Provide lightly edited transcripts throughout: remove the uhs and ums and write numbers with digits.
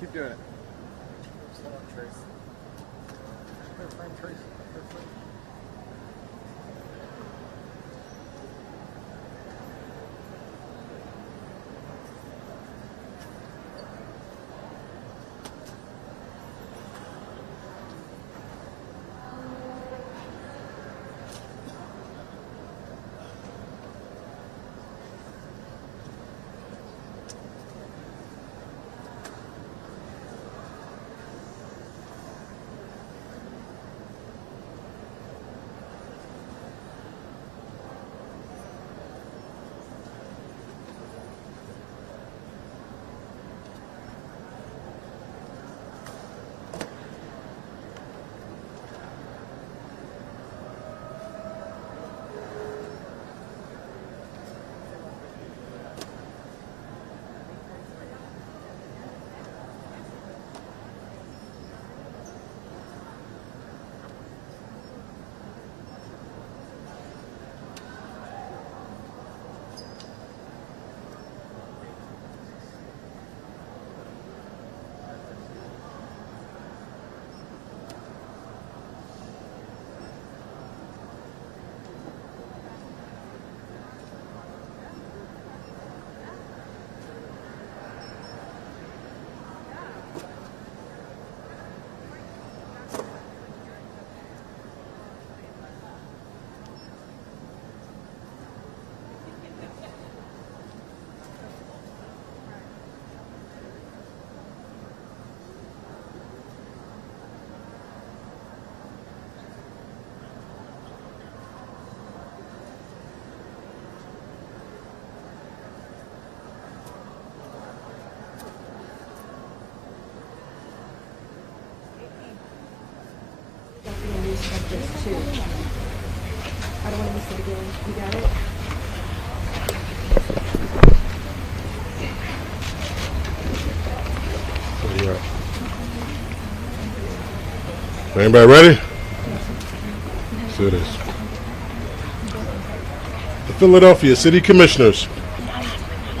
Keep doing it. Too. I don't want to miss it again. You got it? Anybody ready? Let's do this. The Philadelphia City Commissioners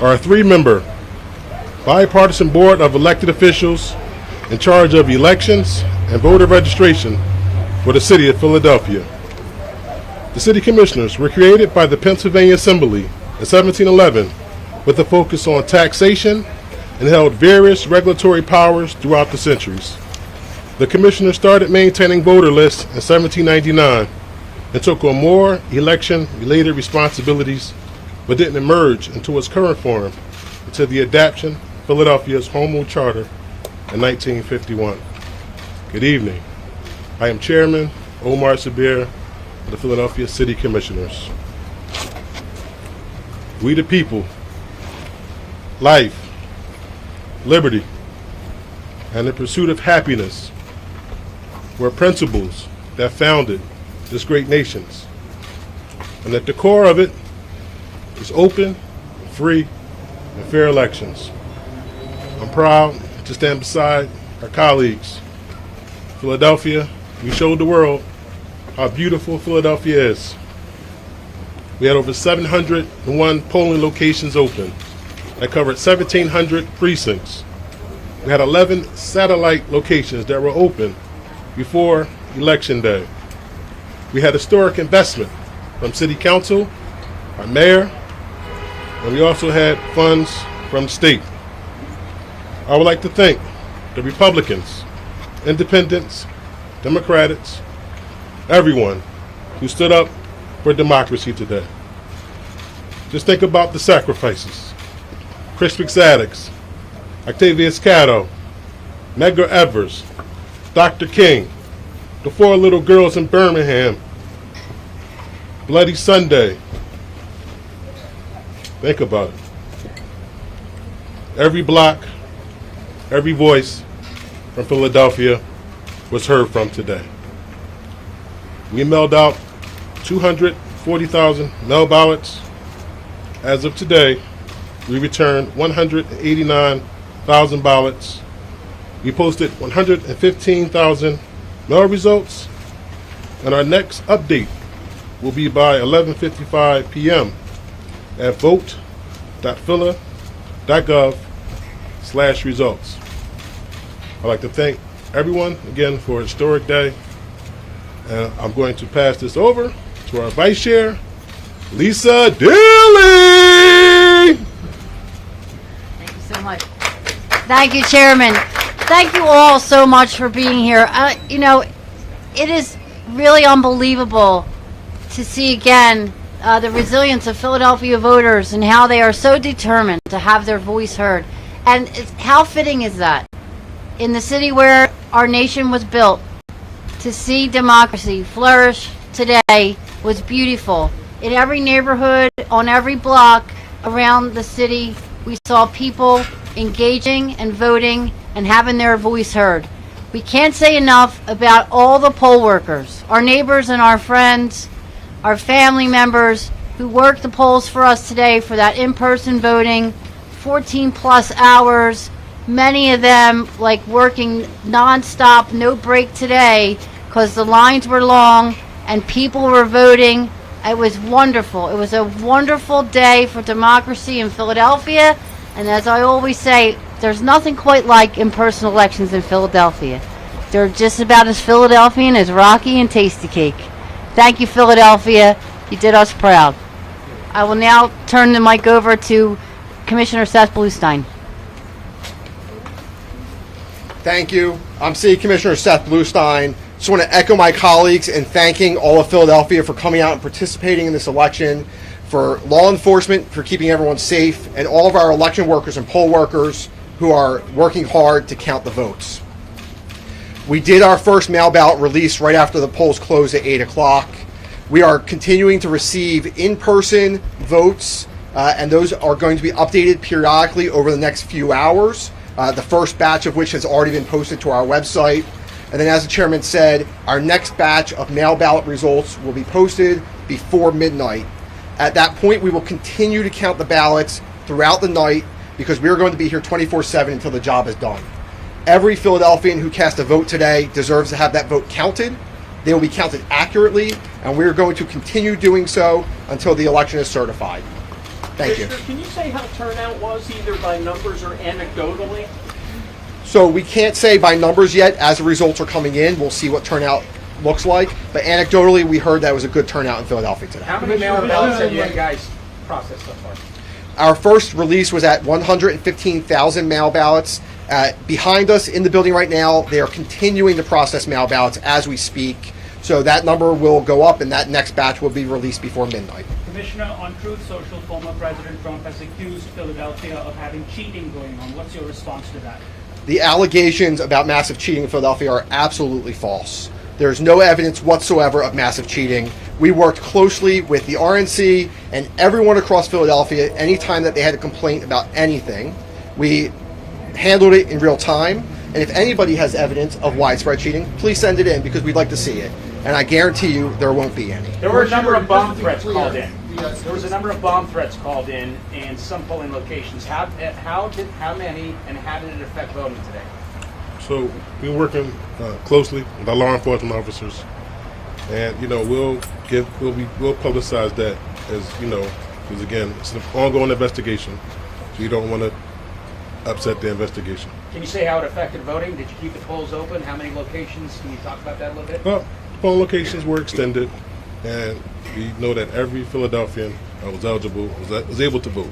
are a 3-member bipartisan board of elected officials in charge of elections and voter registration for the city of Philadelphia. The city commissioners were created by the Pennsylvania Assembly in 1711 with a focus on taxation and held various regulatory powers throughout the centuries. The commissioners started maintaining voter lists in 1799 and took on more election-related responsibilities, but didn't emerge into its current form until the adoption of Philadelphia's Home Rule Charter in 1951. Good evening. I am Chairman Omar Sabir of the Philadelphia City Commissioners. We the people, life, liberty, and the pursuit of happiness were principles that founded this great nation. And at the core of it is open, free, and fair elections. I'm proud to stand beside our colleagues. Philadelphia, we showed the world how beautiful Philadelphia is. We had over 701 polling locations open that covered 1,700 precincts. We had 11 satellite locations that were open before Election Day. We had historic investment from City Council, our mayor, and we also had funds from the state. I would like to thank the Republicans, Independents, Democrats, everyone who stood up for democracy today. Just think about the sacrifices. Chris McZadix, Octavius Catto, Medgar Evers, Dr. King, the 4 little girls in Birmingham, Bloody Sunday. Think about it. Every block, every voice from Philadelphia was heard from today. We mailed out 240,000 mail ballots. As of today, we returned 189,000 ballots. We posted 115,000 mail results, and our next update will be by 11:55 p.m. at vote.phila.gov/results. I'd like to thank everyone again for a historic day. And I'm going to pass this over to our Vice Chair, Lisa Dilly. Thank you so much. Thank you, Chairman. Thank you all so much for being here. You know, it is really unbelievable to see again the resilience of Philadelphia voters and how they are so determined to have their voice heard. And how fitting is that? In the city where our nation was built, to see democracy flourish today was beautiful. In every neighborhood, on every block around the city, we saw people engaging and voting and having their voice heard. We can't say enough about all the poll workers, our neighbors and our friends, our family members who worked the polls for us today for that in-person voting, 14 plus hours, many of them like working non-stop, no break today because the lines were long and people were voting. It was wonderful. It was a wonderful day for democracy in Philadelphia. And as I always say, there's nothing quite like in-person elections in Philadelphia. They're just about as Philadelphian as Rocky and Tasty Cake. Thank you, Philadelphia. You did us proud. I will now turn the mic over to Commissioner Seth Bluestein. Thank you. I'm City Commissioner Seth Bluestein. Just want to echo my colleagues in thanking all of Philadelphia for coming out and participating in this election, for law enforcement for keeping everyone safe, and all of our election workers and poll workers who are working hard to count the votes. We did our first mail ballot release right after the polls closed at 8 o'clock. We are continuing to receive in-person votes, and those are going to be updated periodically over the next few hours, the first batch of which has already been posted to our website. And then, as the chairman said, our next batch of mail ballot results will be posted before midnight. At that point, we will continue to count the ballots throughout the night because we are going to be here 24/7 until the job is done. Every Philadelphian who cast a vote today deserves to have that vote counted. They will be counted accurately, and we're going to continue doing so until the election is certified. Thank you. Can you say how turnout was, either by numbers or anecdotally? So we can't say by numbers yet. As the results are coming in, we'll see what turnout looks like. But anecdotally, we heard that it was a good turnout in Philadelphia today. How many mail ballots have you guys processed so far? Our first release was at 115,000 mail ballots. Behind us in the building right now, they are continuing to process mail ballots as we speak. So that number will go up, and that next batch will be released before midnight. Commissioner, on Truth Social, former President Trump has accused Philadelphia of having cheating going on. What's your response to that? The allegations about massive cheating in Philadelphia are absolutely false. There's no evidence whatsoever of massive cheating. We worked closely with the RNC and everyone across Philadelphia anytime that they had a complaint about anything. We handled it in real time. And if anybody has evidence of widespread cheating, please send it in because we'd like to see it. And I guarantee you there won't be any. There were a number of bomb threats called in. There was a number of bomb threats called in some polling locations. How many, and how did it affect voting today? So we're working closely with our law enforcement officers, and we'll publicize that as because again it's an ongoing investigation, so you don't want to upset the investigation. Can you say how it affected voting? Did you keep the polls open? How many locations? Can you talk about that a little bit? Well, polling locations were extended, and we know that every Philadelphian was eligible, was able to vote.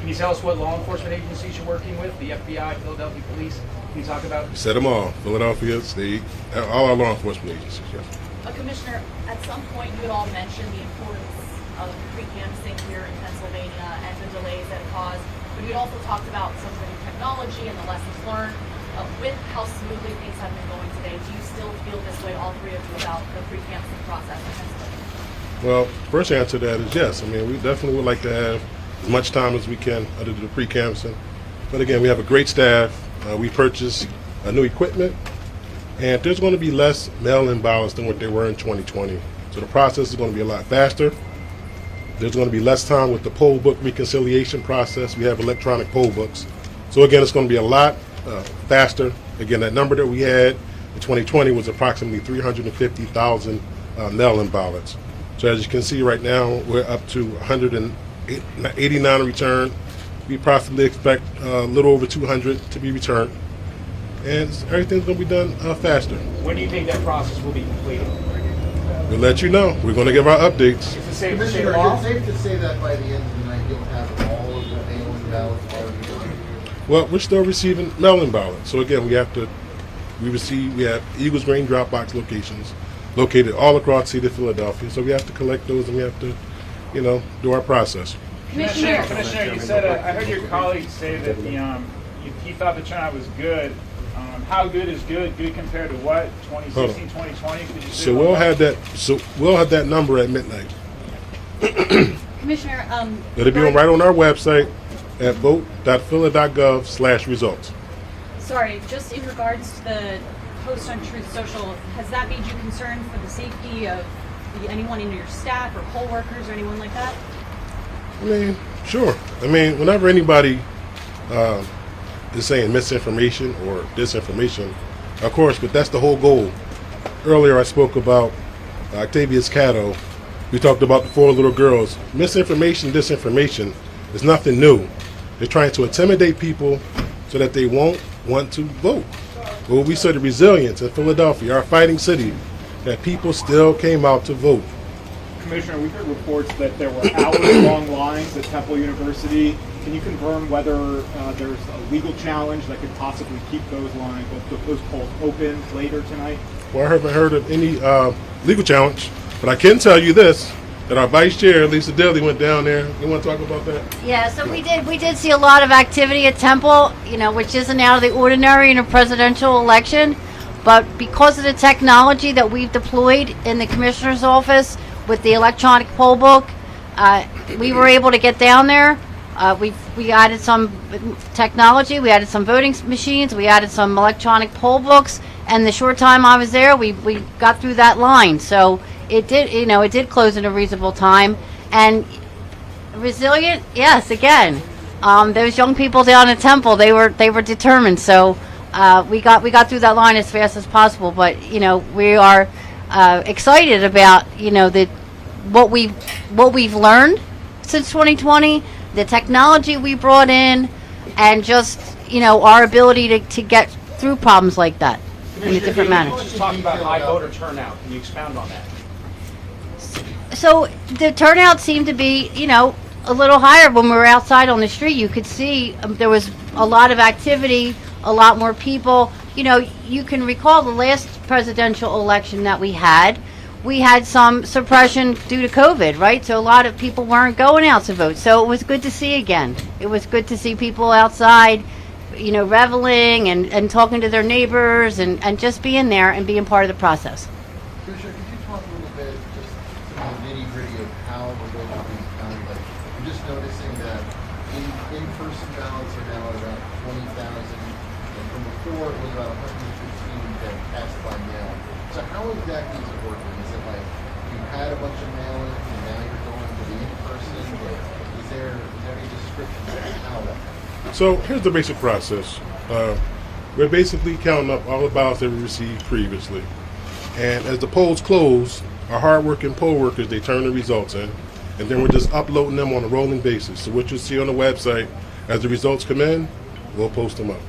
Can you tell us what law enforcement agencies you're working with? The FBI, Philadelphia Police? Can you talk about? We said them all. Philadelphia, State, all our law enforcement agencies, yes. Commissioner, at some point you had all mentioned the importance of pre-canvassing here in Pennsylvania and the delays that it caused, but you had also talked about some of the new technology and the lessons learned. With how smoothly things have been going today, do you still feel this way, all three of you, about the pre-canvassing process in Pennsylvania? Well, first answer to that is yes. I mean, we definitely would like to have as much time as we can under the pre-canvassing. But again, we have a great staff. We purchased new equipment, and there's going to be less mail-in ballots than what there were in 2020. So the process is going to be a lot faster. There's going to be less time with the poll book reconciliation process. We have electronic poll books. So again, it's going to be a lot faster. Again, that number that we had in 2020 was approximately 350,000 mail-in ballots. So as you can see right now, we're up to 89 returned. We possibly expect a little over 200 to be returned. And everything's going to be done faster. When do you think that process will be completed? We'll let you know. We're going to give our updates. Is it safe to say Commissioner, tomorrow? is it safe to say that by the end of the night you'll have all of the mail-in ballots already done? Well, we're still receiving mail-in ballots. So again, we have Eagles Green drop box locations located all across the city of Philadelphia. So we have to collect those and we have to, do our process. Commissioner. Commissioner, you said I heard your colleague say that he thought the turnout was good. How good is good? Good compared to what? 2016, 2020? Could you say So we'll have that number at midnight. Commissioner, It'll be right on our website at vote.phila.gov/results. Sorry, just in regards to the post on Truth Social, has that made you concerned for the safety of anyone in your staff or poll workers or anyone like that? I mean, sure. I mean, whenever anybody is saying misinformation or disinformation, of course, but that's the whole goal. Earlier I spoke about Octavius Catto. We talked about the 4 little girls. Misinformation, disinformation is nothing new. They're trying to intimidate people so that they won't want to vote. Well, we saw the resilience in Philadelphia, our fighting city, that people still came out to vote. Commissioner, we've heard reports that there were hours-long lines at Temple University. Can you confirm whether there's a legal challenge that could possibly keep those lines, those polls open later tonight? Well, I haven't heard of any legal challenge, but I can tell you this, that our Vice Chair, Lisa Daly, went down there. You want to talk about that? Yeah, so we did see a lot of activity at Temple, which isn't out of the ordinary in a presidential election. But because of the technology that we've deployed in the commissioner's office with the electronic poll book, we were able to get down there. We added some technology, we added some voting machines, we added some electronic poll books, and the short time I was there, we got through that line. So it did close in a reasonable time. And resilient, yes, again, those young people down at Temple, they were determined. So we got through that line as fast as possible. But we are excited about what we've learned since 2020, the technology we brought in, and just our ability to get through problems like that in a different manner. Let's talk about high voter turnout. Can you expound on that? So the turnout seemed to be, a little higher when we were outside on the street. You could see there was a lot of activity, a lot more people. You can recall the last presidential election that we had some suppression due to COVID, right? So a lot of people weren't going out to vote. So it was good to see again. It was good to see people outside, reveling and talking to their neighbors and just being there and being part of the process. Commissioner, could you talk a little bit, just some of the nitty-gritty of how the votes are being counted? Like, I'm just noticing that in-person ballots are now at about 20,000, and from before it was about 115 that passed by mail. So how exactly is it working? Is it like you had a bunch of mail-in and now you're going to the in-person? Is there any description of how that happens? So here's the basic process. We're basically counting up all the ballots that we received previously. And as the polls close, our hardworking poll workers, they turn the results in. And then we're just uploading them on a rolling basis. So what you'll see on the website, as the results come in, we'll post them up.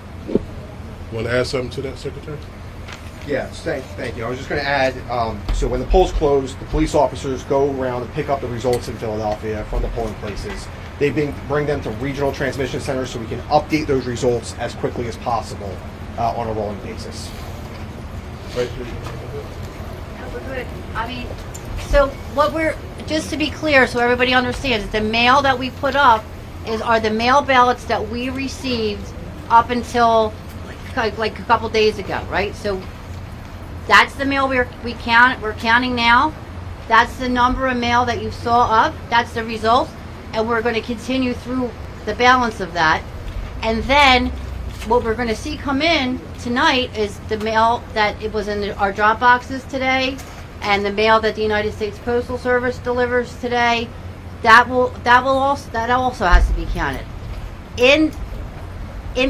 Want to add something to that, Secretary? Yes, thank you. I was just going to add, so when the polls close, the police officers go around and pick up the results in Philadelphia from the polling places. They bring them to regional transmission centers so we can update those results as quickly as possible on a rolling basis. Right. We're good. I mean, so what just to be clear so everybody understands, the mail that we put up are the mail ballots that we received up until like a couple days ago, right? So that's the mail we're counting now. That's the number of mail that you saw up. That's the result. And we're going to continue through the balance of that. And then what we're going to see come in tonight is the mail that it was in our drop boxes today, and the mail that the United States Postal Service delivers today. That also has to be counted. In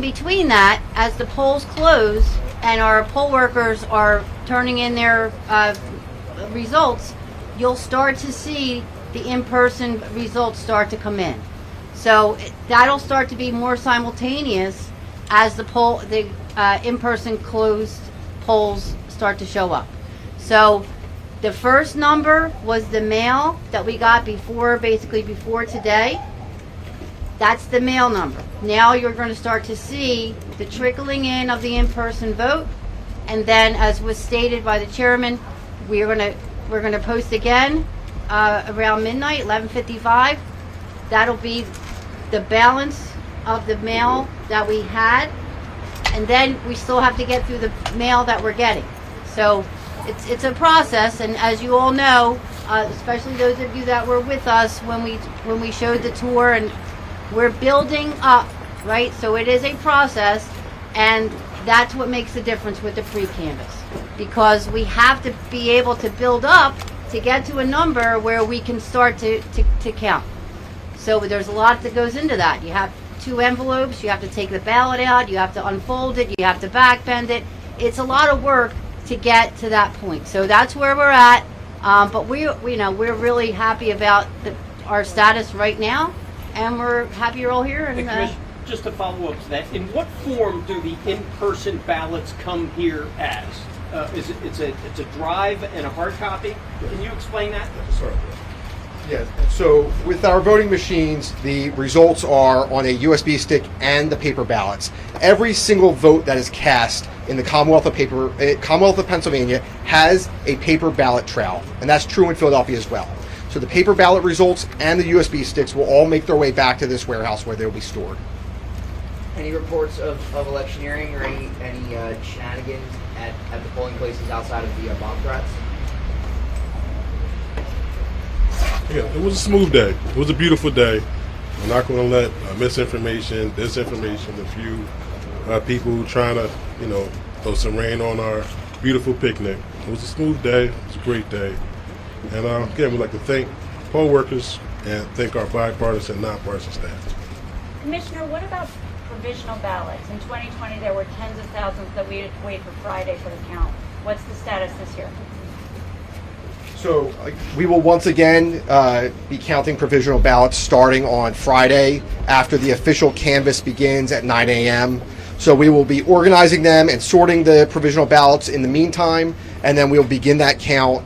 between that, as the polls close and our poll workers are turning in their results, you'll start to see the in-person results start to come in. So that'll start to be more simultaneous as the in-person closed polls start to show up. So the first number was the mail that we got basically before today. That's the mail number. Now you're going to start to see the trickling in of the in-person vote, and then, as was stated by the chairman, we're going to post again around midnight, 11:55. That'll be the balance of the mail that we had, and then we still have to get through the mail that we're getting. So it's a process, and as you all know, especially those of you that were with us when we showed the tour, and we're building up, right? So it is a process, and that's what makes the difference with the pre-canvass, because we have to be able to build up to get to a number where we can start to count. So there's a lot that goes into that. You have 2 envelopes, you have to take the ballot out, you have to unfold it, you have to back bend it. It's a lot of work to get to that point. So that's where we're at. But we're really happy about our status right now, and we're happy you're all here. And just to follow up to that, in what form do the in-person ballots come here as? It's a drive and a hard copy? Can you explain that? Sorry. Yeah, so with our voting machines, the results are on a USB stick and the paper ballots. Every single vote that is cast in the Commonwealth of Pennsylvania has a paper ballot trail, and that's true in Philadelphia as well. So the paper ballot results and the USB sticks will all make their way back to this warehouse where they'll be stored. Any reports of electioneering or any shenanigans at the polling places outside of the bomb threats? Yeah, it was a smooth day. It was a beautiful day. We're not going to let misinformation, disinformation, a few people trying to, throw some rain on our beautiful picnic. It was a smooth day. It was a great day. And again, we'd like to thank poll workers and thank our bipartisan and nonpartisan staff. Commissioner, what about provisional ballots? In 2020, there were tens of thousands that we had to wait for Friday for the count. What's the status this year? So we will once again be counting provisional ballots starting on Friday after the official canvass begins at 9 a.m. So we will be organizing them and sorting the provisional ballots in the meantime, and then we'll begin that count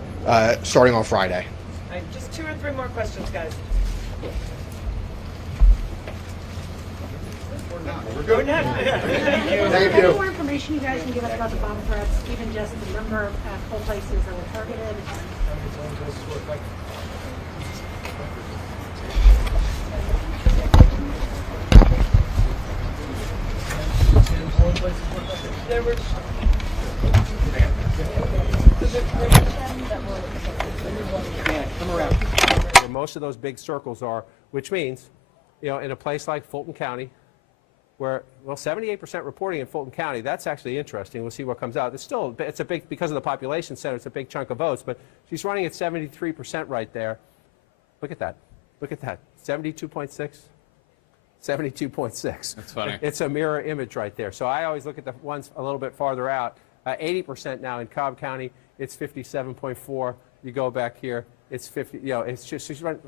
starting on Friday. All right, just 2 or 3 more questions, guys. We're good. Thank you. Thank Any you. more information you guys can give us about the bomb threats, even just the number of poll places that were targeted? There were where most of those big circles are, which means, in a place like Fulton County, where, 78% reporting in Fulton County, that's actually interesting. We'll see what comes out. It's a big, because of the population center, it's a big chunk of votes, but she's running at 73% right there. Look at that. Look at that. 72.6. 72.6. That's funny. It's a mirror image right there. So I always look at the ones a little bit farther out. 80% now in Cobb County, it's 57.4. You go back here, it's 50. It's just, she's running.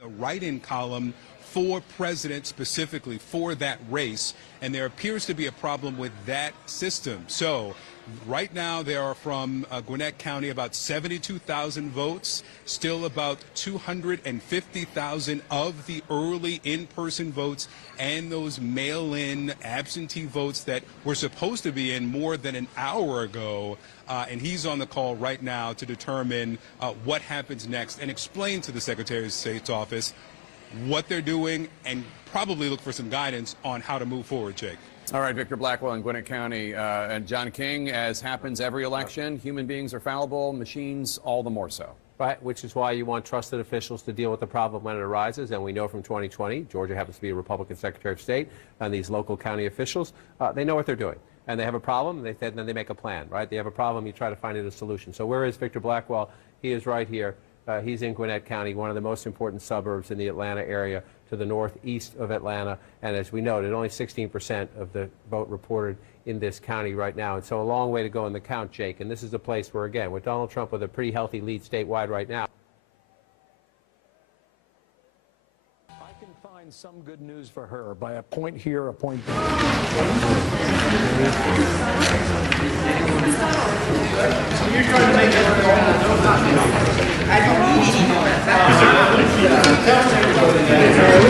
The write-in column for president, specifically for that race, and there appears to be a problem with that system. So right now there are from Gwinnett County about 72,000 votes, still about 250,000 of the early in-person votes and those mail-in absentee votes that were supposed to be in more than an hour ago. And he's on the call right now to determine what happens next and explain to the Secretary of State's office what they're doing and probably look for some guidance on how to move forward, Jake. All right, Victor Blackwell in Gwinnett County. And John King, as happens every election, human beings are fallible, machines all the more so. Right, which is why you want trusted officials to deal with the problem when it arises. And we know from 2020, Georgia happens to be a Republican Secretary of State, and these local county officials, they know what they're doing. And they have a problem, then they make a plan, right? They have a problem, you try to find it a solution. So where is Victor Blackwell? He is right here. He's in Gwinnett County, one of the most important suburbs in the Atlanta area, to the northeast of Atlanta. And as we noted, only 16% of the vote reported in this county right now. And so a long way to go in the count, Jake. And this is a place where, again, with Donald Trump with a pretty healthy lead statewide right now. I can find some good news for her by a point here, a point there. You're trying to make it we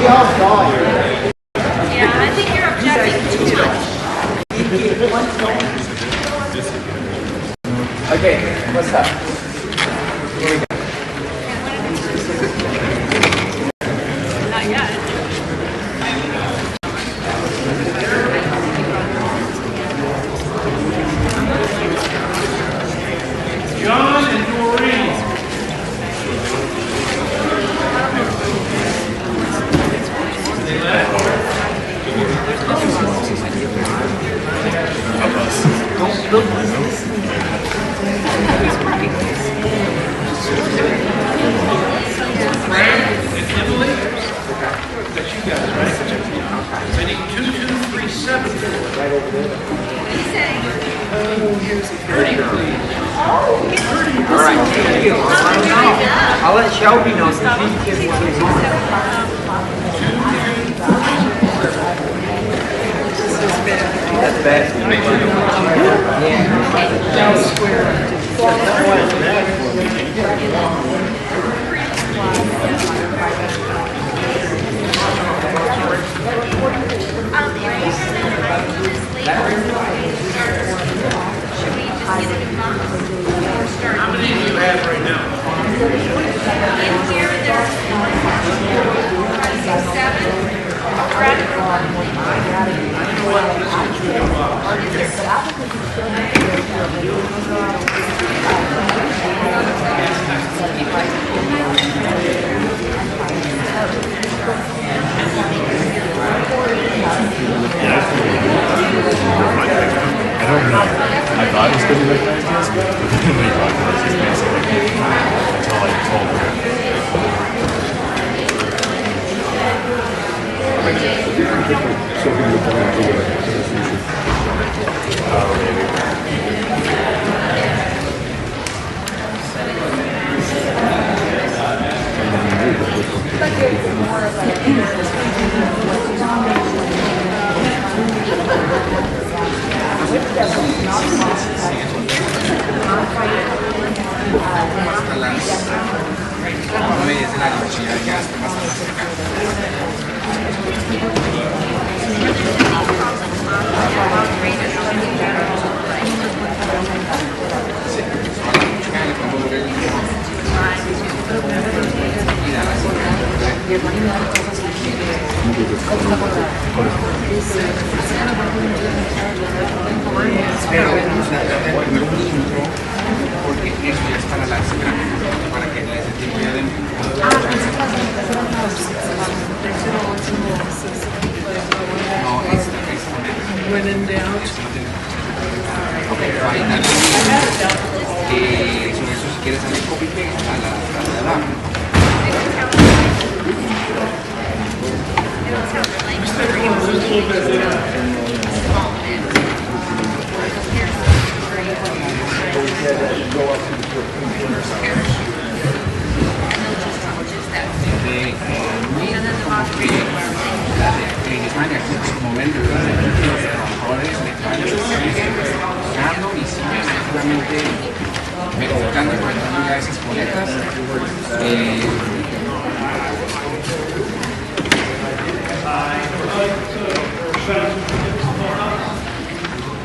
all saw you. Yeah, I think you're objecting too much. Okay, what's up? Here we go. Not yet. John and Doreen. They left. Don't look. Fran and Emily. That's you guys, right? I need 2237. Right over there. Pretty, please. All right, thank you. I'll let Shelby know. She's that's bad. How many do you have right now? In here, there's 7. I don't know. I thought it was going to be like that, but then we talked about it, it's basically until I told her. Porque eso ya es para la para que les entiendan. No, when in doubt. Okay, fine. Sobre eso, si quieres hacer copy paste a la de abajo. En España, como venden los trabajadores usando y siguen activamente verificando y contando ya esas boletas.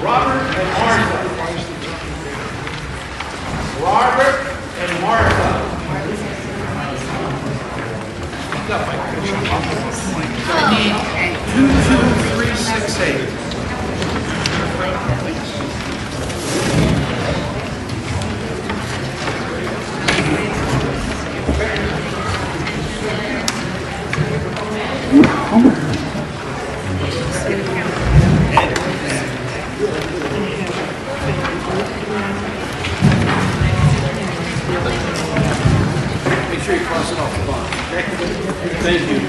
Robert and Martha. Robert and Martha. 22368. Make sure you cross it off the bottom. Thank you.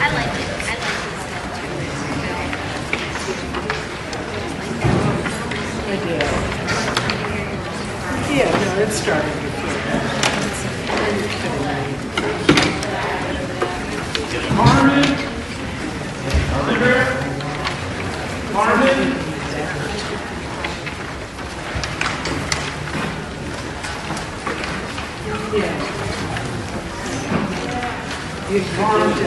I like it. I do. Yeah, no, it's starting to feel Carmen. Oliver. Carmen. Yeah. You want to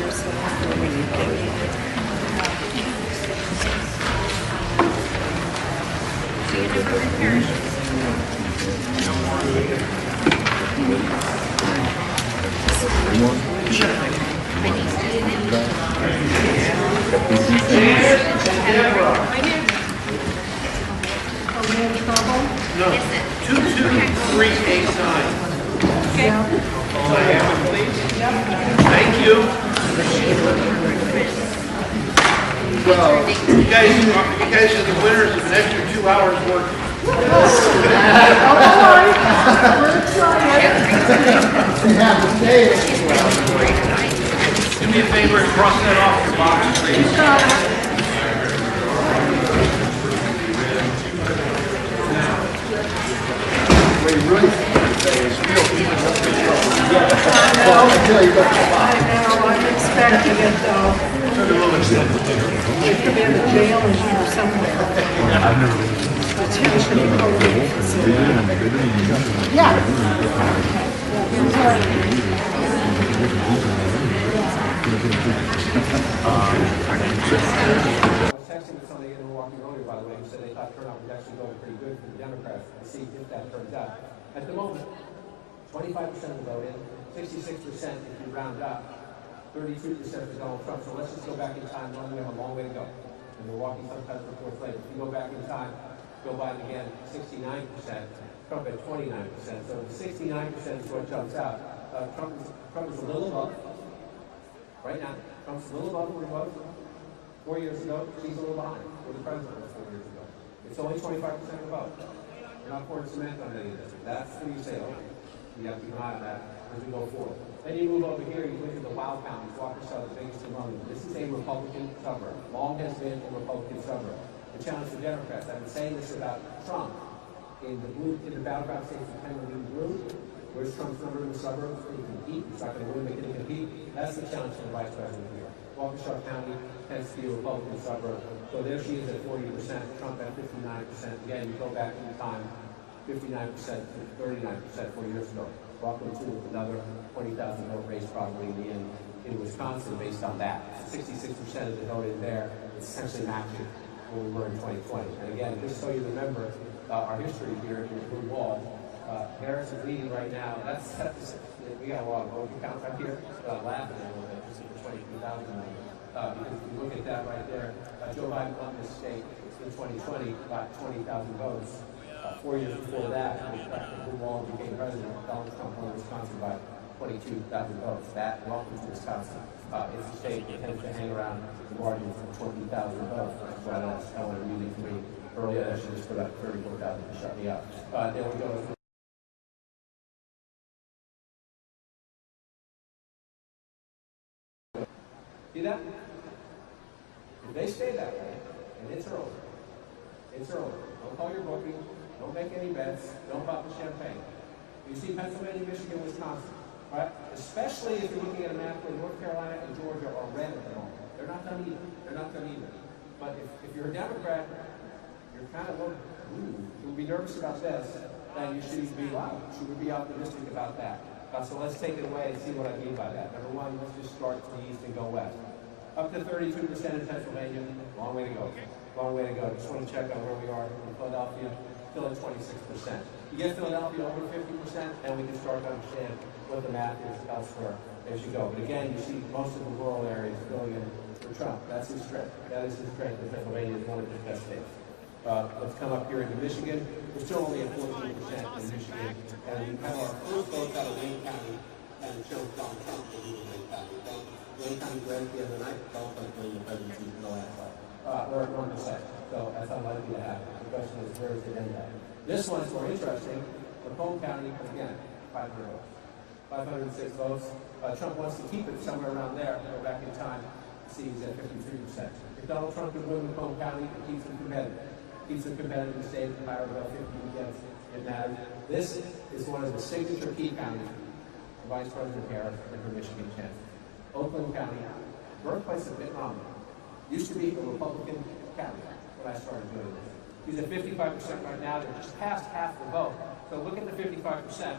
yourself when you get it. No. 22389. Okay. Thank you. Well, you guys are the winners of an extra 2 hours work. Do me a favor and cross that off the box, please. I'm expecting it though. It could be in the jail in here somewhere. Detention I was texting with somebody in Milwaukee earlier, by the way, who said they thought turnout was actually going pretty good for the Democrats. We'll see if that turns out. At the moment, 25% of the vote in, 66% if you round up, 32% for Donald Trump. So let's just go back in time. We have a long way to go. And Milwaukee sometimes reports late. If you go back in time, Joe Biden again, 69%, Trump at 29%. So 69% is what jumps out. Trump is a little above. Right now, Trump's a little above where he was 4 years ago. He's a little behind where the president was 4 years ago. It's only 25% of the vote. We're not pouring cement on any of this. That's what you say, okay. You have to keep an eye on that as we go forward. Then you move over here, you look at the Wow counties, Waukesha, the biggest among them. This is a Republican suburb. Long has been a Republican suburb. The challenge for Democrats, I've been saying this about Trump. In the battleground states, depending on blue, where's Trump's number in the suburbs? He can compete. He's not going to win, but he can compete. That's the challenge for the vice president here. Waukesha County tends to be a Republican suburb. So there she is at 40%, Trump at 59%. Again, you go back in time, 59% to 39% 4 years ago. Rockland too with another 20,000 vote race probably in the end in Wisconsin based on that. 66% of the vote in there is essentially matching where we were in 2020. And again, just so you remember our history here in the blue wall, Harris is leading right now. We got a lot of vote counts up here, laughing a little bit, just at the 22,000 number. Because if you look at that right there, Joe Biden won this state in 2020, got 20,000 votes. 4 years before that, when he cracked the blue wall and became president, Donald Trump won Wisconsin by 22,000 votes. That, welcome to Wisconsin. It's a state that tends to hang around the margins of 20,000 votes. That's why I wanted to read it for me earlier. I should just put up 34,000 to shut me up. There we go. See that? If they stay that way, and it's early, don't call your bookie, don't make any bets, don't pop the champagne. You see Pennsylvania, Michigan, Wisconsin, right? Especially if you're looking at a map where North Carolina and Georgia are red at the moment. They're not done either. They're not done either. But if you're a Democrat, you're kind of you'll be nervous about this, then you should be loud. You should be optimistic about that. So let's take it away and see what I mean by that. Number one, let's just start to the east and go west. Up to 32% in Pennsylvania, long way to go. Long way to go. Just want to check on where we are in Philadelphia, still at 26%. You get Philadelphia over 50%, and we can start to understand what the math is elsewhere as you go. But again, you see most of the rural areas filling in for Trump. That's his strength. That is his strength, and Pennsylvania is one of his best states. Let's come up here into Michigan. We're still only at 14% in Michigan. And we have our first votes out of Wayne County, and it shows Donald Trump will be in Wayne County. Wayne County ran the other night, Donald Trump winning the presidency in the last fight. Or 1%. So that's unlikely to happen. The question is, where does it end up? This one's more interesting. Macomb County, again, 500 votes. 506 votes. Trump wants to keep it somewhere around there. Go back in time, see he's at 53%. If Donald Trump could win Macomb County, it keeps him competitive. Keeps him competitive in the state, no matter about 50 against it matters. This is one of the signature key counties for Vice President Harris and her Michigan chances. Oakland County, birthplace of Mitt Romney, used to be a Republican county when I started doing this. He's at 55% right now. They're just past half the vote. So look at the 55%. A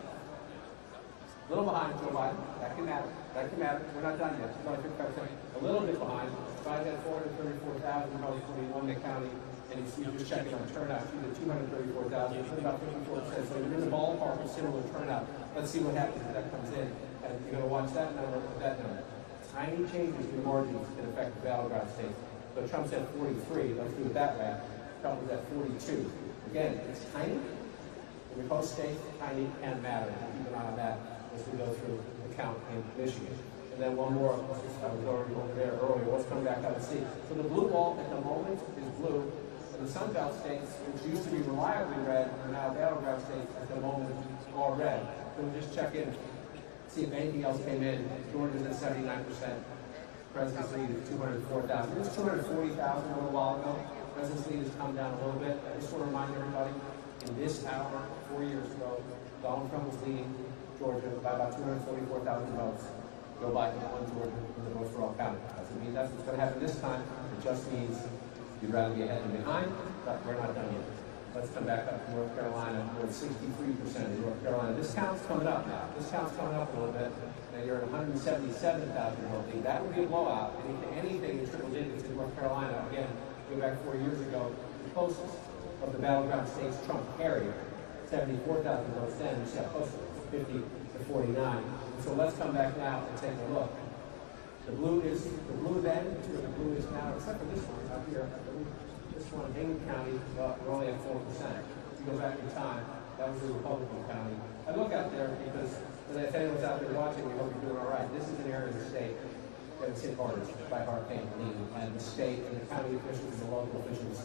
little behind Joe Biden. That can matter. That can matter. We're not done yet. He's only 55%. A little bit behind. Biden had 434,000 votes when he won the county. And you're just checking on turnout. He's at 234,000. It's about 54%. So you're in the ballpark of similar turnout. Let's see what happens if that comes in. And you're going to watch that number or that number. Tiny changes in margins can affect the battleground states. So Trump's at 43. Let's do it that way. Trump was at 42. Again, it's tiny. In the coast states, tiny can matter. Keep an eye on that as we go through the count in Michigan. And then one more. I was already over there earlier. Let's come back up and see. So the blue wall at the moment is blue. And the Sun Belt states, which used to be reliably red, are now battleground states at the moment are red. So we'll just check in, see if anything else came in. Georgia's at 79%. President's lead is 204,000. It was 240,000 a little while ago. President's lead has come down a little bit. I just want to remind everybody, in this hour, 4 years ago, Donald Trump was leading Georgia by about 244,000 votes. Joe Biden won Georgia in the votes for all county. Doesn't mean that's what's going to happen this time. It just means you'd rather be ahead than behind, but we're not done yet. Let's come back up to North Carolina. We're at 63% in North Carolina. This count's coming up now. This count's coming up a little bit. And you're at 177,000 voting. That would be a blowout. Anything in triple digits in North Carolina, again, go back 4 years ago, the closest of the battleground states Trump carried, 74,000 votes then. You see how close it was, 50 to 49. And so let's come back now and take a look. The blue then is where the blue is now, except for this one up here. This one, Hingham County, we're only at 4%. If you go back in time, that was a Republican county. I look out there because if anyone's out there watching, we hope you're doing all right. This is an area of the state that was hit hardest by Hurricane Helene, and the state and the county officials and the local officials,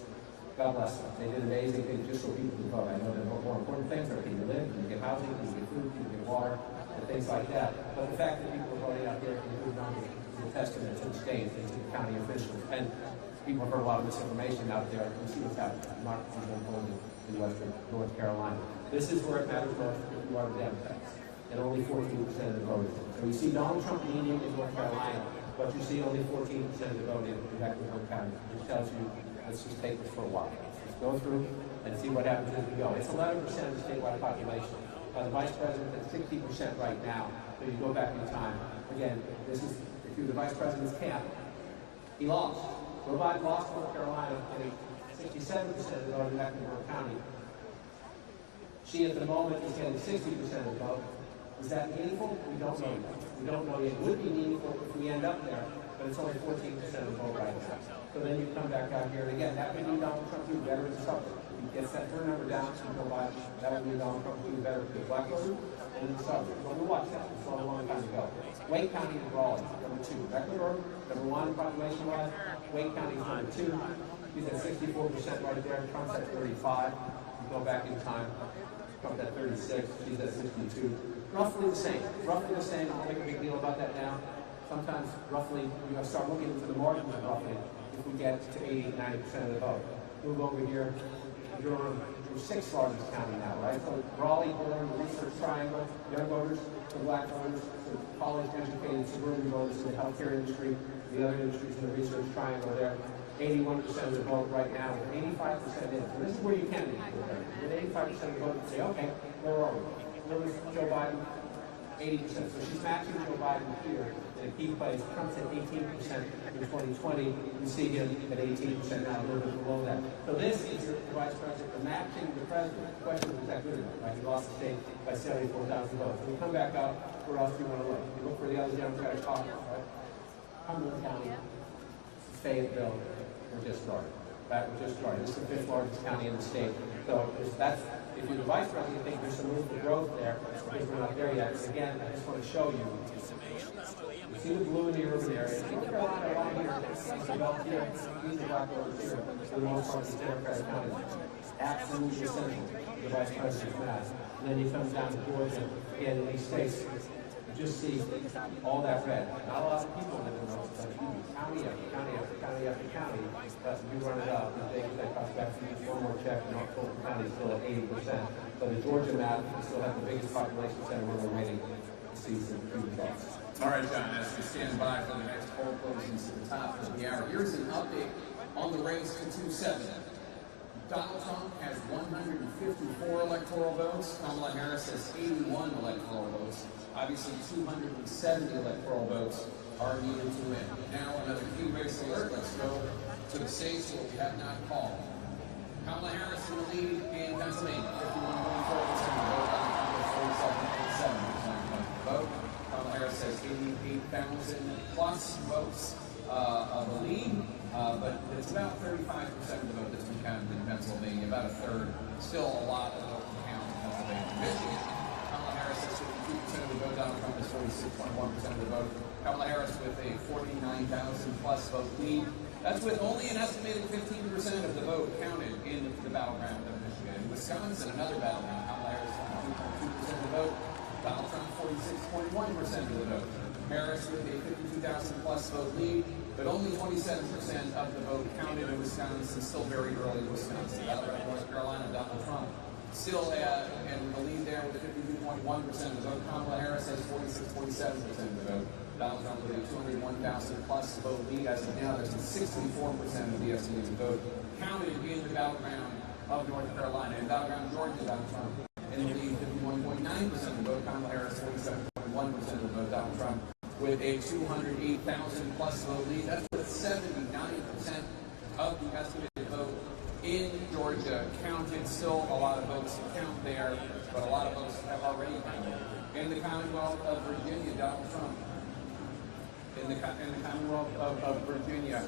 God bless them. They did amazing things just so people could vote. I know there are more important things. There are people live, people get housing, people get food, people get water, and things like that. But the fact that people are voting out here in good numbers is a testament to the state and to the county officials. And people have heard a lot of misinformation out there. You see what's happening. Democracy is unfolding in western North Carolina. This is where it matters most if you are the Democrats. And only 14% of the voters. So you see Donald Trump leading in North Carolina, but you see only 14% of the vote in Battleground County, which tells you, let's just take this for a while. Let's just go through and see what happens as we go. It's 11% of the statewide population. The vice president is 60% right now. So you go back in time. Again, this is, if you're the vice president's camp, he lost. Joe Biden lost North Carolina, getting 67% of the vote in Battleground County. She, at the moment, is getting 60% of the vote. Is that meaningful? We don't know yet. We don't know yet. It would be meaningful if we end up there. but it's only 14% of the vote right now. So then you come back out here, and again, that would be Donald Trump do better in the suburbs. If he gets that turnover down, so Joe Biden, that would be Donald Trump do better for the black voters and in the suburbs. But we watched that. We saw a long time ago. Wake County and Raleigh, number 2. Ecuador, number 1 population-wise. Wake County is number 2. He's at 64% right there. Trump's at 35. You go back in time. Trump's at 36. She's at 62. Roughly the same. Roughly the same. I don't make a big deal about that now. Sometimes, roughly, you have to start looking into the margins of roughly if we get to 80, 90% of the vote. Move over here. Durham, the 6th largest county now, right? So Raleigh, Durham, the Research Triangle, young voters, the black voters, the college-educated suburban voters in the healthcare industry, the other industries in the Research Triangle there. 81% of the vote right now, with 85% in. So this is where you can be. With 85% of the vote, you say, okay, where are we? Where was Joe Biden? 80%. So she's matching Joe Biden here in a key place. Trump's at 18% in 2020. You see him at 18% now, a little bit below that. So this is the vice president, the matching the president. The question is that good enough, right? He lost the state by 74,000 votes. When you come back up, where else do you want to look? You look for the other Democratic caucus, right? Cumberland County, Fayetteville, we're just started. That we're just started. This is the 5th largest county in the state. So that's, if you're the vice president, you think there's some room for growth there, because we're not there yet. So again, I just want to show you. You see the blue in the urban area. North Carolina, right here, the belt here, these are black voters here, for the most part, these Democratic counties. Absolutely essential to the vice president's mass. And then you come down to Georgia, again, in these states, you just see all that red. Not a lot of people live in those, but county after county after county after county, you run it up, and they cost back one more check, and Fulton County is still at 80%. But the Georgia map, we still have the biggest population center where we're waiting to see some huge votes. All right, John, as we stand by for the next poll closings to the top of the hour, here's an update on the race to 2-7. Donald Trump has 154 electoral votes. Kamala Harris has 81 electoral votes. Obviously, 270 electoral votes are needed to win. Now, another key race alert. Let's go to the states where we have not called. Kamala Harris in the lead in Pennsylvania, 51.4% of the vote. Donald Trump has 47.7% of the vote. Kamala Harris has 88,000 plus votes of the lead, but it's about 35% of the vote that's been counted in Pennsylvania, about a third. Still a lot of vote to count in Pennsylvania. Michigan, Kamala Harris has 52% of the vote. Donald Trump has 46.1% of the vote. Kamala Harris with a 49,000 plus vote lead. That's with only an estimated 15% of the vote counted in the battleground of Michigan. In Wisconsin, another battleground, Kamala Harris 52% of the vote. Donald Trump 46.1% of the vote. Harris with a 52,000 plus vote lead, but only 27% of the vote counted in Wisconsin. Still very early in Wisconsin. Battleground, North Carolina, Donald Trump still in the lead there with a 52.1% of the vote. Kamala Harris has 46.7% of the vote. Donald Trump with a 201,000 plus vote lead. As of now, that's 64% of the estimated vote counted in the battleground of North Carolina. In battleground Georgia, Donald Trump in the lead, 51.9% of the vote. Kamala Harris, 47.1% of the vote. Donald Trump with a 208,000 plus vote lead. That's with 79% of the estimated vote in Georgia counted. Still a lot of votes to count there, but a lot of votes have already counted. In the Commonwealth of Virginia, Donald Trump. In the Commonwealth of Virginia,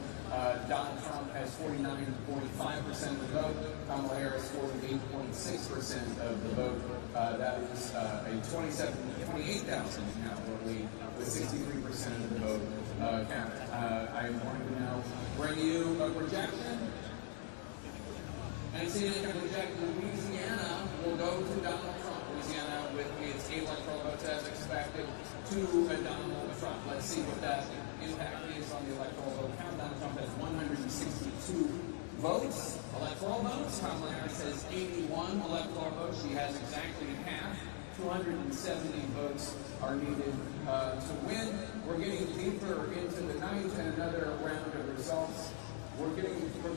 Donald Trump has 49.5% of the vote. Kamala Harris 48.6% of the vote. That is a 28,000 now vote lead with 63% of the vote counted. I am going to now bring you a projection. And seeing as Louisiana will go to Donald Trump. Louisiana with its 8 electoral votes as expected to Donald Trump. Let's see what that impact is on the electoral vote count. Donald Trump has 162 votes, electoral votes. Kamala Harris has 81 electoral votes. She has exactly half. 270 votes are needed to win. We're getting deeper into the night and another round of results. We're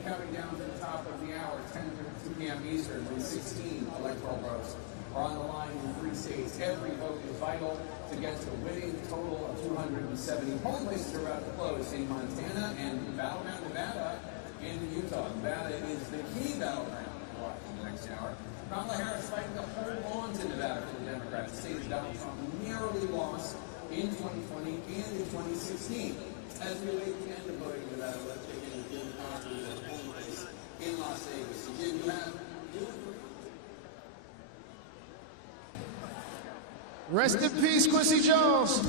counting down to the top of the hour, 10:02 p.m. Eastern, when 16 electoral votes are on the line in 3 states. Every vote is vital to get to a winning total of 270. Polling places are about to close in Montana and Battleground, Nevada, and in Utah. Nevada is the key battleground to watch in the next hour. Kamala Harris fighting to hold on to Nevada for the Democrats. The state that Donald Trump nearly lost in 2020 and in 2016. as we await the end of voting in Nevada, let's take in Jim Conklin at the polling place in Las Vegas. So Jim, you have Rest in peace, Quincy Jones.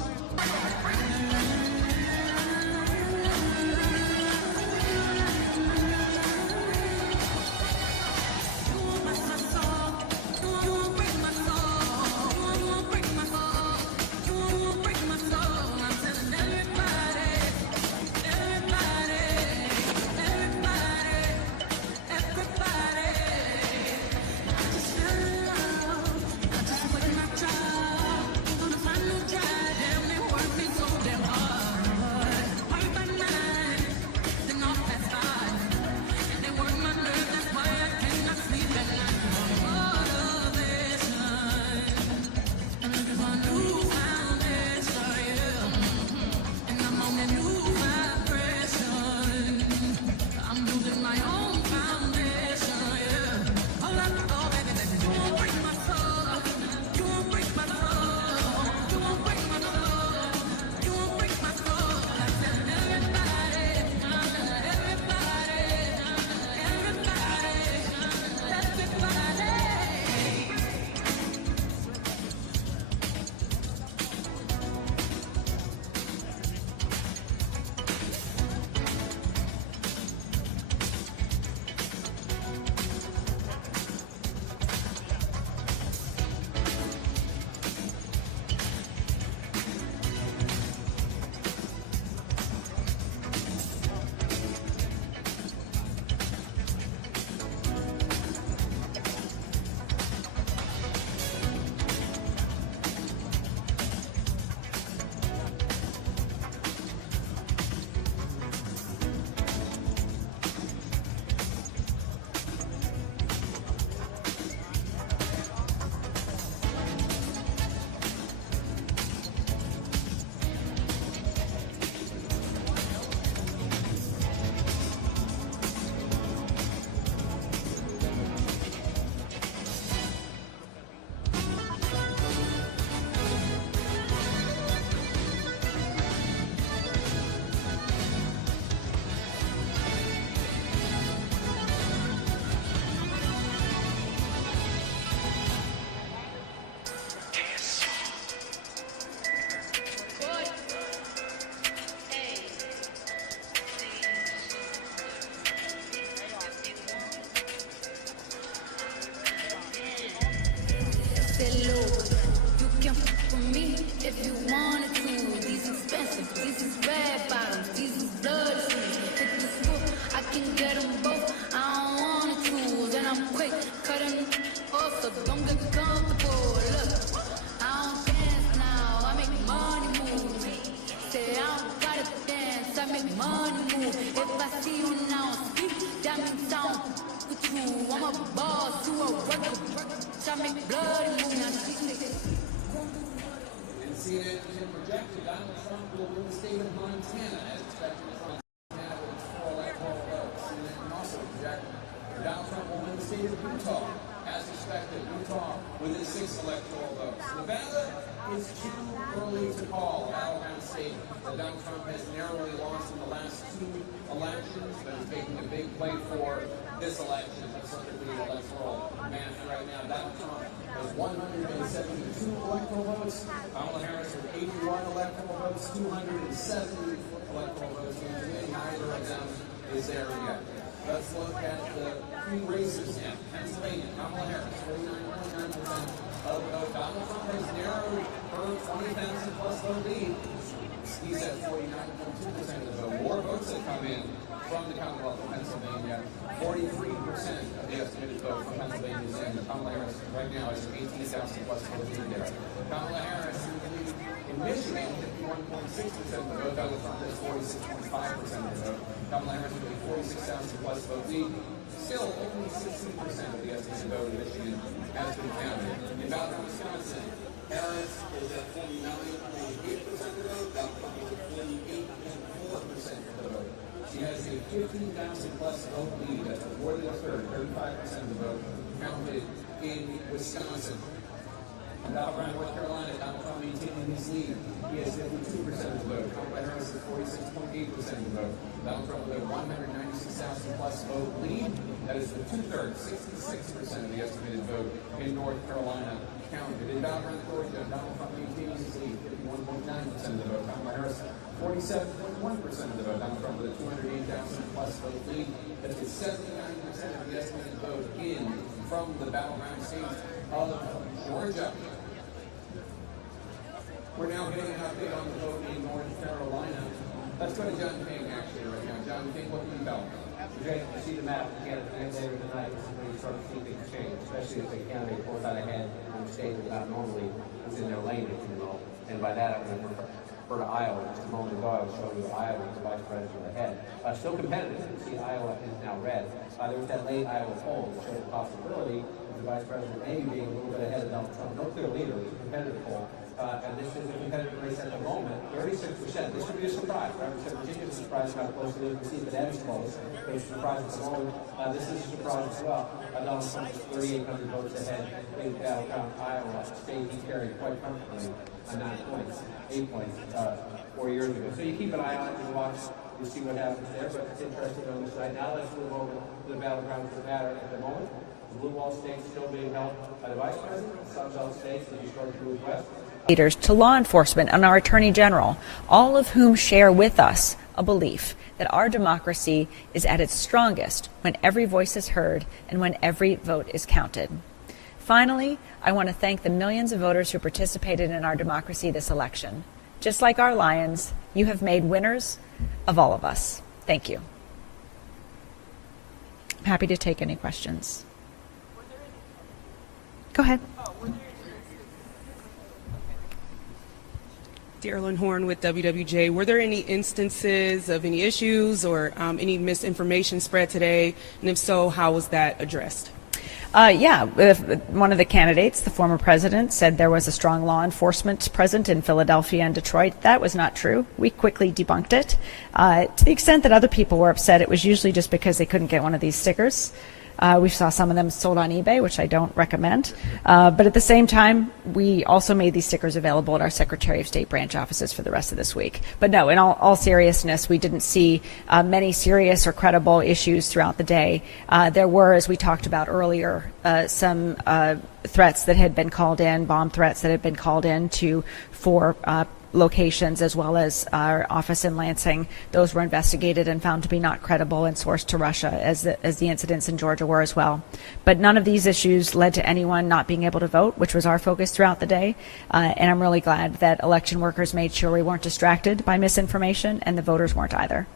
CNN can project that Donald Trump will win the state of Montana as expected from Montana with 4 electoral votes. CNN can also project that Donald Trump will win the state of Utah as expected. Utah with his 6 electoral votes. Nevada is too early to call. Battleground state that Donald Trump has narrowly lost in the last 2 elections, but is making a big play for this election. Let's look at the electoral math right now. Donald Trump has 172 electoral votes. Kamala Harris with 81 electoral votes, 270 electoral votes. Neither of them is there yet. Let's look at the 3 races now. Pennsylvania, Kamala Harris, 49.9% of the vote. Donald Trump has narrowed her 20,000 plus vote lead. He's at 49.2% of the vote. More votes have come in from the Commonwealth of Pennsylvania. 43% of the estimated vote from Pennsylvania is in. Kamala Harris right now is 18,000 plus vote lead there. Kamala Harris in Michigan, 51.6% of the vote. Donald Trump has 46.5% of the vote. Kamala Harris with a 46,000 plus vote lead. Still, only 16% of the estimated vote in Michigan has been counted. In Battleground, Wisconsin, Harris is at 49.8% of the vote. Donald Trump is at 48.4% of the vote. She has a 15,000 plus vote lead. That's more than a third, 35% of the vote counted in Wisconsin. In Battleground, North Carolina, Donald Trump maintaining his lead. He has 52% of the vote. Kamala Harris has 46.8% of the vote. Donald Trump with a 196,000 plus vote lead. That is the two-thirds, 66% of the estimated vote in North Carolina counted. In Battleground, Georgia, Donald Trump maintains his lead, 51.9% of the vote. Kamala Harris, 47.1% of the vote. Donald Trump with a 208,000 plus vote lead. That's with 79% of the estimated vote in from the Battleground state of Georgia. We're now getting an update on the vote in North Carolina. Let's go to John King, actually, right now. John King, what can you tell us? Jay, I see the map again later tonight. This is when you start to see things change, especially if the candidate pulls out ahead in the state without normally is in their lane, if you will. And by that, I mean, refer to Iowa. Just a moment ago, I was showing you Iowa with the vice president ahead. Still competitive. You see Iowa is now red. There was that late Iowa poll that showed the possibility of the vice president maybe being a little bit ahead of Donald Trump. No clear leader. It was a competitive poll. And this is a competitive race at the moment, 36%. This would be a surprise, right? We said Virginia was surprised how close it is. We see that is close. But it's a surprise at the moment. This is a surprise as well. Donald Trump is 3,800 votes ahead in Battleground, Iowa, a state he carried quite comfortably 9 points, 8 points 4 years ago. So you keep an eye on it and watch. You see what happens there, but it's interesting on this side. Now let's move over to the Battleground for matter at the moment. The Blue Wall states still being held by the vice president. Sun Belt states that you start to move west. Leaders to law enforcement and our Attorney General, all of whom share with us a belief that our democracy is at its strongest when every voice is heard and when every vote is counted. Finally, I want to thank the millions of voters who participated in our democracy this election. Just like our lions, you have made winners of all of us. Thank you. I'm happy to take any questions. Go ahead. Darylyn Horn with WWJ. Were there any instances of any issues or any misinformation spread today? And if so, how was that addressed? Yeah, one of the candidates, the former president, said there was a strong law enforcement present in Philadelphia and Detroit. That was not true. We quickly debunked it. To the extent that other people were upset, it was usually just because they couldn't get one of these stickers. We saw some of them sold on eBay, which I don't recommend. But at the same time, we also made these stickers available at our Secretary of State branch offices for the rest of this week. But no, in all seriousness, we didn't see many serious or credible issues throughout the day. There were, as we talked about earlier, some threats that had been called in, bomb threats that had been called in for locations, as well as our office in Lansing. Those were investigated and found to be not credible and sourced to Russia, as the incidents in Georgia were as well. But none of these issues led to anyone not being able to vote, which was our focus throughout the day. And I'm really glad that election workers made sure we weren't distracted by misinformation, and the voters weren't either.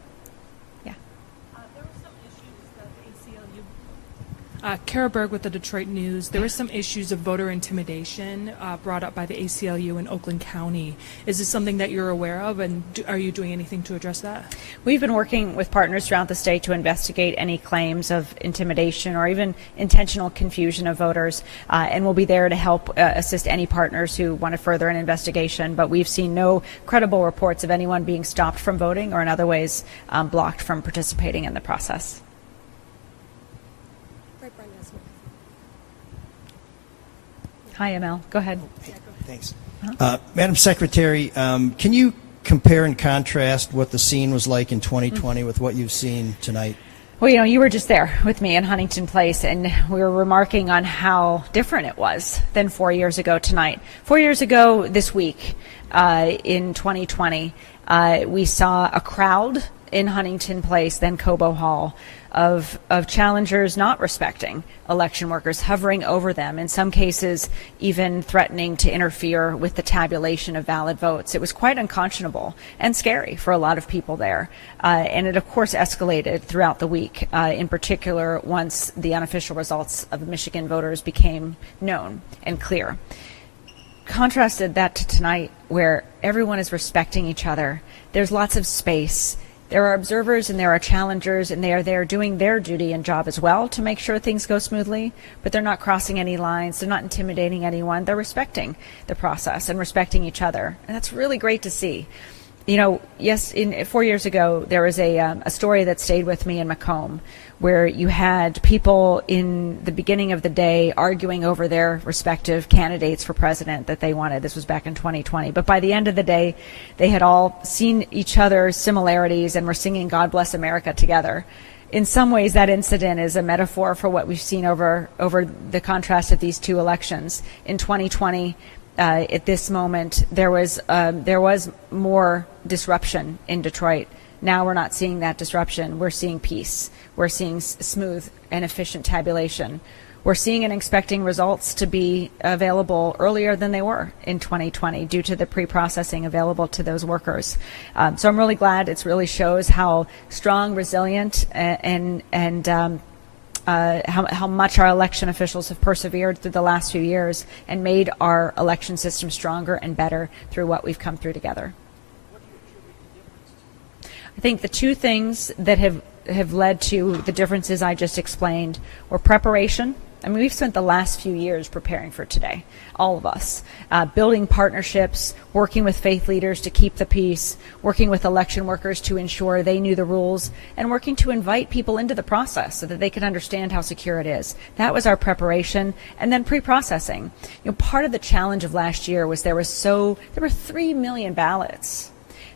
Kara Berg with the Detroit News. There were some issues of voter intimidation brought up by the ACLU in Oakland County. Is this something that you're aware of, and are you doing anything to address that? We've been working with partners throughout the state to investigate any claims of intimidation or even intentional confusion of voters, and we'll be there to help assist any partners who want to further an investigation. But we've seen no credible reports of anyone being stopped from voting or in other ways blocked from participating in the process. Hi, ML. Go ahead. Thanks. Madam Secretary, can you compare and contrast what the scene was like in 2020 with what you've seen tonight? Well, you know, you were just there with me in Huntington Place, and we were remarking on how different it was than 4 years ago tonight. 4 years ago this week, in 2020, we saw a crowd in Huntington Place, then Cobo Hall, of challengers not respecting election workers, hovering over them, in some cases even threatening to interfere with the tabulation of valid votes. It was quite unconscionable and scary for a lot of people there. And it, of course, escalated throughout the week, in particular once the unofficial results of Michigan voters became known and clear. Contrasted that to tonight, where everyone is respecting each other. There's lots of space. There are observers and there are challengers, and they are there doing their duty and job as well to make sure things go smoothly, but they're not crossing any lines. They're not intimidating anyone. They're respecting the process and respecting each other. And that's really great to see. You know, yes, 4 years ago, there was a story that stayed with me in Macomb, where you had people in the beginning of the day arguing over their respective candidates for president that they wanted. This was back in 2020. But by the end of the day, they had all seen each other's similarities and were singing God Bless America together. In some ways, that incident is a metaphor for what we've seen over the contrast of these two elections. In 2020, at this moment, there was more disruption in Detroit. Now we're not seeing that disruption. We're seeing peace. We're seeing smooth and efficient tabulation. We're seeing and expecting results to be available earlier than they were in 2020 due to the pre-processing available to those workers. So I'm really glad. It really shows how strong, resilient, and how much our election officials have persevered through the last few years and made our election system stronger and better through what we've come through together. I think the two things that have led to the differences I just explained were preparation. I mean, we've spent the last few years preparing for today, all of us, building partnerships, working with faith leaders to keep the peace, working with election workers to ensure they knew the rules, and working to invite people into the process so that they could understand how secure it is. That was our preparation. And then pre-processing. You know, part of the challenge of last year was there were 3 million ballots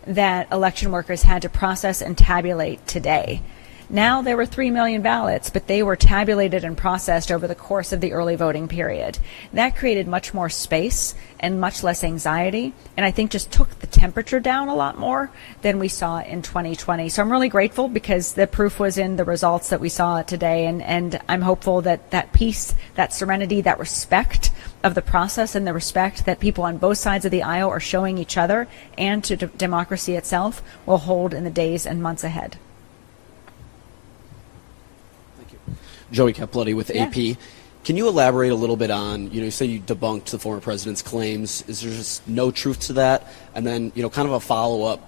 that election workers had to process and tabulate today. Now there were 3 million ballots, but they were tabulated and processed over the course of the early voting period. That created much more space and much less anxiety, and I think just took the temperature down a lot more than we saw in 2020. So I'm really grateful because the proof was in the results that we saw today, and I'm hopeful that that peace, that serenity, that respect of the process and the respect that people on both sides of the aisle are showing each other and to democracy itself will hold in the days and months ahead. Joey Caplletti with AP. Can you elaborate a little bit on, you say you debunked the former president's claims. Is there just no truth to that? And then, kind of a follow-up.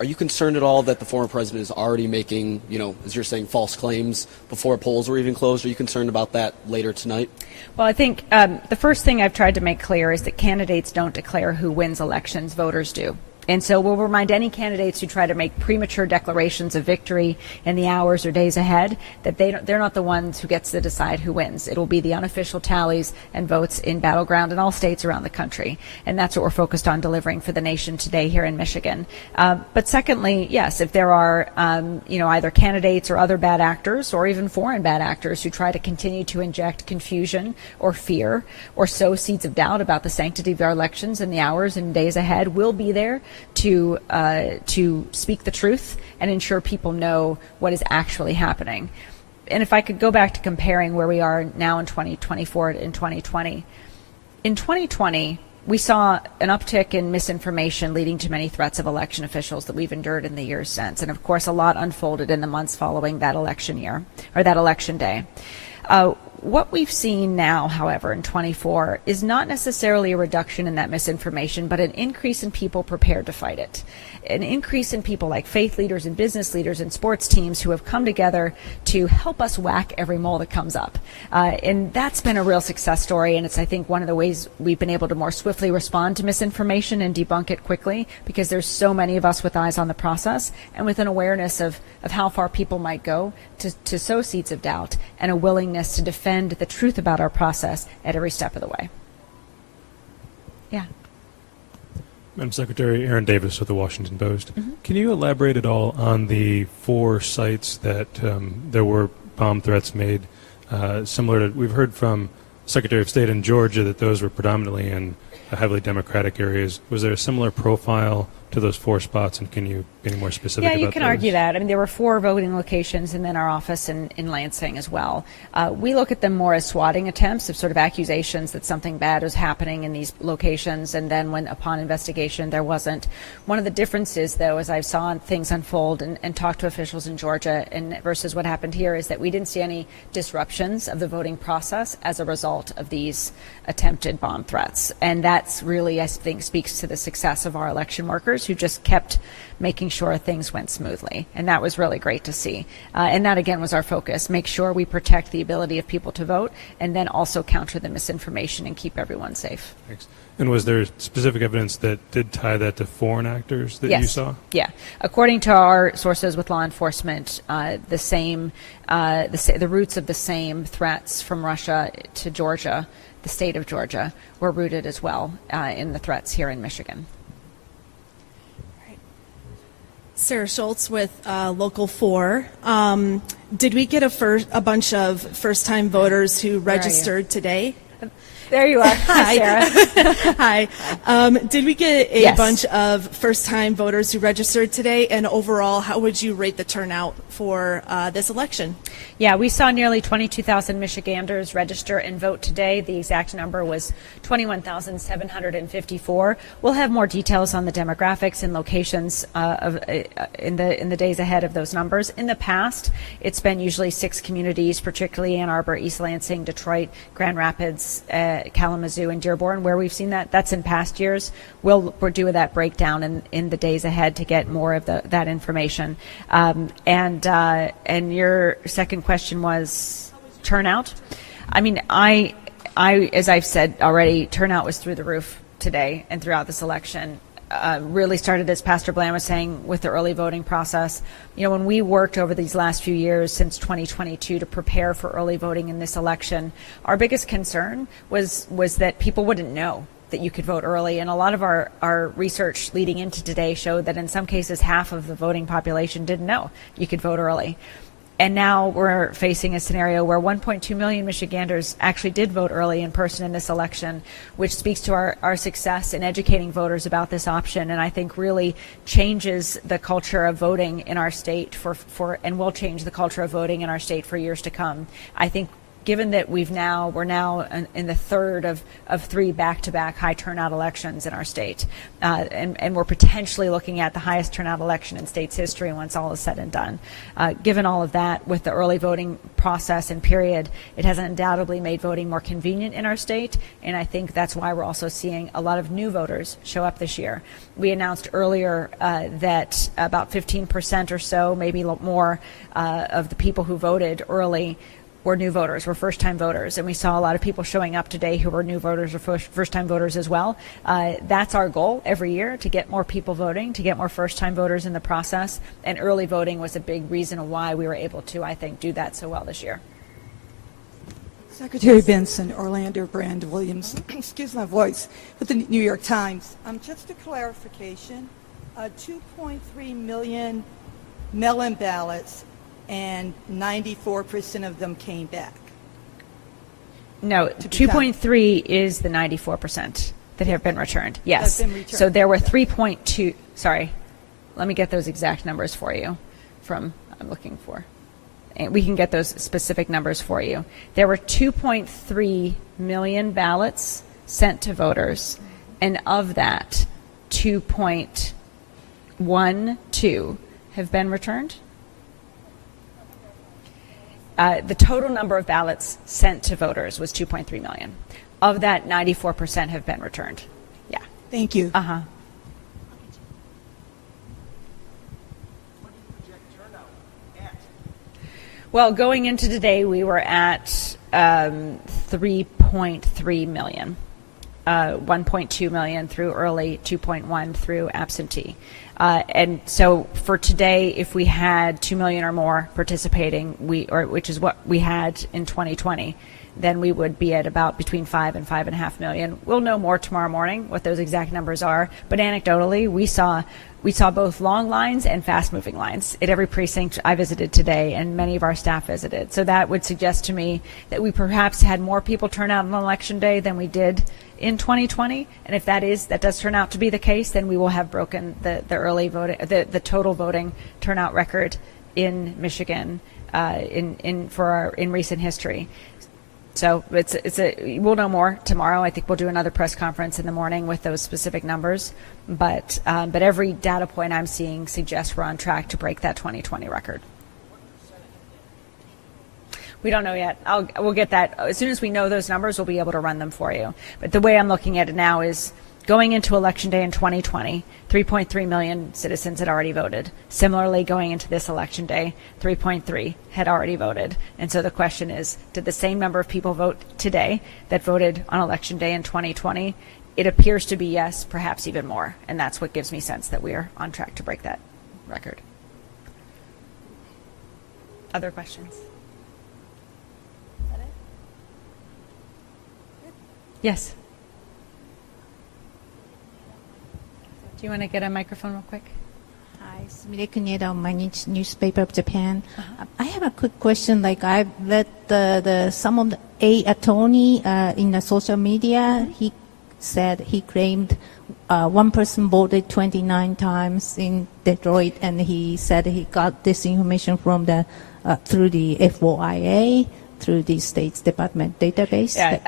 Are you concerned at all that the former president is already making, as you're saying, false claims before polls were even closed? Are you concerned about that later tonight? Well, I think the first thing I've tried to make clear is that candidates don't declare who wins elections, voters do. And so we'll remind any candidates who try to make premature declarations of victory in the hours or days ahead that they're not the ones who gets to decide who wins. It will be the unofficial tallies and votes in Battleground in all states around the country. And that's what we're focused on delivering for the nation today here in Michigan. But secondly, yes, if there are, either candidates or other bad actors or even foreign bad actors who try to continue to inject confusion or fear or sow seeds of doubt about the sanctity of our elections in the hours and days ahead, we'll be there to speak the truth and ensure people know what is actually happening. And if I could go back to comparing where we are now in 2024 and 2020. In 2020, we saw an uptick in misinformation leading to many threats of election officials that we've endured in the years since. And of course, a lot unfolded in the months following that election year, or that election day. What we've seen now, however, in 24 is not necessarily a reduction in that misinformation, but an increase in people prepared to fight it. An increase in people like faith leaders and business leaders and sports teams who have come together to help us whack every mole that comes up. And that's been a real success story, and it's, I think, one of the ways we've been able to more swiftly respond to misinformation and debunk it quickly, because there's so many of us with eyes on the process and with an awareness of how far people might go to sow seeds of doubt and a willingness to defend the truth about our process at every step of the way. Yeah. Madam Secretary, Aaron Davis with the Washington Post. Can you elaborate at all on the 4 sites that there were bomb threats made? Similar to, we've heard from Secretary of State in Georgia that those were predominantly in heavily Democratic areas. Was there a similar profile to those 4 spots, and can you be any more specific about Yeah, you can those? argue that. I mean, there were 4 voting locations and then our office in Lansing as well. We look at them more as swatting attempts of sort of accusations that something bad was happening in these locations, and then when upon investigation there wasn't. One of the differences, though, as I saw things unfold and talked to officials in Georgia and versus what happened here, is that we didn't see any disruptions of the voting process as a result of these attempted bomb threats. And that's really, I think, speaks to the success of our election workers voters who just kept making sure things went smoothly. And that was really great to see. And that, again, was our focus. Make sure we protect the ability of people to vote and then also counter the misinformation and keep everyone safe. Thanks. And was there specific evidence that did tie that to foreign actors that you saw? Yeah. According to our sources with law enforcement, the roots of the same threats from Russia to Georgia, the state of Georgia, were rooted as well in the threats here in Michigan. Sarah Schultz with Local 4. Did we get a bunch of first-time voters who registered today? There you are. Hi, Sarah. Hi. Did we get a bunch of first-time voters who registered today? And overall, how would you rate the turnout for this election? Yeah, we saw nearly 22,000 Michiganders register and vote today. The exact number was 21,754. We'll have more details on the demographics and locations in the days ahead of those numbers. In the past, it's been usually 6 communities, particularly Ann Arbor, East Lansing, Detroit, Grand Rapids, Kalamazoo, and Dearborn, where we've seen that. That's in past years. We're doing that breakdown in the days ahead to get more of that information. And your second question was turnout. I mean, I as I've said already, turnout was through the roof today and throughout this election. Really started, as Pastor Bland was saying, with the early voting process. You know, when we worked over these last few years since 2022 to prepare for early voting in this election, our biggest concern was that people wouldn't know that you could vote early. And a lot of our research leading into today showed that in some cases half of the voting population didn't know you could vote early. And now we're facing a scenario where 1.2 million Michiganders actually did vote early in person in this election, which speaks to our success in educating voters about this option, and I think really changes the culture of voting in our state and will change the culture of voting in our state for years to come. I think given that we're now in the third of 3 back-to-back high turnout elections in our state, and we're potentially looking at the highest turnout election in state's history once all is said and done. Given all of that, with the early voting process and period, it has undoubtedly made voting more convenient in our state, and I think that's why we're also seeing a lot of new voters show up this year. We announced earlier that about 15% or so, maybe more, of the people who voted early were new voters, were first-time voters, and we saw a lot of people showing up today who were new voters or first-time voters as well. That's our goal every year, to get more people voting, to get more first-time voters in the process, and early voting was a big reason why we were able to, I think, do that so well this year. Secretary Benson, Orlando Brand Williams, excuse my voice, with the New York Times. Just a clarification, 2.3 million mail-in ballots, and 94% of them came back. No, 2.3 is the 94% that have been returned. Yes. Been returned. So there were 3.2. Sorry, let me get those exact numbers for you. I'm looking for, and we can get those specific numbers for you. There were 2.3 million ballots sent to voters, and of that, 2.12 have been returned. The total number of ballots sent to voters was 2.3 million. Of that, 94% have been returned. Yeah. Thank you. Uh-huh. Well, going into today, we were at 3.3 million. 1.2 million through early, 2.1 through absentee. And so for today, if we had 2 million or more participating, which is what we had in 2020, then we would be at about between 5 and 5.5 million. We'll know more tomorrow morning what those exact numbers are. But anecdotally, we saw both long lines and fast-moving lines at every precinct I visited today, and many of our staff visited. So that would suggest to me that we perhaps had more people turn out on Election Day than we did in 2020. And if that does turn out to be the case, then we will have broken the early voting, the total voting turnout record in Michigan in recent history. So we'll know more tomorrow. I think we'll do another press conference in the morning with those specific numbers. But every data point I'm seeing suggests we're on track to break that 2020 record. We don't know yet. We'll get that as soon as we know those numbers. We'll be able to run them for you. But the way I'm looking at it now is Going into Election Day in 2020, 3.3 million citizens had already voted. Similarly, going into this election day, 3.3 had already voted. And so the question is, did the same number of people vote today that voted on Election Day in 2020? It appears to be yes, perhaps even more. And that's what gives me sense that we are on track to break that record. Other questions? Yes. Do you want to get a microphone real quick? Hi, Sumire Kuneda, Mainichi newspaper of Japan. I have a quick question. Like I've read some of the attorney in the social media. He said he claimed one person voted 29 times in Detroit, and he said he got this information from the through the FOIA, through the State's Department database. Yeah,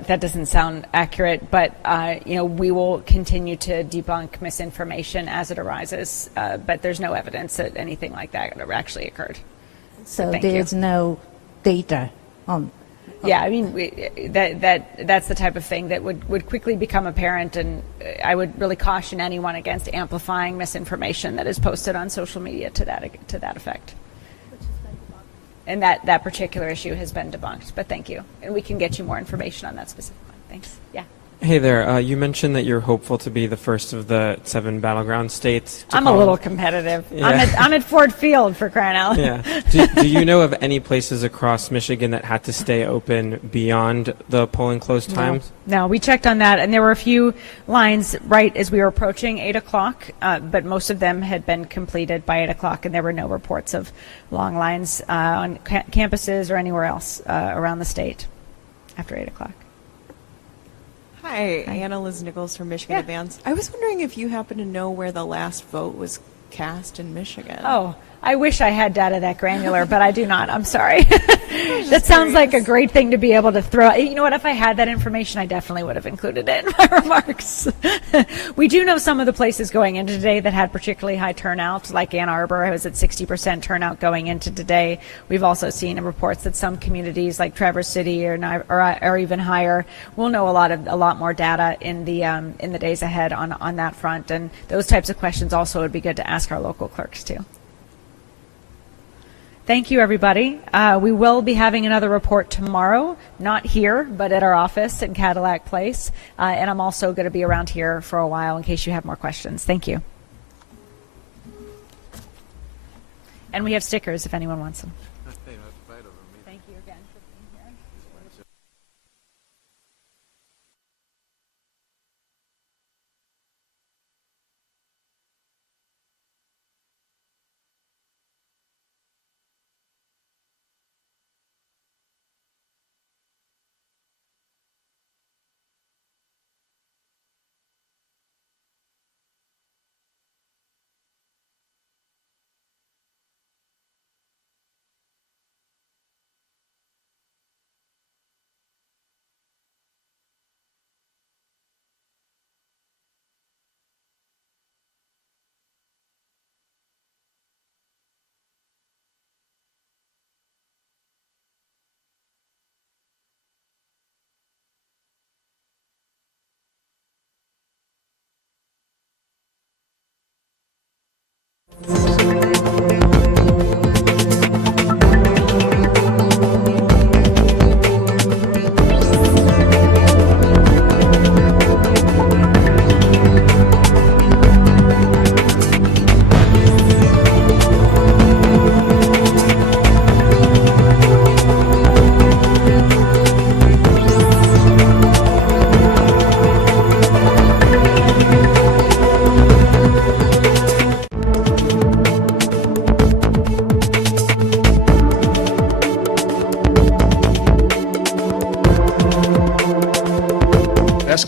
that doesn't sound accurate, but we will continue to debunk misinformation as it arises. But there's no evidence that anything like that actually occurred. So there's no data on. Yeah, I mean that's the type of thing that would quickly become apparent, and I would really caution anyone against amplifying misinformation that is posted on social media to that effect. And that particular issue has been debunked, but thank you. And we can get you more information on that specific one. Thanks. Yeah. Hey there. You mentioned that you're hopeful to be the first of the 7 battleground states. I'm a little competitive. Yeah. I'm at Ford Field, for crying out loud. Yeah. Do you know of any places across Michigan that had to stay open beyond the polling close times? No, we checked on that, and there were a few lines right as we were approaching 8 o'clock, but most of them had been completed by 8 o'clock, and there were no reports of long lines on campuses or anywhere else around the state after 8 o'clock. Hi, Anna Liz Nichols from Michigan Advance. I was wondering if you happen to know where the last vote was cast in Michigan. Oh, I wish I had data that granular, but I do not. I'm sorry. That sounds like a great thing to be able to throw. You know what? If I had that information, I definitely would have included it in my remarks. We do know some of the places going into today that had particularly high turnout, like Ann Arbor. I was at 60% turnout going into today. We've also seen reports that some communities, like Traverse City or even higher, will know a lot more data in the days ahead on that front. And those types of questions also would be good to ask our local clerks too. Thank you, everybody. We will be having another report tomorrow, not here, but at our office in Cadillac Place. And I'm also going to be around here for a while in case you have more questions. Thank you. And we have stickers if anyone wants them. Thank you again for being here.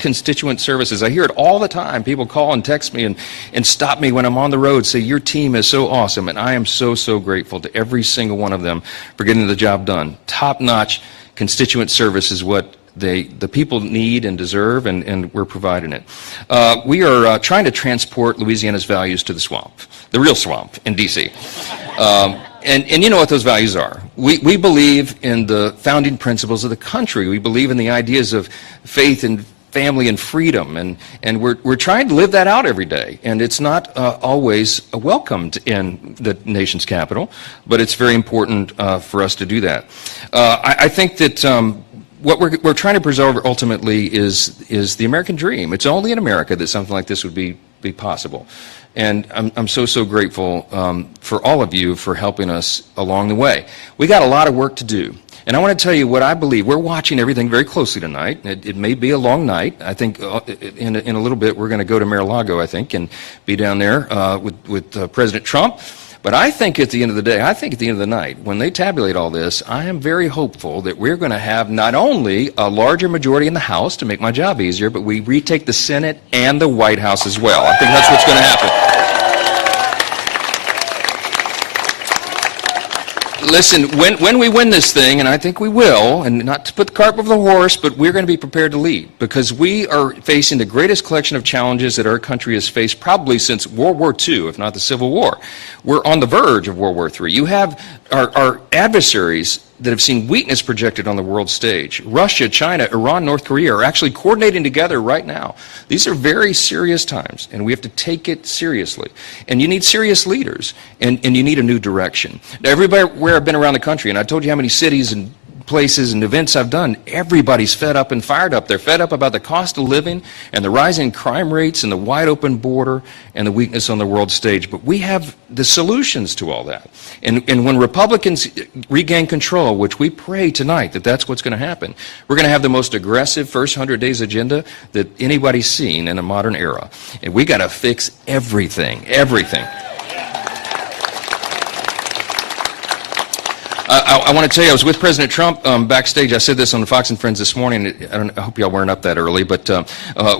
Constituent services. I hear it all the time. People call and text me and stop me when I'm on the road, say your team is so awesome, and I am so grateful to every single one of them for getting the job done. Top-notch constituent service is what the people need and deserve, and we're providing it. We are trying to transport Louisiana's values to the swamp, the real swamp in D.C. And you know what those values are. We believe in the founding principles of the country. We believe in the ideas of faith and family and freedom, and we're trying to live that out every day. And it's not always welcomed in the nation's capital, but it's very important for us to do that. I think that what we're trying to preserve ultimately is the American dream. It's only in America that something like this would be possible. And I'm so grateful for all of you for helping us along the way. We got a lot of work to do. And I want to tell you what I believe. We're watching everything very closely tonight. It may be a long night. I think in a little bit we're going to go to Mar-a-Lago, I think, and be down there with President Trump. But I think at the end of the day, at the end of the night, when they tabulate all this, I am very hopeful that we're going to have not only a larger majority in the House to make my job easier, but we retake the Senate and the White House as well. I think that's what's going to happen. Listen, when we win this thing, and I think we will, and not to put the cart before the horse, but we're going to be prepared to lead, because we are facing the greatest collection of challenges that our country has faced probably since World War II, if not the Civil War. We're on the verge of World War III. You have our adversaries that have seen weakness projected on the world stage. Russia, China, Iran, North Korea are actually coordinating together right now. These are very serious times, and we have to take it seriously. And you need serious leaders, and you need a new direction. Now, everywhere I've been around the country, and I told you how many cities and places and events I've done, everybody's fed up and fired up. They're fed up about the cost of living and the rising crime rates and the wide open border and the weakness on the world stage. But we have the solutions to all that. And when Republicans regain control, which we pray tonight that that's what's going to happen, we're going to have the most aggressive first 100 days agenda that anybody's seen in a modern era. And we got to fix everything, everything. I want to tell you, I was with President Trump backstage. I said this on Fox and Friends this morning. I hope y'all weren't up that early, but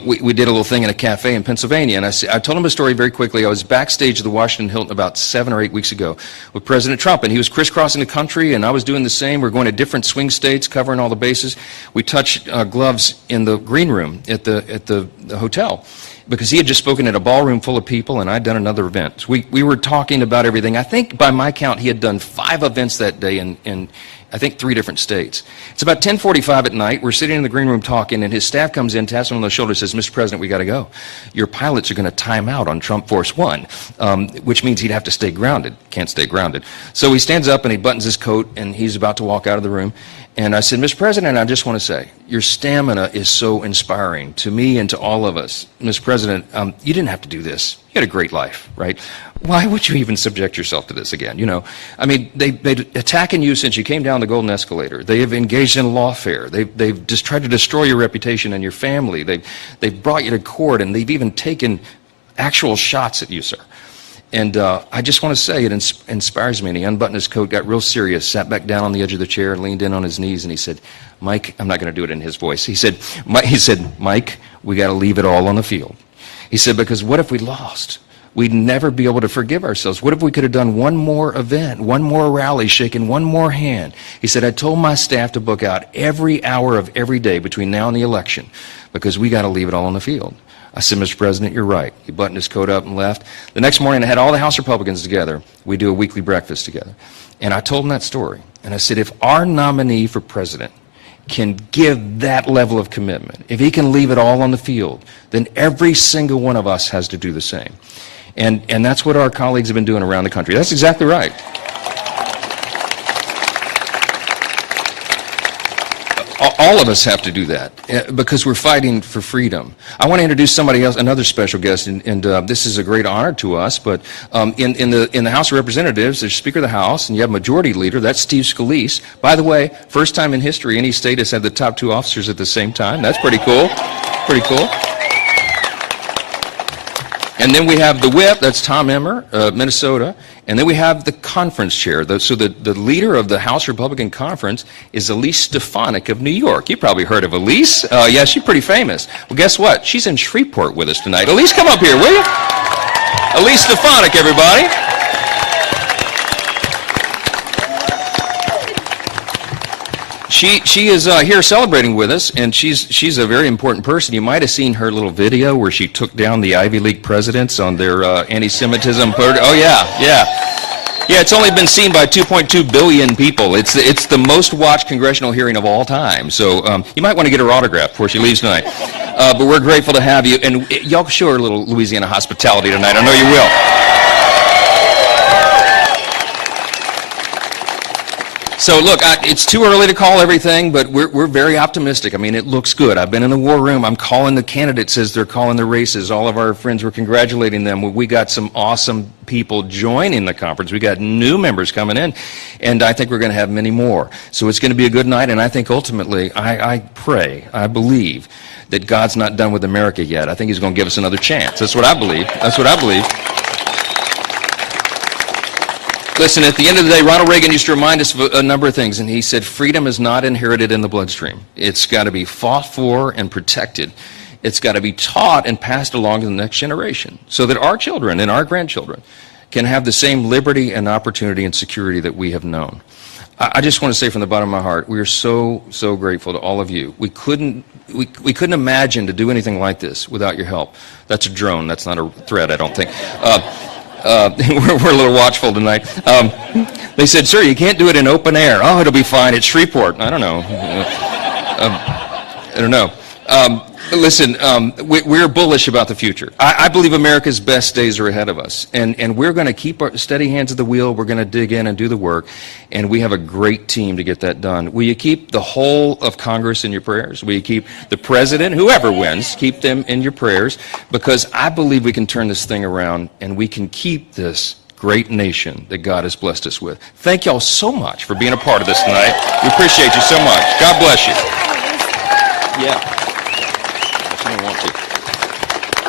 we did a little thing in a cafe in Pennsylvania, and I told him a story very quickly. I was backstage at the Washington Hilton about 7 or 8 weeks ago with President Trump, and he was crisscrossing the country, and I was doing the same. We're going to different swing states, covering all the bases. We touched gloves in the green room at the hotel, because he had just spoken at a ballroom full of people, and I'd done another event. We were talking about everything. I think by my count, he had done 5 events that day in I think 3 different states. It's about 10:45 at night. We're sitting in the green room talking, and his staff comes in, taps him on the shoulder, says, "Mr. President, we got to go. Your pilots are going to time out on Trump Force 1, which means he'd have to stay grounded. Can't stay grounded." So he stands up and he buttons his coat, and he's about to walk out of the room. And I said, "Mr. President, I just want to say, your stamina is so inspiring to me and to all of us. Mr. President, you didn't have to do this. You had a great life, right? Why would you even subject yourself to this again? You know, I mean, they've been attacking you since you came down the golden escalator. They have engaged in lawfare. They've just tried to destroy your reputation and your family. They've brought you to court, and they've even taken actual shots at you, sir. And I just want to say it inspires me." And he unbuttoned his coat, got real serious, sat back down on the edge of the chair, leaned in on his knees, and he said, "Mike," I'm not going to do it in his voice. He said, "Mike, we got to leave it all on the field." He said, "Because what if we lost? We'd never be able to forgive ourselves. What if we could have done one more event, one more rally, shaken one more hand?" He said, "I told my staff to book out every hour of every day between now and the election, because we got to leave it all on the field." I said, "Mr. President, you're right." He buttoned his coat up and left. The next morning, I had all the House Republicans together. We do a weekly breakfast together. And I told him that story. And I said, if our nominee for president can give that level of commitment, if he can leave it all on the field, then every single one of us has to do the same. And that's what our colleagues have been doing around the country. That's exactly right. All of us have to do that, because we're fighting for freedom. I want to introduce somebody else, another special guest, and this is a great honor to us. But in the House of Representatives, there's Speaker of the House, and you have Majority Leader. That's Steve Scalise. By the way, first time in history any state has had the top 2 officers at the same time. That's pretty cool. Pretty cool. And then we have the whip, that's Tom Emmer, Minnesota. And then we have the conference chair. So the leader of the House Republican Conference is Elise Stefanik of New York. You probably heard of Elise. Yeah, she's pretty famous. Well, guess what? She's in Shreveport with us tonight. Elise, come up here, will you? Elise Stefanik, everybody. She is here celebrating with us, and she's a very important person. You might have seen her little video where she took down the Ivy League presidents on their anti-Semitism. Oh yeah. Yeah, it's only been seen by 2.2 billion people. It's the most watched congressional hearing of all time. So you might want to get her autograph before she leaves tonight. but we're grateful to have you. And y'all show her a little Louisiana hospitality tonight. I know you will. So look, it's too early to call everything, but we're very optimistic. I mean, it looks good. I've been in the war room. I'm calling the candidates as they're calling the races. All of our friends, we're congratulating them. We got some awesome people joining the conference. We got new members coming in, and I think we're going to have many more. So it's going to be a good night, and I think ultimately, I pray, I believe that God's not done with America yet. I think he's going to give us another chance. That's what I believe. That's what I believe. Listen, at the end of the day, Ronald Reagan used to remind us of a number of things, and he said freedom is not inherited in the bloodstream. It's got to be fought for and protected. It's got to be taught and passed along to the next generation so that our children and our grandchildren can have the same liberty and opportunity and security that we have known. I just want to say from the bottom of my heart, we are so, so grateful to all of you. We couldn't imagine to do anything like this without your help. That's a drone. That's not a threat, I don't think. We're a little watchful tonight. They said, sir, you can't do it in open air. Oh, it'll be fine. It's Shreveport. I don't know. I don't know. Listen, we're bullish about the future. I believe America's best days are ahead of us. And we're going to keep our steady hands at the wheel. We're going to dig in and do the work. And we have a great team to get that done. Will you keep the whole of Congress in your prayers? Will you keep the president, whoever wins, keep them in your prayers? Because I believe we can turn this thing around and we can keep this great nation that God has blessed us with. Thank y'all so much for being a part of this tonight. We appreciate you so much. God bless you. Yeah.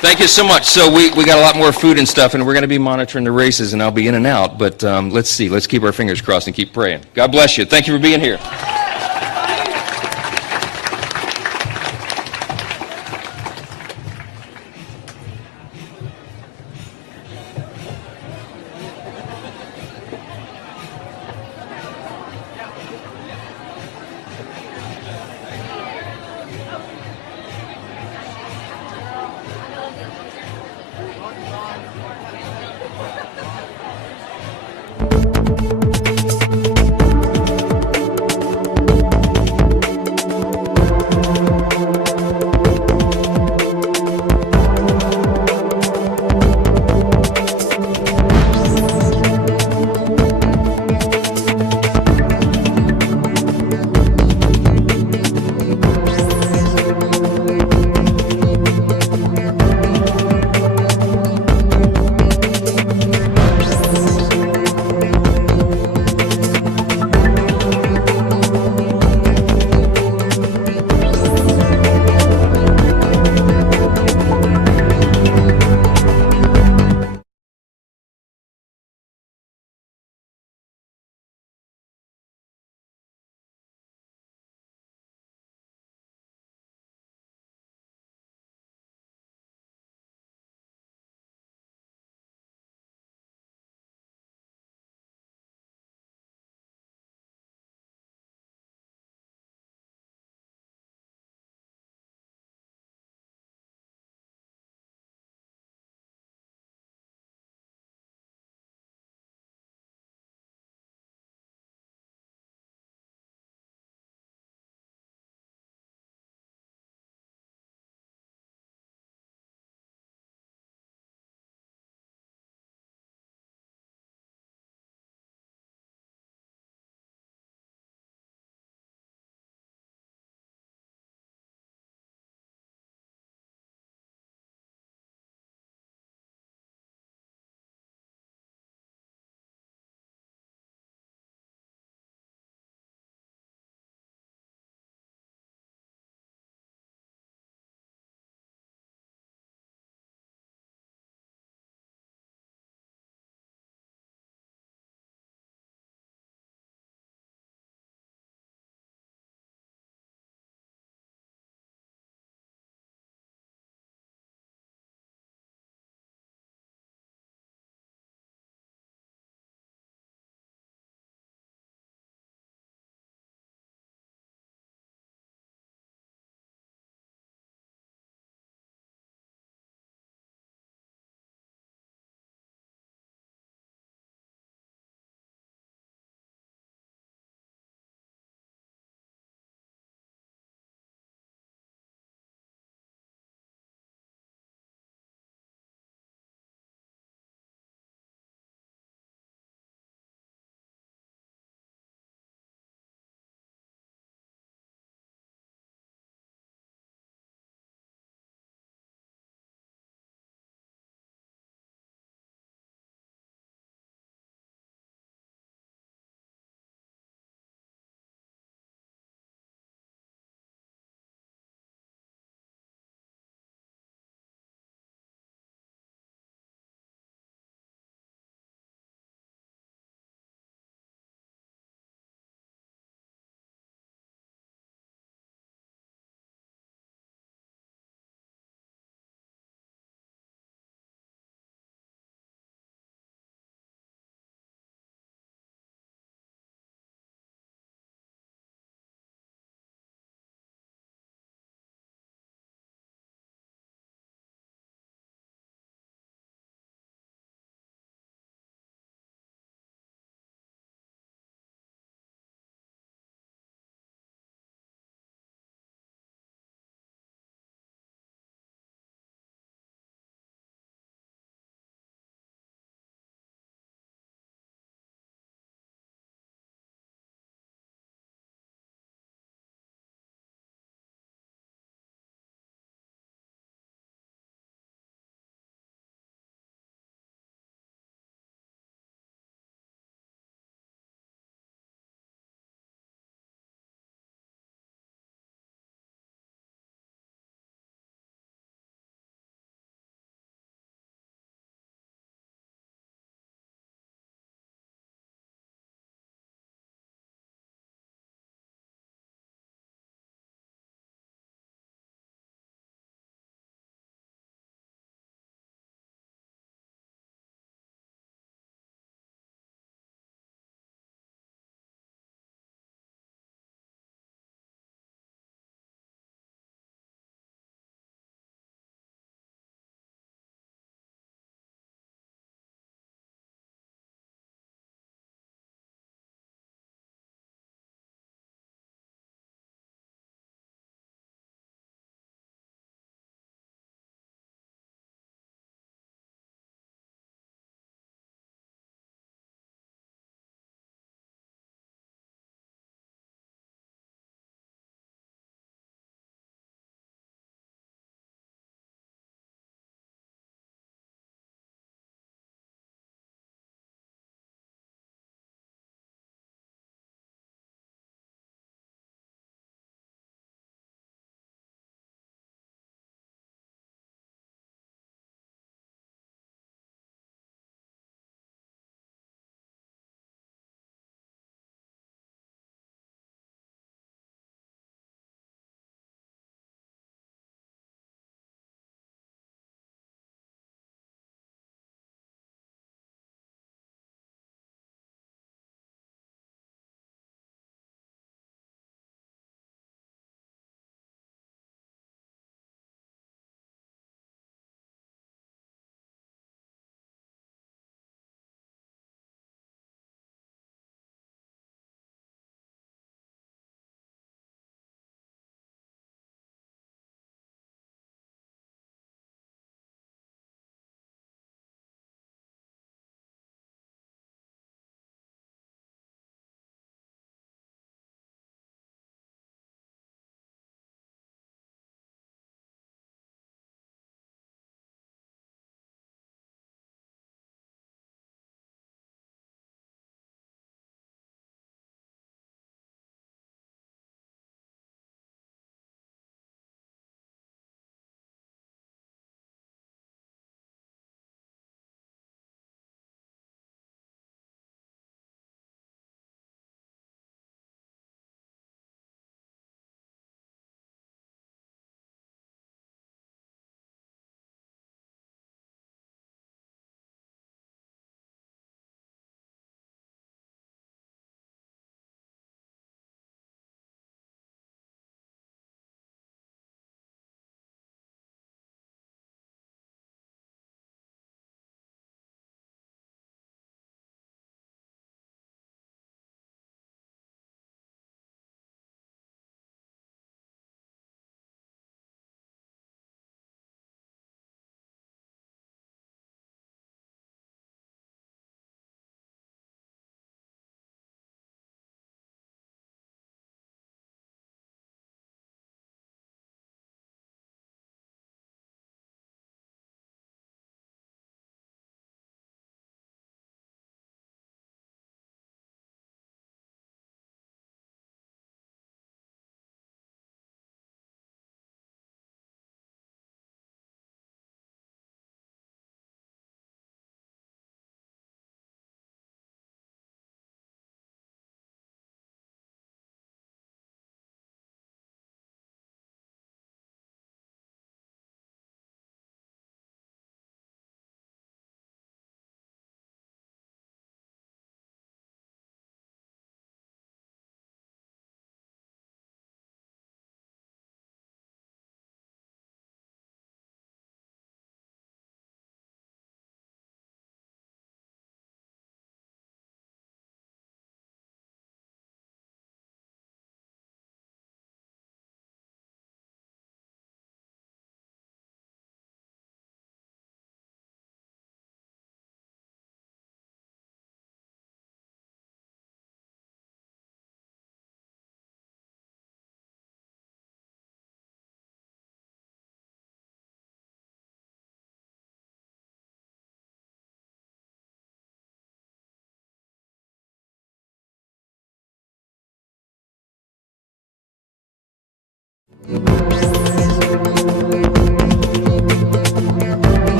Thank you so much. So we got a lot more food and stuff, and we're going to be monitoring the races, and I'll be in and out. But let's see. Let's keep our fingers crossed and keep praying. God bless you. Thank you for being here.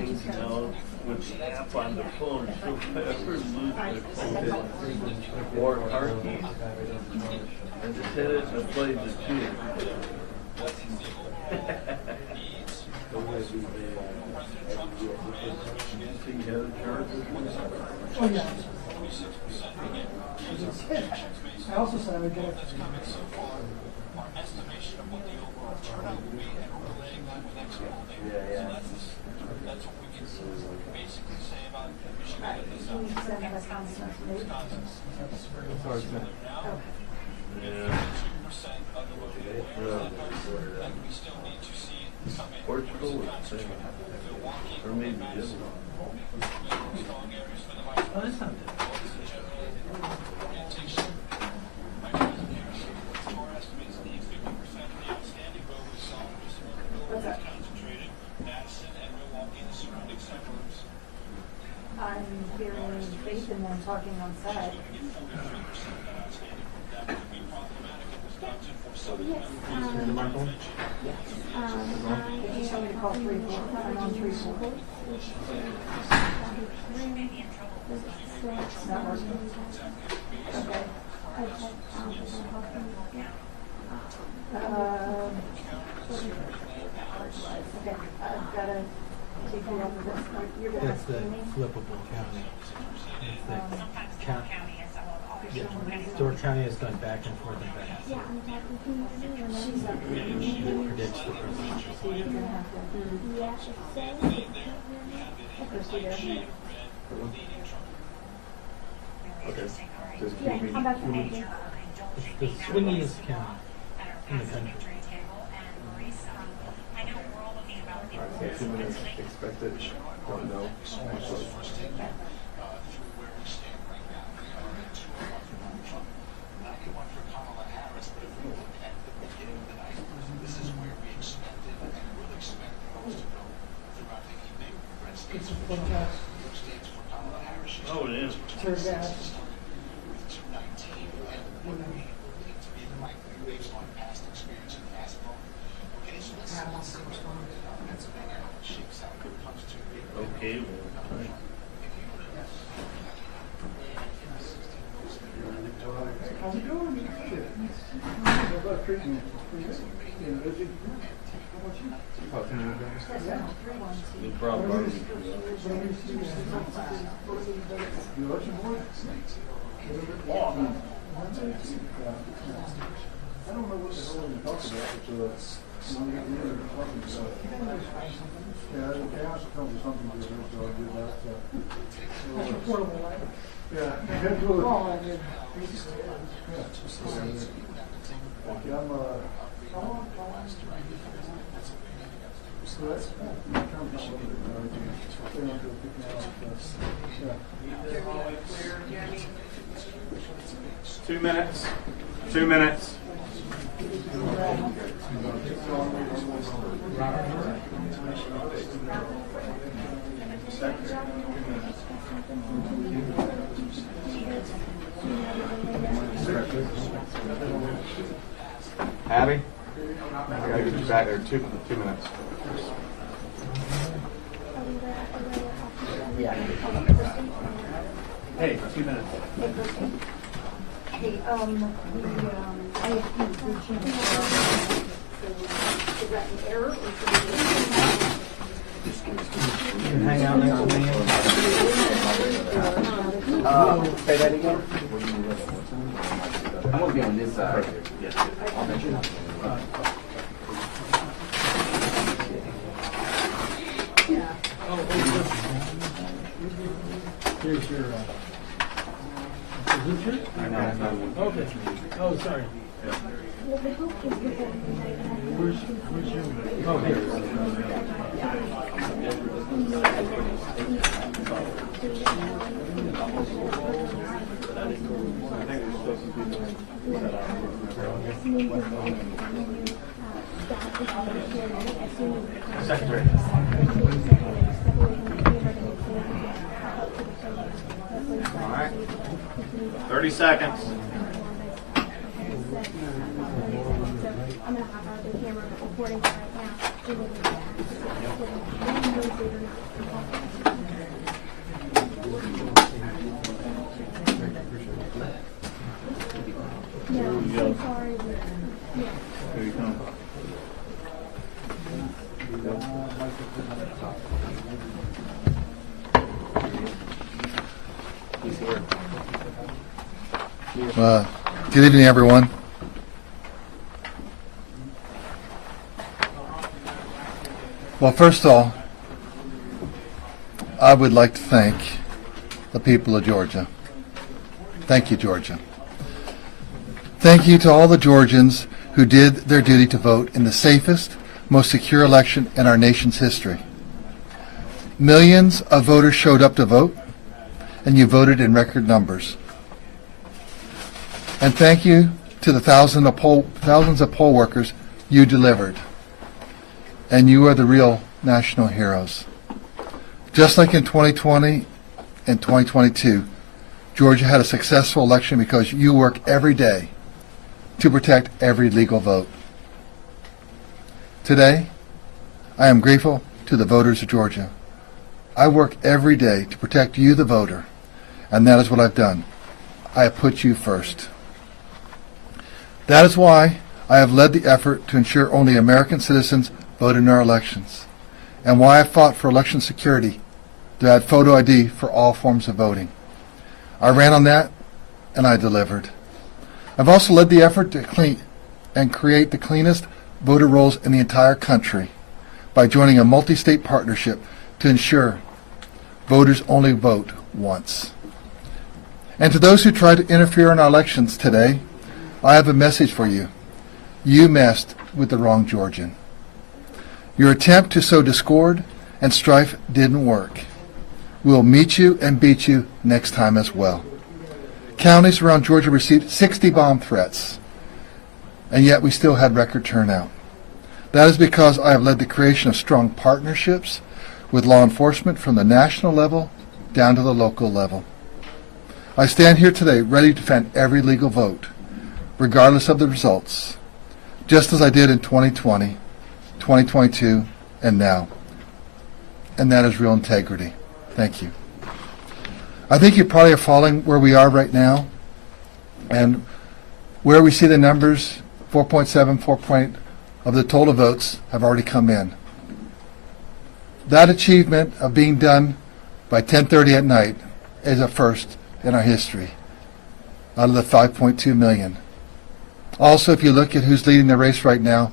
thing, you know, would tap on the phone, so whoever lose their phone or car keys, and set it and play the tune. See how the charges Oh, yeah. I also said I would get it. Portugal was the same. Or maybe just. Oh, that's not bad. I'm hearing Faith and them talking on set. Yes. Did you tell me to call 3-4? I'm on 3-4. It's not working. Okay. Okay, I've got to take you off of this. You're going to That's the flippable county. It's the count. Yeah. Door County has gone back and forth and back. It predicts the presidential. Okay. Just Yeah, keep me. I'm back to you. It's the swingiest county in the country. Alright, so 2 minutes expected, don't know. It's a full gas. Oh, it is. Tear gas. Okay, well, fine. How's it going? How about treatment? You busy? How about you? No problem. You watch your boy? I don't know what the hell we're talking about, yeah, the house comes with something to do, so I'll do that. That's a portable light. Yeah. That's really. Oh, I did. Yeah. Yeah. 2 minutes. 2 minutes. Abby, I gotta get you back there. 2 minutes. Hey, 2 minutes. Hey, I have is that an error or should You can hang out next to me. Say that again? I'm gonna be on this side. Yes. I'll mention it. Here's your. Is this yours? I know, it's not one. Okay. Oh, sorry. Where's your? Oh, here. Secretary. All right. 30 seconds. I'm going to have the camera recording right now. Good evening, everyone. Well, first of all, I would like to thank the people of Georgia. Thank you, Georgia. Thank you to all the Georgians who did their duty to vote in the safest, most secure election in our nation's history. Millions of voters showed up to vote, and you voted in record numbers. And thank you to the thousands of poll workers you delivered. And you are the real national heroes. Just like in 2020 and 2022, Georgia had a successful election because you work every day to protect every legal vote. Today, I am grateful to the voters of Georgia. I work every day to protect you, the voter, and that is what I've done. I have put you first. That is why I have led the effort to ensure only American citizens vote in our elections, and why I fought for election security to add photo ID for all forms of voting. I ran on that, and I delivered. I've also led the effort to clean and create the cleanest voter rolls in the entire country by joining a multi-state partnership to ensure voters only vote once. And to those who try to interfere in our elections today, I have a message for you. You messed with the wrong Georgian. Your attempt to sow discord and strife didn't work. We'll meet you and beat you next time as well. Counties around Georgia received 60 bomb threats, and yet we still had record turnout. That is because I have led the creation of strong partnerships with law enforcement from the national level down to the local level. I stand here today ready to defend every legal vote, regardless of the results, just as I did in 2020, 2022, and now. And that is real integrity. Thank you. I think you probably are following where we are right now, and where we see the numbers, 4.7 of the total votes have already come in. That achievement of being done by 10:30 at night is a first in our history out of the 5.2 million. Also, if you look at who's leading the race right now,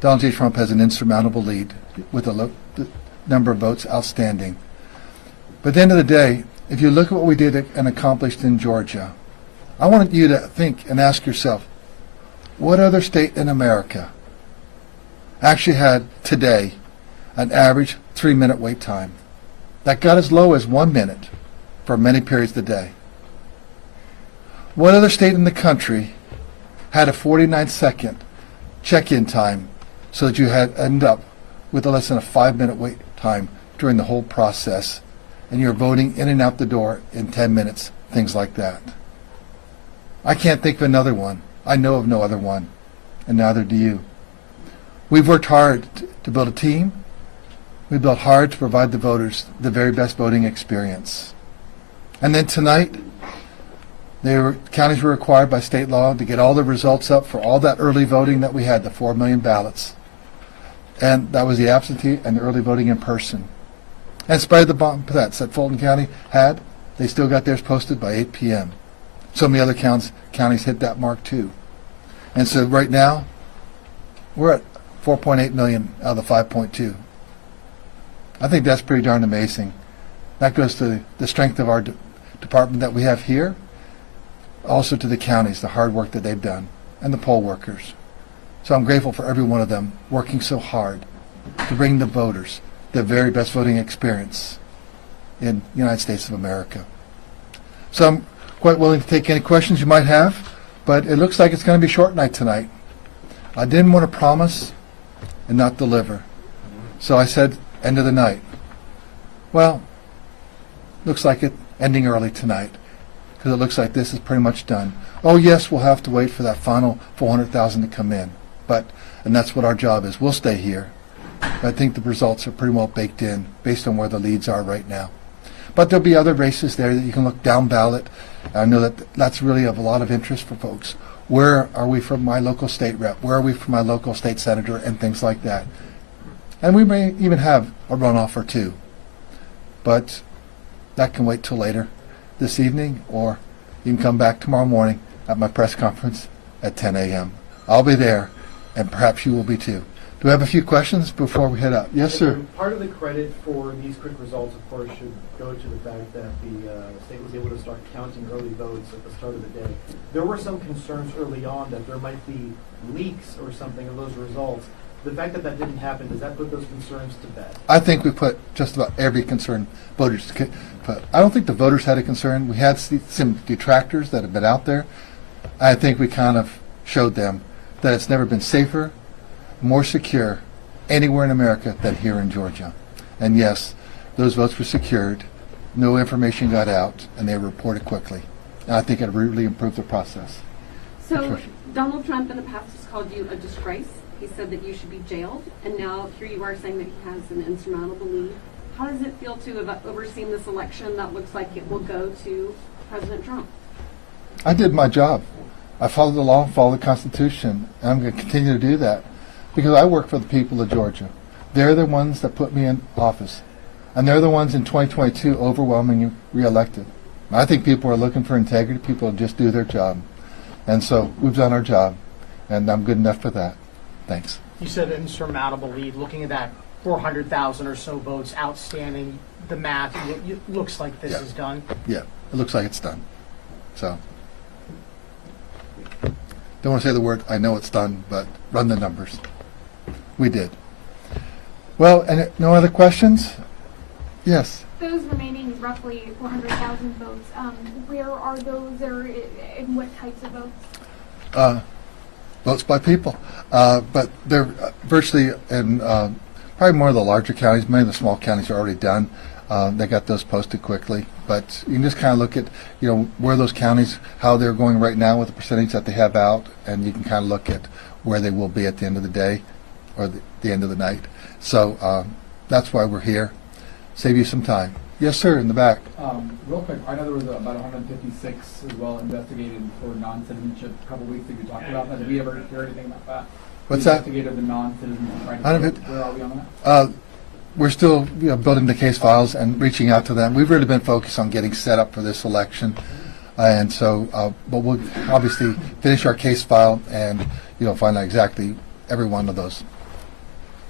Donald J. Trump has an insurmountable lead with the number of votes outstanding. But at the end of the day, if you look at what we did and accomplished in Georgia, I want you to think and ask yourself, what other state in America actually had today an average 3-minute wait time that got as low as 1 minute for many periods of the day? What other state in the country had a 49-second check-in time so that you had end up with less than a 5-minute wait time during the whole process, and you're voting in and out the door in 10 minutes, things like that? I can't think of another one. I know of no other one, and neither do you. We've worked hard to build a team. We've built hard to provide the voters the very best voting experience. And then tonight, counties were required by state law to get all the results up for all that early voting that we had, the 4 million ballots. And that was the absentee and the early voting in person. And in spite of the bomb threats that Fulton County had, they still got theirs posted by 8 p.m. So many other counties hit that mark too. And so right now, we're at 4.8 million out of the 5.2. I think that's pretty darn amazing. That goes to the strength of our department that we have here, also to the counties, the hard work that they've done, and the poll workers. So I'm grateful for every one of them working so hard to bring the voters the very best voting experience in the United States of America. So I'm quite willing to take any questions you might have, but it looks like it's going to be short night tonight. I didn't want to promise and not deliver. So I said end of the night. Well, looks like it ending early tonight, because it looks like this is pretty much done. Oh yes, we'll have to wait for that final 400,000 to come in, and that's what our job is. We'll stay here. I think the results are pretty well baked in based on where the leads are right now. But there'll be other races there that you can look down ballot. I know that that's really of a lot of interest for folks. Where are we from my local state rep? Where are we from my local state senator? And things like that. And we may even have a runoff or two. But that can wait till later. this evening, or you can come back tomorrow morning at my press conference at 10 a.m. I'll be there, and perhaps you will be too. Do we have a few questions before we head out? Yes, sir. Part of the credit for these quick results, of course, should go to the fact that the state was able to start counting early votes at the start of the day. There were some concerns early on that there might be leaks or something of those results. The fact that that didn't happen, does that put those concerns to bed? I think we put just about every concern voters could put. I don't think the voters had a concern. We had some detractors that have been out there. I think we kind of showed them that it's never been safer, more secure anywhere in America than here in Georgia. And yes, those votes were secured, no information got out, and they were reported quickly. And I think it really improved the process. So Patricia. Donald Trump in the past has called you a disgrace. He said that you should be jailed, and now here you are saying that he has an insurmountable lead. How does it feel to have overseen this election that looks like it will go to President Trump? I did my job. I followed the law, followed the Constitution, and I'm going to continue to do that because I work for the people of Georgia. They're the ones that put me in office, and they're the ones in 2022 overwhelmingly reelected. I think people are looking for integrity. People just do their job. And so we've done our job, and I'm good enough for that. Thanks. You said insurmountable lead. Looking at that 400,000 or so votes outstanding, the math, it looks like this is done. Yeah, it looks like it's done. So, don't want to say the word, I know it's done, but run the numbers. We did. Well, and no other questions? Yes. Those remaining roughly 400,000 votes, where are those, or in what types of votes? Votes by people. But they're virtually in probably more of the larger counties. Many of the small counties are already done. They got those posted quickly. But you can just kind of look at, where those counties, how they're going right now with the percentage that they have out, and you can kind of look at where they will be at the end of the day or the end of the night. So that's why we're here. Save you some time. Yes, sir, in the back. Real quick, I know there was about 156 as well investigated for non-citizenship a couple weeks ago. You talked about that. Did we ever hear anything about that? What's that? Investigated the non-citizens. Where are we on that? We're still building the case files and reaching out to them. We've really been focused on getting set up for this election. And so, but we'll obviously finish our case file and, find out exactly every one of those.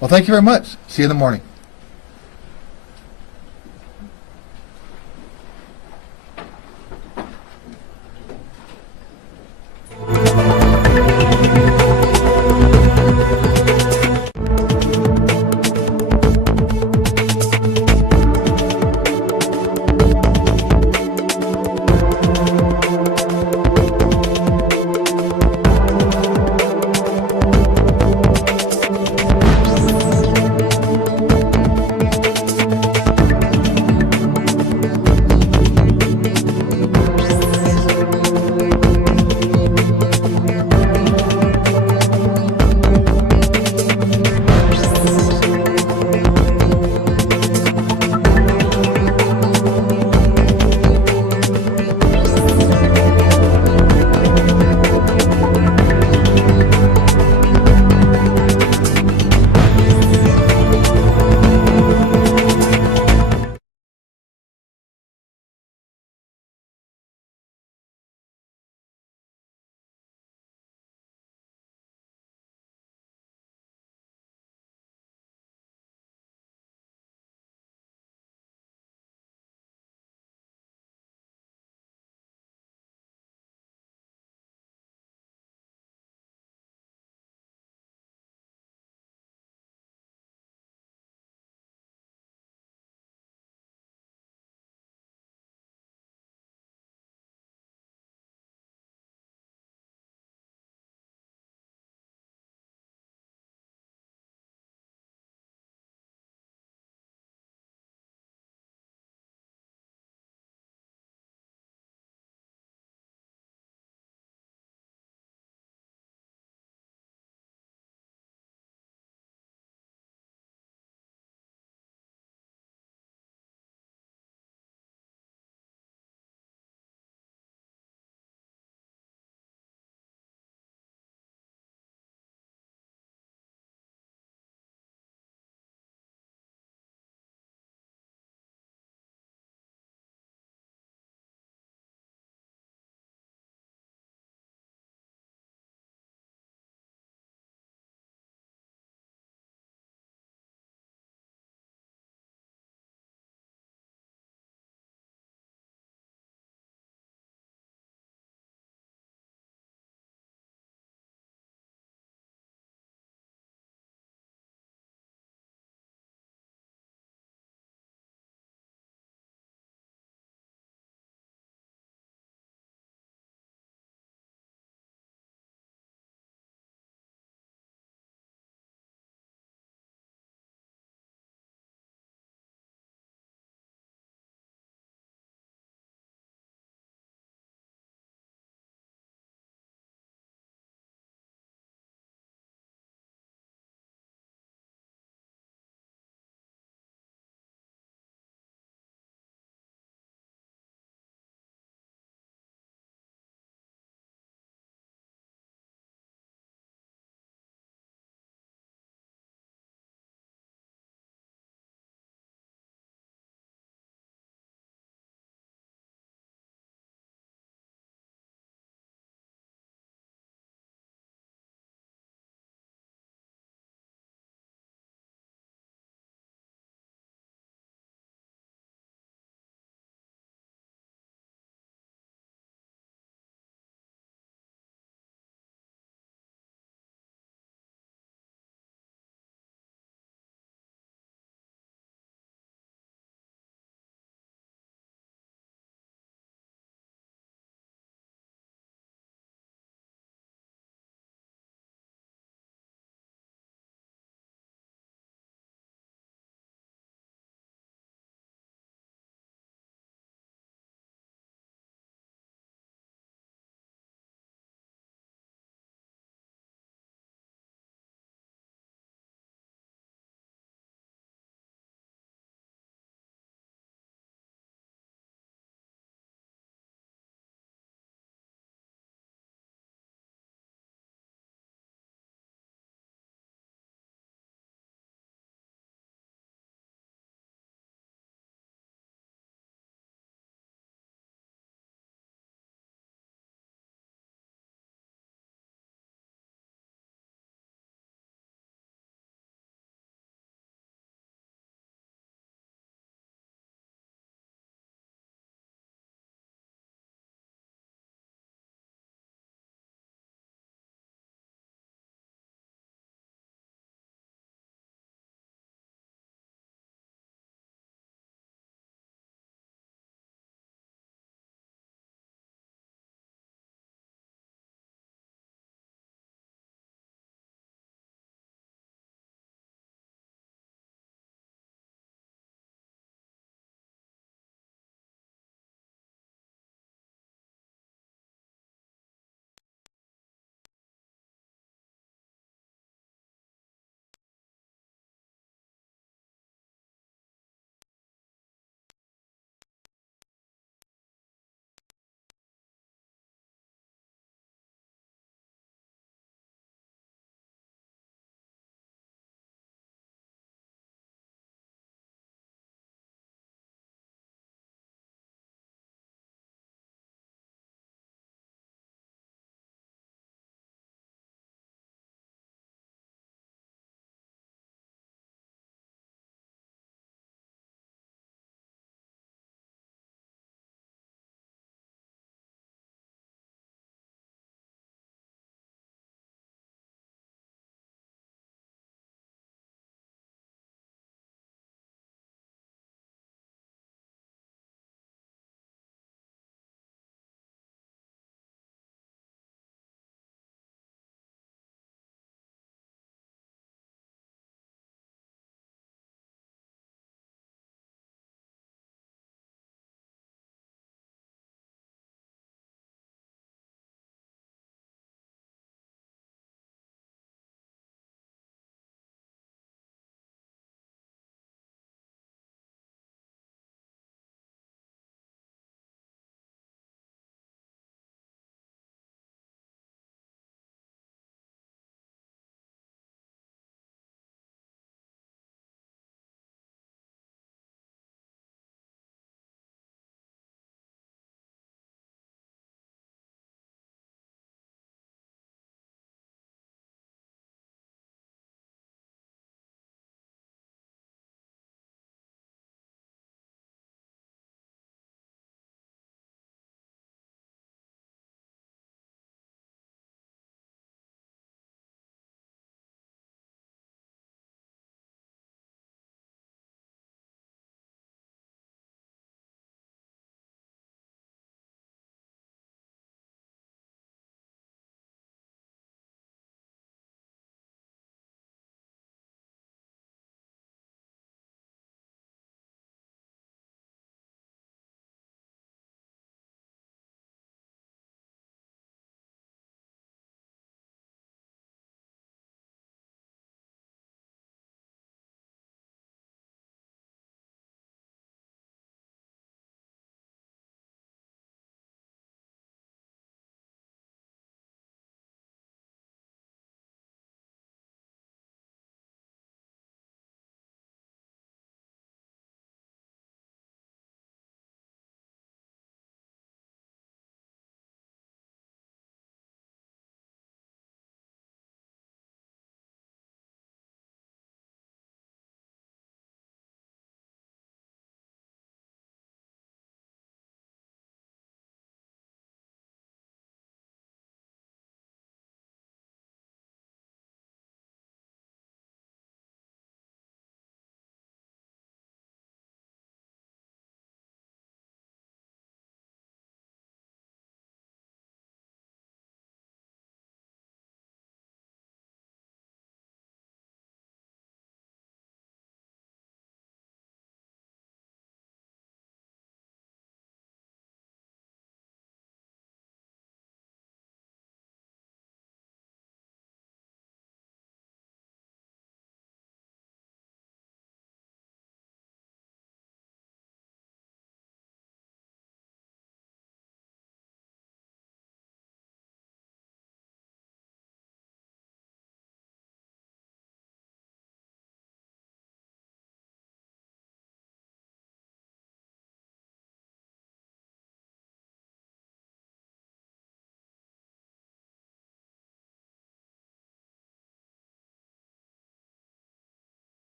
Well, thank you very much. See you in the morning.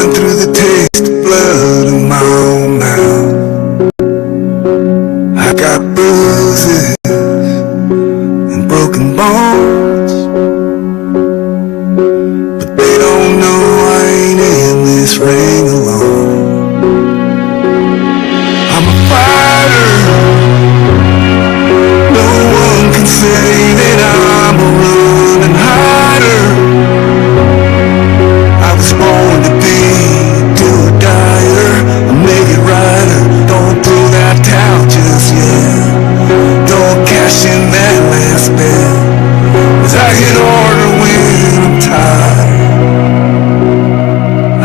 going through the taste of blood in my own mouth. I got bruises and broken bones, but they don't know I ain't in this ring alone. I'm a fighter. No one can say that I'm a running hider. I was born to be a do-or-dyer, a make-it-righter. Don't throw that towel just yet. Don't cash in that last bet, 'cause I hit harder when I'm tired.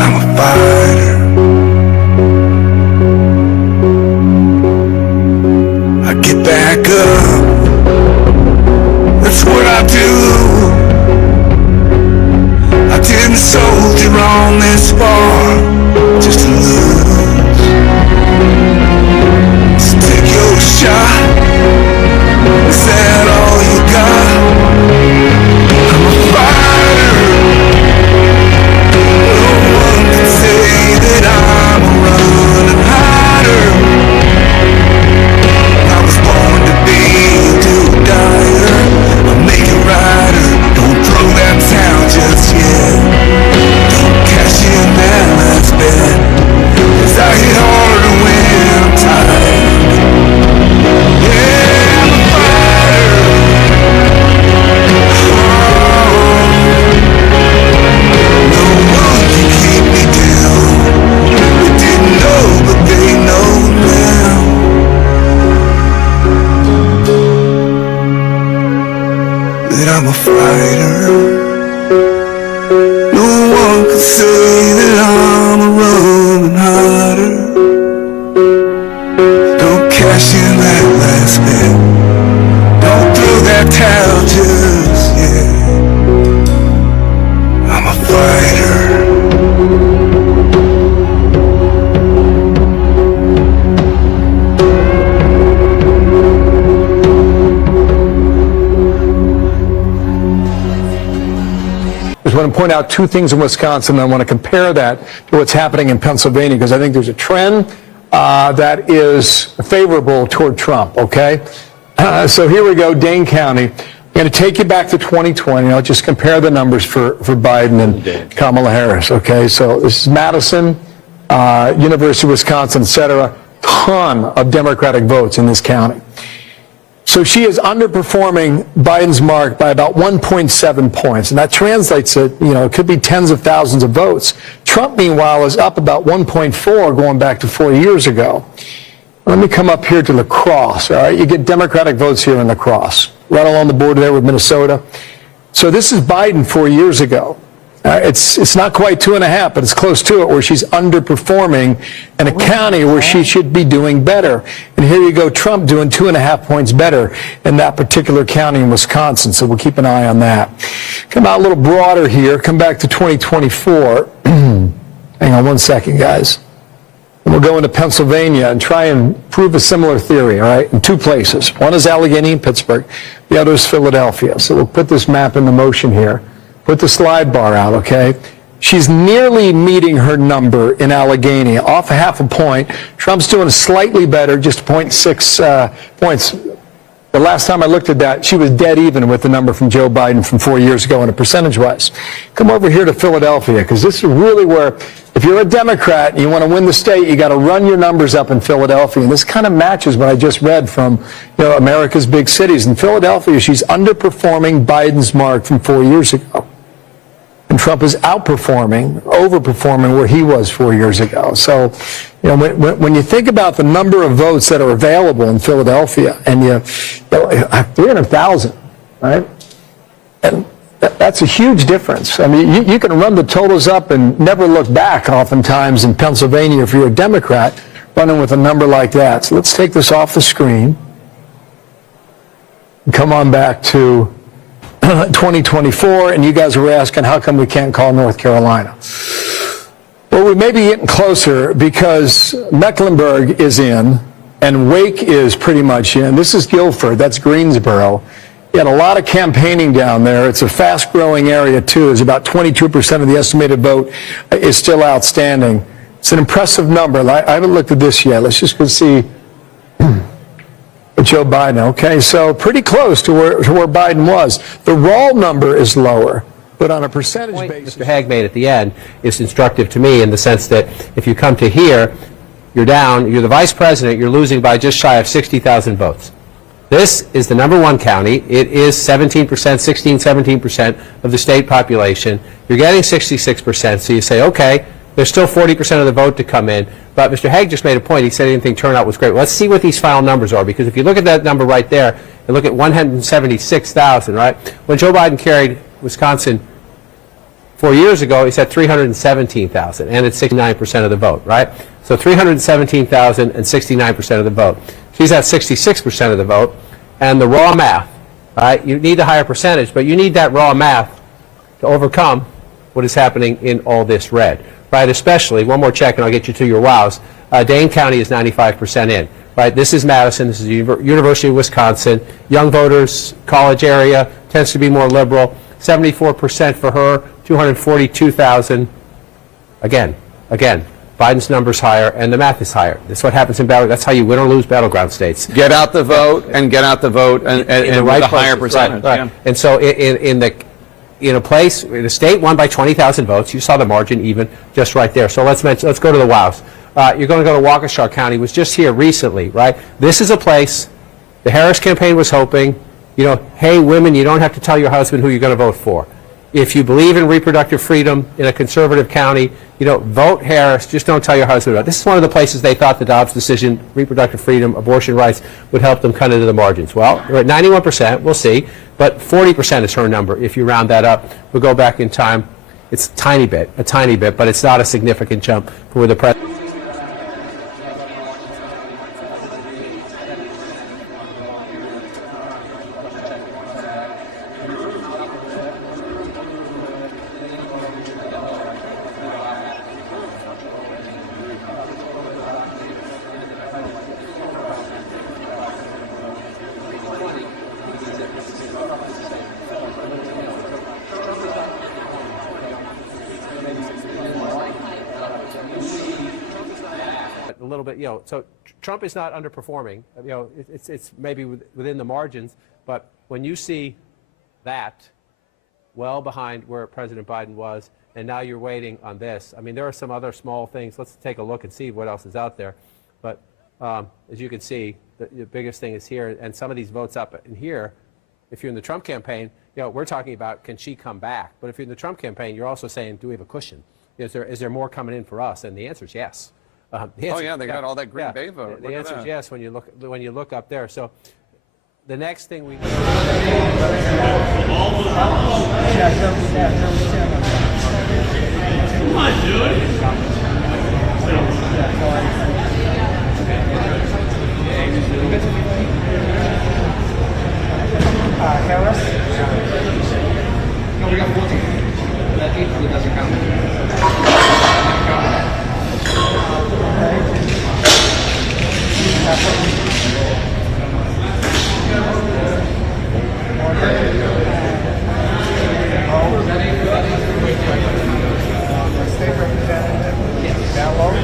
I'm a fighter. I get back up. That's what I do. I didn't soldier on this far just to lose. So take your shot. Is that all you got? I'm a fighter. No one can say that I'm a running hider. I was born to be a do-or-dyer, a make-it-righter. Don't throw that towel just yet. Don't cash in that last bet, 'cause I hit harder when I'm tired. Yeah, I'm a fighter. No one can keep me down. They didn't know, but they know now. That I'm a fighter. No one can say that I'm a running hider. Don't cash in that last bet. Don't throw that towel just yet. I'm a fighter. I just want to point out two things in Wisconsin, and I want to compare that to what's happening in Pennsylvania, because I think there's a trend that is favorable toward Trump, okay? So here we go, Dane County. I'm going to take you back to 2020. I'll just compare the numbers for Biden and Kamala Harris, okay? So this is Madison, University of Wisconsin, et cetera. Ton of Democratic votes in this county. So she is underperforming Biden's mark by about 1.7 points, and that translates to, it could be tens of thousands of votes. Trump, meanwhile, is up about 1.4 going back to 4 years ago. Let me come up here to La Crosse, all right? You get Democratic votes here in La Crosse, right along the border there with Minnesota. So this is Biden 4 years ago. It's not quite 2.5, but it's close to it, where she's underperforming in a county where she should be doing better. And here you go, Trump doing 2.5 points better in that particular county in Wisconsin. So we'll keep an eye on that. Come out a little broader here. Come back to 2024. Hang on one second, guys. And we'll go into Pennsylvania and try and prove a similar theory, all right, in two places. One is Allegheny and Pittsburgh. The other is Philadelphia. So we'll put this map into motion here. Put the slide bar out, okay? She's nearly meeting her number in Allegheny, off a half a point. Trump's doing slightly better, just 0.6 points. The last time I looked at that, she was dead even with the number from Joe Biden from 4 years ago in a percentage-wise. Come over here to Philadelphia, because this is really where, if you're a Democrat and you want to win the state, you got to run your numbers up in Philadelphia. And this kind of matches what I just read from America's big cities. In Philadelphia, she's underperforming Biden's mark from 4 years ago. And Trump is overperforming where he was 4 years ago. So, when you think about the number of votes that are available in Philadelphia, and you 300,000, right? And that's a huge difference. I mean, you can run the totals up and never look back oftentimes in Pennsylvania if you're a Democrat running with a number like that. So let's take this off the screen and come on back to 2024, and you guys were asking how come we can't call North Carolina. Well, we may be getting closer because Mecklenburg is in and Wake is pretty much in. This is Guilford, that's Greensboro. You had a lot of campaigning down there. It's a fast-growing area, too. There's about 22% of the estimated vote is still outstanding. It's an impressive number. I haven't looked at this yet. Let's just go see Joe Biden. Okay, so pretty close to where Biden was. The raw number is lower, but on a percentage basis. Mr. Hague made at the end is instructive to me in the sense that if you come to here, you're the vice president, you're losing by just shy of 60,000 votes. This is the #1 county. It is 17%, 16, 17% of the state population. You're getting 66%, so you say, okay, there's still 40% of the vote to come in. But Mr. Hague just made a point. He said he didn't think turnout was great. Well, let's see what these final numbers are, because if you look at that number right there and look at 176,000, right? When Joe Biden carried Wisconsin 4 years ago, he's at 317,000, and it's 69% of the vote, right? So 317,000 and 69% of the vote. She's at 66% of the vote, and the raw math, right? You need the higher percentage, but you need that raw math to overcome what is happening in all this red, right? Especially, one more check and I'll get you to your wows. Dane County is 95% in, right? This is Madison, this is the University of Wisconsin. Young voters, college area, tends to be more liberal. 74% for her, 242,000. Again, Biden's number's higher and the math is higher. That's what happens in Battleground. That's how you win or lose Battleground states. Get out the vote and get out the vote and with a higher percentage. Right. Yeah. And so in the state won by 20,000 votes. You saw the margin even just right there. So let's go to the wows. You're going to go to Waukesha County. Was just here recently, right? This is a place the Harris campaign was hoping, hey, women, you don't have to tell your husband who you're going to vote for. If you believe in reproductive freedom in a conservative county, vote Harris, just don't tell your husband about it. This is one of the places they thought the Dobbs decision, reproductive freedom, abortion rights, would help them cut into the margins. Well, they're at 91%, we'll see, but 40% is her number if you round that up. We'll go back in time. It's a tiny bit, but it's not a significant jump for where the president. A little bit, so Trump is not underperforming. It's maybe within the margins, but when you see that well behind where President Biden was, and now you're waiting on this. I mean, there are some other small things. Let's take a look and see what else is out there. But as you can see, the biggest thing is here, and some of these votes up in here. If you're in the Trump campaign, we're talking about can she come back? But if you're in the Trump campaign, you're also saying, do we have a cushion? Is there more coming in for us? And the answer is yes. They got all that Green Bay vote. The answer is yes when you look up there. So the next thing we. Harris? No, we got 14. That 8 doesn't count. State Representative Ballot.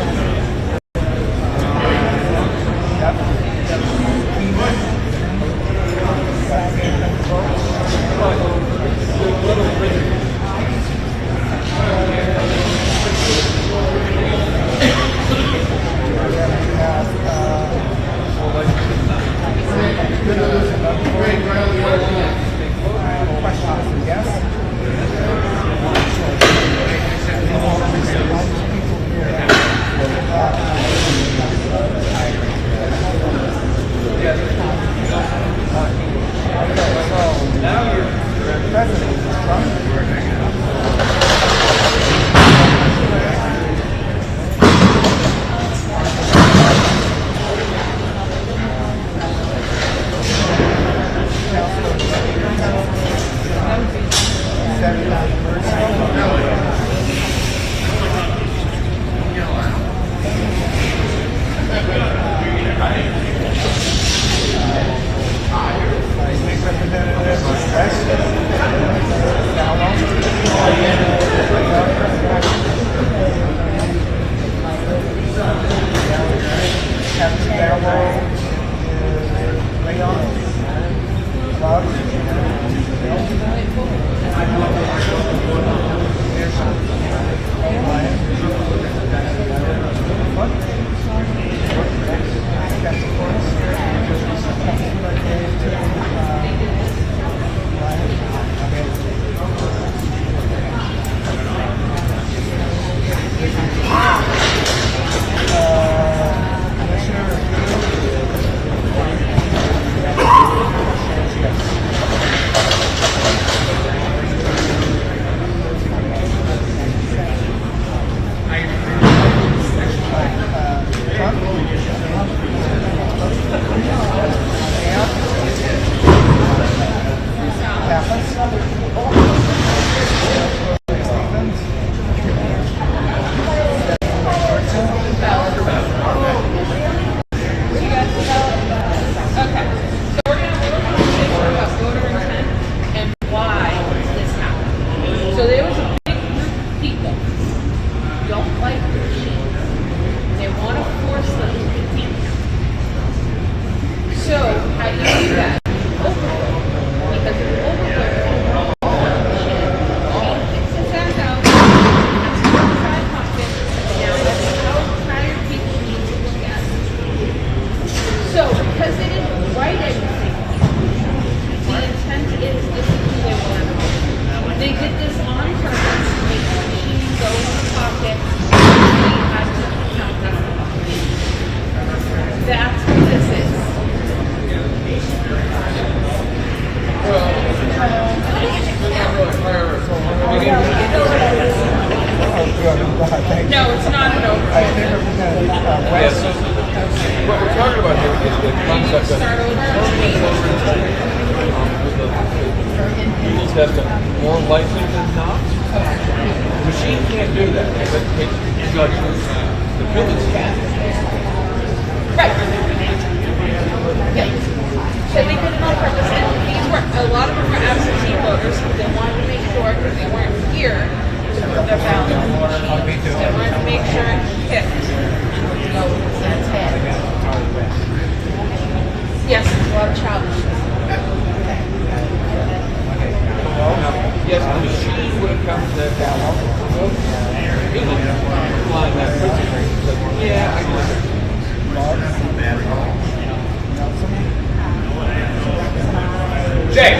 No, it's not an over. Yes. What we're talking about here is the concept that you just have to more likely than not. The machine can't do that. It's like the village can. Right. Yeah. So they did it on purpose. And these were, a lot of them were absentee voters. They wanted to make sure, because they weren't here, to put their ballot on the machine. They wanted to make sure it picked. Yes, there's a lot of challenges. Yes, the machine would have come to that ballot. Flying that picture. Yeah, I guess. Jay.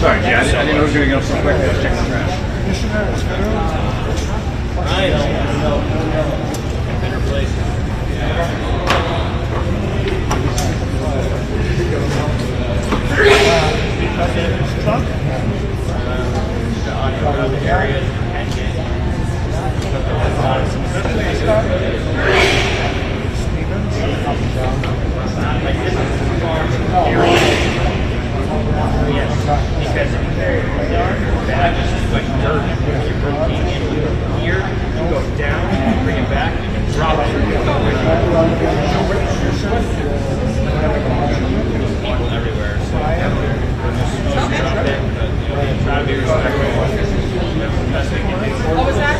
Sorry, Jay, I didn't know it was going to get up so quick. I was checking the trash. I don't know. Better place. The area because that just like dirt. You rotate here, you go down, bring it back, and drop it. People everywhere, so just drop it. But try to be respectful. Best we can do. What was that?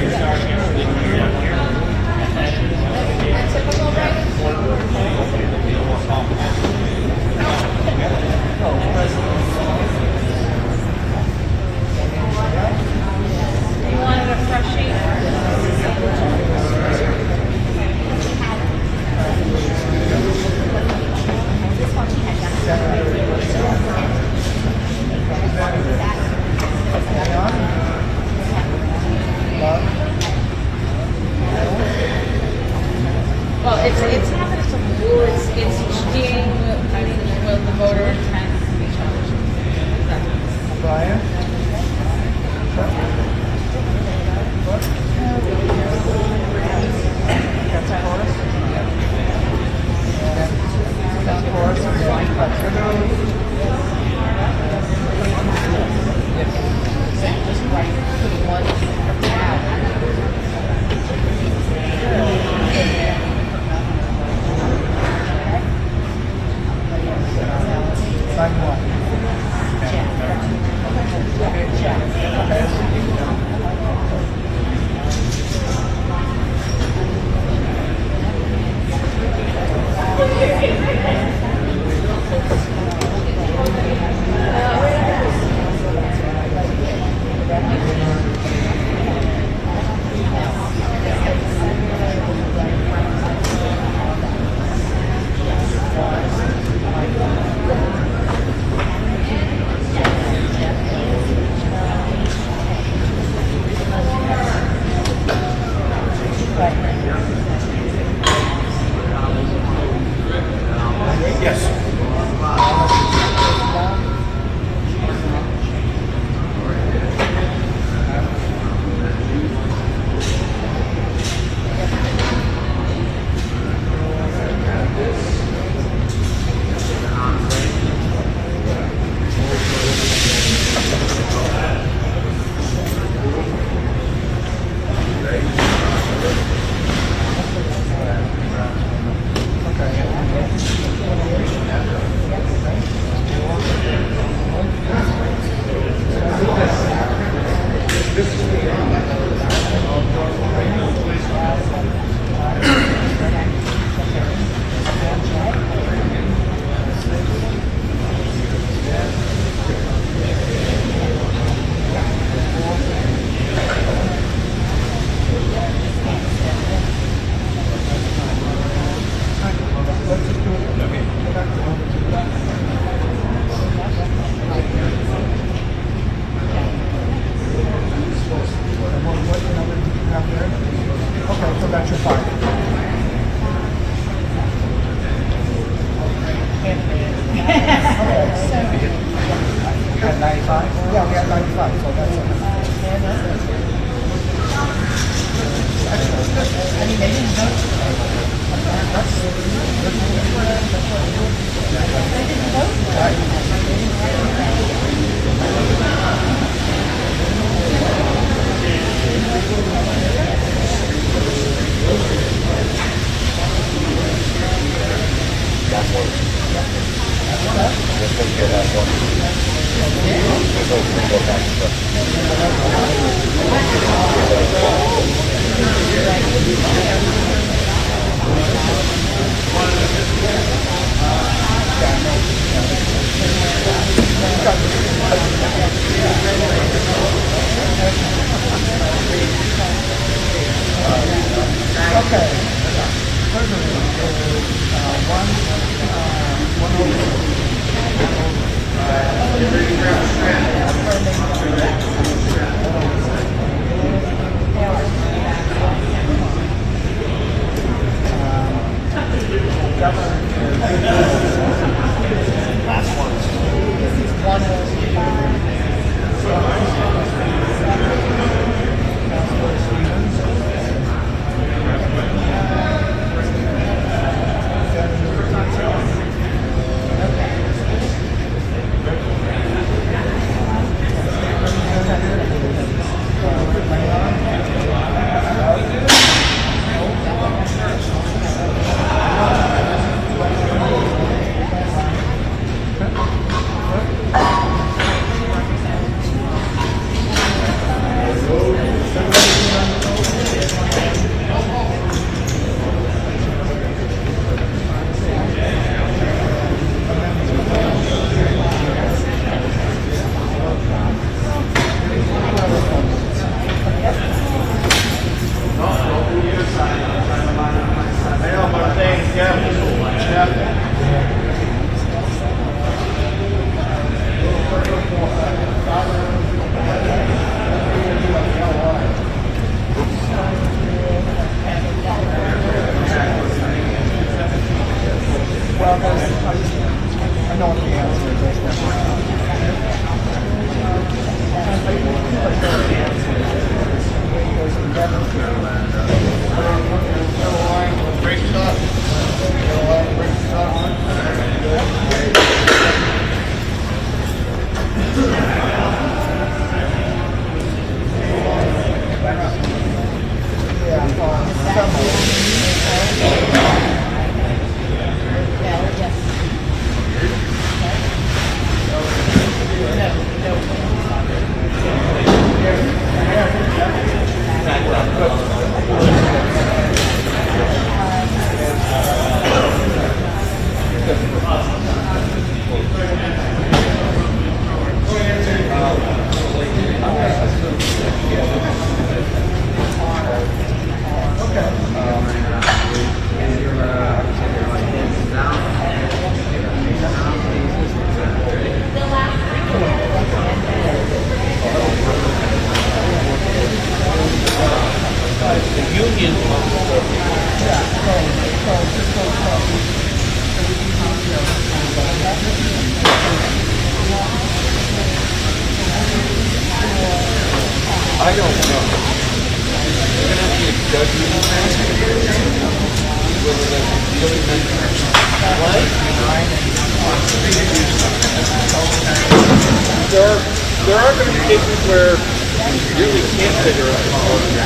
You're starting down here. Typical, right? You wanted a fresh sheet? Well, it's not that it's a rule, it's being, I mean, will the voter intent be challenged? Brian? I don't know. You're going to have to be a judgment on that. Whether that's really what? There are going to be cases where you really can't figure out how to do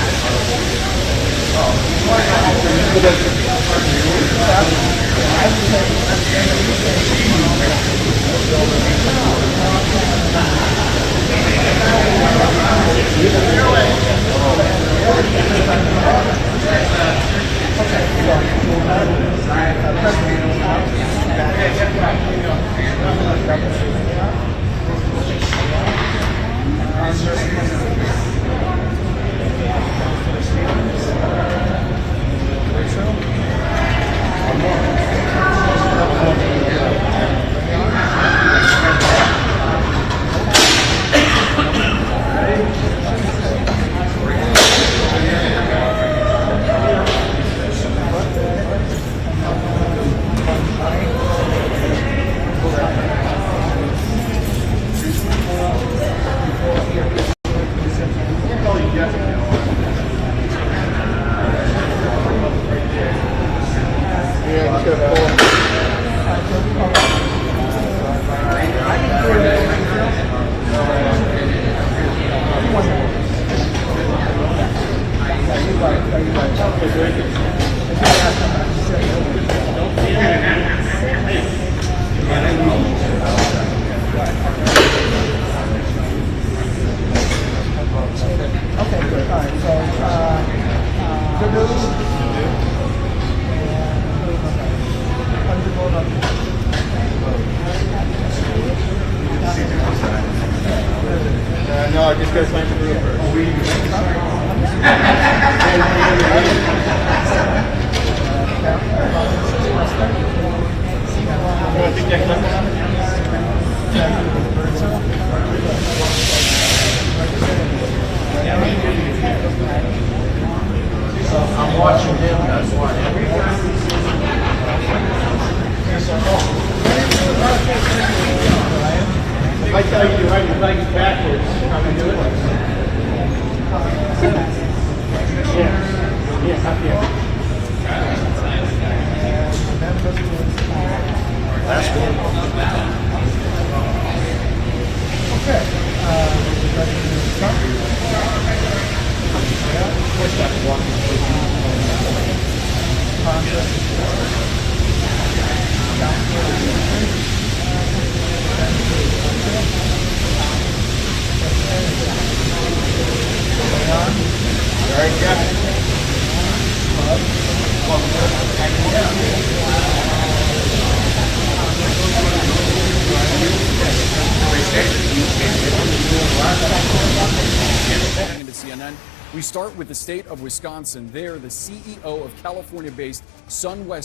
CNN. We start with the state of Wisconsin. There, the CEO of California-based SunWest,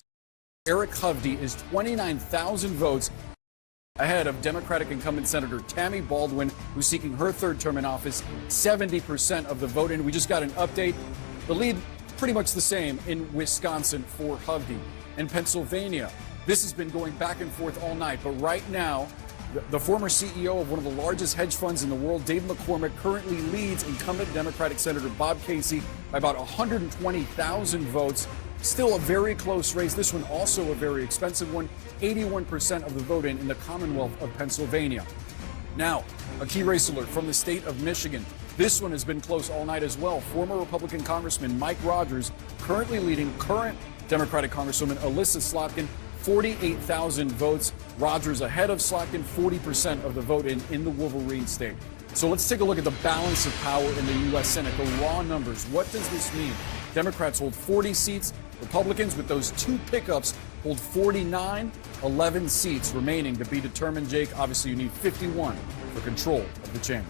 Eric Hovde, is 29,000 votes ahead of Democratic incumbent Senator Tammy Baldwin, who's seeking her third term in office, 70% of the vote. And we just got an update. The lead pretty much the same in Wisconsin for Hovde. In Pennsylvania, this has been going back and forth all night, but right now, the former CEO of one of the largest hedge funds in the world, Dave McCormick, currently leads incumbent Democratic Senator Bob Casey by about 120,000 votes. Still a very close race. This one also a very expensive one. 81% of the vote in the Commonwealth of Pennsylvania. Now, a key race alert from the state of Michigan. This one has been close all night as well. Former Republican Congressman Mike Rogers currently leading current Democratic Congresswoman Alyssa Slotkin, 48,000 votes. Rogers ahead of Slotkin, 40% of the vote in the Wolverine state. So let's take a look at the balance of power in the U.S. Senate, the raw numbers. What does this mean? Democrats hold 40 seats. Republicans, with those two pickups, hold 49, 11 seats remaining to be determined. Jake, obviously you need 51 for control of the chamber.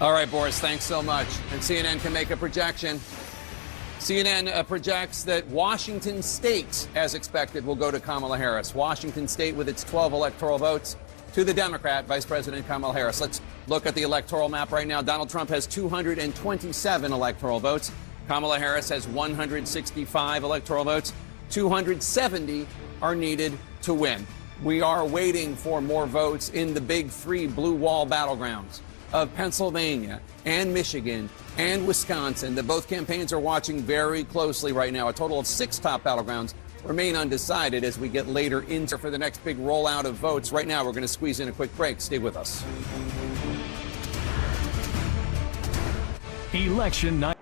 All right, Boris, thanks so much. And CNN can make a projection. CNN projects that Washington State, as expected, will go to Kamala Harris. Washington State, with its 12 electoral votes, to the Democrat, Vice President Kamala Harris. Let's look at the electoral map right now. Donald Trump has 227 electoral votes. Kamala Harris has 165 electoral votes. 270 are needed to win. We are waiting for more votes in the big three blue wall battlegrounds of Pennsylvania and Michigan and Wisconsin that both campaigns are watching very closely right now. A total of 6 top battlegrounds remain undecided as we get later into for the next big rollout of votes. Right now, we're going to squeeze in a quick break. Stay with us. Election night.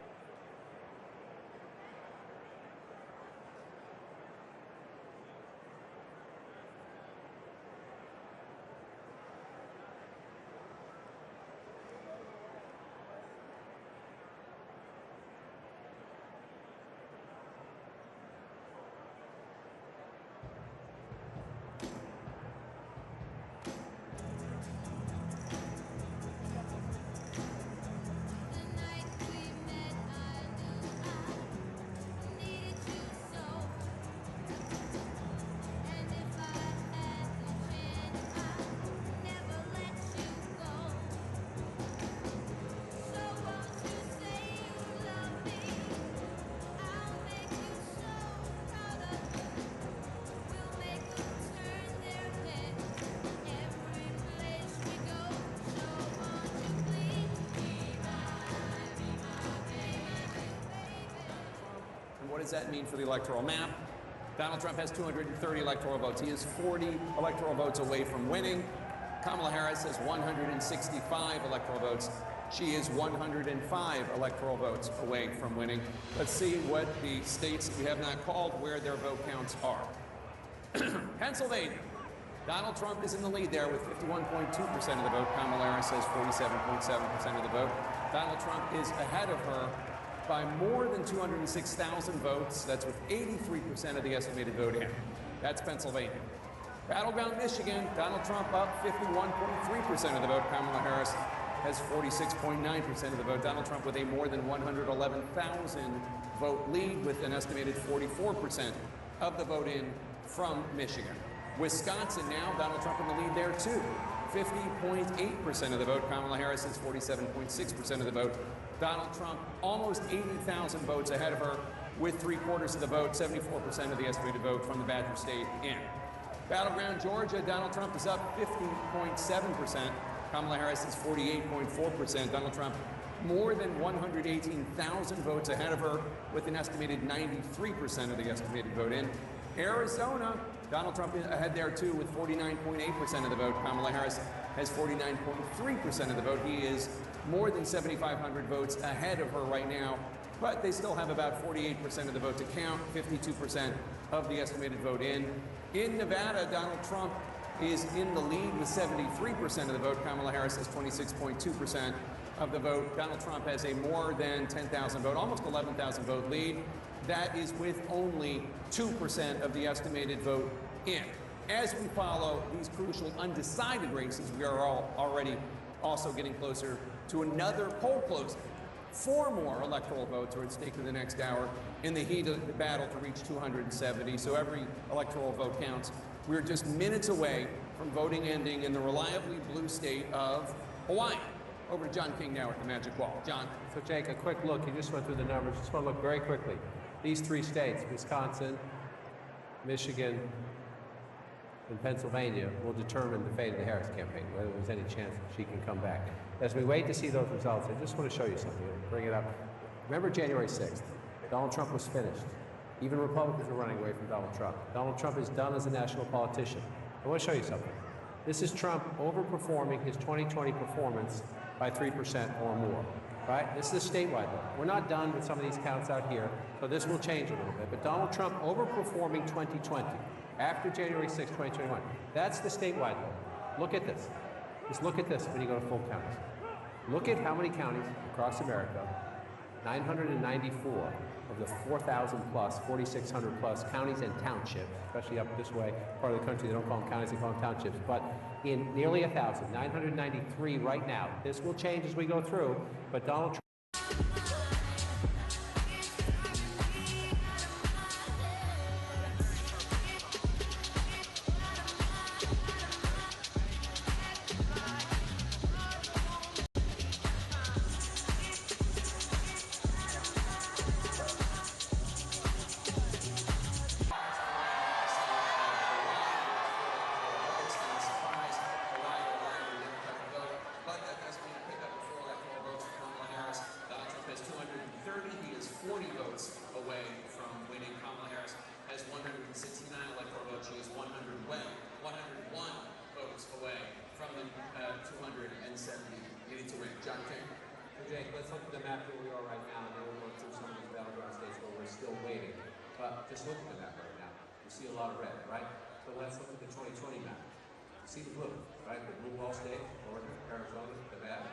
What does that mean for the electoral map? Donald Trump has 230 electoral votes. He is 40 electoral votes away from winning. Kamala Harris has 165 electoral votes. She is 105 electoral votes away from winning. Let's see what the states that we have not called, where their vote counts are. Pennsylvania. Donald Trump is in the lead there with 51.2% of the vote. Kamala Harris has 47.7% of the vote. Donald Trump is ahead of her by more than 206,000 votes. That's with 83% of the estimated vote in. That's Pennsylvania. Battleground Michigan, Donald Trump up 51.3% of the vote. Kamala Harris has 46.9% of the vote. Donald Trump with a more than 111,000 vote lead with an estimated 44% of the vote in from Michigan. Wisconsin now, Donald Trump in the lead there too. 50.8% of the vote. Kamala Harris has 47.6% of the vote. Donald Trump almost 80,000 votes ahead of her with 3/4 of the vote, 74% of the estimated vote from the Badger State in. Battleground Georgia, Donald Trump is up 50.7%. Kamala Harris is 48.4%. Donald Trump more than 118,000 votes ahead of her with an estimated 93% of the estimated vote in. Arizona, Donald Trump ahead there too with 49.8% of the vote. Kamala Harris has 49.3% of the vote. He is more than 7,500 votes ahead of her right now, but they still have about 48% of the vote to count, 52% of the estimated vote in. In Nevada, Donald Trump is in the lead with 73% of the vote. Kamala Harris has 26.2% of the vote. Donald Trump has a more than 10,000 vote, almost 11,000 vote lead. That is with only 2% of the estimated vote in. As we follow these crucial undecided races, we are already also getting closer to another poll closing. 4 more electoral votes are at stake in the next hour in the heat of the battle to reach 270, so every electoral vote counts. We're just minutes away from voting ending in the reliably blue state of Hawaii. Over to John King now at the Magic Wall. John. So Jake, a quick look. You just went through the numbers. Just want to look very quickly. These 3 states, Wisconsin, Michigan, and Pennsylvania, will determine the fate of the Harris campaign, whether there's any chance that she can come back. As we wait to see those results, I just want to show you something. Bring it up. Remember January 6th. Donald Trump was finished. Even Republicans were running away from Donald Trump. Donald Trump is done as a national politician. I want to show you something. This is Trump overperforming his 2020 performance by 3% or more. Right? This is a statewide vote. We're not done with some of these counts out here, so this will change a little bit. But Donald Trump overperforming 2020 after January 6, 2021. That's the statewide vote. Look at this. Just look at this when you go to full counties. Look at how many counties across America, 994 of the 4,000 plus, 4,600 plus counties and townships, especially up this way, part of the country, they don't call them counties, they call them townships, but in nearly 1,000, 993 right now. This will change as we go through, but Donald Trump. Just look at the map right now. You see a lot of red, right? So let's look at the 2020 map. You see the blue, right? The blue wall state, Oregon, Arizona, Nevada.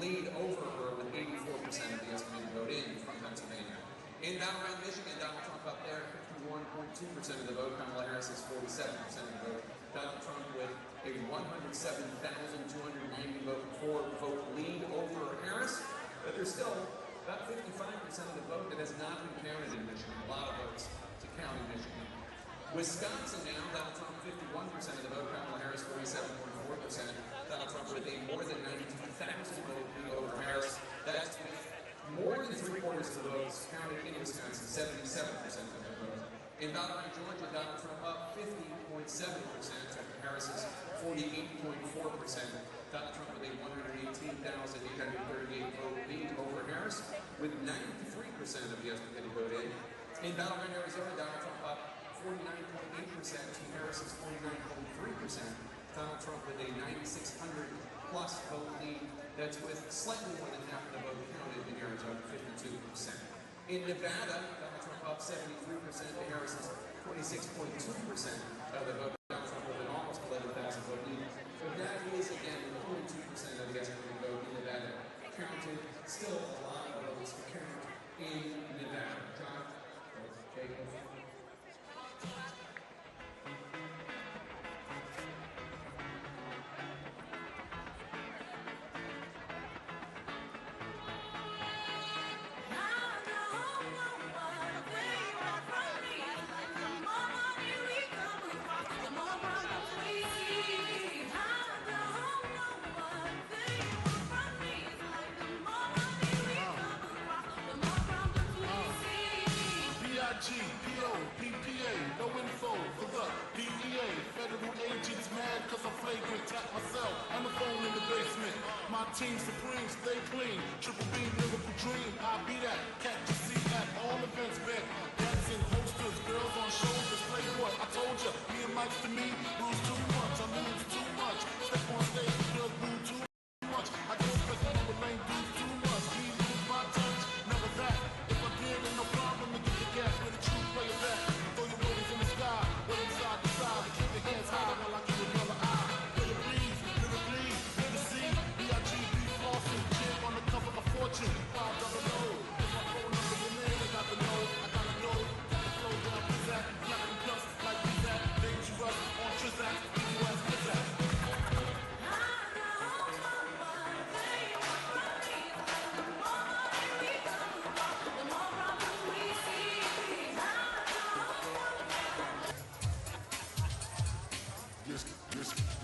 Lead over her with 84% of the estimated vote in from Pennsylvania. In Battleground, Michigan, Donald Trump up there, 51.2% of the vote. Kamala Harris is 47% of the vote. Donald Trump with a 107,290 vote lead over Harris. But there's still about 55% of the vote that has not been counted in Michigan. A lot of votes to count in Michigan. Wisconsin now, Donald Trump 51% of the vote. Kamala Harris 47.4%. Donald Trump with a more than 92,000 vote lead over Harris. That's with more than 3/4 of the votes counted in Wisconsin, 77% of the vote. In Battleground, Georgia, Donald Trump up 50.7% to Harris's 48.4%. Donald Trump with a 118,838 vote lead over Harris, with 93% of the estimated vote in. In Battleground, Arizona, Donald Trump up 49.8% to Harris's 49.3%. Donald Trump with a 9,600 plus vote lead. That's with slightly more than half of the vote counted in Arizona, 52%. In Nevada, Donald Trump up 73% to Harris's 26.2% of the vote. Donald Trump with an almost 11,000 vote lead. So that is, again, 42% of the estimated vote in Nevada counted. Still a lot of votes to count in Nevada. John? Jacob? Team Supreme, stay clean. Triple B, Liverpool dream. I'll be that. Catch your seat at all events, bet. Dancing posters, girls on shoulders. Playboy, I told ya. Me and Mike to me, lose too much. I lose too much. Step on stage, girls boo too much. I don't expect to know what lame dudes too much. Me lose my touch, never that. If I did, ain't no problem to get the gas with a true player back. Throw your worries in the sky, wait inside the side. Keep your hands high while I give another eye. Play the breeze, lyrically, live the sea. B.I.G.B. flossing, chip on the cover of Fortune. 5 double O. If my phone number your name, I got to know. I gotta know. Got the flow down, pizzazz. Platinum plus, like pizzazz. Dangerous, on Trizak. U.S. pizzazz.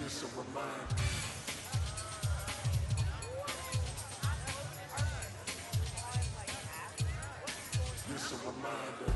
This a reminder. This a reminder.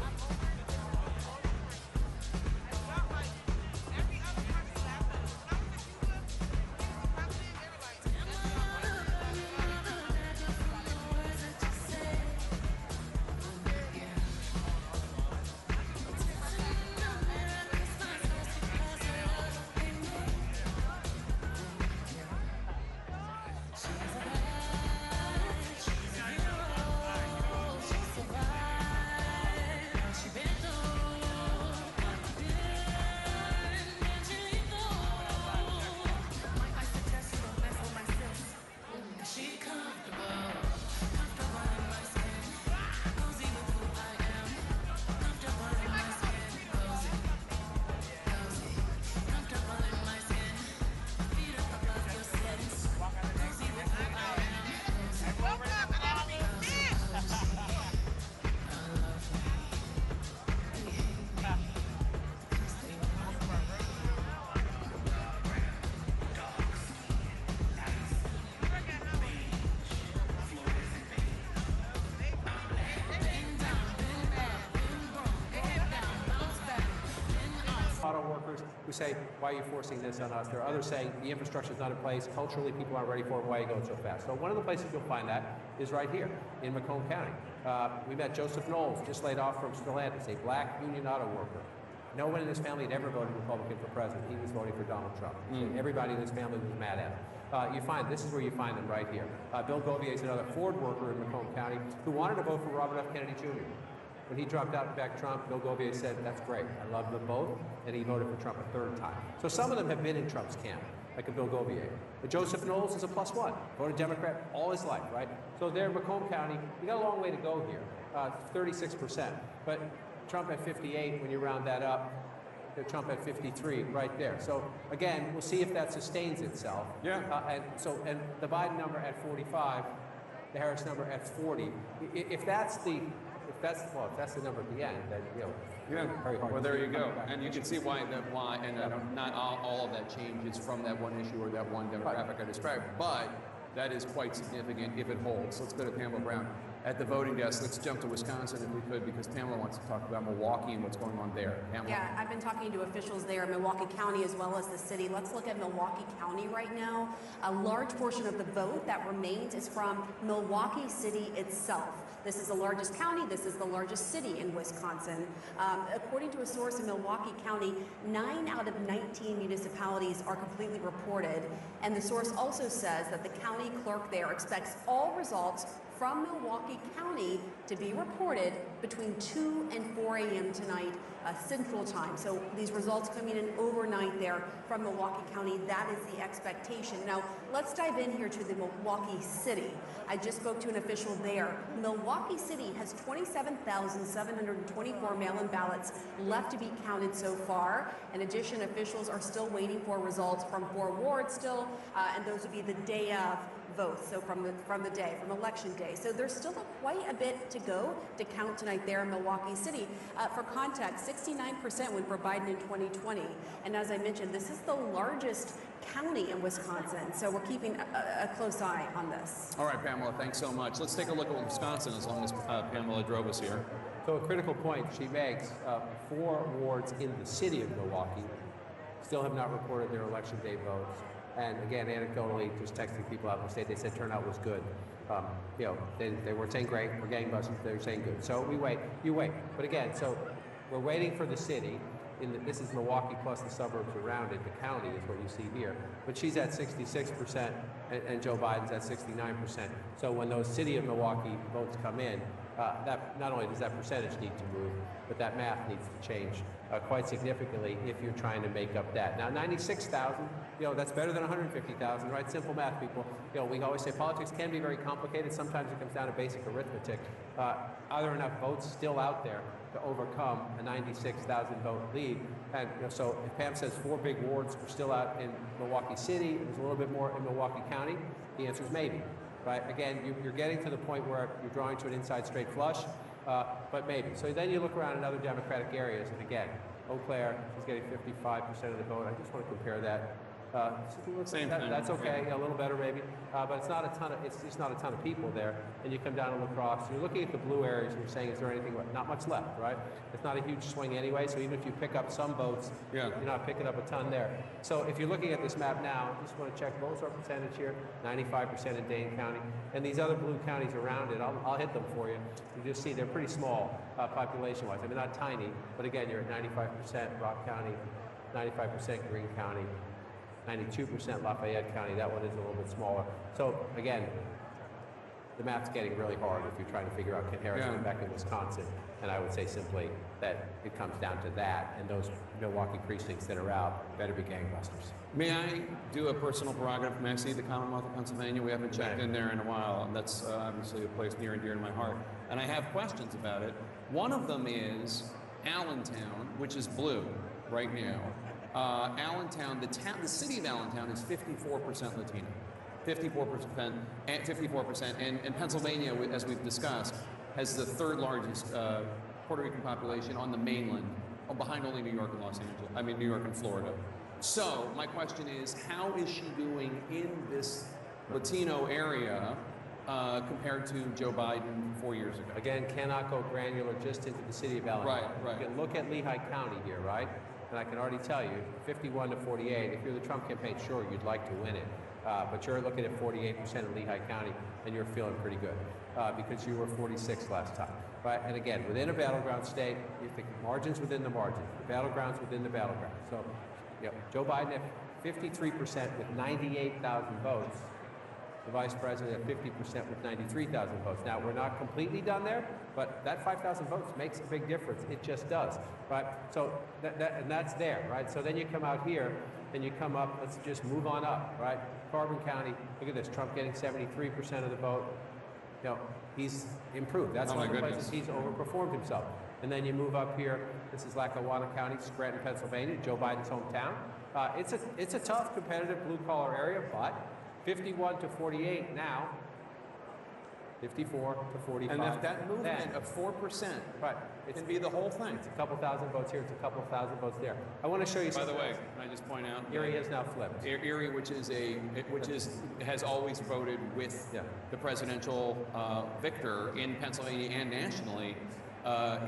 Auto workers who say, why are you forcing this on us? There are others saying the infrastructure is not in place, culturally people aren't ready for it, why are you going so fast? So one of the places you'll find that is right here in Macomb County. We met Joseph Knowles, just laid off from Stellantis, a black union auto worker. No one in his family had ever voted Republican for president. He was voting for Donald Trump. Everybody in his family was mad at him. You find, this is where you find them right here. Bill Govier is another Ford worker in Macomb County who wanted to vote for Robert F. Kennedy Jr. When he dropped out and backed Trump, Bill Govier said, that's great, I love them both, and he voted for Trump a third time. So some of them have been in Trump's camp, like a Bill Govier. But Joseph Knowles is a +1, voted Democrat all his life, right? So there in Macomb County, you got a long way to go here, 36%. But Trump at 58, when you round that up, Trump at 53, right there. So again, we'll see if that sustains itself. Yeah. And the Biden number at 45, the Harris number at 40. If that's the number at the end, then very hard. Well, there you go, and you can see why not all of that change is from that one issue or that one demographic I described, but that is quite significant if it holds. Let's go to Pamela Brown at the voting desk. Let's jump to Wisconsin if we could, because Pamela wants to talk about Milwaukee and what's going on there. Pamela. Yeah, I've been talking to officials there in Milwaukee County as well as the city. Let's look at Milwaukee County right now. A large portion of the vote that remains is from Milwaukee City itself. This is the largest county. This is the largest city in Wisconsin. According to a source in Milwaukee County, 9 out of 19 municipalities are completely reported. And the source also says that the county clerk there expects all results from Milwaukee County to be reported between 2 and 4 a.m. tonight, Central Time. So these results coming in overnight there from Milwaukee County. That is the expectation. Now, let's dive in here to the Milwaukee City. I just spoke to an official there. Milwaukee City has 27,724 mail-in ballots left to be counted so far. In addition, officials are still waiting for results from 4 wards still, and those would be the day of votes, so from election day. So there's still quite a bit to go to count tonight there in Milwaukee City. For context, 69% went for Biden in 2020. And as I mentioned, this is the largest county in Wisconsin. So we're keeping a close eye on this. All right, Pamela, thanks so much. Let's take a look at Wisconsin as long as Pamela drove us here. So a critical point she makes, 4 wards in the city of Milwaukee still have not reported their election day votes. And again, anecdotally, just texting people out in the state, they said turnout was good. You know, they weren't saying great or gangbusters, they were saying good. So we wait, you wait. But again, so we're waiting for the city. This is Milwaukee plus the suburbs around it. The county is what you see here. But she's at 66% and Joe Biden's at 69%. So when those city of Milwaukee votes come in, that not only does that percentage need to move, but that math needs to change quite significantly if you're trying to make up that. Now, 96,000, you know, that's better than 150,000, right? Simple math, people. You know, we always say politics can be very complicated. Sometimes it comes down to basic arithmetic. Are there enough votes still out there to overcome a 96,000 vote lead? And you know, so if Pam says 4 big wards are still out in Milwaukee City, there's a little bit more in Milwaukee County, the answer is maybe. Right? Again, you're getting to the point where you're drawing to an inside straight flush, but maybe. So then you look around in other Democratic areas, and again, Eau Claire is getting 55% of the vote. I just want to compare that. Same that, thing. that's okay, a little better maybe, but it's not a ton of. It's just not a ton of people there. And you come down to La Crosse, you're looking at the blue areas, and you're saying, is there anything? Not much left, right? It's not a huge swing anyway. So even if you pick up some votes, you're not picking up a ton there. So if you're looking at this map now, just want to check what was our percentage here? 95% in Dane County, and these other blue counties around it. I'll hit them for you. You just see they're pretty small population-wise. I mean, not tiny, but again, you're at 95% Rock County, 95% Greene County. 92% Lafayette County, that one is a little bit smaller. So again, the math's getting really hard if you're trying to figure out can Harris get back in Wisconsin. And I would say simply that it comes down to that, and those Milwaukee precincts that are out better be gangbusters. May I do a personal prerogative? May I see the Commonwealth of Pennsylvania? We haven't checked in there in a while, and that's obviously a place near and dear to my heart. And I have questions about it. One of them is Allentown, which is blue right now. Allentown, the city of Allentown is 54% Latino, 54%, and Pennsylvania, as we've discussed, has the 3rd largest Puerto Rican population on the mainland, behind only New York and New York and Florida. So my question is, how is she doing in this Latino area compared to Joe Biden 4 years ago? Again, cannot go granular just into the city of Allentown. Right. You can look at Lehigh County here, right? And I can already tell you, 51 to 48, if you're the Trump campaign, sure, you'd like to win it. But you're looking at 48% in Lehigh County, and you're feeling pretty good because you were 46 last time. Right? And again, within a battleground state, you think margins within the margins, the battlegrounds within the battleground. So, Joe Biden at 53% with 98,000 votes. The vice president at 50% with 93,000 votes. Now, we're not completely done there, but that 5,000 votes makes a big difference. It just does, right? So, and that's there, right? So then you come out here, and you come up, let's just move on up, right? Carbon County, look at this, Trump getting 73% of the vote. He's improved. That's one of the places he's overperformed himself. And then you move up here, this is Lackawanna County, Scranton, Pennsylvania, Joe Biden's hometown. It's a tough, competitive blue-collar area, but 51 to 48 now, 54 to 45. And if that movement of 4% it can be the whole thing. It's a couple thousand votes here, it's a couple thousand votes there. I want to show you By the something way, else. can I just point out? Erie has now flipped. Erie, which has always voted with the presidential victor in Pennsylvania and nationally,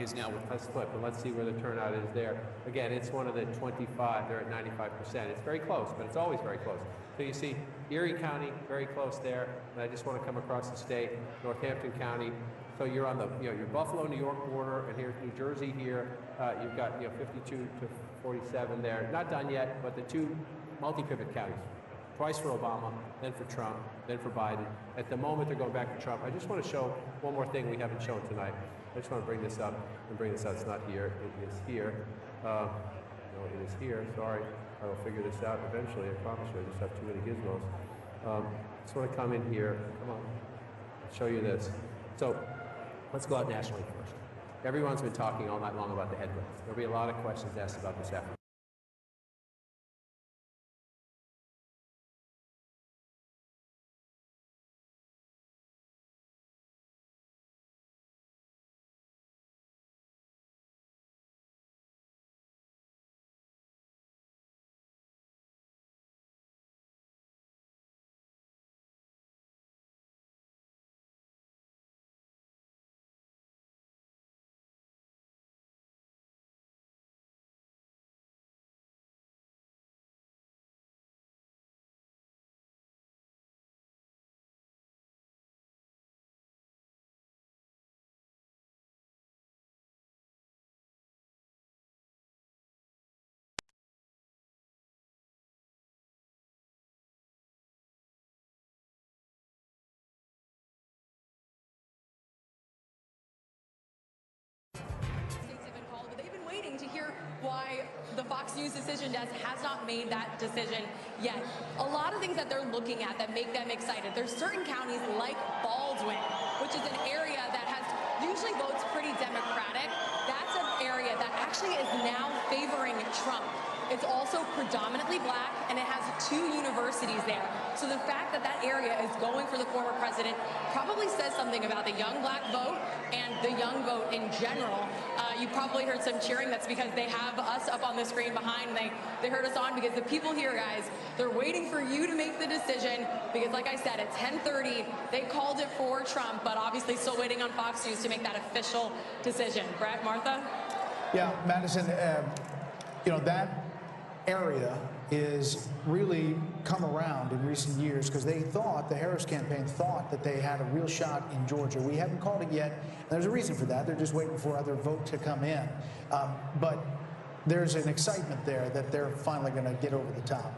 is now with. Has flipped, and let's see where the turnout is there. Again, it's one of the 25, they're at 95%. It's very close, but it's always very close. So you see Erie County, very close there, and I just want to come across the state, Northampton County. So you're on the, your Buffalo, New York border, and here's New Jersey here. You've got, 52 to 47 there. Not done yet, but the 2 multi-pivot counties. Twice for Obama, then for Trump, then for Biden. At the moment, they're going back to Trump. I just want to show one more thing we haven't shown tonight. I just want to bring this up and bring this out. It's not here. It is here. No, it is here. Sorry. I will figure this out eventually. I promise you. I just have too many gizmos. Just want to come in here. Come on. I'll show you this. So let's go out nationally first. Everyone's been talking all night long about the headwinds. There'll be a lot of questions asked about this afternoon. why the Fox News decision desk has not made that decision yet. A lot of things that they're looking at that make them excited. There's certain counties like Baldwin, which is an area that has usually votes pretty Democratic. That's an area that actually is now favoring Trump. It's also predominantly black, and it has 2 universities there. So the fact that that area is going for the former president probably says something about the young black vote and the young vote in general. You probably heard some cheering. That's because they have us up on the screen behind. They heard us on because the people here, guys, they're waiting for you to make the decision because, like I said, at 10:30, they called it for Trump, but obviously still waiting on Fox News to make that official decision. Brett, Martha? Yeah, Madison, that area is really come around in recent years because they thought, the Harris campaign thought that they had a real shot in Georgia. We haven't called it yet, and there's a reason for that. They're just waiting for other vote to come in. But there's an excitement there that they're finally going to get over the top.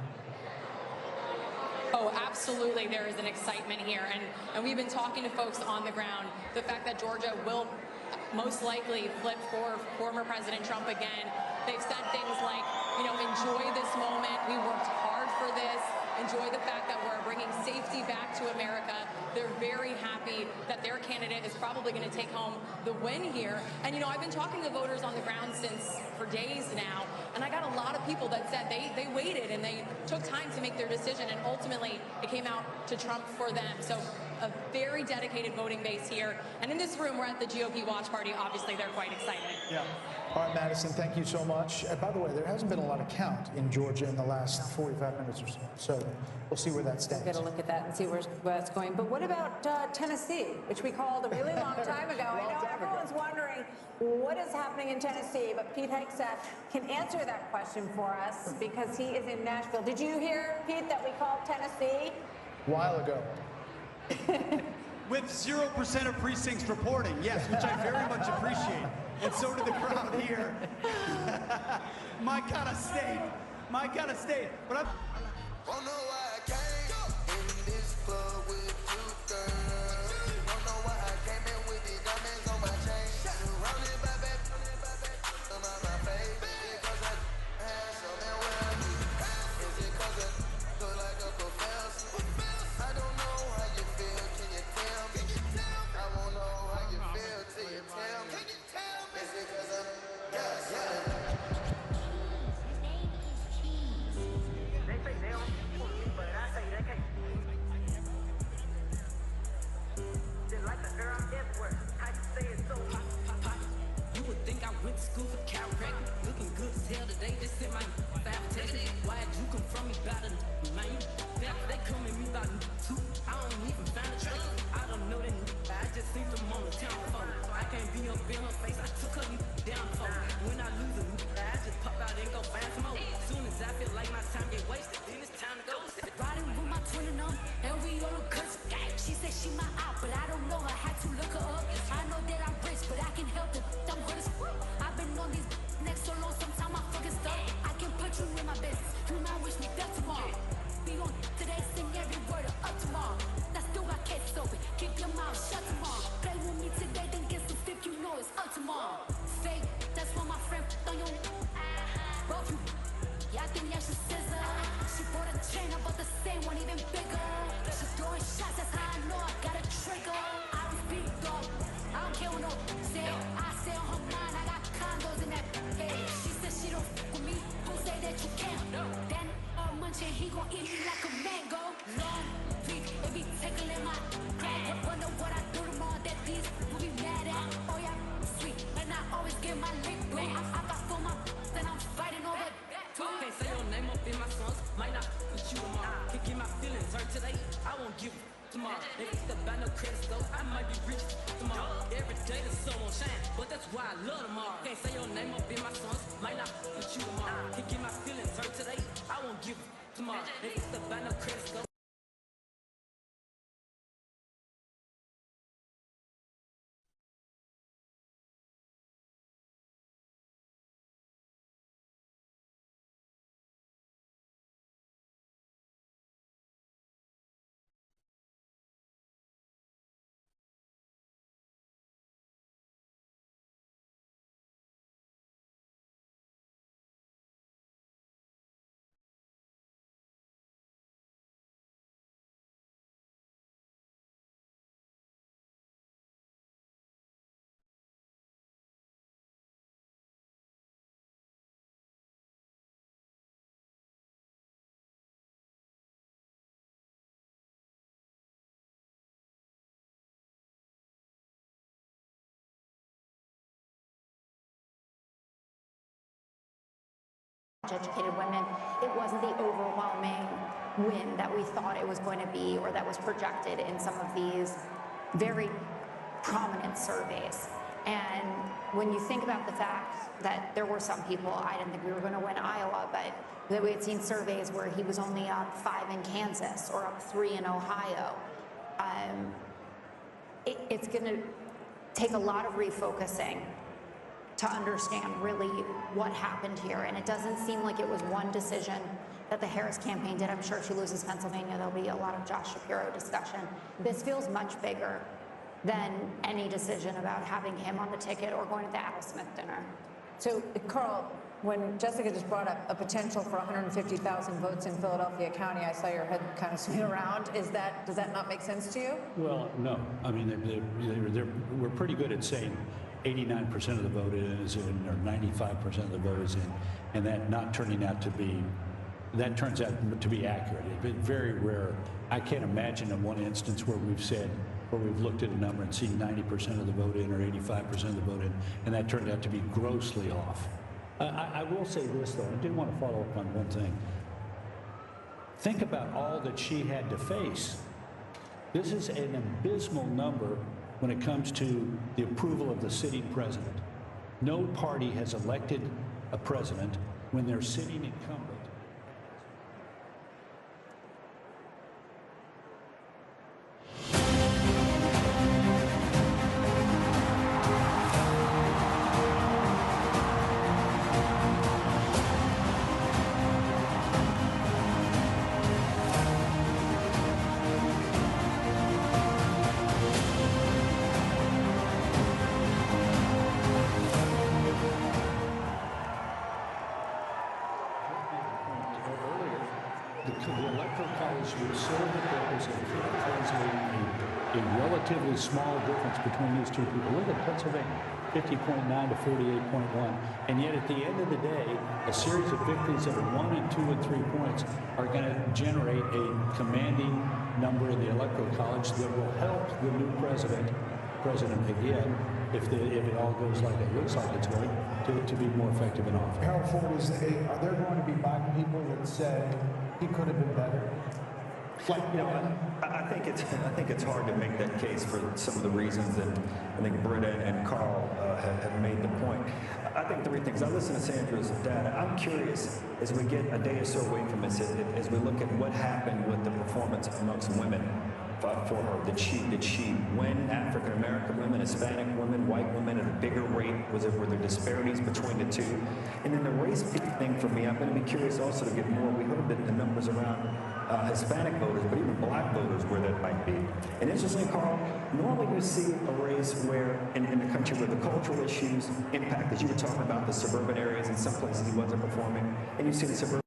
Oh, absolutely. There is an excitement here. And we've been talking to folks on the ground. The fact that Georgia will most likely flip for former President Trump again. They've said things like, enjoy this moment. We worked hard for this. Enjoy the fact that we're bringing safety back to America. They're very happy that their candidate is probably going to take home the win here. And, I've been talking to voters on the ground for days now, and I got a lot of people that said they waited and they took time to make their decision, and ultimately it came out to Trump for them. So a very dedicated voting base here. And in this room, we're at the GOP watch party. Obviously, they're quite excited. Yeah. All right, Madison, thank you so much. By the way, there hasn't been a lot of count in Georgia in the last 45 minutes or so. So we'll see where that stands. We'll get a look at that and see where it's going. But what about Tennessee, which we called a really long time ago? I know everyone's wondering what is happening in Tennessee, but Pete Hegseth can answer that question for us because he is in Nashville. Did you hear, Pete, that we called Tennessee? A while ago. With 0% of precincts reporting, yes, which I very much appreciate. And so did the crowd here. My kind of state. My kind of state. But I'm... Don't know why I came in this club with you, girl. Don't know why I came in with the diamonds on my chain. Surrounded by bad on my face. Because I handsome and wealthy. Is it because I look like a professor? I don't know how you feel. Can you tell me? I won't know how you feel till you tell me. Is it because I'm You would think I went to school for chiropractic. Looking good as hell today, just in my fab test. Why'd you come from me about a man? They come at me about two. I don't even find a track. I don't know that. I just seen them on the town phone. I can't be up in her face. I took her down for when I lose her. I just pop out and go find some more. Soon as I feel like my time get wasted, then it's time to go. Riding with my twin on, and we on a curse. She said she my out, but I don't know her. Had to look her up. I know that I'm rich, but I can help it. I'm good as fuck. I've been on these next so long, sometimes I fucking stuck. I can put you in my business. You might wish me death tomorrow. Be on today, sing every word of up tomorrow. I still got case open. Keep your mouth shut tomorrow. Play with me today, then get some stick. You know it's up tomorrow. Fake, that's why my friend on your broke you. Yeah, I think yeah, she scissor. She bought a chain, I bought the same one, even bigger. She's throwing shots, that's how I know I got a trigger. I was big dog, I don't care what no say. I say on her mind, I got condos in that hey. She said she don't f with me, who say that you can't? Then munching, he gon' eat me like a mango. Long week, it be tickling my crack. Wonder what I do tomorrow that these will be mad at. Oh yeah, sweet, and I always get my lick wet. I got for my then I'm fighting over. Can't say your name up in my songs, might not put you tomorrow. Can't get my feelings hurt today, I won't give tomorrow. If it's the band of credit score, I might be rich tomorrow. Every day the sun won't shine, but that's why I love tomorrow. Can't say your name up in my songs, might not put you tomorrow. Can't get my feelings hurt today, I won't give tomorrow. If it's the band of credit score. educated women. It wasn't the overwhelming win that we thought it was going to be or that was projected in some of these very prominent surveys. And when you think about the fact that there were some people, I didn't think we were going to win Iowa, but that we had seen surveys where he was only up 5 in Kansas or up 3 in Ohio. It's going to take a lot of refocusing to understand really what happened here. And it doesn't seem like it was one decision that the Harris campaign did. I'm sure if she loses Pennsylvania, there'll be a lot of Josh Shapiro discussion. This feels much bigger than any decision about having him on the ticket or going to the Al Smith dinner. So, Carl, when Jessica just brought up a potential for 150,000 votes in Philadelphia County, I saw your head kind of swing around. Does that not make sense to you? Well, no. I mean, we're pretty good at saying 89% of the vote is in, or 95% of the vote is in, and that not turning out to be, that turns out to be accurate. It's very rare. I can't imagine in one instance where we've said, where we've looked at a number and seen 90% of the vote in or 85% of the vote in, and that turned out to be grossly off. I will say this, though. I do want to follow up on one thing. Think about all that she had to face. This is an abysmal number when it comes to the approval of the sitting president. No party has elected a president when they're sitting incumbent. The Electoral College would serve the purpose of translating a relatively small difference between these two people. Look at Pennsylvania, 50.9 to 48.1. And yet at the end of the day, a series of victories that are 1 and 2 and 3 points are going to generate a commanding number in the Electoral College that will help the new president again, if it all goes like it looks like it's going, to be more effective in office. Harold Ford, are there going to be Biden people that say he could have been better? Like, you know, I think it's hard to make that case for some of the reasons that I think Britta and Carl have made the point. I think 3 things. I listen to Sandra's data. I'm curious, as we get a day or so away from this, as we look at what happened with the performance amongst women for her. Did she win African American women, Hispanic women, white women at a bigger rate? Were there disparities between the two? And then the race thing for me, I'm going to be curious also to get more. We heard that the numbers around Hispanic voters, but even black voters, where that might be. And interestingly, Carl, normally you see a race where in the country where the cultural issues impact, as you were talking about the suburban areas, in some places he wasn't performing, and you see the suburban.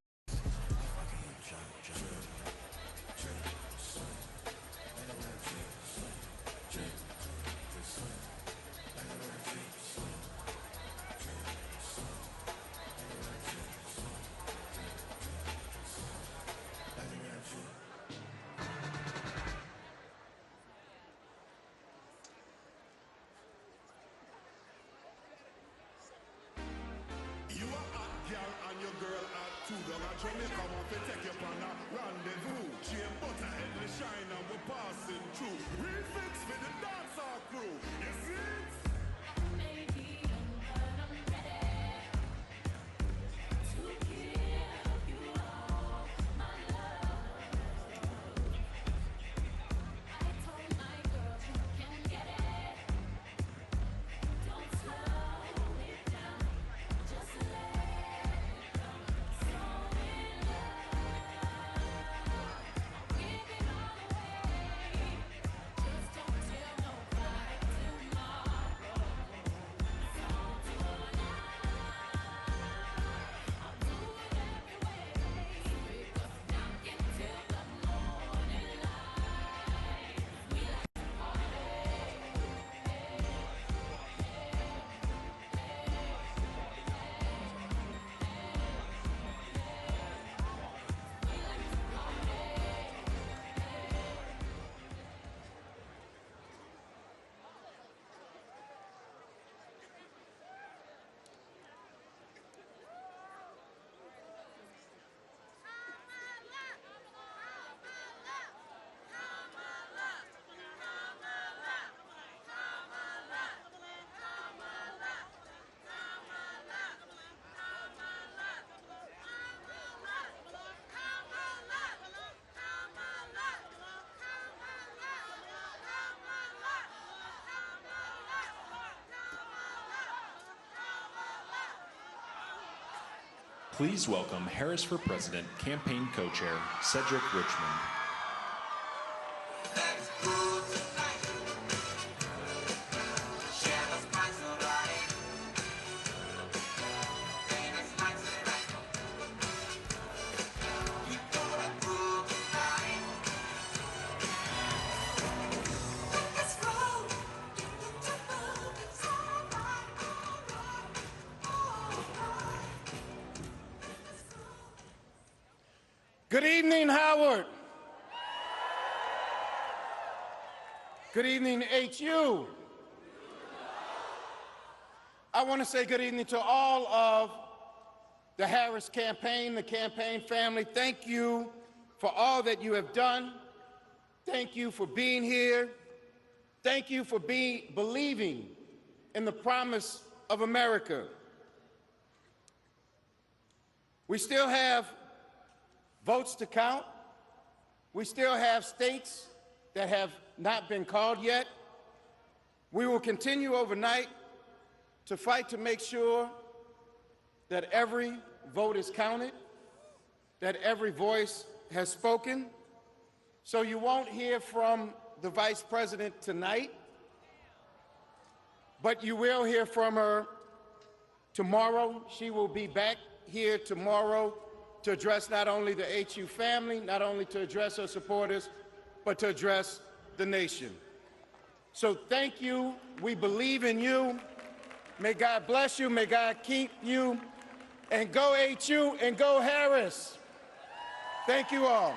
Please welcome Harris for President campaign co-chair Cedric Richmond. Good evening, Howard. Good evening, HU. I want to say good evening to all of the Harris campaign, the campaign family. Thank you for all that you have done. Thank you for being here. Thank you for believing in the promise of America. We still have votes to count. We still have states that have not been called yet. We will continue overnight to fight to make sure that every vote is counted, that every voice has spoken. So you won't hear from the Vice President tonight, but you will hear from her tomorrow. She will be back here tomorrow to address not only the HU family, not only to address her supporters, but to address the nation. So thank you. We believe in you. May God bless you. May God keep you. And go HU and go Harris. Thank you all.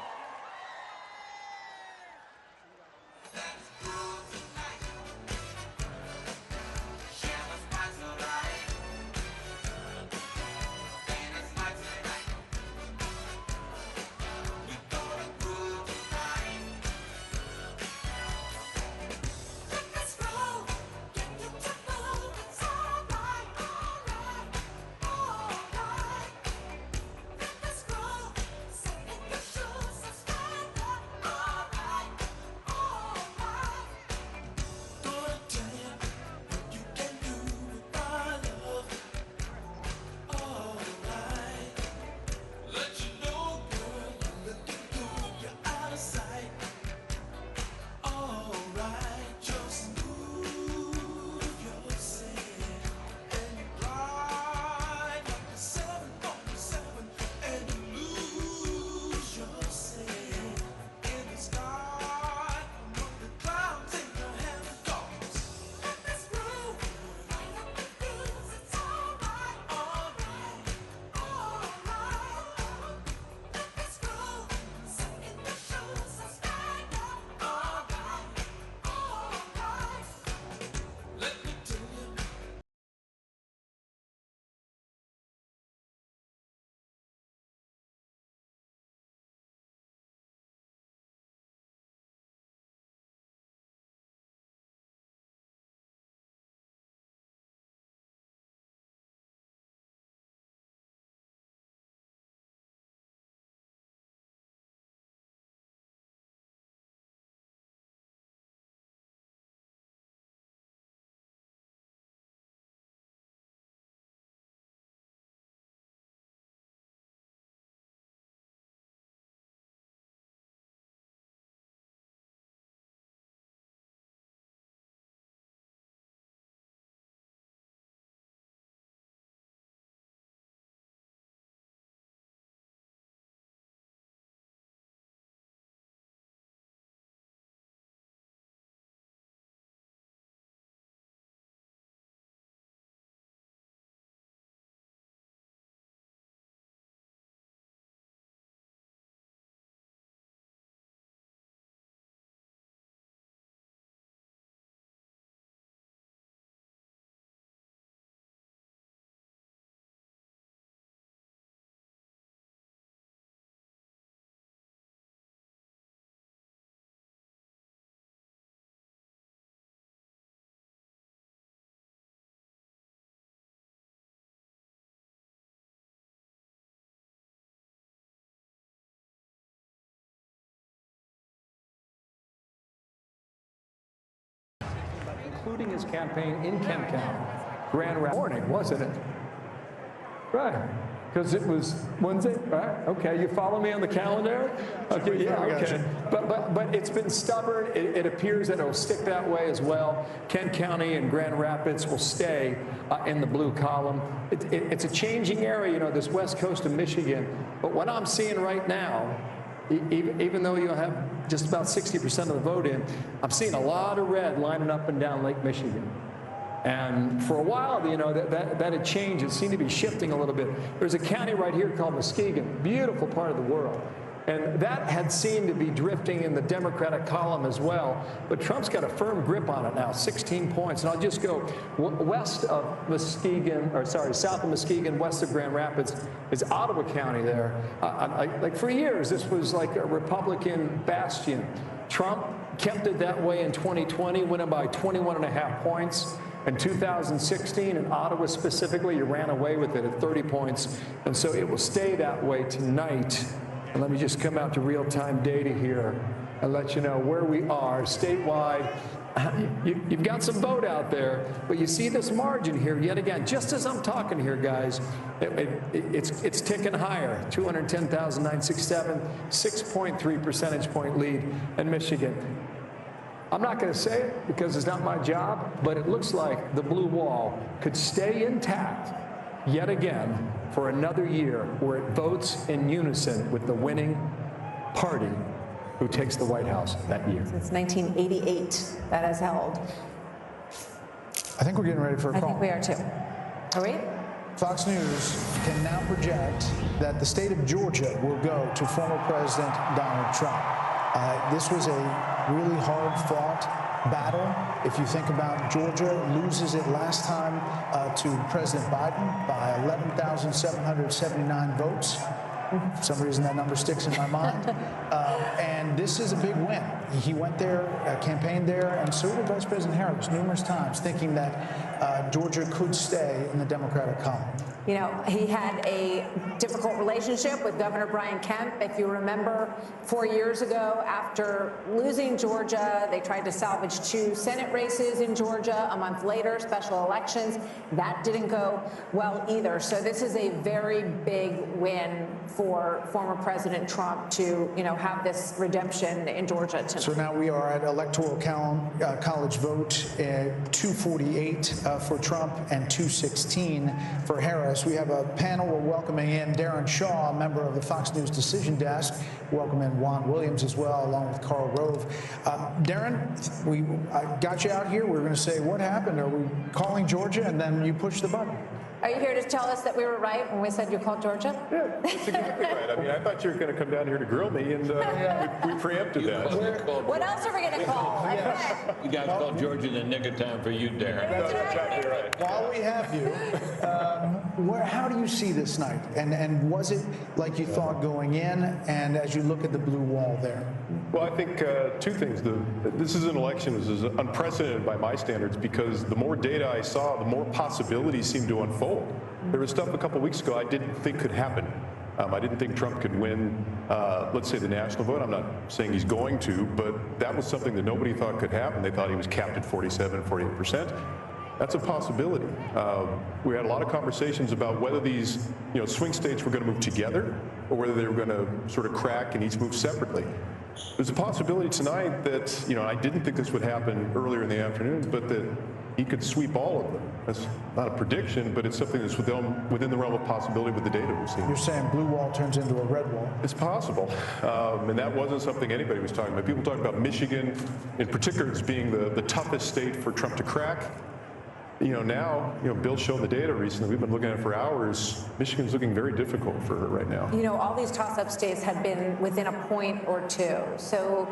Including his campaign in Kent County. Grand Rapids morning, wasn't it? Right. Because it was Wednesday, right? Okay, you follow me on the calendar? Okay, yeah, okay. But it's been stubborn. It appears that it'll stick that way as well. Kent County and Grand Rapids will stay in the blue column. It's a changing area, you know, this west coast of Michigan. But what I'm seeing right now, even though you'll have just about 60% of the vote in, I'm seeing a lot of red lining up and down Lake Michigan. And for a while, you know, that had changed. It seemed to be shifting a little bit. There's a county right here called Muskegon, beautiful part of the world. And that had seemed to be drifting in the Democratic column as well. But Trump's got a firm grip on it now, 16 points. And I'll just go west of Muskegon, or sorry, south of Muskegon, west of Grand Rapids, is Ottawa County there. Like for years, this was like a Republican bastion. Trump kept it that way in 2020, winning by 21.5 points. In 2016, in Ottawa specifically, you ran away with it at 30 points. And so it will stay that way tonight. And let me just come out to real-time data here and let you know where we are statewide. You've got some vote out there, but you see this margin here yet again. Just as I'm talking here, guys, it's ticking higher. 210,967, 6.3 percentage point lead in Michigan. I'm not going to say it because it's not my job, but it looks like the blue wall could stay intact yet again for another year where it votes in unison with the winning party who takes the White House that year. Since 1988, that has held. I think we're getting ready for a call. I think we are too. Are we? Fox News can now project that the state of Georgia will go to former President Donald Trump. This was a really hard-fought battle. If you think about Georgia, loses it last time to President Biden by 11,779 votes. For some reason, that number sticks in my mind. And this is a big win. He went there, campaigned there, and so did Vice President Harris numerous times, thinking that Georgia could stay in the Democratic column. You know, he had a difficult relationship with Governor Brian Kemp. If you remember, 4 years ago, after losing Georgia, they tried to salvage 2 Senate races in Georgia. A month later, special elections. That didn't go well either. So this is a very big win for former President Trump to, you know, have this redemption in Georgia tonight. So now we are at Electoral College vote, 248 for Trump and 216 for Harris. We have a panel. We're welcoming in Darren Shaw, a member of the Fox News Decision Desk. Welcome in Juan Williams as well, along with Karl Rove. Darren, I got you out here. We were going to say, what happened? Are we calling Georgia? And then you push the button. Are you here to tell us that we were right when we said you called Georgia? Yeah, that's exactly right. I mean, I thought you were going to come down here to grill me, and we preempted that. What else are we going to call? You guys called Georgia in the nick of time for you, Darren. That's exactly right. While we have you, how do you see this night? And was it like you thought going in, and as you look at the blue wall there? Well, I think 2 things. This is an election that is unprecedented by my standards because the more data I saw, the more possibilities seemed to unfold. There was stuff a couple weeks ago I didn't think could happen. I didn't think Trump could win, let's say, the national vote. I'm not saying he's going to, but that was something that nobody thought could happen. They thought he was capped at 47, 48%. That's a possibility. We had a lot of conversations about whether these, swing states were going to move together or whether they were going to sort of crack and each move separately. There's a possibility tonight that, I didn't think this would happen earlier in the afternoon, but that he could sweep all of them. That's not a prediction, but it's something that's within the realm of possibility with the data we've seen. You're saying blue wall turns into a red wall? It's possible. And that wasn't something anybody was talking about. People talking about Michigan in particular as being the toughest state for Trump to crack. Now, Bill showed the data recently. We've been looking at it for hours. Michigan's looking very difficult for her right now. All these toss-up states have been within a point or 2. So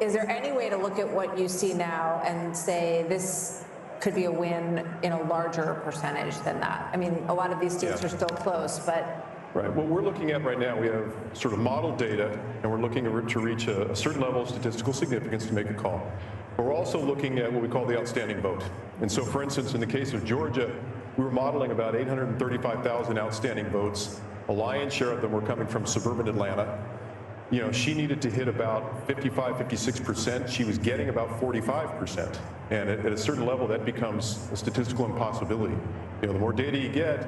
is there any way to look at what you see now and say this could be a win in a larger percentage than that? I mean, a lot of these states are still close, but... Right. What we're looking at right now, we have sort of model data, and we're looking to reach a certain level of statistical significance to make a call. But we're also looking at what we call the outstanding vote. And so, for instance, in the case of Georgia, we were modeling about 835,000 outstanding votes. A lion's share of them were coming from suburban Atlanta. She needed to hit about 55, 56%. She was getting about 45%. And at a certain level, that becomes a statistical impossibility. The more data you get,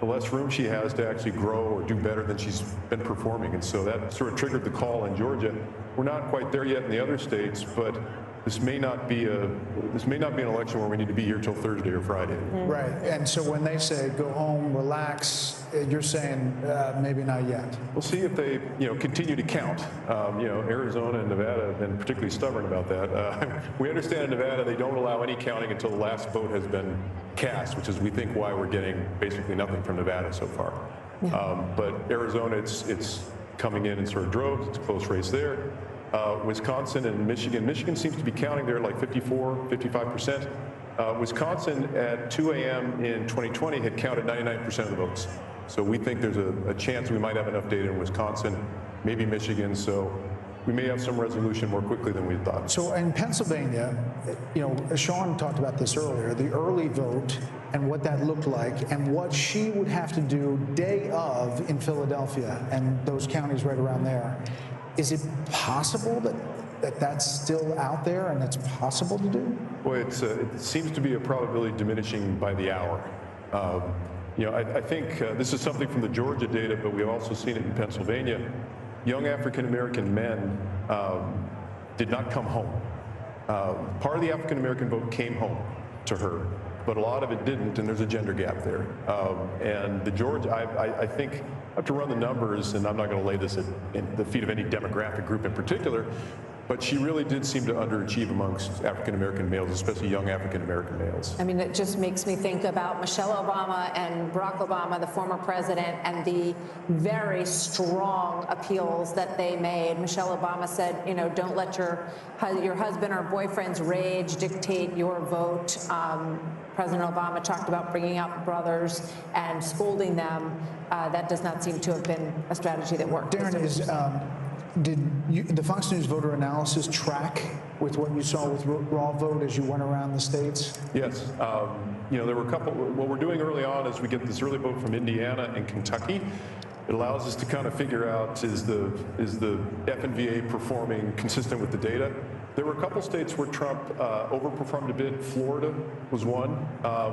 the less room she has to actually grow or do better than she's been performing. And so that sort of triggered the call in Georgia. We're not quite there yet in the other states, but this may not be an election where we need to be here till Thursday or Friday. Right. And so when they say go home, relax, you're saying maybe not yet. We'll see if they, continue to count. Arizona and Nevada have been particularly stubborn about that. We understand in Nevada they don't allow any counting until the last vote has been cast, which is, we think, why we're getting basically nothing from Nevada so far. But Arizona, it's coming in sort of droves. It's a close race there. Wisconsin and Michigan seems to be counting there like 54, 55%. Wisconsin at 2 a.m. in 2020 had counted 99% of the votes. So we think there's a chance we might have enough data in Wisconsin, maybe Michigan. So we may have some resolution more quickly than we thought. So in Pennsylvania, Sean talked about this earlier, the early vote and what that looked like and what she would have to do day of in Philadelphia and those counties right around there. Is it possible that that's still out there and it's possible to do? Well, it seems to be a probability diminishing by the hour. I think this is something from the Georgia data, but we've also seen it in Pennsylvania. Young African-American men did not come home. Part of the African-American vote came home to her, but a lot of it didn't, and there's a gender gap there. And the Georgia, I think, I have to run the numbers, and I'm not going to lay this at the feet of any demographic group in particular, but she really did seem to underachieve amongst African-American males, especially young African-American males. I mean, it just makes me think about Michelle Obama and Barack Obama, the former president, and the very strong appeals that they made. Michelle Obama said, don't let your husband or boyfriend's rage dictate your vote. President Obama talked about bringing out brothers and scolding them. That does not seem to have been a strategy that worked. Darren, did the Fox News voter analysis track with what you saw with raw vote as you went around the states? Yes. There were a couple. What we're doing early on is we get this early vote from Indiana and Kentucky. It allows us to kind of figure out, is the FNVA performing consistent with the data? There were a couple states where Trump overperformed a bit. Florida was one.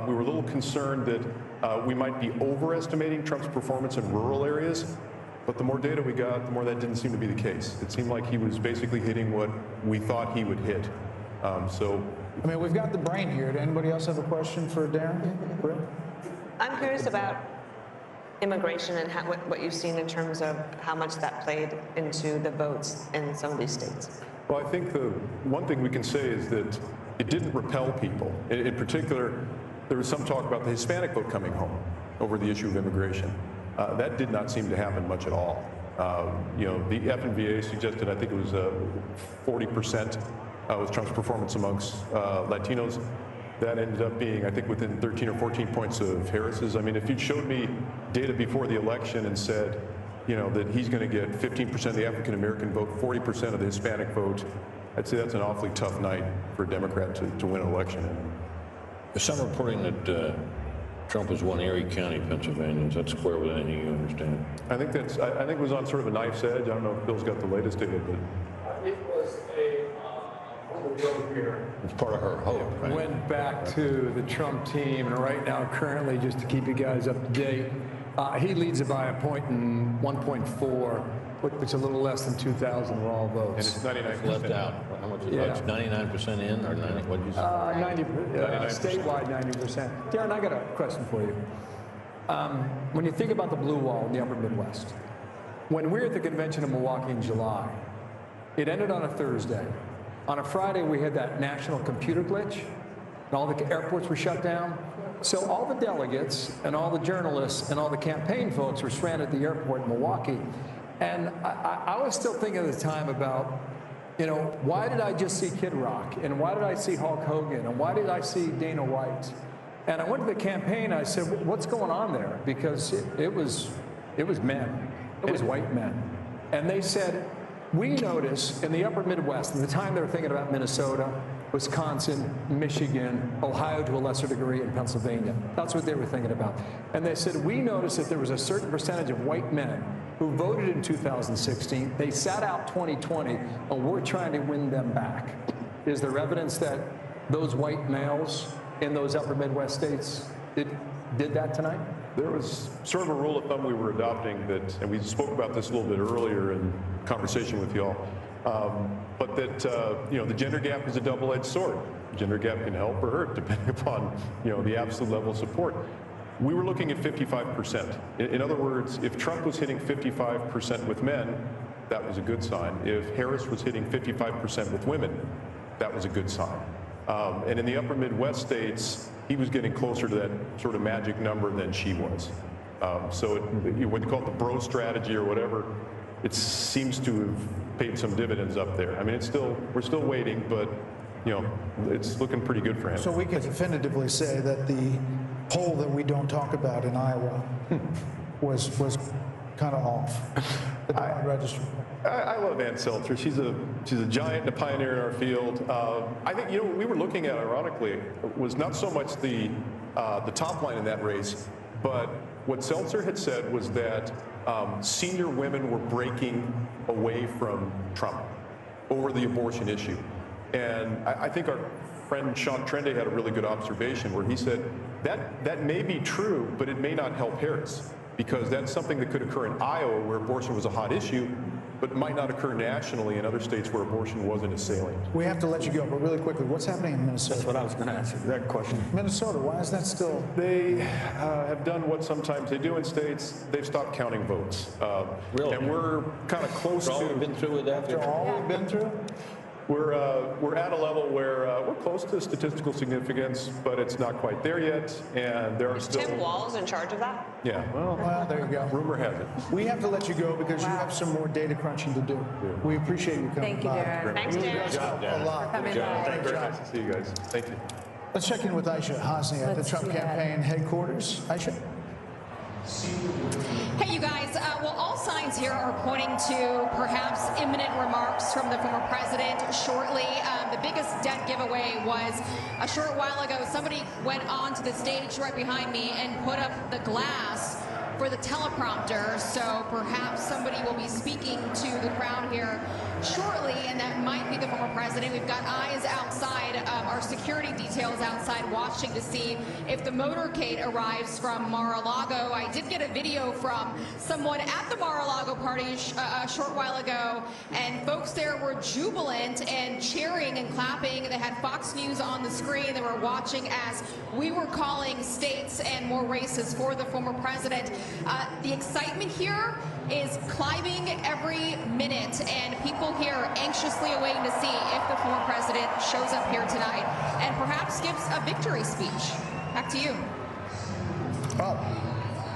We were a little concerned that we might be overestimating Trump's performance in rural areas. But the more data we got, the more that didn't seem to be the case. It seemed like he was basically hitting what we thought he would hit. We've got the brain here. Did anybody else have a question for Darren? I'm curious about immigration and what you've seen in terms of how much that played into the votes in some of these states. Well, I think the one thing we can say is that it didn't repel people. In particular, there was some talk about the Hispanic vote coming home over the issue of immigration. That did not seem to happen much at all. The FNVA suggested, I think it was 40% was Trump's performance amongst Latinos. That ended up being, I think, within 13 or 14 points of Harris's. I mean, if you'd showed me data before the election and said, that he's going to get 15% of the African-American vote, 40% of the Hispanic vote, I'd say that's an awfully tough night for a Democrat to win an election. There's some reporting that Trump has won Erie County, Pennsylvania. Is that square with anything you understand? I think it was on sort of a knife's edge. I don't know if Bill's got the latest data, but it was a vote here. It's part of her hope, right? Went back to the Trump team, and right now, currently, just to keep you guys up to date, he leads it by a point in 1.4, which is a little less than 2,000 raw votes. And it's 99% left out. How much is that? 99% in, or 90? What did you say? 90%, statewide 90%. Darren, I got a question for you. When you think about the blue wall in the upper Midwest, when we were at the convention in Milwaukee in July, it ended on a Thursday. On a Friday, we had that national computer glitch, and all the airports were shut down. So all the delegates and all the journalists and all the campaign folks were stranded at the airport in Milwaukee. And I was still thinking at the time about, why did I just see Kid Rock? And why did I see Hulk Hogan? And why did I see Dana White? And I went to the campaign, I said, what's going on there? Because it was men. It was white men. And they said, we notice in the upper Midwest, at the time they were thinking about Minnesota, Wisconsin, Michigan, Ohio to a lesser degree, and Pennsylvania. That's what they were thinking about. And they said, we noticed that there was a certain percentage of white men who voted in 2016. They sat out 2020, and we're trying to win them back. Is there evidence that those white males in those upper Midwest states did that tonight? There was sort of a rule of thumb we were adopting that, and we spoke about this a little bit earlier in conversation with y'all, but that, you know, the gender gap is a double-edged sword. The gender gap can help or hurt depending upon, you know, the absolute level of support. We were looking at 55%. In other words, if Trump was hitting 55% with men, that was a good sign. If Harris was hitting 55% with women, that was a good sign. And in the upper Midwest states, he was getting closer to that sort of magic number than she was. So what they call it the bro strategy or whatever, it seems to have paid some dividends up there. I mean, we're still waiting, but you know, it's looking pretty good for him. So we can definitively say that the poll that we don't talk about in Iowa was kind of off. The register. I love Ann Seltzer. She's a giant and a pioneer in our field. I think, you know, what we were looking at, ironically, was not so much the top line in that race, but what Seltzer had said was that senior women were breaking away from Trump over the abortion issue. And I think our friend Sean Trende had a really good observation where he said that may be true, but it may not help Harris, because that's something that could occur in Iowa where abortion was a hot issue, but might not occur nationally in other states where abortion wasn't as salient. We have to let you go, but really quickly, what's happening in Minnesota? That's what I was going to ask you, that question. Minnesota, why is that still? They have done what sometimes they do in states. They've stopped counting votes. Really? And we're kind of close to... All we've been through with that? After all we've been through? We're at a level where we're close to statistical significance, but it's not quite there yet, and there are still... Tim Walz in charge of that? Yeah, Well, there you go. rumor has it. We have to let you go because you have some more data crunching to do. We appreciate you coming Thank you, by. Darren. Thanks, You Darren. guys help a lot. Coming by. Thank you very nice to see you guys. Thank you. Let's check in with Aisha Hosni at the Let's Trump do that. campaign headquarters. Aisha? Hey, you guys. Well, all signs here are pointing to perhaps imminent remarks from the former president shortly. The biggest dead giveaway was a short while ago. Somebody went onto the stage right behind me and put up the glass for the teleprompter. So perhaps somebody will be speaking to the crowd here shortly, and that might be the former president. We've got eyes outside, our security details outside watching to see if the motorcade arrives from Mar-a-Lago. I did get a video from someone at the Mar-a-Lago party a short while ago, and folks there were jubilant and cheering and clapping. They had Fox News on the screen. They were watching as we were calling states and more races for the former president. The excitement here is climbing every minute, and people here are anxiously awaiting to see if the former president shows up here tonight and perhaps gives a victory speech. Back to you. Well,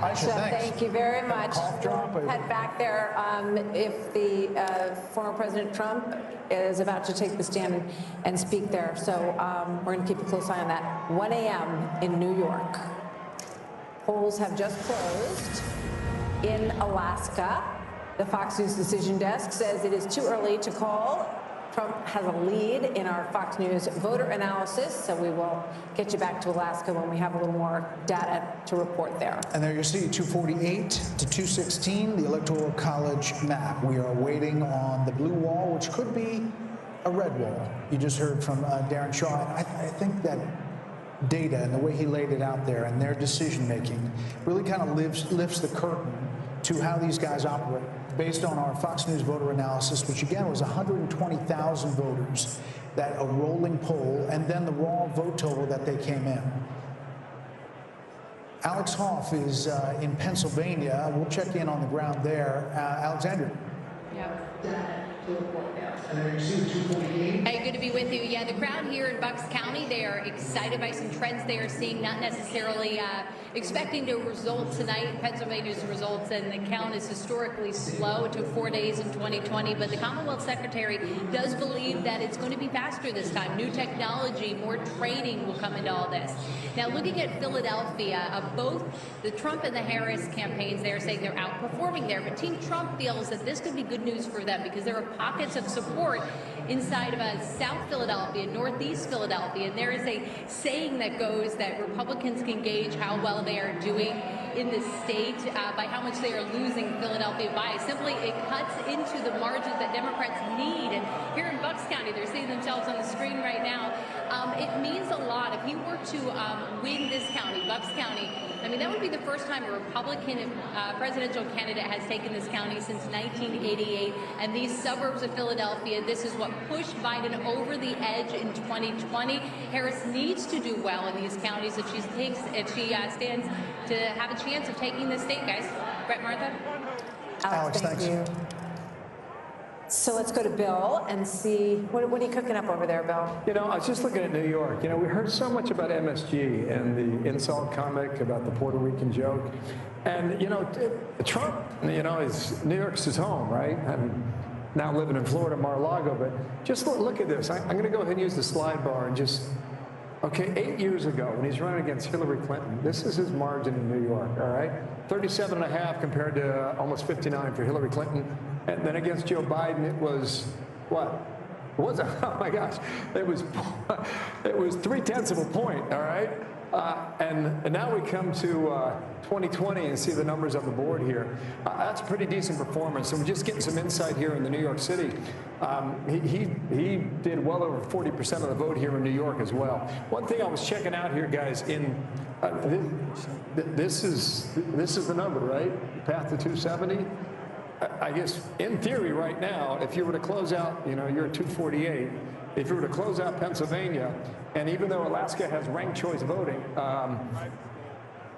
Aisha, So thanks. thank you very much. Cough drop. Head back there. If the former President Trump is about to take the stand and speak there. So we're going to keep a close eye on that. 1 a.m. in New York. Polls have just closed in Alaska. The Fox News decision desk says it is too early to call. Trump has a lead in our Fox News voter analysis, so we will get you back to Alaska when we have a little more data to report there. And there you see 248 to 216, the Electoral College map. We are waiting on the blue wall, which could be a red wall. You just heard from Darren Shaw. I think that data and the way he laid it out there and their decision making really kind of lifts the curtain to how these guys operate based on our Fox News voter analysis, which again was 120,000 voters, that a rolling poll, and then the raw vote total that they came in. Alex Hoff is in Pennsylvania. We'll check in on the ground there. Alexandria. Hey, good to be with you. Yeah, the crowd here in Bucks County, they are excited by some trends they are seeing, not necessarily expecting to result tonight. Pennsylvania's results and the count is historically slow. It took 4 days in 2020, but the Commonwealth Secretary does believe that it's going to be faster this time. New technology, more training will come into all this. Now, looking at Philadelphia, both the Trump and the Harris campaigns, they are saying they're outperforming there, but Team Trump feels that this could be good news for them because there are pockets of support inside of South Philadelphia, Northeast Philadelphia, and there is a saying that goes that Republicans can gauge how well they are doing in the state by how much they are losing Philadelphia by. Simply, it cuts into the margins that Democrats need. And here in Bucks County, they're seeing themselves on the screen right now. It means a lot. If he were to win this county, Bucks County, I mean, that would be the first time a Republican presidential candidate has taken this county since 1988. And these suburbs of Philadelphia, this is what pushed Biden over the edge in 2020. Harris needs to do well in these counties if she stands to have a chance of taking the state, guys. Brett, Martha? Alex, thanks. You. So let's go to Bill and see, what are you cooking up over there, Bill? You know, I was just looking at New York. You know, we heard so much about MSG and the insult comic about the Puerto Rican joke. And, you know, Trump, you know, New York's his home, right? I'm now living in Florida, Mar-a-Lago, but just look at this. I'm going to go ahead and use the slide bar and just, okay, 8 years ago when he's running against Hillary Clinton, this is his margin in New York, all right? 37.5 compared to almost 59 for Hillary Clinton. And then against Joe Biden, it was, what? Was it? Oh my gosh. It was 0.3 of a point, all right? And now we come to 2020 and see the numbers on the board here. That's a pretty decent performance. And we're just getting some insight here in the New York City. He did well over 40% of the vote here in New York as well. One thing I was checking out here, guys, this is the number, right? Path to 270. I guess in theory right now, if you were to close out, you know, you're at 248. If you were to close out Pennsylvania, and even though Alaska has ranked choice voting,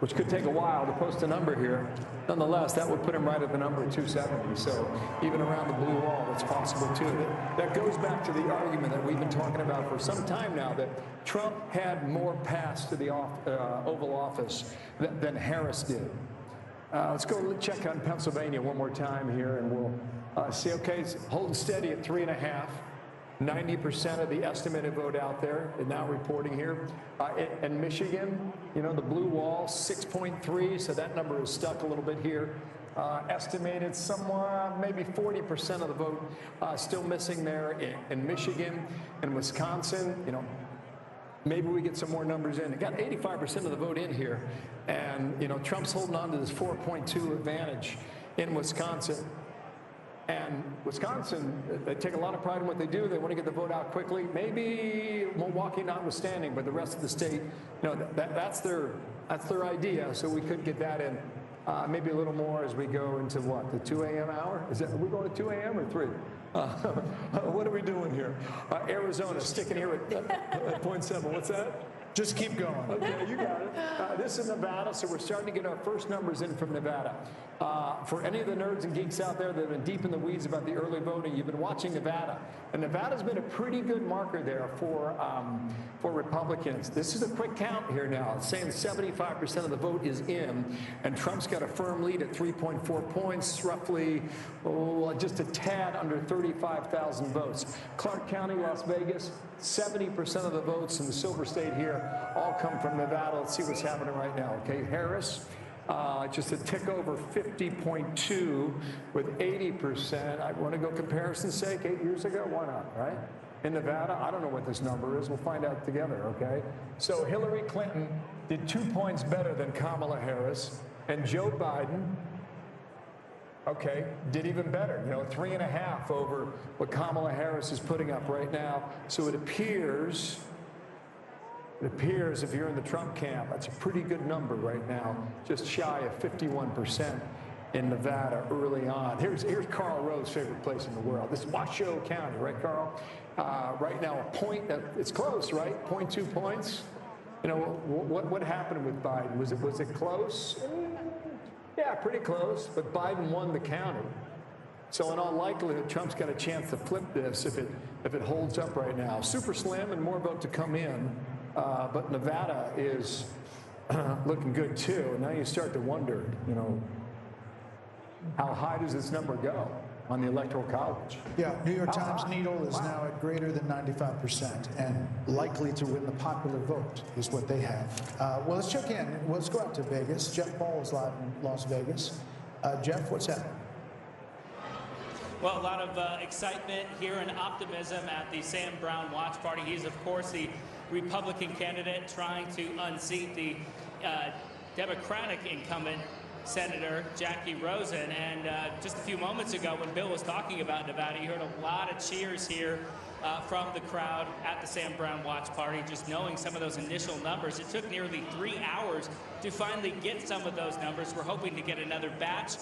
which could take a while to post a number here, nonetheless, that would put him right at the number of 270. So even around the blue wall, that's possible too. That goes back to the argument that we've been talking about for some time now, that Trump had more paths to the Oval Office than Harris did. Let's go check on Pennsylvania one more time here, and we'll see. Okay, it's holding steady at 3.5. 90% of the estimated vote out there is now reporting here. And Michigan, you know, the blue wall, 6.3, so that number is stuck a little bit here. Estimated somewhere, maybe 40% of the vote still missing there in Michigan and Wisconsin. You know, maybe we get some more numbers in. It got 85% of the vote in here. And, you know, Trump's holding on to this 4.2 advantage in Wisconsin. And Wisconsin, they take a lot of pride in what they do. They want to get the vote out quickly. Maybe Milwaukee notwithstanding, but the rest of the state, you know, that's their idea. So we could get that in maybe a little more as we go into what, the 2 a.m. hour? Are we going to 2 a.m. or 3? What are we doing here? Arizona sticking here at 0.7. What's that? Just keep going. Okay, you got it. This is Nevada, so we're starting to get our first numbers in from Nevada. For any of the nerds and geeks out there that have been deep in the weeds about the early voting, you've been watching Nevada. And Nevada's been a pretty good marker there for Republicans. This is a quick count here now. It's saying 75% of the vote is in, and Trump's got a firm lead at 3.4 points, roughly just a tad under 35,000 votes. Clark County, Las Vegas, 70% of the votes in the Silver State here all come from Nevada. Let's see what's happening right now. Okay, Harris, just a tick over 50.2 with 80%. I want to go comparison's sake, 8 years ago, why not, right? In Nevada, I don't know what this number is. We'll find out together, okay? So Hillary Clinton did 2 points better than Kamala Harris, and Joe Biden, okay, did even better, you know, 3.5 over what Kamala Harris is putting up right now. So it appears if you're in the Trump camp, that's a pretty good number right now, just shy of 51% in Nevada early on. Here's Carl Rowe's favorite place in the world. This is Washoe County, right, Carl? Right now, it's close, right? 0.2 points. You know, what happened with Biden? Was it close? Yeah, pretty close, but Biden won the county. So in all likelihood, Trump's got a chance to flip this if it holds up right now. Super slim and more vote to come in, but Nevada is looking good too. And now you start to wonder, you know, how high does this number go on the Electoral College? Yeah, New York Times needle is now at greater than 95% and likely to win the popular vote is what they have. Well, let's check in. Let's go out to Vegas. Jeff Ball is live in Las Vegas. Jeff, what's happening? Well, a lot of excitement here and optimism at the Sam Brown watch party. He's, of course, the Republican candidate trying to unseat the Democratic incumbent, Senator Jackie Rosen. And just a few moments ago, when Bill was talking about Nevada, you heard a lot of cheers here from the crowd at the Sam Brown watch party, just knowing some of those initial numbers. It took nearly 3 hours to finally get some of those numbers. We're hoping to get another batch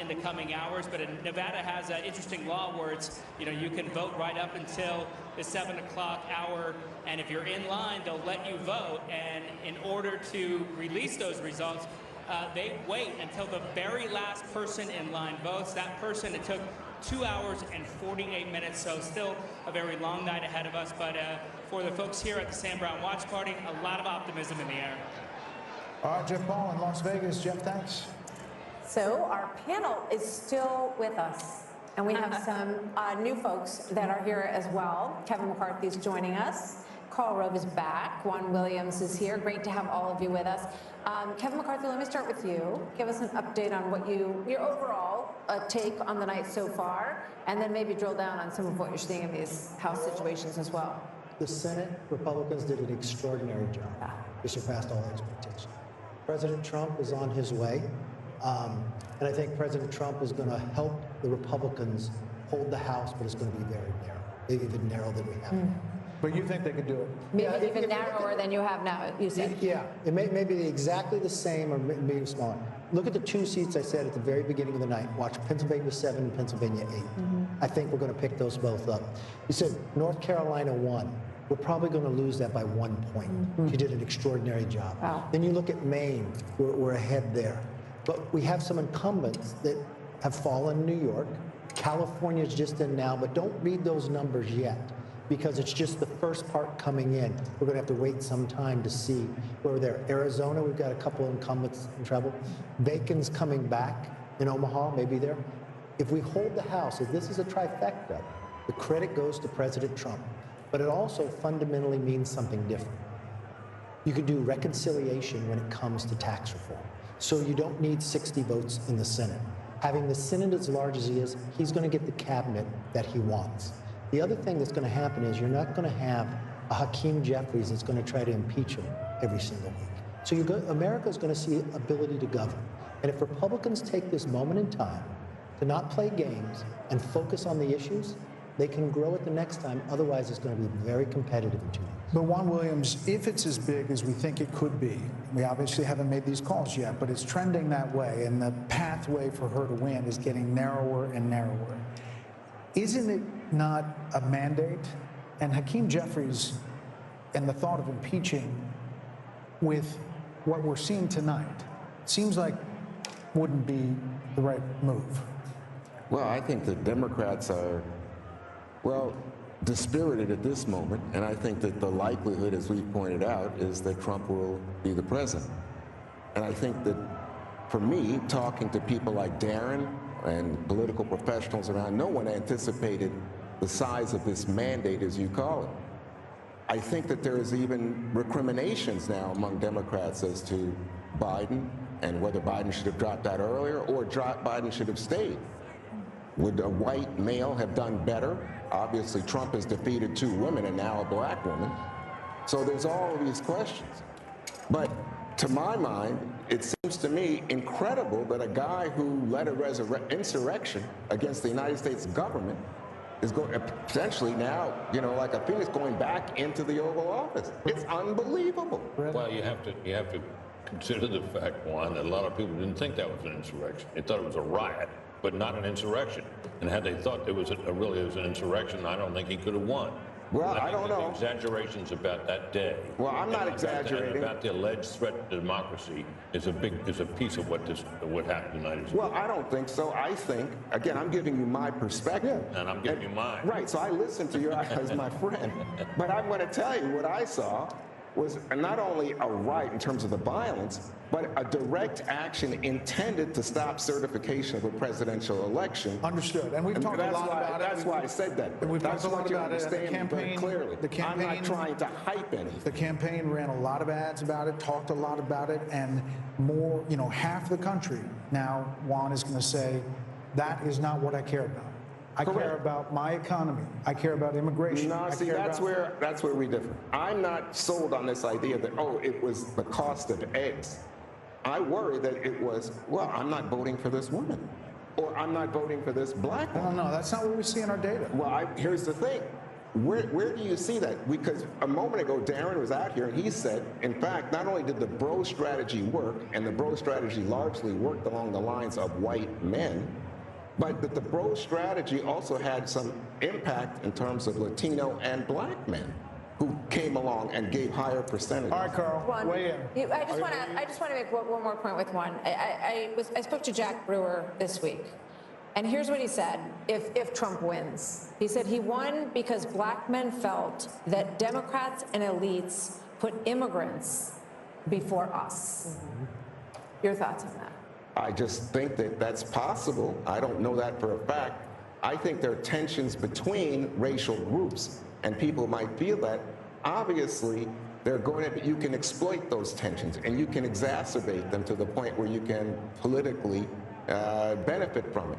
in the coming hours, but Nevada has an interesting law where it's, you can vote right up until the 7 o'clock hour, and if you're in line, they'll let you vote, and in order to release those results, they wait until the very last person in line votes. That person, it took 2 hours and 48 minutes, so still a very long night ahead of us, but for the folks here at the Sam Brown watch party, a lot of optimism in the air. All right, Jeff Ball in Las Vegas. Jeff, thanks. So our panel is still with us, and we have some new folks that are here as well. Kevin McCarthy's joining us. Karl Rove is back. Juan Williams is here. Great to have all of you with us. Kevin McCarthy, let me start with you. Give us an update on what your overall take on the night so far, and then maybe drill down on some of what you're seeing in these House situations as well. The Senate Republicans did an extraordinary job. They surpassed all expectations. President Trump is on his way. And I think President Trump is going to help the Republicans hold the House, but it's going to be very narrow, maybe even narrower than we have. But you think they could do it? Maybe even narrower than you have now, you said. Yeah, it may be exactly the same or maybe smaller. Look at the 2 seats I said at the very beginning of the night. Watch Pennsylvania 7 and Pennsylvania 8. I think we're going to pick those both up. You said North Carolina 1. We're probably going to lose that by 1 point. She did an extraordinary job. Wow. Then you look at Maine. We're ahead there. But we have some incumbents that have fallen in New York. California's just in now, but don't read those numbers yet because it's just the first part coming in. We're going to have to wait some time to see where we're there. Arizona, we've got a couple of incumbents in trouble. Bacon's coming back in Omaha, maybe there. If we hold the House, if this is a trifecta, the credit goes to President Trump. But it also fundamentally means something different. You can do reconciliation when it comes to tax reform. So you don't need 60 votes in the Senate. Having the Senate as large as he is, he's going to get the cabinet that he wants. The other thing that's going to happen is you're not going to have a Hakeem Jeffries that's going to try to impeach him every single week. So America's going to see ability to govern. And if Republicans take this moment in time to not play games and focus on the issues, they can grow it the next time. Otherwise, it's going to be very competitive in 2 years. But Juan Williams, if it's as big as we think it could be, we obviously haven't made these calls yet, but it's trending that way, and the pathway for her to win is getting narrower and narrower. Isn't it not a mandate? And Hakeem Jeffries and the thought of impeaching with what we're seeing tonight seems like wouldn't be the right move. Well, I think the Democrats are, dispirited at this moment, and I think that the likelihood, as we've pointed out, is that Trump will be the president. And I think that, for me, talking to people like Darren and political professionals around, no one anticipated the size of this mandate, as you call it. I think that there's even recriminations now among Democrats as to Biden and whether Biden should have dropped out earlier or Biden should have stayed. Would a white male have done better? Obviously, Trump has defeated 2 women and now a black woman. So there's all of these questions. But to my mind, it seems to me incredible that a guy who led an insurrection against the United States government is going potentially now, like a phoenix, going back into the Oval Office. It's unbelievable. Well, you have to consider the fact, Juan, that a lot of people didn't think that was an insurrection. They thought it was a riot, but not an insurrection. And had they thought it was really an insurrection, I don't think he could have won. Well, I don't know. The exaggerations about that day. Well, I'm not exaggerating. About the alleged threat to democracy is a piece of what happened in the United States. Well, I don't think so. I think, again, I'm giving you my perspective. And I'm giving you mine. Right, so I listened to you as my friend. But I'm going to tell you what I saw was not only a right in terms of the violence, but a direct action intended to stop certification of a presidential election. Understood. And we've talked a lot about it. That's why I said that. And we've talked a lot about it. The campaign, clearly. I'm not trying to hype anything. The campaign ran a lot of ads about it, talked a lot about it, and more, half the country now, Juan is going to say, that is not what I care about. I care about my economy. I care about immigration. No, see, that's where we differ. I'm not sold on this idea that, it was the cost of eggs. I worry that it was, well, I'm not voting for this woman, or I'm not voting for this black woman. No, that's not what we see in our data. Well, here's the thing. Where do you see that? Because a moment ago, Darren was out here and he said, in fact, not only did the bro strategy work, and the bro strategy largely worked along the lines of white men, but that the bro strategy also had some impact in terms of Latino and black men who came along and gave higher percentages. All right, Carl, weigh in. I just want to make one more point with one. I spoke to Jack Brewer this week, and here's what he said if Trump wins. He said he won because black men felt that Democrats and elites put immigrants before us. Your thoughts on that? I just think that that's possible. I don't know that for a fact. I think there are tensions between racial groups, and people might feel that. Obviously, you can exploit those tensions, and you can exacerbate them to the point where you can politically benefit from it.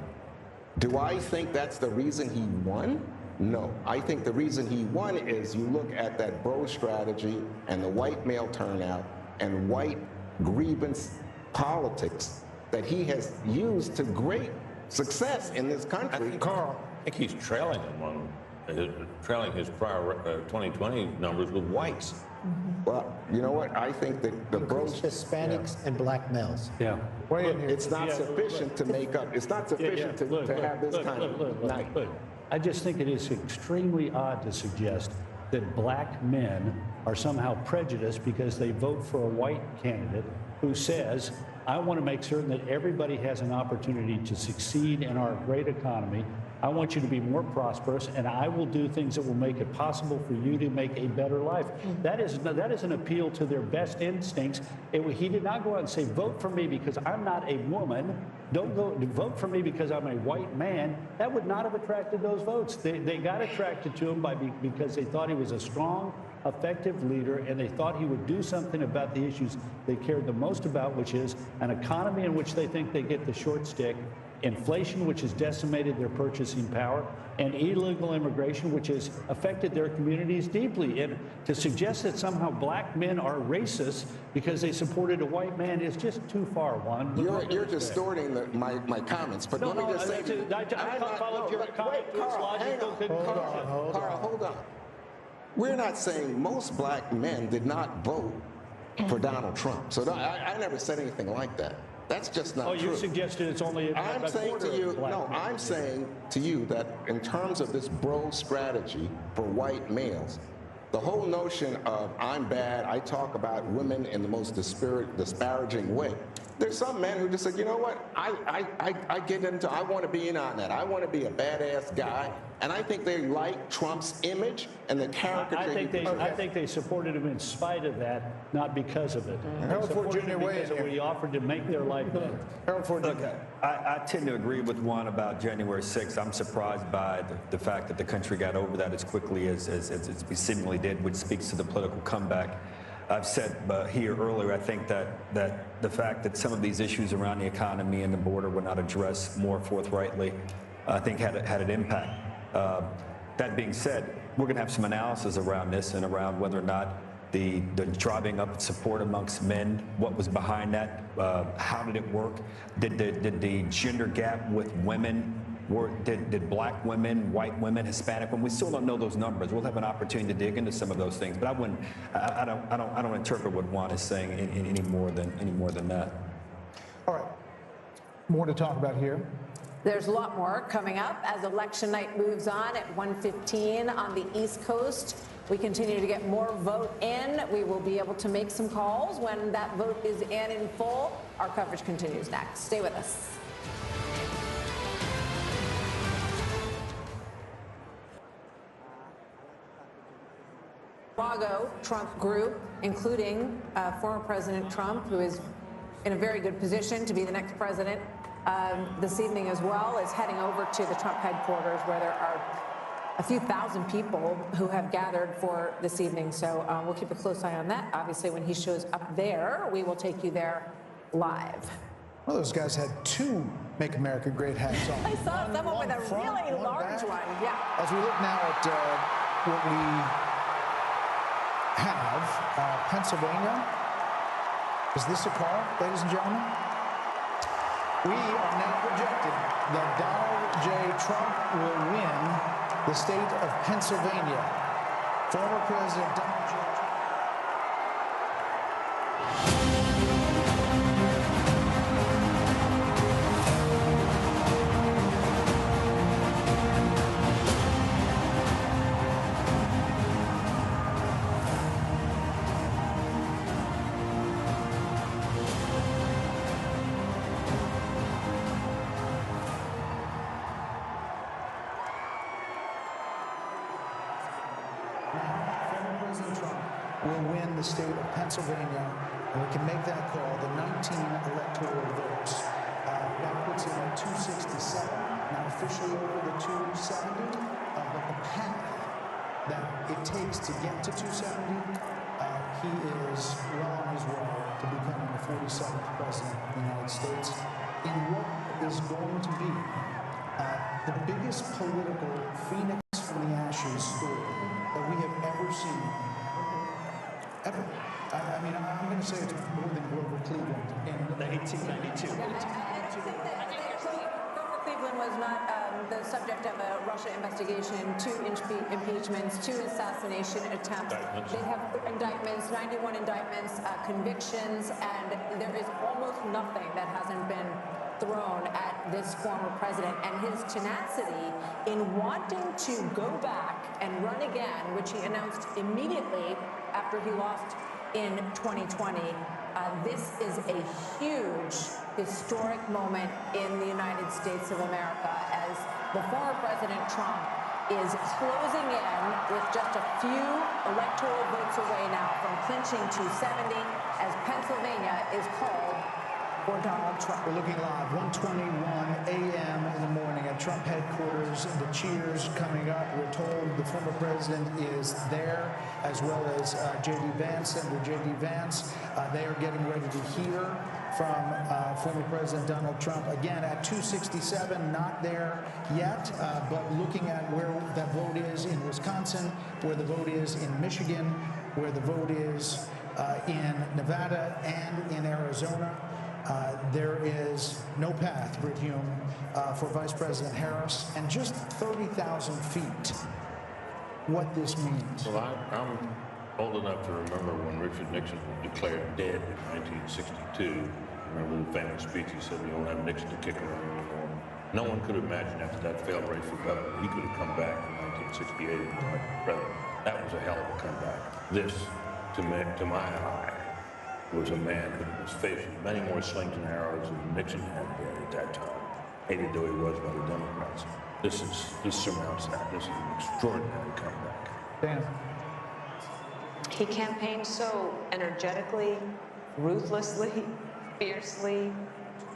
Do I think that's the reason he won? No. I think the reason he won is you look at that bro strategy and the white male turnout and white grievance politics that he has used to great success in this country. I think he's trailing him trailing his prior 2020 numbers with whites. Well, you know what? I think that the Hispanics and black males. Yeah. It's not sufficient to make up. It's not sufficient to have this kind of night. I just think it is extremely odd to suggest that black men are somehow prejudiced because they vote for a white candidate who says, I want to make certain that everybody has an opportunity to succeed in our great economy. I want you to be more prosperous, and I will do things that will make it possible for you to make a better life. That is an appeal to their best instincts. He did not go out and say, vote for me because I'm not a woman. Don't go vote for me because I'm a white man. That would not have attracted those votes. They got attracted to him because they thought he was a strong, effective leader, and they thought he would do something about the issues they cared the most about, which is an economy in which they think they get the short stick, inflation, which has decimated their purchasing power, and illegal immigration, which has affected their communities deeply. And to suggest that somehow black men are racist because they supported a white man is just too far, Juan. You're distorting my comments, but let me just say... I followed your comment to its logical conclusion. Carl, hold on. We're not saying most black men did not vote for Donald Trump. So I never said anything like that. That's just not true. You suggested it's only I'm saying to you, no, I'm saying to you that in terms of this bro strategy for white males, the whole notion of I'm bad, I talk about women in the most disparaging way. There's some men who just said, you know what, I get into, I want to be in on that. I want to be a badass guy. And I think they like Trump's image and the character. I think they supported him in spite of that, not because of it. Harold Ford Jr. Because we offered to make their life better. Harold Ford Jr. Look, I tend to agree with Juan about January 6th. I'm surprised by the fact that the country got over that as quickly as we seemingly did, which speaks to the political comeback. I've said here earlier, I think that the fact that some of these issues around the economy and the border were not addressed more forthrightly, I think had an impact. That being said, we're going to have some analysis around this and around whether or not the driving up support amongst men, what was behind that, how did it work, did the gender gap with women, did black women, white women, Hispanic women? We still don't know those numbers. We'll have an opportunity to dig into some of those things, but I don't interpret what Juan is saying any more than that. All right, more to talk about here. There's a lot more coming up as election night moves on at 1:15 on the East Coast. We continue to get more vote in. We will be able to make some calls when that vote is in full. Our coverage continues next. Stay with us. Chicago Trump group, including former President Trump, who is in a very good position to be the next president, this evening as well, is heading over to the Trump headquarters where there are a few thousand people who have gathered for this evening. So we'll keep a close eye on that. Obviously, when he shows up there, we will take you there live. Well, those guys had two Make America Great hats on. I saw someone with a really large one. Yeah. As we look now at what we have, Pennsylvania, Is this a call, ladies and gentlemen? We are now projected that Donald J. Trump will win the state of Pennsylvania. Former President Donald J. Trump. Will win the state of Pennsylvania, and we can make that call, the 19 electoral votes. That puts him at 267, not officially over the 270, but the path that it takes to get to 270, he is well on his way to becoming the 47th president of the United States in what is going to be the biggest political phoenix from the ashes story that we have ever seen. Ever. I mean, I'm going to say it's more than Grover Cleveland in 1892. Grover Cleveland was not the subject of a Russia investigation, 2 impeachments, 2 assassination attempts. They have indictments, 91 indictments, convictions, and there is almost nothing that hasn't been thrown at this former president, and his tenacity in wanting to go back and run again, which he announced immediately after he lost in 2020. This is a huge historic moment in the United States of America as the former President Trump is closing in with just a few electoral votes away now from clinching 270 as Pennsylvania is called for Donald Trump. We're looking live, 1:21 a.m. in the morning at Trump headquarters. The cheers coming up. We're told the former president is there, as well as J.D. Vance, Senator J.D. Vance. They are getting ready to hear from former President Donald Trump. Again, at 267, not there yet, but looking at where that vote is in Wisconsin, where the vote is in Michigan, where the vote is in Nevada and in Arizona. There is no path, Britt Hume, for Vice President Harris, and just 30,000 feet. What this means. Well, I'm old enough to remember when Richard Nixon was declared dead in 1962. Remember the famous speech he said, "You don't have Nixon to kick around anymore." No one could imagine after that failed race for governor, he could have come back in 1968 and become president. That was a hell of a comeback. This, to my eye, was a man who was facing many more slings and arrows than Nixon had at that time, hated though he was by the Democrats. This surmounts that. This is an extraordinary comeback. Dan. He campaigned so energetically, ruthlessly, fiercely,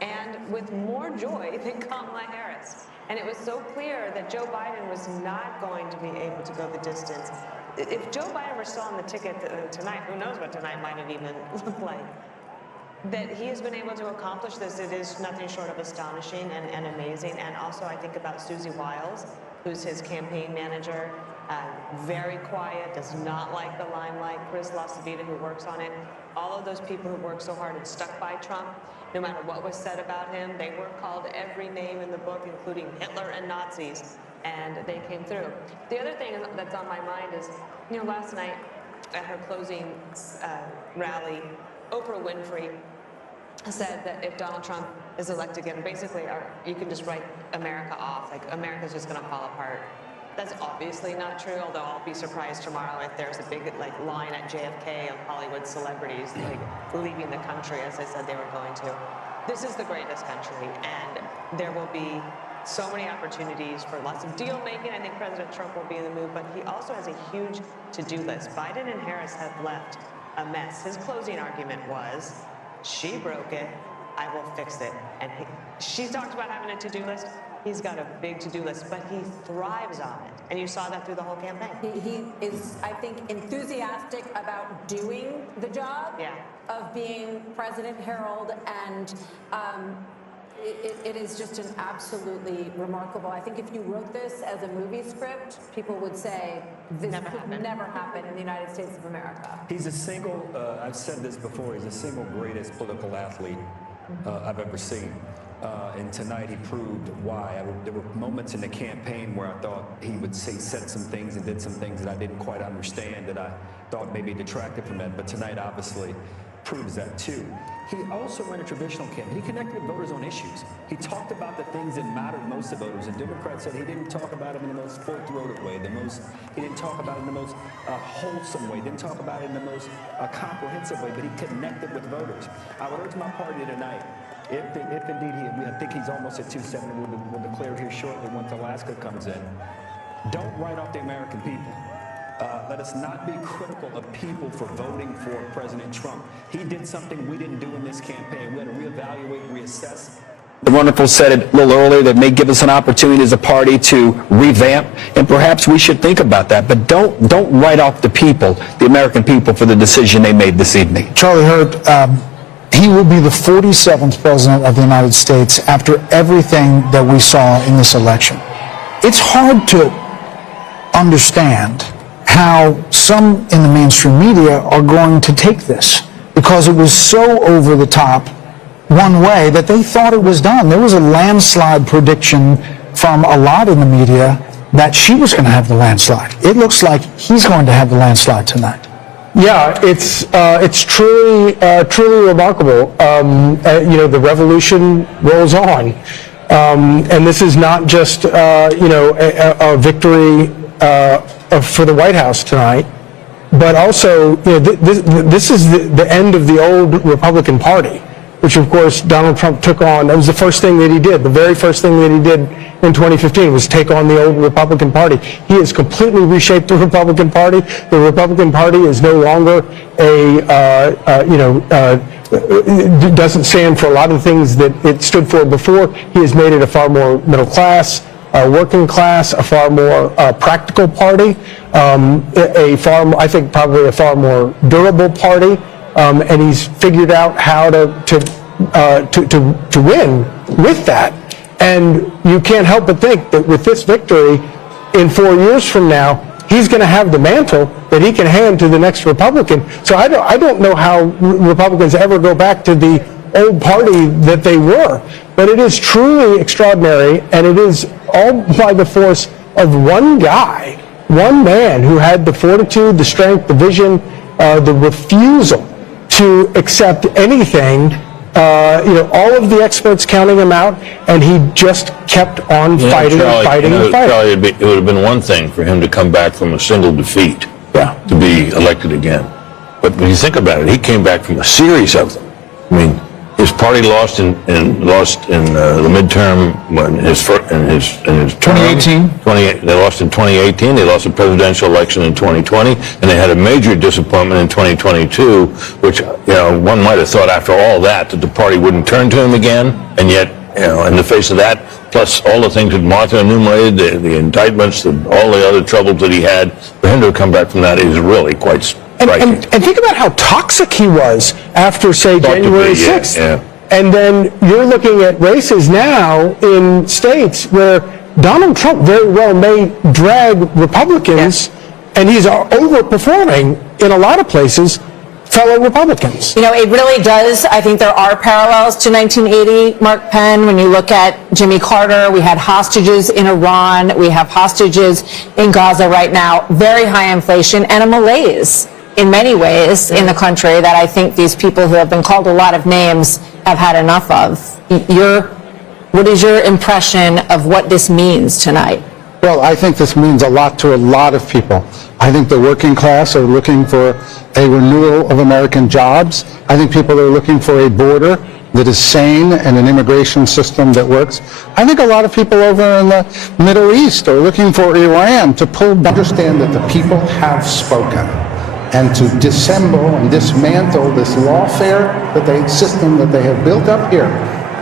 and with more joy than Kamala Harris. And it was so clear that Joe Biden was not going to be able to go the distance. If Joe Biden were still on the ticket tonight, who knows what tonight might have even looked like. That he has been able to accomplish this, it is nothing short of astonishing and amazing. And also I think about Susie Wiles, who's his campaign manager, very quiet, does not like the limelight. Chris LaCivita, who works on it. All of those people who worked so hard and stuck by Trump, no matter what was said about him, they were called every name in the book, including Hitler and Nazis, and they came through. The other thing that's on my mind is, you know, last night at her closing rally, Oprah Winfrey said that if Donald Trump is elected again, basically you can just write America off, like America's just gonna fall apart. That's obviously not true, although I'll be surprised tomorrow if there's a big line at JFK of Hollywood celebrities leaving the country, as I said they were going to. This is the greatest country, and there will be so many opportunities for lots of deal making. I think President Trump will be in the move, but he also has a huge to-do list. Biden and Harris have left a mess. His closing argument was, she broke it, I will fix it. And she talked about having a to-do list. He's got a big to-do list, but he thrives on it. And you saw that through the whole campaign. He is, I think, enthusiastic about doing the job of being President Harold. And It is just an absolutely remarkable. I think if you wrote this as a movie script, people would say this never happened in the United States of America. He's a single, I've said this before, he's the single greatest political athlete I've ever seen. And tonight he proved why. There were moments in the campaign where I thought he would said some things and did some things that I didn't quite understand, that I thought maybe detracted from it. But tonight obviously proves that too. He also ran a traditional campaign. He connected with voters on issues. He talked about the things that mattered most to voters. And Democrats said he didn't talk about them in the most full-throated way, he didn't talk about it in the most wholesome way, didn't talk about it in the most comprehensive way, but he connected with voters. I would urge my party tonight, if indeed I think he's almost at 270, we'll declare here shortly once Alaska comes in. Don't write off the American people. Let us not be critical of people for voting for President Trump. He did something we didn't do in this campaign. We had to reevaluate, reassess. The Wonderful said it a little earlier, that may give us an opportunity as a party to revamp, and perhaps we should think about that. But don't write off the people, the American people, for the decision they made this evening. Charlie Hurt, he will be the 47th president of the United States after everything that we saw in this election. It's hard to understand how some in the mainstream media are going to take this, because it was so over the top one way that they thought it was done. There was a landslide prediction from a lot in the media that she was going to have the landslide. It looks like he's going to have the landslide tonight. Yeah, it's truly remarkable. The revolution rolls on, and this is not just a victory for the White House tonight, but also this is the end of the old Republican Party, which of course Donald Trump took on. That was the first thing that he did. The very first thing that he did in 2015 was take on the old Republican Party. He has completely reshaped the Republican Party. The Republican Party is no longer doesn't stand for a lot of the things that it stood for before. He has made it a far more middle class, working class, a far more practical party, I think probably a far more durable party, and he's figured out how to win with that. And you can't help but think that with this victory, in 4 years from now, he's going to have the mantle that he can hand to the next Republican. So I don't know how Republicans ever go back to the old party that they were. But it is truly extraordinary, and it is all by the force of one guy, one man who had the fortitude, the strength, the vision, the refusal to accept anything, all of the experts counting him out, and he just kept on fighting and fighting and fighting. Charlie, it would have been one thing for him to come back from a single defeat to be elected again. But when you think about it, he came back from a series of them. I mean, his party lost in the midterm in his term. 2018. They lost in 2018. They lost the presidential election in 2020, and they had a major disappointment in 2022. Which one might have thought after all that the party wouldn't turn to him again, and yet in the face of that, plus all the things that Martha enumerated, the indictments, all the other troubles that he had, for him to come back from that is really quite striking. And think about how toxic he was after, say, January 6th. Yeah. And then you're looking at races now in states where Donald Trump very well may drag Republicans, and he's overperforming in a lot of places fellow Republicans. It really does. I think there are parallels to 1980, Mark Penn. When you look at Jimmy Carter, we had hostages in Iran. We have hostages in Gaza right now. Very high inflation and a malaise in many ways in the country that I think these people who have been called a lot of names have had enough of. What is your impression of what this means tonight? Well, I think this means a lot to a lot of people. I think the working class are looking for a renewal of American jobs. I think people are looking for a border that is sane and an immigration system that works. I think a lot of people over in the Middle East are looking for Iran to understand that the people have spoken, and to dissemble and dismantle this lawfare system that they have built up here,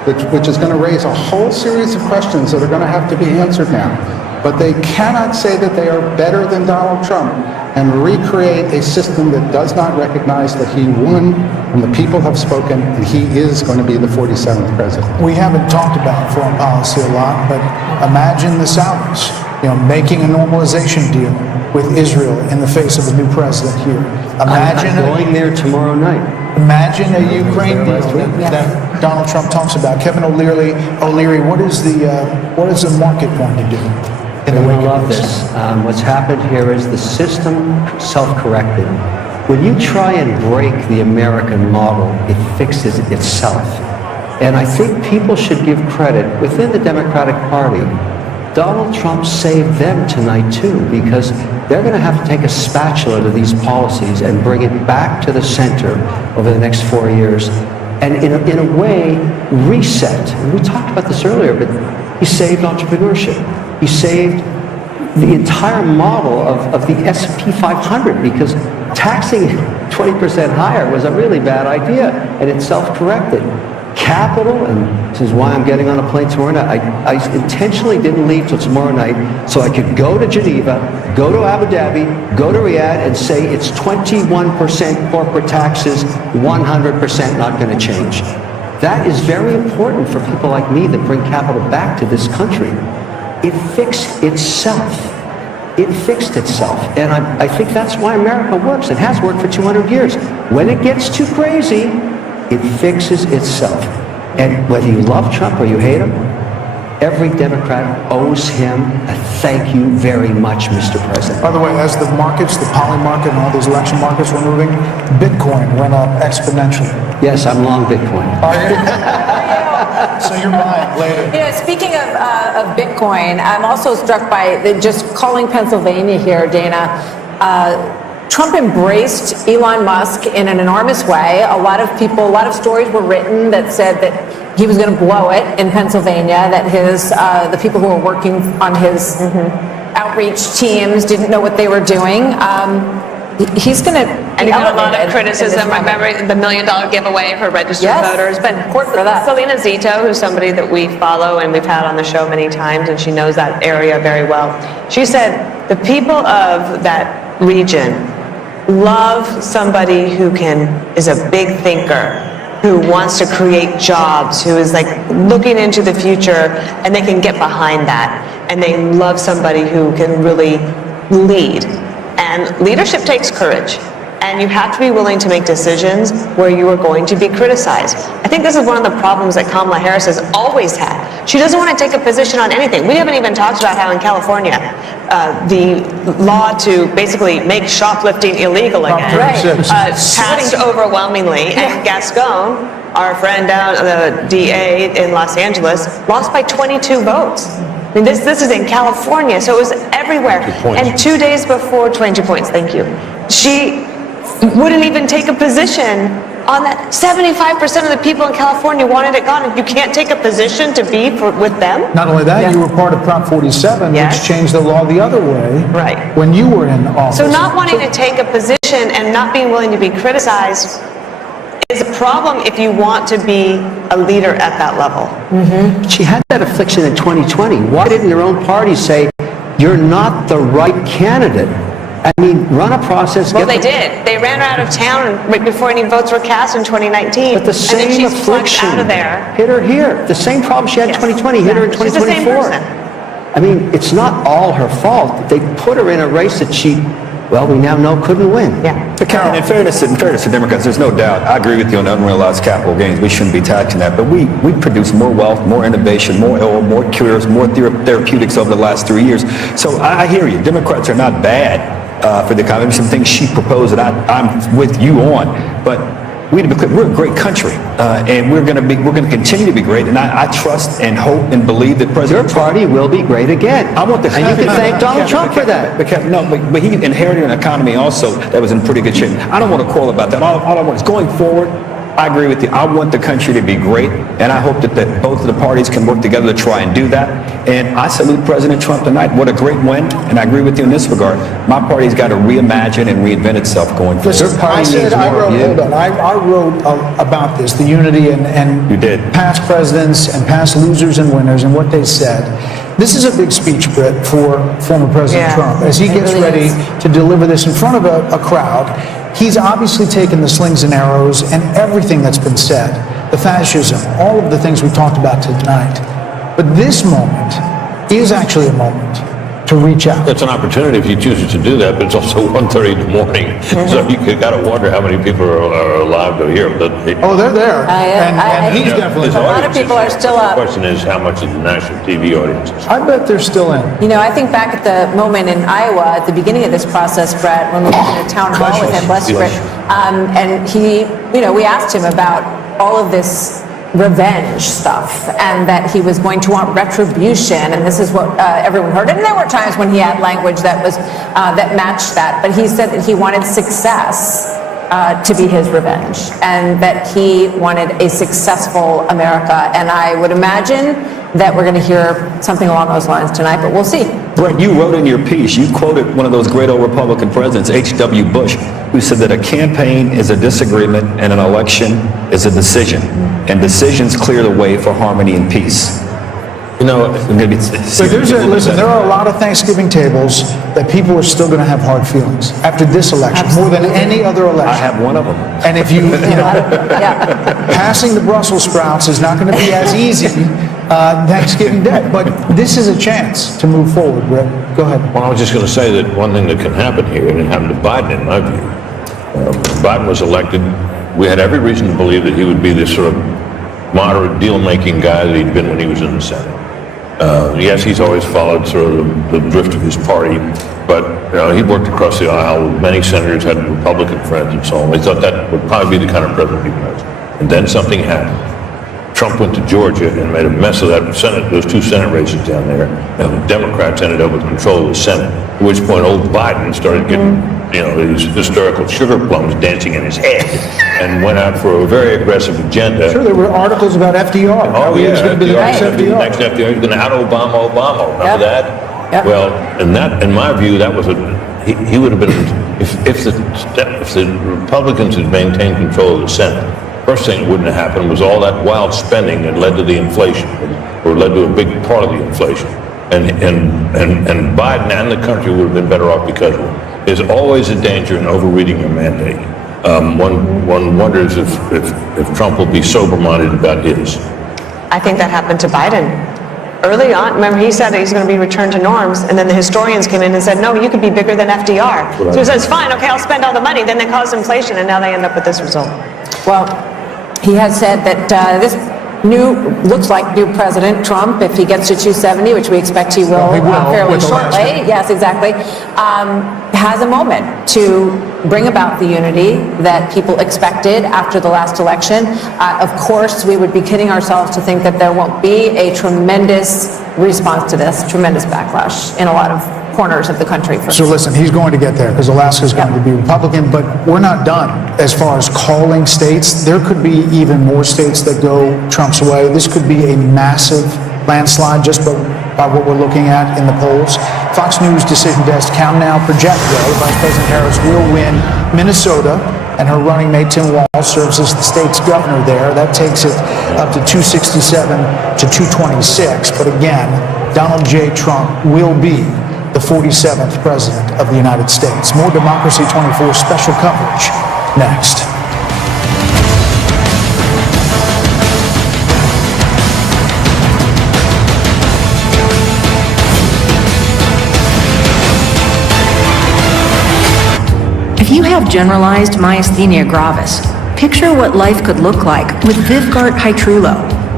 which is going to raise a whole series of questions that are going to have to be answered now. But they cannot say that they are better than Donald Trump and recreate a system that does not recognize that he won and the people have spoken and he is going to be the 47th president. We haven't talked about foreign policy a lot, but imagine the Saudis, making a normalization deal with Israel in the face of a new president here. Imagine I'm going there tomorrow night. Imagine a Ukraine deal that Donald Trump talks about. Kevin O'Leary, what is the market going to do? I love this. What's happened here is the system self-corrected. When you try and break the American model, it fixes itself. And I think people should give credit within the Democratic Party. Donald Trump saved them tonight too, because they're going to have to take a spatula to these policies and bring it back to the center over the next 4 years, and in a way reset. And we talked about this earlier, but he saved entrepreneurship. He saved the entire model of the S&P 500, because taxing 20% higher was a really bad idea, and it self-corrected. Capital, and this is why I'm getting on a plane tomorrow night. I intentionally didn't leave till tomorrow night so I could go to Geneva, go to Abu Dhabi, go to Riyadh, and say it's 21% corporate taxes, 100% not going to change. That is very important for people like me that bring capital back to this country. It fixed itself. It fixed itself. And I think that's why America works. It has worked for 200 years. When it gets too crazy, it fixes itself. And whether you love Trump or you hate him, every Democrat owes him a thank you very much, Mr. President. By the way, as the markets, the poly market and all these election markets were moving, Bitcoin went up exponentially. Yes, I'm long Bitcoin. Are you? So you're buying later. Speaking of Bitcoin, I'm also struck by just calling Pennsylvania here, Dana. Trump embraced Elon Musk in an enormous way. A lot of stories were written that said that he was going to blow it in Pennsylvania, that the people who were working on his outreach teams didn't know what they were doing. He's going to And he got a lot of criticism. Remember the $1 million giveaway for registered voters. But Selena Zito, who's somebody that we follow and we've had on the show many times, and she knows that area very well. She said the people of that region love somebody who is a big thinker, who wants to create jobs, who is like looking into the future, and they can get behind that. And they love somebody who can really lead. And leadership takes courage. And you have to be willing to make decisions where you are going to be criticized. I think this is one of the problems that Kamala Harris has always had. She doesn't want to take a position on anything. We haven't even talked about how in California, the law to basically make shoplifting illegal again passed overwhelmingly. And Gascon, our friend down, the DA in Los Angeles, lost by 22 votes. I mean, this is in California, so it was everywhere. And 2 days before, 22 points, thank you. She wouldn't even take a position on that. 75% of the people in California wanted it gone, and you can't take a position to be with them? Not only that, you were part of Prop 47, which changed the law the other way when you were in office. So not wanting to take a position and not being willing to be criticized is a problem if you want to be a leader at that level. She had that affliction in 2020. Why didn't your own party say, you're not the right candidate? I mean, run a process. Well, they did. They ran her out of town right before any votes were cast in 2019. But the same affliction out of there. Hit her here. The same problem she had in 2020 hit her in 2024. She's the same person. I mean, it's not all her fault. They put her in a race that she, well, we now know couldn't win. But in fairness to Democrats, there's no doubt. I agree with you on unrealized capital gains. We shouldn't be taxing that. But we produce more wealth, more innovation, more oil, more cures, more therapeutics over the last 3 years. So I hear you. Democrats are not bad for the economy. Some things she proposed that I'm with you on. But we're a great country, and we're going to continue to be great. And I trust and hope and believe that President Your party will be great again. I want the and you can thank Donald Trump for that. But he inherited an economy also that was in pretty good shape. I don't want to quarrel about that. All I want is going forward. I agree with you. I want the country to be great, and I hope that both of the parties can work together to try and do that. And I salute President Trump tonight. What a great win, and I agree with you in this regard. My party's got to reimagine and reinvent itself going forward. Listen, I wrote about this, the unity and you did. Past presidents and past losers and winners, and what they said. This is a big speech, Britt, for former President Trump. As he gets ready to deliver this in front of a crowd, he's obviously taken the slings and arrows and everything that's been said, the fascism, all of the things we talked about tonight. But this moment is actually a moment to reach out. It's an opportunity if he chooses to do that, but it's also 1:30 in the morning. So you got to wonder how many people are alive to hear. But they're there. And he's definitely. A lot of people are still up. The question is, how much of the national TV audience is? I bet they're still in. You know, I think back at the moment in Iowa, at the beginning of this process, Brett, when we went to the town hall with him, bless you, Brett, and he, you know, we asked him about all of this revenge stuff and that he was going to want retribution, and this is what everyone heard. And there were times when he had language that was that matched that, but he said that he wanted success to be his revenge, and that he wanted a successful America. And I would imagine that we're going to hear something along those lines tonight, but we'll see. Brett, you wrote in your piece, you quoted one of those great old Republican presidents, H.W. Bush, who said that a campaign is a disagreement and an election is a decision. And decisions clear the way for harmony and peace. You know, maybe listen, there are a lot of Thanksgiving tables that people are still going to have hard feelings after this election, more than any other election. I have one of them. And if you passing the Brussels sprouts is not going to be as easy Thanksgiving Day, but this is a chance to move forward. Brett, go ahead. Well, I was just going to say that one thing that can happen here, and it happened to Biden in my view, Biden was elected, we had every reason to believe that he would be this sort of moderate deal-making guy that he'd been when he was in the Senate. Yes, he's always followed sort of the drift of his party, but he worked across the aisle with many senators, had Republican friends and so on. We thought that would probably be the kind of president he was. And then something happened. Trump went to Georgia and made a mess of that Senate, those two Senate races down there, and the Democrats ended up with control of the Senate, at which point old Biden started getting, these hysterical sugar plums dancing in his head, and went out for a very aggressive agenda. Sure, there were articles about FDR. Oh, yeah, He was going to be the next FDR. FDR. Next FDR, he's going to out-Obama. Remember that? Yep. Well, in my view, that was he would have been, if the Republicans had maintained control of the Senate, first thing that wouldn't have happened was all that wild spending that led to the inflation, or led to a big part of the inflation. And Biden and the country would have been better off because of it. There's always a danger in overreading your mandate. One wonders if Trump will be sober-minded about his. I think that happened to Biden. Early on, remember he said that he's going to be returned to norms, and then the historians came in and said, no, you could be bigger than FDR. Right. So he says, fine, okay, I'll spend all the money. Then they caused inflation, and now they end up with this result. Well, he has said that this looks like new President Trump, if he gets to 270, which we expect he will fairly shortly, yes, exactly, has a moment to bring about the unity that people expected after the last election. Of course, we would be kidding ourselves to think that there won't be a tremendous response to this, tremendous backlash in a lot of corners of the country. So listen, he's going to get there because Alaska's going to be Republican, but we're not done as far as calling states. There could be even more states that go Trump's way. This could be a massive landslide just by what we're looking at in the polls. Fox News Decision Desk count now project, though, Vice President Harris will win Minnesota, and her running mate Tim Walz serves as the state's governor there. That takes it up to 267 to 226. But again, Donald J. Trump will be the 47th President of the United States. More Democracy 24 special coverage next. If you have generalized myasthenia gravis, picture what life could look like with Vyvgart Hytrulo,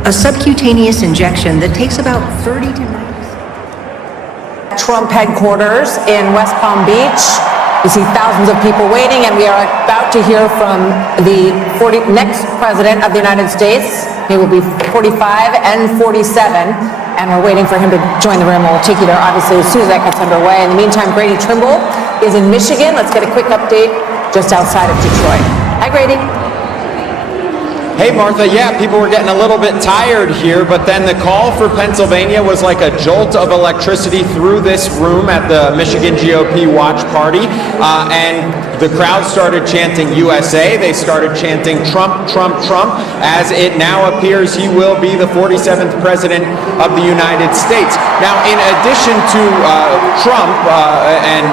a subcutaneous injection that takes about 30 to 90 Trump headquarters in West Palm Beach. You see thousands of people waiting, and we are about to hear from the next president of the United States. He will be 45 and 47, and we're waiting for him to join the room. We'll take you there, obviously, as soon as that gets underway. In the meantime, Grady Trimble is in Michigan. Let's get a quick update just outside of Detroit. Hi, Grady. Hey, Martha, yeah, people were getting a little bit tired here, but then the call for Pennsylvania was like a jolt of electricity through this room at the Michigan GOP watch party, and the crowd started chanting USA. They started chanting Trump, Trump, Trump, as it now appears he will be the 47th president of the United States. Now, in addition to Trump and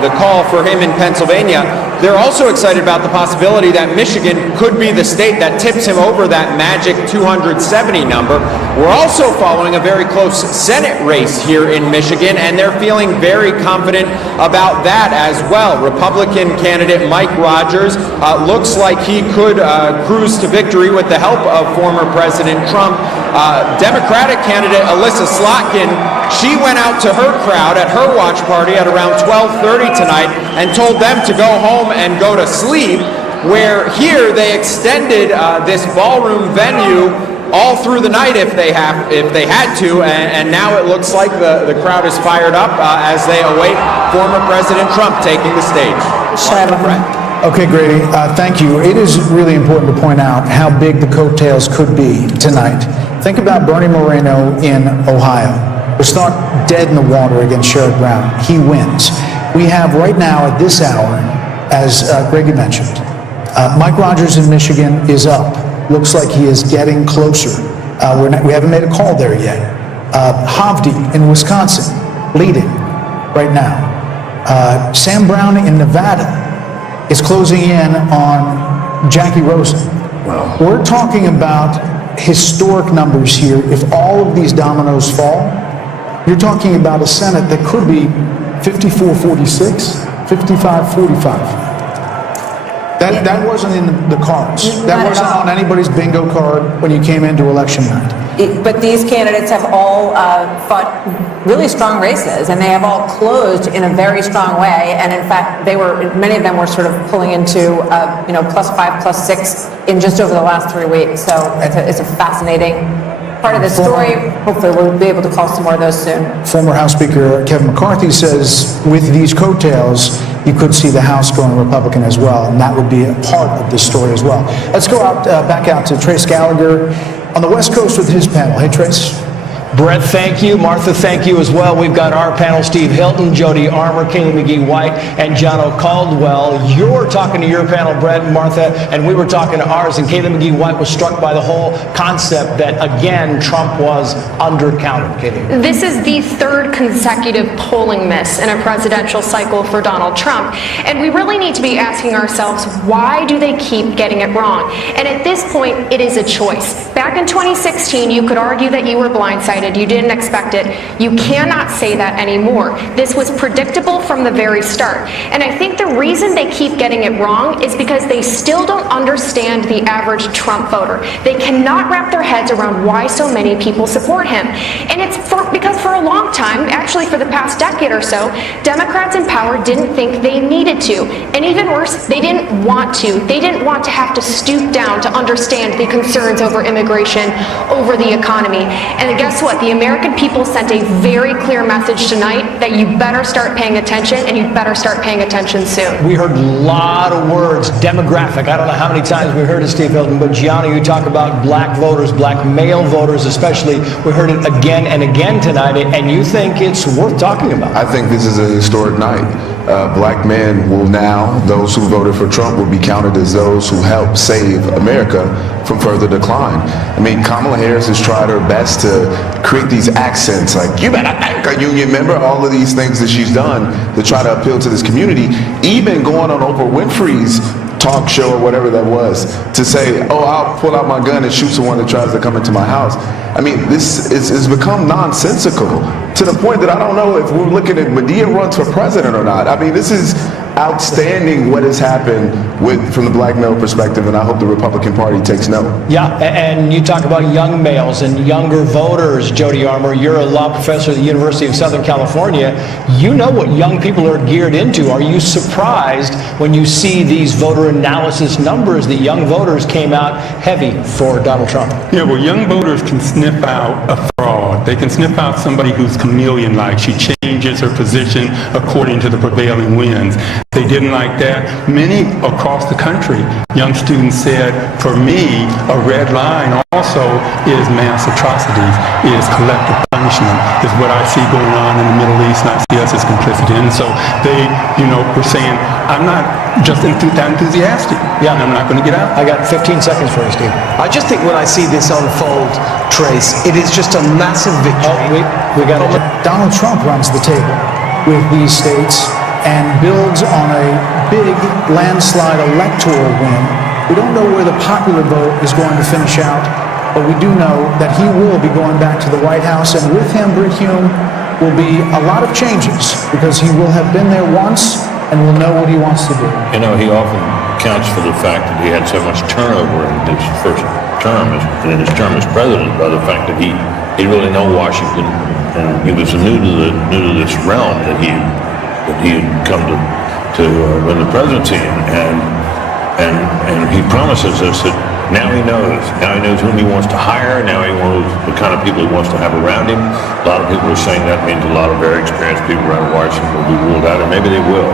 the call for him in Pennsylvania, they're also excited about the possibility that Michigan could be the state that tips him over that magic 270 number. We're also following a very close Senate race here in Michigan, and they're feeling very confident about that as well. Republican candidate Mike Rogers looks like he could cruise to victory with the help of former President Trump. Democratic candidate Alyssa Slotkin, she went out to her crowd at her watch party at around 12:30 tonight and told them to go home and go to sleep, where here they extended this ballroom venue all through the night if they had to, and now it looks like the crowd is fired up as they await former President Trump taking the stage. Okay, Grady, thank you. It is really important to point out how big the coattails could be tonight. Think about Bernie Moreno in Ohio. Was thought dead in the water against Sherrod Brown. He wins. We have right now at this hour, as Grady mentioned, Mike Rogers in Michigan is up. Looks like he is getting closer. We haven't made a call there yet. Hovde in Wisconsin, leading right now. Sam Brown in Nevada is closing in on Jackie Rosen. Wow. We're talking about historic numbers here. If all of these dominoes fall, you're talking about a Senate that could be 54-46, 55-45. That wasn't in the cards. That wasn't on anybody's bingo card when you came into election night. But these candidates have all fought really strong races, and they have all closed in a very strong way. And in fact, many of them were sort of pulling into +5, +6 in just over the last 3 weeks. So it's a fascinating part of the story. Hopefully we'll be able to call some more of those soon. Former House Speaker Kevin McCarthy says with these coattails, you could see the House going Republican as well, and that would be a part of this story as well. Let's go back out to Trace Gallagher on the West Coast with his panel. Hey, Trace. Brett, thank you. Martha, thank you as well. We've got our panel, Steve Hilton, Jody Armour, Kaylee McGee-White, and Jono Caldwell. You're talking to your panel, Brett and Martha, and we were talking to ours, and Kaylee McGee-White was struck by the whole concept that, again, Trump was undercounted. Kaylee. This is the third consecutive polling miss in a presidential cycle for Donald Trump, and we really need to be asking ourselves, why do they keep getting it wrong? And at this point, it is a choice. Back in 2016, you could argue that you were blindsided. You didn't expect it. You cannot say that anymore. This was predictable from the very start. And I think the reason they keep getting it wrong is because they still don't understand the average Trump voter. They cannot wrap their heads around why so many people support him. And it's because for a long time, actually for the past decade or so, Democrats in power didn't think they needed to. And even worse, they didn't want to. They didn't want to have to stoop down to understand the concerns over immigration, over the economy. And guess what? The American people sent a very clear message tonight that you better start paying attention, and you better start paying attention soon. We heard a lot of words, demographic. I don't know how many times we heard it, Steve Hilton, but Gianna, you talk about black voters, black male voters especially. We heard it again and again tonight, and you think it's worth talking about. I think this is a historic night. Black men will now, those who voted for Trump will be counted as those who helped save America from further decline. I mean, Kamala Harris has tried her best to create these accents like, you better thank a union member, all of these things that she's done to try to appeal to this community, even going on Oprah Winfrey's talk show or whatever that was to say, oh, I'll pull out my gun and shoot someone that tries to come into my house. I mean, this has become nonsensical to the point that I don't know if we're looking at Medea runs for president or not. I mean, this is outstanding what has happened from the black male perspective, and I hope the Republican Party takes note. Yeah, and you talk about young males and younger voters, Jody Armour. You're a law professor at the University of Southern California. You know what young people are geared into. Are you surprised when you see these voter analysis numbers that young voters came out heavy for Donald Trump? Yeah, well, young voters can sniff out a fraud They can sniff out somebody who's chameleon-like. She changes her position according to the prevailing winds. They didn't like that. Many across the country, young students said, for me, a red line also is mass atrocities, is collective punishment, is what I see going on in the Middle East, and I see us as complicit in. So they, were saying, I'm not just that enthusiastic. Yeah, I'm not going to get out. I got 15 seconds for you, Steve. I just think when I see this unfold, Trace, it is just a massive victory. We got it. Donald Trump runs the table with these states and builds on a big landslide electoral win. We don't know where the popular vote is going to finish out, but we do know that he will be going back to the White House, and with him, Brit Hume, will be a lot of changes because he will have been there once and will know what he wants to do. He often counts for the fact that he had so much turnover in his first term, in his term as president, by the fact that he really know Washington, and he was new to this realm that he had come to win the presidency in, and he promises us that now he knows whom he wants to hire, now he knows the kind of people he wants to have around him. A lot of people are saying that means a lot of very experienced people around Washington will be ruled out, and maybe they will.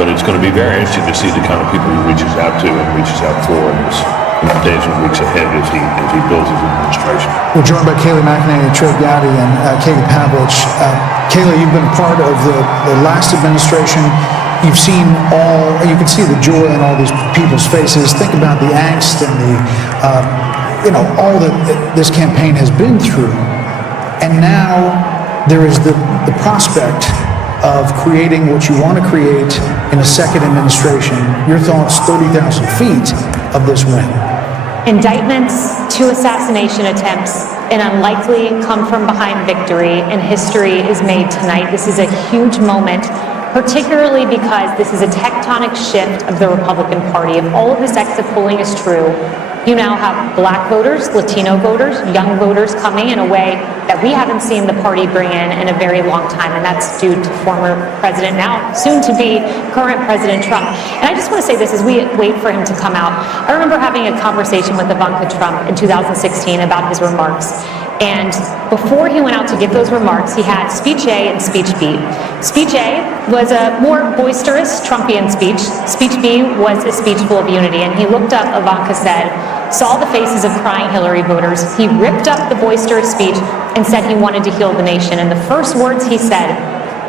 But it's going to be very interesting to see the kind of people he reaches out to and reaches out for in the days and weeks ahead as he builds his administration. We're joined by Kayleigh McEnany, Trey Gowdy, and Katie Pavlich. Kayleigh, you've been a part of the last administration. You've seen you can see the joy in all these people's faces. Think about the angst and all that this campaign has been through. And now there is the prospect of creating what you want to create in a second administration. Your thoughts, 30,000 feet of this win. Indictments, 2 assassination attempts, an unlikely come-from-behind victory, and history is made tonight. This is a huge moment, particularly because this is a tectonic shift of the Republican Party. If all of this exit polling is true, you now have black voters, Latino voters, young voters coming in a way that we haven't seen the party bring in a very long time, and that's due to former President, now soon to be current President Trump. And I just want to say this as we wait for him to come out. I remember having a conversation with Ivanka Trump in 2016 about his remarks. And before he went out to give those remarks, he had speech A and speech B. Speech A was a more boisterous Trumpian speech. Speech B was a speech full of unity. And he looked up, Ivanka said, saw the faces of crying Hillary voters. He ripped up the boisterous speech and said he wanted to heal the nation. And the first words he said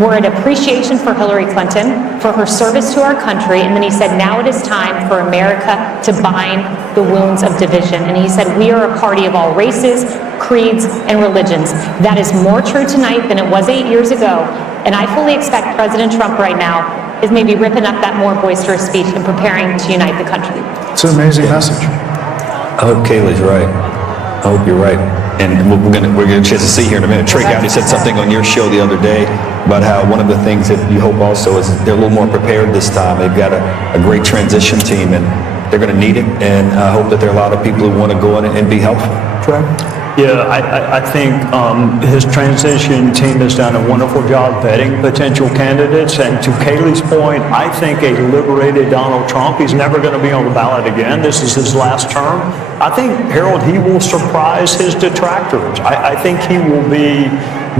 were an appreciation for Hillary Clinton, for her service to our country, and then he said, now it is time for America to bind the wounds of division. And he said, we are a party of all races, creeds, and religions. That is more true tonight than it was 8 years ago, and I fully expect President Trump right now is maybe ripping up that more boisterous speech and preparing to unite the country. It's an amazing message. I hope Kayleigh's right. I hope you're right. And we're going to get a chance to see here in a minute. Trey Gowdy said something on your show the other day about how one of the things that you hope also is they're a little more prepared this time. They've got a great transition team, and they're going to need it. And I hope that there are a lot of people who want to go in and be helpful. Trey? Yeah, I think his transition team has done a wonderful job vetting potential candidates. And to Kayleigh's point, I think a liberated Donald Trump, he's never going to be on the ballot again. This is his last term. I think, Harold, he will surprise his detractors. I think he will be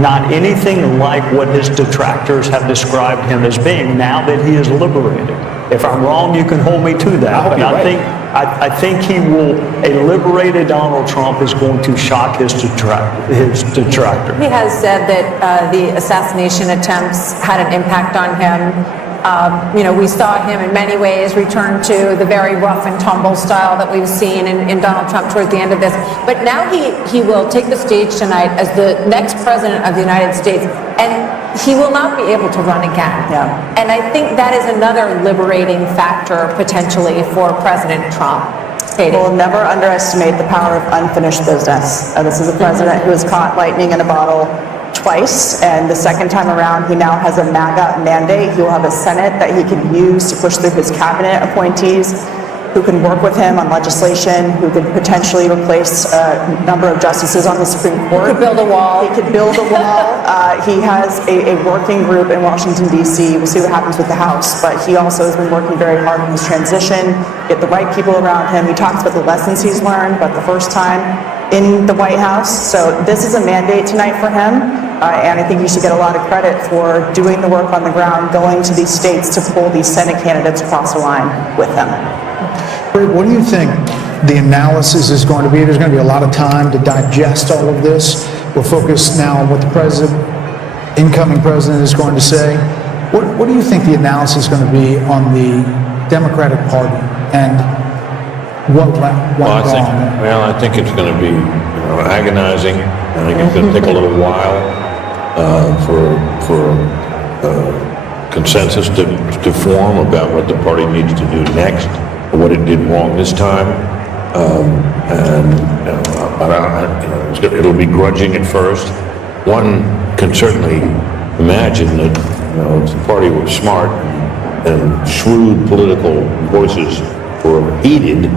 not anything like what his detractors have described him as being now that he is liberated. If I'm wrong, you can hold me to that. But I think he will, a liberated Donald Trump is going to shock his detractor. He has said that the assassination attempts had an impact on him. We saw him in many ways return to the very rough and tumble style that we've seen in Donald Trump towards the end of this. But now he will take the stage tonight as the next president of the United States, and he will not be able to run again. Yeah. And I think that is another liberating factor potentially for President Trump. Katie. We'll never underestimate the power of unfinished business. This is a president who has caught lightning in a bottle twice, and the second time around he now has a MAGA mandate. He will have a Senate that he can use to push through his cabinet appointees who can work with him on legislation, who could potentially replace a number of justices on the Supreme Court. He could build a wall. He could build a wall. He has a working group in Washington, D.C. We'll see what happens with the House, but he also has been working very hard on his transition, get the right people around him. He talks about the lessons he's learned, but the first time in the White House. So this is a mandate tonight for him, and I think he should get a lot of credit for doing the work on the ground, going to these states to pull these Senate candidates across the line with him. What do you think the analysis is going to be? There's going to be a lot of time to digest all of this. We're focused now on what the incoming president is going to say. What do you think the analysis is going to be on the Democratic Party and what went wrong? I think it's going to be agonizing. I think it's going to take a little while for consensus to form about what the party needs to do next, or what it did wrong this time. It'll be grudging at first. One can certainly imagine that if the party were smart and shrewd political voices were heeded,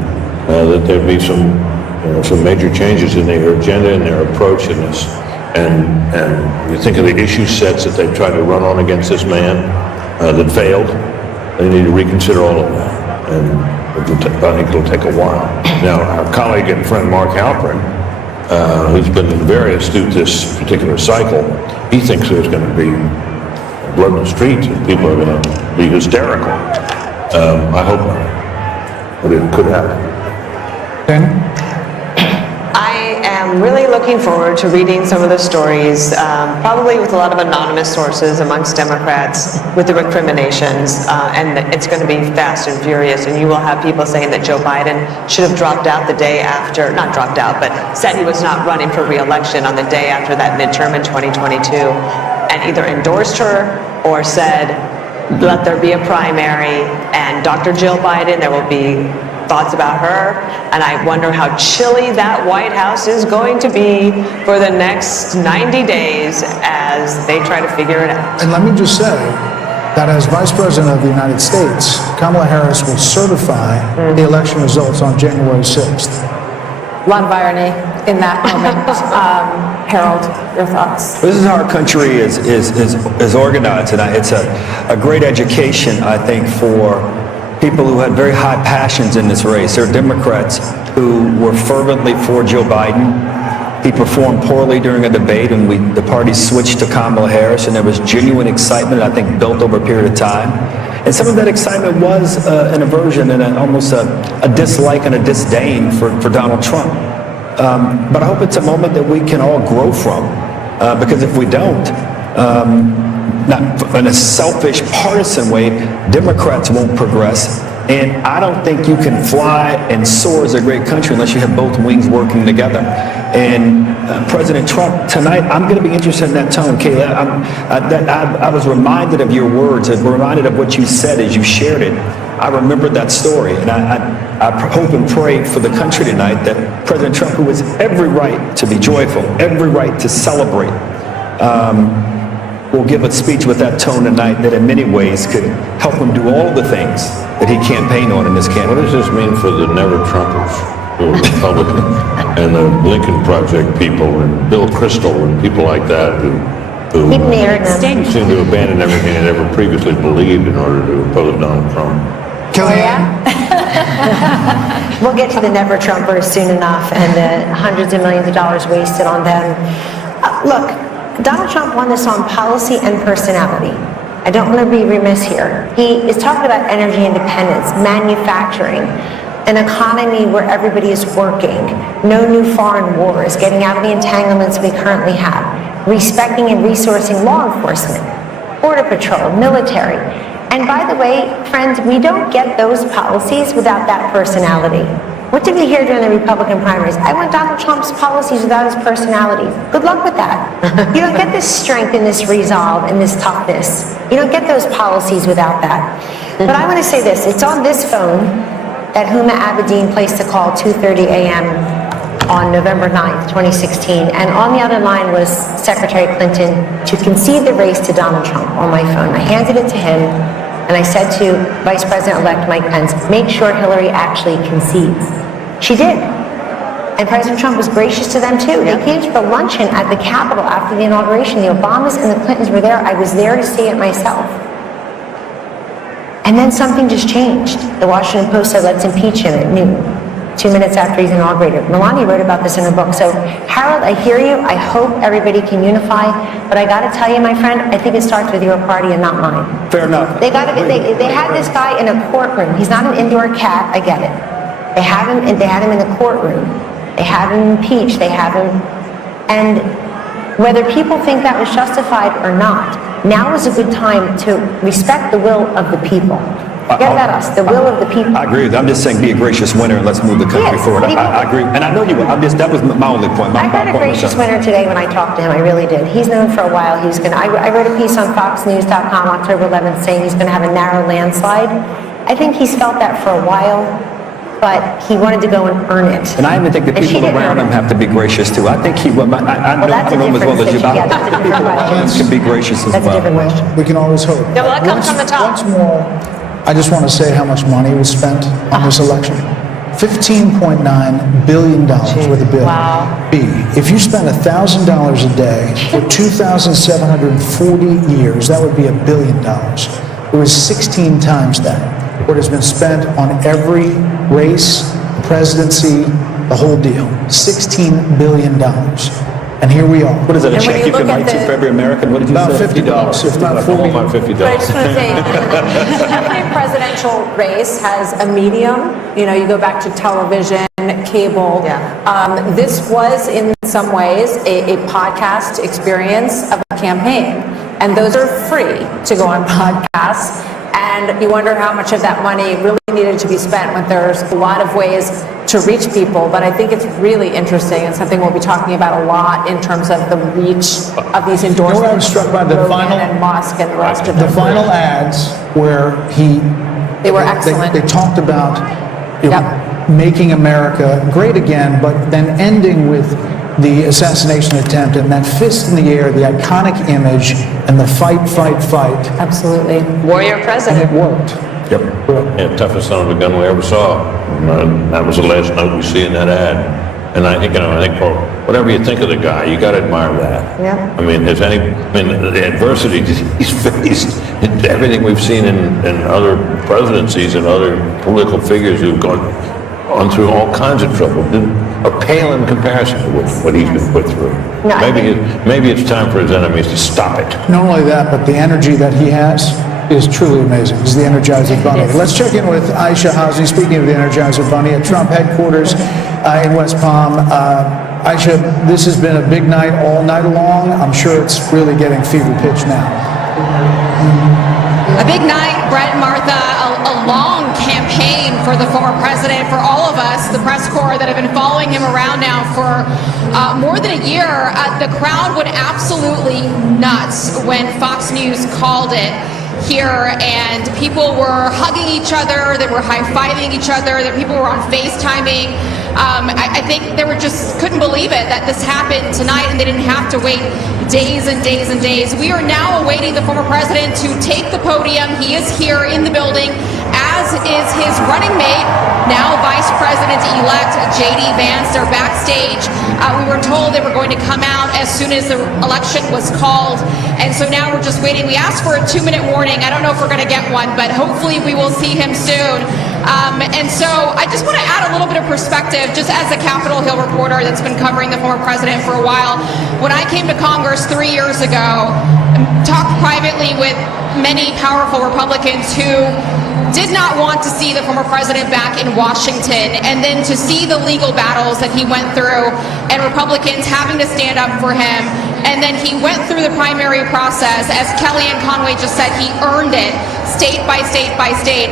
that there'd be some major changes in their agenda and their approach in this. And you think of the issue sets that they've tried to run on against this man that failed. They need to reconsider all of that. And I think it'll take a while. Now, our colleague and friend Mark Halperin, who's been very astute this particular cycle, he thinks there's going to be blood in the streets and people are going to be hysterical. I hope not, but it could happen. I am really looking forward to reading some of the stories, probably with a lot of anonymous sources amongst Democrats with the recriminations, and it's going to be fast and furious, and you will have people saying that Joe Biden should have dropped out the day after, not dropped out, but said he was not running for re-election on the day after that midterm in 2022, and either endorsed her or said, let there be a primary, and Dr. Jill Biden, there will be thoughts about her, and I wonder how chilly that White House is going to be for the next 90 days as they try to figure it out. And let me just say that as Vice President of the United States, Kamala Harris will certify the election results on January 6th. A lot of irony in that moment. Harold, your thoughts? This is how our country is organized, and it's a great education, I think, for people who had very high passions in this race. There are Democrats who were fervently for Joe Biden. He performed poorly during a debate, and the party switched to Kamala Harris, and there was genuine excitement, I think, built over a period of time. And some of that excitement was an aversion and almost a dislike and a disdain for Donald Trump. But I hope it's a moment that we can all grow from, because if we don't, not in a selfish, partisan way, Democrats won't progress. And I don't think you can fly and soar as a great country unless you have both wings working together. And President Trump, tonight, I'm going to be interested in that tone, Kayla. I was reminded of your words, I was reminded of what you said as you shared it. I remembered that story, and I hope and pray for the country tonight that President Trump, who has every right to be joyful, every right to celebrate, will give a speech with that tone tonight that in many ways could help him do all the things that he campaigned on in this campaign. What does this mean for the never-Trumpers, who are Republicans, and the Lincoln Project people, and Bill Kristol, and people like that, who seem to abandon everything they ever previously believed in order to oppose Donald Trump? We'll get to the never-Trumpers soon enough and the hundreds of millions of dollars wasted on them. Look, Donald Trump won this on policy and personality. I don't want to be remiss here. He is talking about energy independence, manufacturing, an economy where everybody is working, no new foreign wars, getting out of the entanglements we currently have, respecting and resourcing law enforcement, border patrol, military. And by the way, friends, we don't get those policies without that personality. What did we hear during the Republican primaries? I want Donald Trump's policies without his personality. Good luck with that. You don't get this strength and this resolve and this toughness. You don't get those policies without that. But I want to say this. It's on this phone that Huma Abedin placed a call 2:30 a.m. on November 9th, 2016. And on the other line was Secretary Clinton to concede the race to Donald Trump on my phone. I handed it to him. And I said to Vice President-elect Mike Pence, make sure Hillary actually concedes. She did. And President Trump was gracious to them too. They came to the luncheon at the Capitol after the inauguration. The Obamas and the Clintons were there. I was there to see it myself. And then something just changed. The Washington Post said, let's impeach him at noon. 2 minutes after he's inaugurated. Melania wrote about this in her book. So, Harold, I hear you. I hope everybody can unify. But I got to tell you, my friend, I think it starts with your party and not mine. Fair enough. They had this guy in a courtroom. He's not an indoor cat. I get it. They had him in the courtroom. They have him impeached. They have him, and whether people think that was justified or not, now is a good time to respect the will of the people. Forget about us, the will of the people. I agree with that. I'm just saying be a gracious winner and let's move the country Yes, forward. but he I agree. And I know you will. That was my only point. I got a gracious winner today when I talked to him. I really did. He's known for a while. I wrote a piece on FoxNews.com October 11th saying he's going to have a narrow landslide. I think he's felt that for a while, but he wanted to go and earn it. And I even think the people around him have to be gracious too. I think I know him as well as you, but I think the people around him can be gracious as well. That's a different question. We can always hope. No, well, that comes from the top. Once more, I just want to say how much money was spent on this election. $15.9 billion worth of bill. Wow. B, if you spend $1,000 a day for 2,740 years, that would be $1 billion. It was 16 times that. What has been spent on every race, presidency, the whole deal. $16 billion. And here we are. What is that, a check you can write to for every American? What did you say? $50. If not $40. About $50. But I just want to say, every presidential race has a medium. You know, you go back to television, cable. This was, in some ways, a podcast experience of a campaign. And those are free to go on podcasts. And you wonder how much of that money really needed to be spent when there's a lot of ways to reach people. But I think it's really interesting and something we'll be talking about a lot in terms of the reach of these endorsements. You know what I was struck by? The final and Musk and the rest of the final ads where they were excellent. They talked about making America great again, but then ending with the assassination attempt and that fist in the air, the iconic image, and the fight, fight, fight. Absolutely. Warrior president. And it worked. Yep. Yeah, toughest son of a gun we ever saw. That was the last note we see in that ad. And I think, for whatever you think of the guy, you got to admire that. Yeah. I mean, the adversity he's faced, everything we've seen in other presidencies and other political figures who've gone through all kinds of trouble, are pale in comparison to what he's been put through. No, maybe it's time for his enemies to stop it. Not only that, but the energy that he has is truly amazing. He's the Energizer Bunny. Let's check in with Aisha Hosny, speaking of the Energizer Bunny, at Trump headquarters in West Palm. Aisha, this has been a big night all night long. I'm sure it's really getting fever pitch now. A big night, Brett and Martha, a long campaign for the former president, for all of us, the press corps that have been following him around now for more than a year. The crowd went absolutely nuts when Fox News called it here, and people were hugging each other, they were high-fiving each other, that people were on FaceTiming. I think they couldn't believe it that this happened tonight and they didn't have to wait days and days and days. We are now awaiting the former president to take the podium. He is here in the building, as is his running mate, now Vice President-elect J.D. Vance. They're backstage. We were told they were going to come out as soon as the election was called, and so now we're just waiting. We asked for a 2-minute warning. I don't know if we're going to get one, but hopefully we will see him soon. And so I just want to add a little bit of perspective, just as a Capitol Hill reporter that's been covering the former president for a while. When I came to Congress 3 years ago, talked privately with many powerful Republicans who did not want to see the former president back in Washington, and then to see the legal battles that he went through and Republicans having to stand up for him. And then he went through the primary process. As Kellyanne Conway just said, he earned it state by state by state,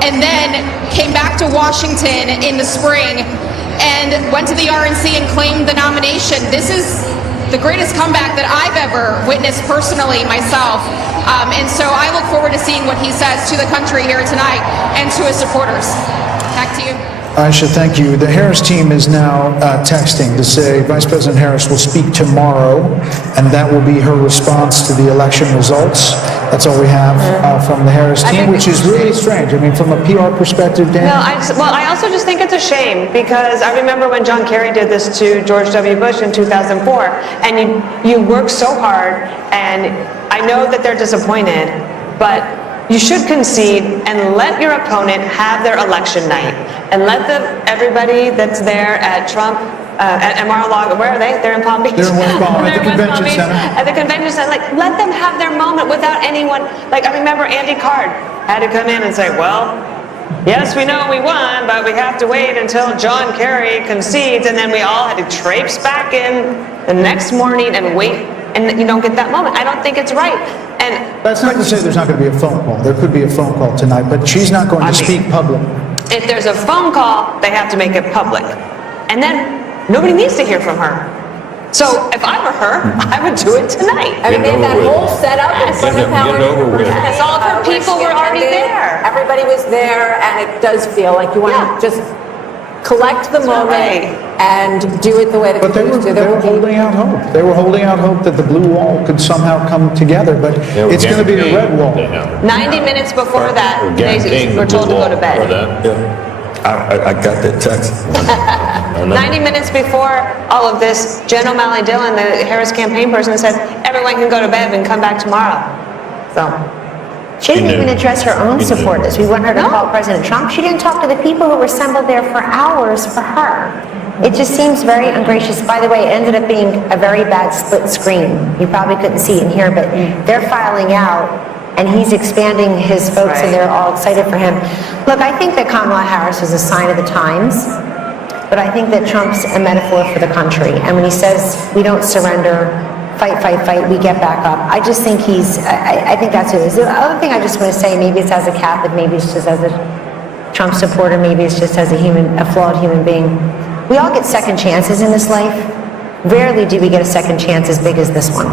and then came back to Washington in the spring and went to the RNC and claimed the nomination. This is the greatest comeback that I've ever witnessed personally myself. And so I look forward to seeing what he says to the country here tonight and to his supporters. Back to you. Aisha, thank you. The Harris team is now texting to say Vice President Harris will speak tomorrow, and that will be her response to the election results. That's all we have from the Harris team, which is really strange. I mean, from a PR perspective, Dan? Well, I also just think it's a shame, because I remember when John Kerry did this to George W. Bush in 2004, and you work so hard, and I know that they're disappointed, but You should concede and let your opponent have their election night, and let everybody that's there at Trump, at Mar-a-Lago, where are they? They're in Palm Beach. They're in West Palm, at the They're in West convention Palm Beach, center. At the convention center, like, let them have their moment without anyone. Like, I remember Andy Card had to come in and say, well, yes, we know we won, but we have to wait until John Kerry concedes, and then we all had to traipse back in the next morning and wait, and you don't get that moment. I don't think it's right. And That's not to say there's not going to be a phone call. There could be a phone call tonight, but she's not going to speak public. if there's a phone call, they have to make it public. And then nobody needs to hear from her. So if I were her, I would do it tonight. I mean, they had that whole setup in front of Howard. Yes, all of her people were already there. Everybody was there, and it does feel like you want to just collect the moment and do it the way that But they were holding out hope. They were holding out hope that the blue wall could somehow come together, but it's going to be a red wall. 90 minutes before that, they were told to go to bed. I got that text. 90 minutes before all of this, Jen O'Malley Dillon, the Harris campaign person, said everyone can go to bed and come back tomorrow. So she didn't even address her own supporters. We want her to call President Trump. She didn't talk to the people who were assembled there for hours for her. It just seems very ungracious. By the way, it ended up being a very bad split screen. You probably couldn't see it in here, but they're filing out, and he's expanding his folks, and they're all excited for him. Look, I think that Kamala Harris is a sign of the times, but I think that Trump's a metaphor for the country. And when he says, we don't surrender, fight, fight, fight, we get back up, I just think I think that's who it is. The other thing I just want to say, maybe it's as a Catholic, maybe it's just as a Trump supporter, maybe it's just as a flawed human being. We all get second chances in this life. Rarely do we get a second chance as big as this one.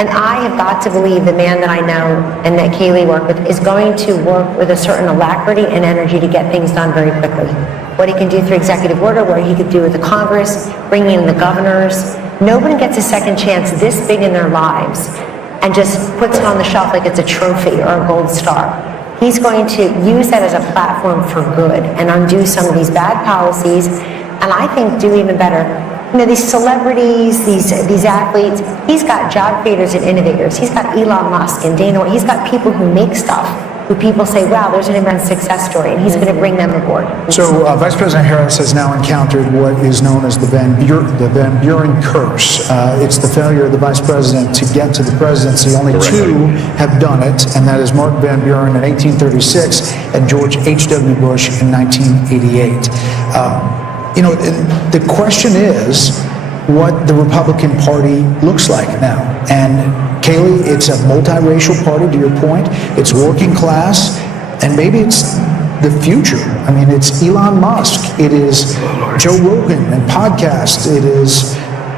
And I have got to believe the man that I know and that Kayleigh worked with is going to work with a certain alacrity and energy to get things done very quickly. What he can do through executive order, what he could do with the Congress, bringing in the governors. Nobody gets a second chance this big in their lives and just puts it on the shelf like it's a trophy or a gold star. He's going to use that as a platform for good and undo some of these bad policies, and I think do even better. You know, these celebrities, these athletes, he's got job creators and innovators. He's got Elon Musk and Dana White. He's got people who make stuff, who people say, wow, there's an immense success story, and he's going to bring them aboard. So Vice President Harris has now encountered what is known as the Van Buren curse. It's the failure of the Vice President to get to the presidency. Only two have done it, and that is Mark Van Buren in 1836 and George H.W. Bush in 1988. You know, the question is what the Republican Party looks like now. And Kayleigh, it's a multiracial party, to your point. It's working class, and maybe it's the future. I mean, it's Elon Musk. It is Joe Rogan and podcasts. It is,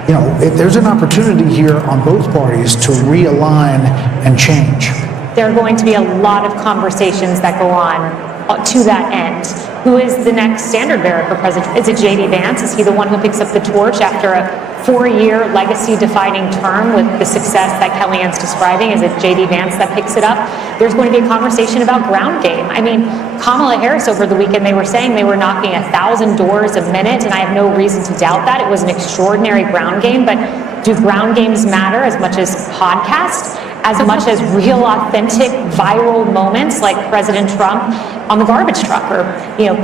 you know, there's an opportunity here on both parties to realign and change. There are going to be a lot of conversations that go on to that end. Who is the next standard bearer for president? Is it J.D. Vance? Is he the one who picks up the torch after a 4-year legacy-defining term with the success that Kellyanne's describing? Is it J.D. Vance that picks it up? There's going to be a conversation about ground game. I mean, Kamala Harris over the weekend, they were saying they were knocking 1,000 doors a minute, and I have no reason to doubt that. It was an extraordinary ground game, but do ground games matter as much as podcasts? As much as real, authentic, viral moments like President Trump on the garbage truck, or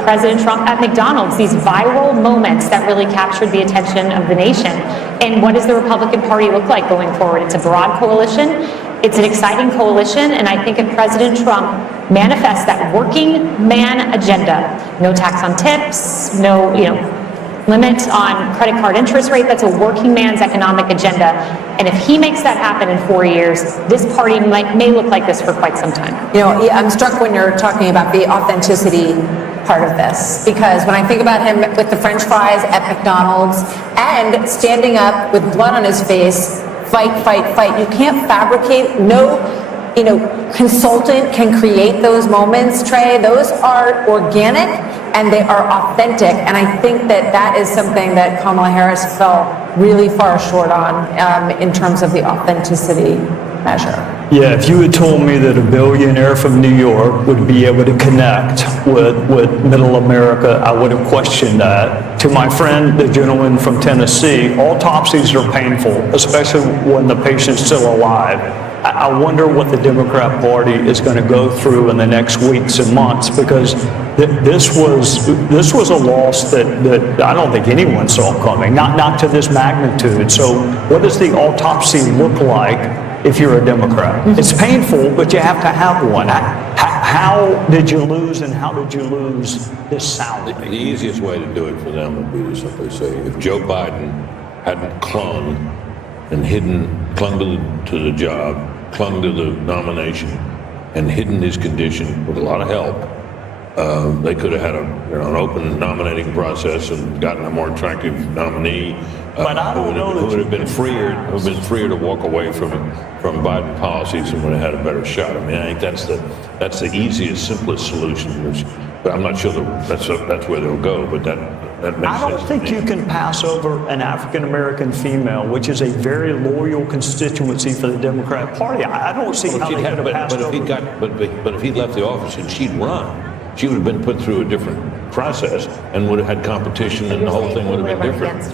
President Trump at McDonald's, these viral moments that really captured the attention of the nation. And what does the Republican Party look like going forward? It's a broad coalition. It's an exciting coalition, and I think if President Trump manifests that working man agenda, no tax on tips, no, limit on credit card interest rate, that's a working man's economic agenda. And if he makes that happen in 4 years, this party may look like this for quite some time. I'm struck when you're talking about the authenticity part of this, because when I think about him with the French fries at McDonald's and standing up with blood on his face, fight, fight, fight. You can't fabricate. No, consultant can create those moments, Trey. Those are organic and they are authentic. And I think that is something that Kamala Harris fell really far short on in terms of the authenticity measure. Yeah, if you had told me that a billionaire from New York would be able to connect with middle America, I would have questioned that. To my friend, the gentleman from Tennessee, autopsies are painful, especially when the patient's still alive. I wonder what the Democrat Party is going to go through in the next weeks and months, because this was a loss that I don't think anyone saw coming, not to this magnitude. So what does the autopsy look like if you're a Democrat? It's painful, but you have to have one. How did you lose, and how did you lose this sound? The easiest way to do it for them would be to simply say, if Joe Biden hadn't clung to the job, clung to the nomination, and hidden his condition with a lot of help, they could have had an open nominating process and gotten a more attractive nominee who would have been freer to walk away from Biden policies and would have had a better shot. I mean, I think that's the easiest, simplest solution. But I'm not sure that's where they'll go. But that makes sense. I don't think you can pass over an African American female, which is a very loyal constituency for the Democrat Party. I don't see how they could have passed over. But if he left the office and she'd run, she would have been put through a different process and would have had competition, and the whole thing would have been different.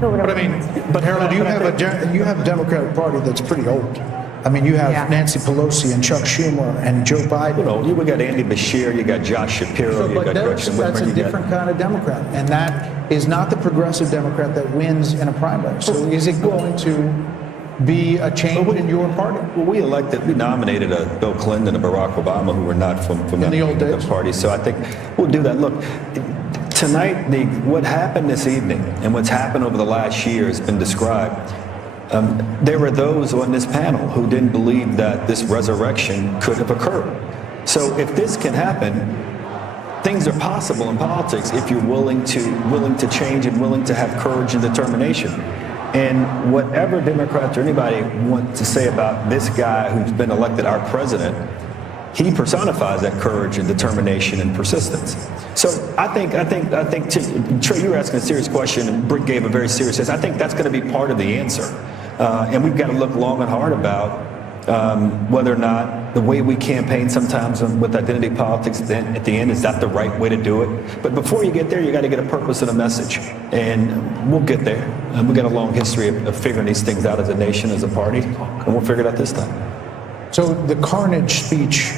But I mean, but Harold, you have a Democratic Party that's pretty old. I mean, you have Nancy Pelosi and Chuck Schumer and Joe Biden. You got Andy Beshear, you got Josh Shapiro, you got Gretchen Whitmer. That's a different kind of Democrat, and that is not the progressive Democrat that wins in a primary. So is it going to be a change in your party? Well, we nominated a Bill Clinton and a Barack Obama who were not from the old days. Party. So I think we'll do that. Look, tonight, what happened this evening and what's happened over the last year has been described. There were those on this panel who didn't believe that this resurrection could have occurred. So if this can happen, things are possible in politics if you're willing to change and willing to have courage and determination. And whatever Democrats or anybody want to say about this guy who's been elected our president, he personifies that courage and determination and persistence. So I think, Trey, you were asking a serious question, and Britt gave a very serious answer. I think that's going to be part of the answer. And we've got to look long and hard about whether or not the way we campaign sometimes with identity politics, then at the end, is that the right way to do it? But before you get there, you got to get a purpose and a message. And we'll get there. And we've got a long history of figuring these things out as a nation, as a party, and we'll figure it out this time. So the carnage speech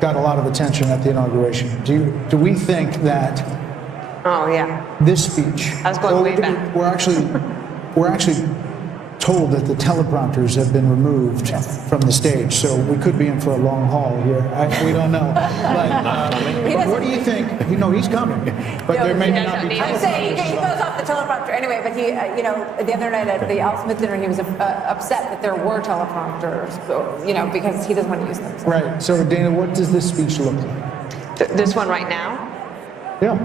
got a lot of attention at the inauguration. Do we think that this speech, I was going way back. we're actually told that the teleprompters have been removed from the stage, so we could be in for a long haul here. We don't know. But what do you think? He's coming, but there may not be. I'd say he goes off the teleprompter anyway. But he, the other night at the Al Smith dinner, he was upset that there were teleprompters, because he doesn't want to use them. Right. So Dana, what does this speech look like? This one right now? Yeah.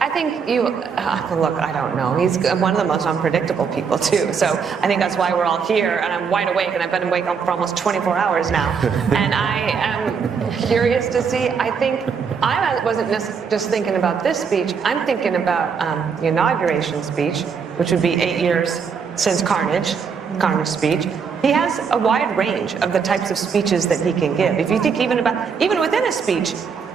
I think look, I don't know. He's one of the most unpredictable people, too. So I think that's why we're all here, and I'm wide awake, and I've been awake for almost 24 hours now. And I am curious to see. I think I wasn't just thinking about this speech. I'm thinking about the inauguration speech, which would be 8 years since Carnage speech. He has a wide range of the types of speeches that he can give. If you think even within a speech,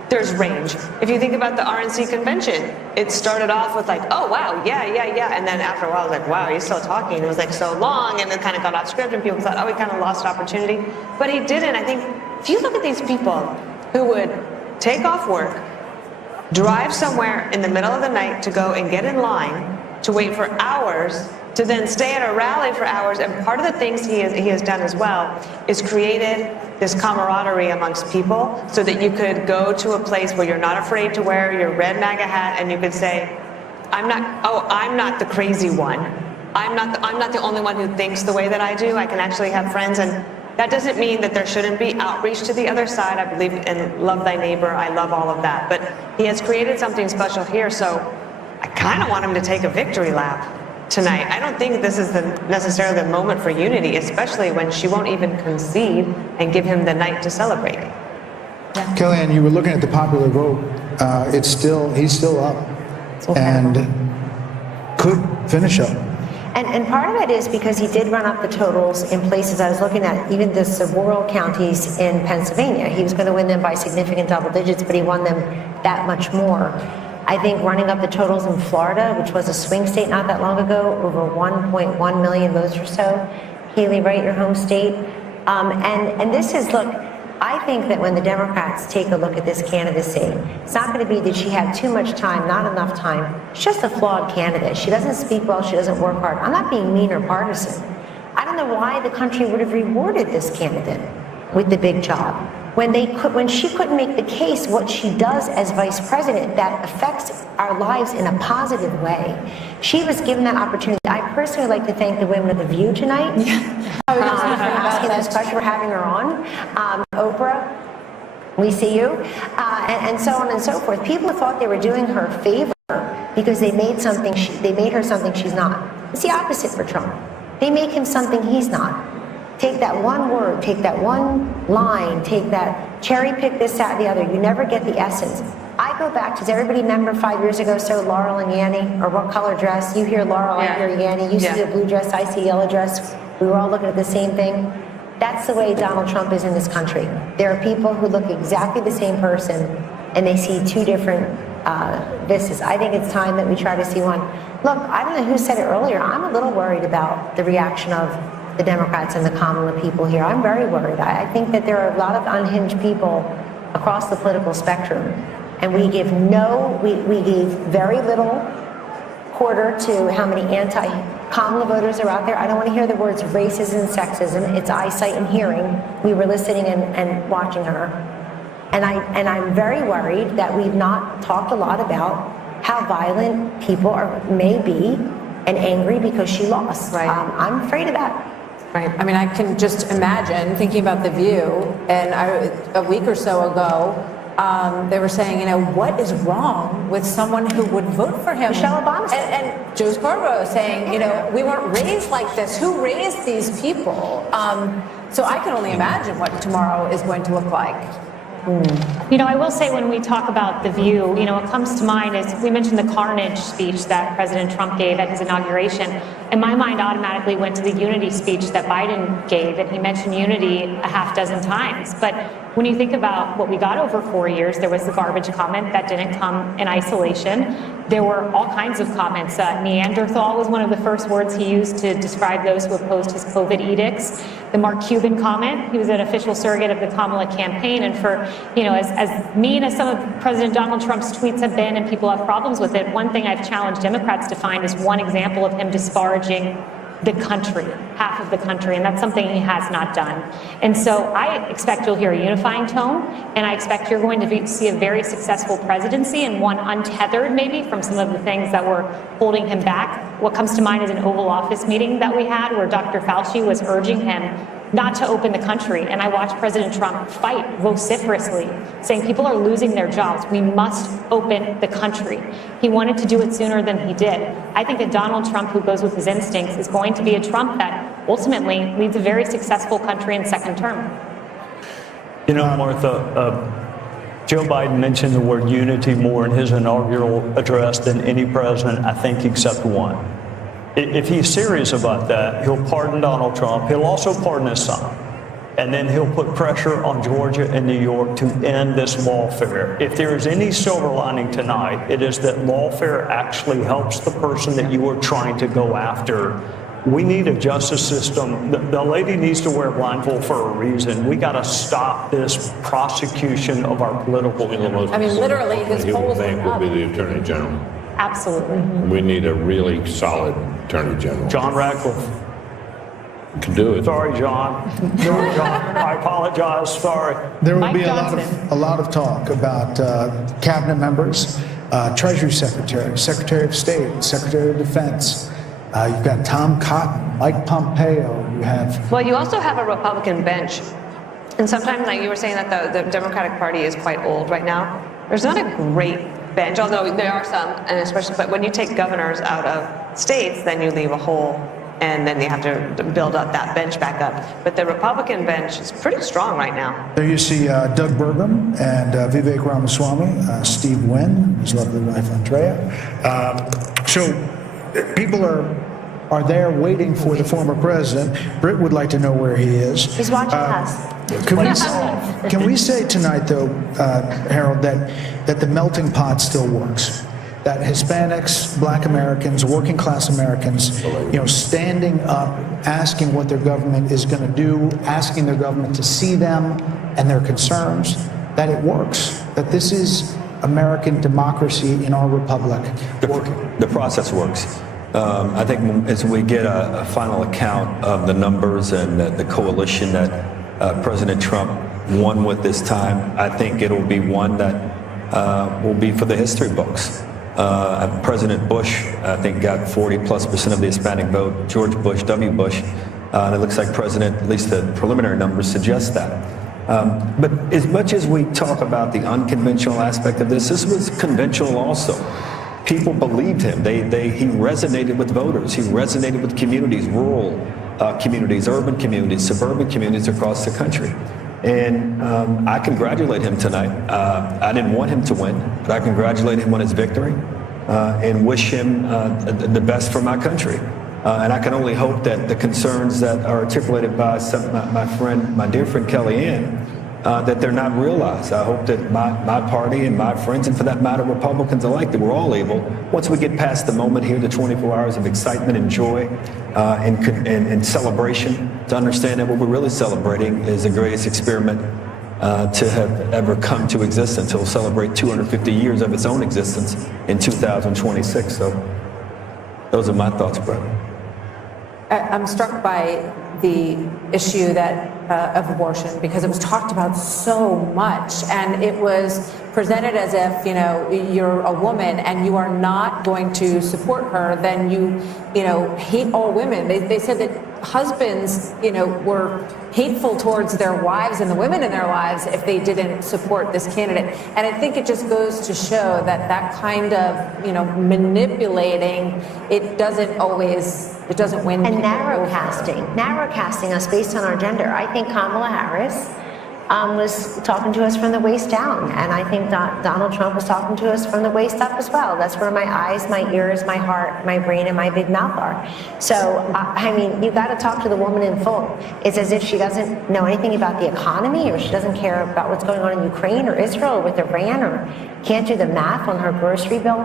there's range. If you think about the RNC convention, it started off with oh wow, yeah, and then after a while it was wow, he's still talking. It was so long, and it kind of got off script, and people thought, oh, he kind of lost opportunity. But he didn't. I think if you look at these people who would take off work, drive somewhere in the middle of the night to go and get in line to wait for hours, to then stay at a rally for hours, and part of the things he has done as well is created this camaraderie amongst people so that you could go to a place where you're not afraid to wear your red MAGA hat, and you could say, I'm not the crazy one. I'm not the only one who thinks the way that I do. I can actually have friends, and that doesn't mean that there shouldn't be outreach to the other side. I believe in love thy neighbor. I love all of that. But he has created something special here, so I kind of want him to take a victory lap tonight. I don't think this is necessarily the moment for unity, especially when she won't even concede and give him the night to celebrate. Yeah. Kellyanne, you were looking at the popular vote. He's still up, and could finish up. And part of it is because he did run up the totals in places I was looking at, even the rural counties in Pennsylvania. He was going to win them by significant double digits, but he won them that much more. I think running up the totals in Florida, which was a swing state not that long ago, over 1.1 million votes or so, Haley, right, your home state. And this is, look, I think that when the Democrats take a look at this candidacy, it's not going to be that she had too much time, not enough time. She's just a flawed candidate. She doesn't speak well. She doesn't work hard. I'm not being mean or partisan. I don't know why the country would have rewarded this candidate with the big job when she couldn't make the case what she does as vice president that affects our lives in a positive way. She was given that opportunity. I personally like to thank the women of The View tonight for asking this question, for having her on. Oprah, we see you, and so on and so forth. People thought they were doing her a favor because they made her something she's not. It's the opposite for Trump. They make him something he's not. Take that one word, take that one line, take that cherry pick this, that, and the other. You never get the essence. I go back, does everybody remember 5 years ago, so Laurel and Yanny, or what color dress? You hear Laurel, I hear Yanny. You see the blue dress, I see yellow dress. We were all looking at the same thing. That's the way Donald Trump is in this country. There are people who look exactly the same person, and they see two different vistas. I think it's time that we try to see one. Look, I don't know who said it earlier. I'm a little worried about the reaction of the Democrats and the Kamala people here. I'm very worried. I think that there are a lot of unhinged people across the political spectrum, and we gave very little quarter to how many anti-Kamala voters are out there. I don't want to hear the words racism and sexism. It's eyesight and hearing. We were listening and watching her. And I'm very worried that we've not talked a lot about how violent people may be and angry because she lost. Right. I'm afraid of that. Right. I mean, I can just imagine thinking about The View, and a week or so ago, they were saying, you know, what is wrong with someone who would vote for him? Michelle Obama. And Joe Scarborough saying, you know, we weren't raised like this. Who raised these people? So I can only imagine what tomorrow is going to look like. You know, I will say when we talk about The View, you know, what comes to mind is we mentioned the carnage speech that President Trump gave at his inauguration. And my mind automatically went to the unity speech that Biden gave, and he mentioned unity a half dozen times. But when you think about what we got over 4 years, there was the garbage comment that didn't come in isolation. There were all kinds of comments. Neanderthal was one of the first words he used to describe those who opposed his COVID edicts. The Mark Cuban comment, he was an official surrogate of the Kamala campaign. And for, you know, as mean as some of President Donald Trump's tweets have been, and people have problems with it, one thing I've challenged Democrats to find is one example of him disparaging the country, half of the country, and that's something he has not done. And so I expect you'll hear a unifying tone, and I expect you're going to see a very successful presidency, and one untethered maybe from some of the things that were holding him back. What comes to mind is an Oval Office meeting that we had where Dr. Fauci was urging him not to open the country. And I watched President Trump fight vociferously, saying people are losing their jobs. We must open the country. He wanted to do it sooner than he did. I think that Donald Trump, who goes with his instincts, is going to be a Trump that ultimately leads a very successful country in second term. You know, Martha, Joe Biden mentioned the word unity more in his inaugural address than any president, I think, except one. If he's serious about that, he'll pardon Donald Trump. He'll also pardon his son. And then he'll put pressure on Georgia and New York to end this lawfare. If there is any silver lining tonight, it is that lawfare actually helps the person that you are trying to go after. We need a justice system. The lady needs to wear a blindfold for a reason. We got to stop this prosecution of our political enemies. I mean, literally, his polls went will up. be the Attorney General. Absolutely. We need a really solid Attorney General. John Radcliffe. Can do it. Sorry, John. Sorry, John. I apologize. Sorry. There will Mike be Johnson. a lot of talk about cabinet members, Treasury Secretary, Secretary of State, Secretary of Defense. You've got Tom Cotton, Mike Pompeo. You have. Well, you also have a Republican bench. And sometimes, like you were saying, that the Democratic Party is quite old right now. There's not a great bench, although there are some, and especially, but when you take governors out of states, then you leave a hole, and then you have to build up that bench back up. But the Republican bench is pretty strong right now. There you see Doug Burgum and Vivek Ramaswamy, Steve Wynn, his lovely wife Andrea. So people are there waiting for the former president. Britt would like to know where he is. He's watching us. Can we say tonight, though, Harold, that the melting pot still works? that Hispanics, Black Americans, working class Americans, standing up, asking what their government is going to do, asking their government to see them and their concerns, that it works, that this is American democracy in our republic working. The process works. I think as we get a final account of the numbers and the coalition that President Trump won with this time, I think it'll be one that will be for the history books. President Bush, I think, got 40+% of the Hispanic vote. George Bush, W. Bush, and it looks like President, at least the preliminary numbers suggest that. But as much as we talk about the unconventional aspect of this was conventional also. People believed him. He resonated with voters. He resonated with communities, rural communities, urban communities, suburban communities across the country. And I congratulate him tonight. I didn't want him to win, but I congratulate him on his victory and wish him the best for my country. And I can only hope that the concerns that are articulated by my dear friend Kellyanne, that they're not realized. I hope that my party and my friends, and for that matter, Republicans alike, that we're all able, once we get past the moment here, the 24 hours of excitement and joy and celebration, to understand that what we're really celebrating is the greatest experiment to have ever come to existence. It'll celebrate 250 years of its own existence in 2026. So those are my thoughts, Brett. I'm struck by the issue of abortion, because it was talked about so much, and it was presented as if, you're a woman and you are not going to support her, then you hate all women. They said that husbands, were hateful towards their wives and the women in their lives if they didn't support this candidate. And I think it just goes to show that kind of, manipulating, it doesn't win. And narrow casting us based on our gender. I think Kamala Harris was talking to us from the waist down, and I think Donald Trump was talking to us from the waist up as well. That's where my eyes, my ears, my heart, my brain, and my big mouth are. So, you got to talk to the woman in full. It's as if she doesn't know anything about the economy, or she doesn't care about what's going on in Ukraine or Israel or with Iran, or can't do the math on her grocery bill.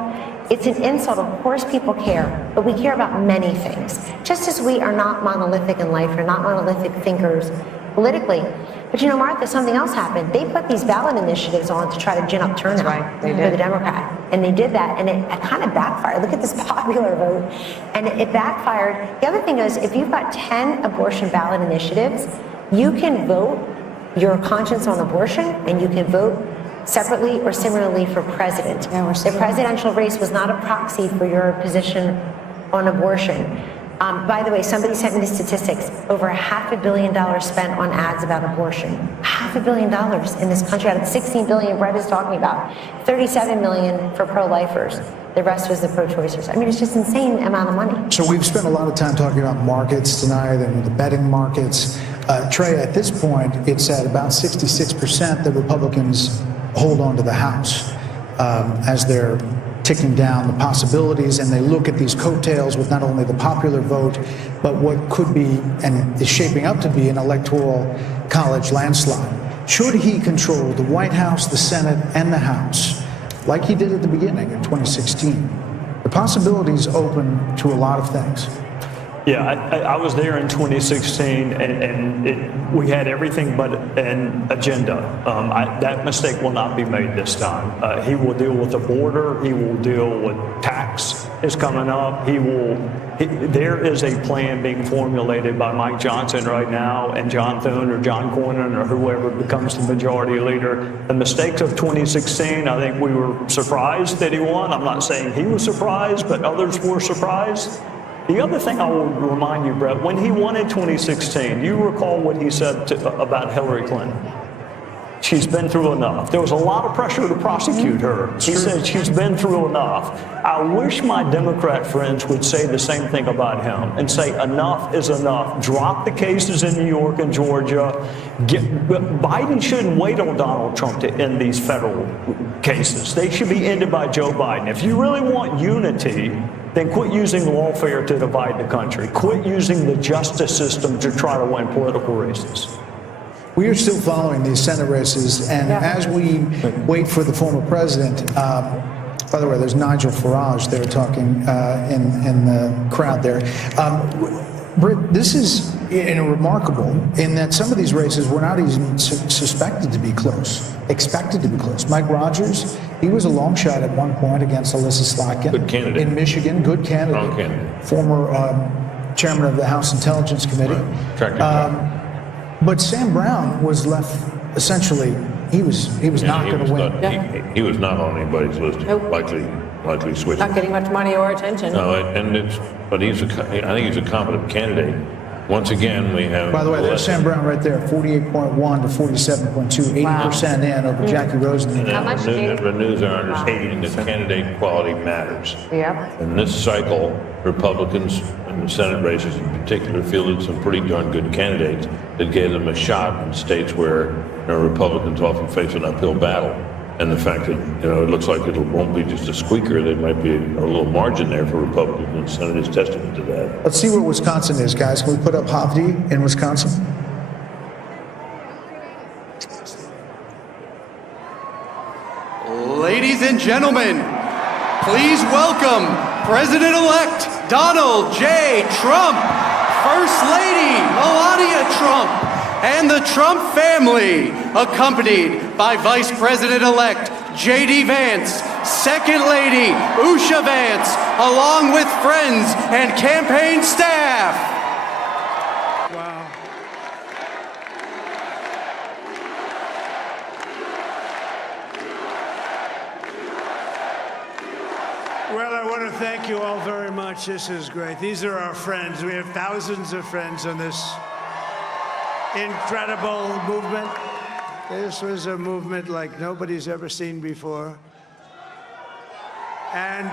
It's an insult. Of course people care, but we care about many things. Just as we are not monolithic in life, we're not monolithic thinkers politically. But Martha, something else happened. They put these ballot initiatives on to try to gin up turnout for the Democrat. And they did that, and it kind of backfired. Look at this popular vote. And it backfired. The other thing is, if you've got 10 abortion ballot initiatives, you can vote your conscience on abortion, and you can vote separately or similarly for president. The presidential race was not a proxy for your position on abortion. By the way, somebody sent me the statistics. Over $500 million spent on ads about abortion. $500 million in this country out of the $16 billion Brett is talking about. $37 million for pro-lifers. The rest was the pro-choicers. It's just insane amount of money. So we've spent a lot of time talking about markets tonight and the betting markets. Trey, at this point, it's at about 66% that Republicans hold on to the House as they're ticking down the possibilities, and they look at these coattails with not only the popular vote, but what could be and is shaping up to be an electoral college landslide. Should he control the White House, the Senate, and the House, like he did at the beginning in 2016, the possibilities open to a lot of things. Yeah, I was there in 2016, and we had everything but an agenda. That mistake will not be made this time. He will deal with the border. He will deal with tax is coming up. There is a plan being formulated by Mike Johnson right now, and John Thune or John Cornyn or whoever becomes the majority leader. The mistakes of 2016, I think we were surprised that he won. I'm not saying he was surprised, but others were surprised. The other thing I will remind you, Brett, when he won in 2016, you recall what he said about Hillary Clinton. She's been through enough. There was a lot of pressure to prosecute her. He said she's been through enough. I wish my Democrat friends would say the same thing about him and say enough is enough. Drop the cases in New York and Georgia. Biden shouldn't wait on Donald Trump to end these federal cases. They should be ended by Joe Biden. If you really want unity, then quit using lawfare to divide the country. Quit using the justice system to try to win political races. We are still following these Senate races, and as we wait for the former president, By the way, there's Nigel Farage there talking in the crowd there. Britt, this is remarkable in that some of these races were not even suspected to be close, expected to be close. Mike Rogers, he was a long shot at one point against Alyssa Slotkin. Good candidate. In Michigan, good candidate. Strong candidate. Former chairman of the House Intelligence Committee. Right. Attractive guy. But Sam Brown was left essentially, he was not going to win. He was not on anybody's list. Nope. Likely switching. Not getting much money or attention. No, but I think he's a competent candidate. Once again, we have. By the way, there's Sam Brown right there, 48.1 to 47.2, 80% in over Jackie Rosen. How much? The news are understanding that candidate quality matters. Yep. In this cycle, Republicans in the Senate races in particular fielded some pretty darn good candidates that gave them a shot in states where Republicans often face an uphill battle. And the fact that, it looks like it won't be just a squeaker, there might be a little margin there for Republicans in the Senate is testament to that. Let's see where Wisconsin is, guys. Can we put up Havdi in Wisconsin? Ladies and gentlemen, please welcome President-elect Donald J. Trump, First Lady Melania Trump, and the Trump family, accompanied by Vice President-elect J.D. Vance, Second Lady Usha Vance, along with friends and campaign staff. Wow. Well, I want to thank you all very much. This is great. These are our friends. We have thousands of friends on this incredible movement. This was a movement like nobody's ever seen before. And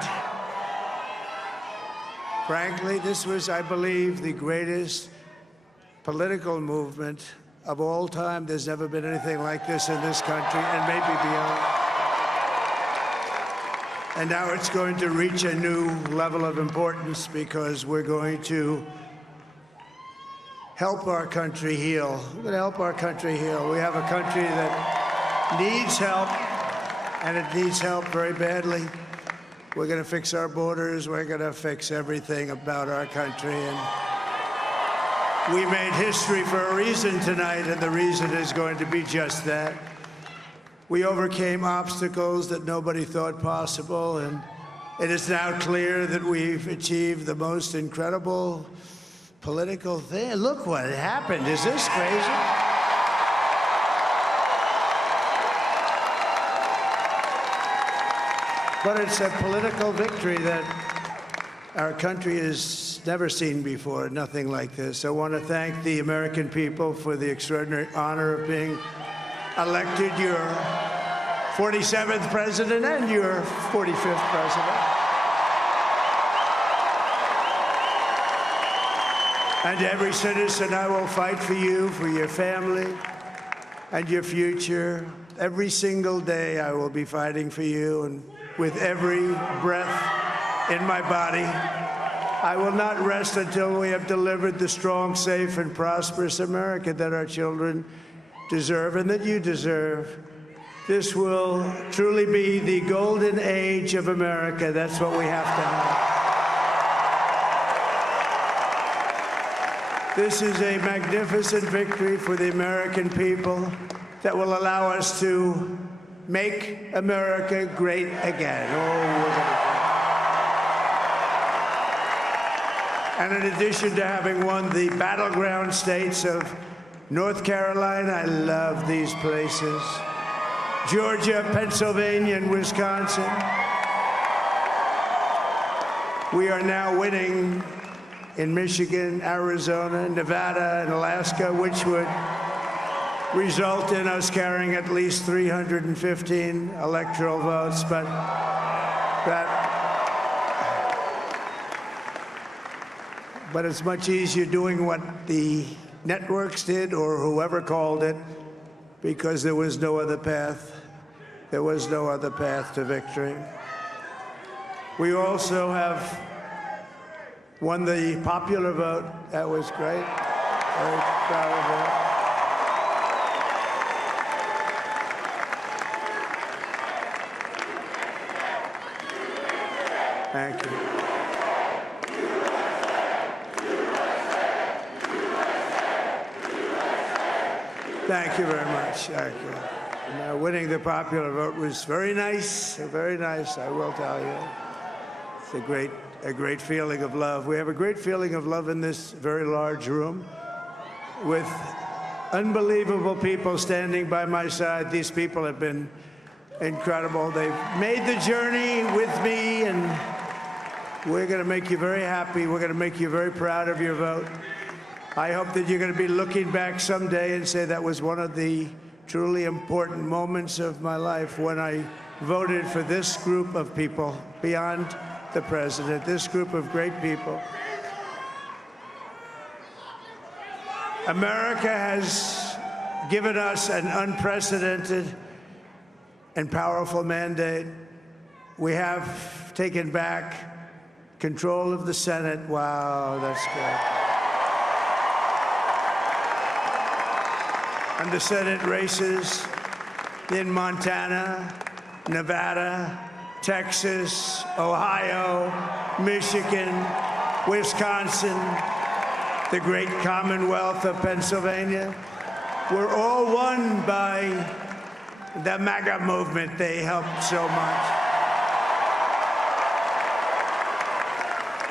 frankly, this was, I believe, the greatest political movement of all time. There's never been anything like this in this country, and maybe beyond. And now it's going to reach a new level of importance because we're going to help our country heal. We're going to help our country heal. We have a country that needs help, and it needs help very badly. We're going to fix our borders. We're going to fix everything about our country. And we made history for a reason tonight, and the reason is going to be just that. We overcame obstacles that nobody thought possible, and it is now clear that we've achieved the most incredible political thing. Look what happened. Is this crazy? But it's a political victory that our country has never seen before, nothing like this. I want to thank the American people for the extraordinary honor of being elected your 47th president and your 45th president. And every citizen, I will fight for you, for your family, and your future. Every single day, I will be fighting for you, and with every breath in my body, I will not rest until we have delivered the strong, safe, and prosperous America that our children deserve and that you deserve. This will truly be the golden age of America. That's what we have to have. This is a magnificent victory for the American people that will allow us to make America great again. And in addition to having won the battleground states of North Carolina, I love these places, Georgia, Pennsylvania, and Wisconsin, we are now winning in Michigan, Arizona, Nevada, and Alaska, which would result in us carrying at least 315 electoral votes. But it's much easier doing what the networks did or whoever called it, because there was no other path. There was no other path to victory. We also have won the popular vote. That was great. Very proud of that. Thank you. Thank you very much. Thank you. And, winning the popular vote was very nice, I will tell you. It's a great feeling of love. We have a great feeling of love in this very large room with unbelievable people standing by my side. These people have been incredible. They've made the journey with me, and we're going to make you very happy. We're going to make you very proud of your vote. I hope that you're going to be looking back someday and say that was one of the truly important moments of my life when I voted for this group of people beyond the president, this group of great people. America has given us an unprecedented and powerful mandate. We have taken back control of the Senate. Wow, that's good. And the Senate races in Montana, Nevada, Texas, Ohio, Michigan, Wisconsin, the great Commonwealth of Pennsylvania, were all won by the MAGA movement. They helped so much.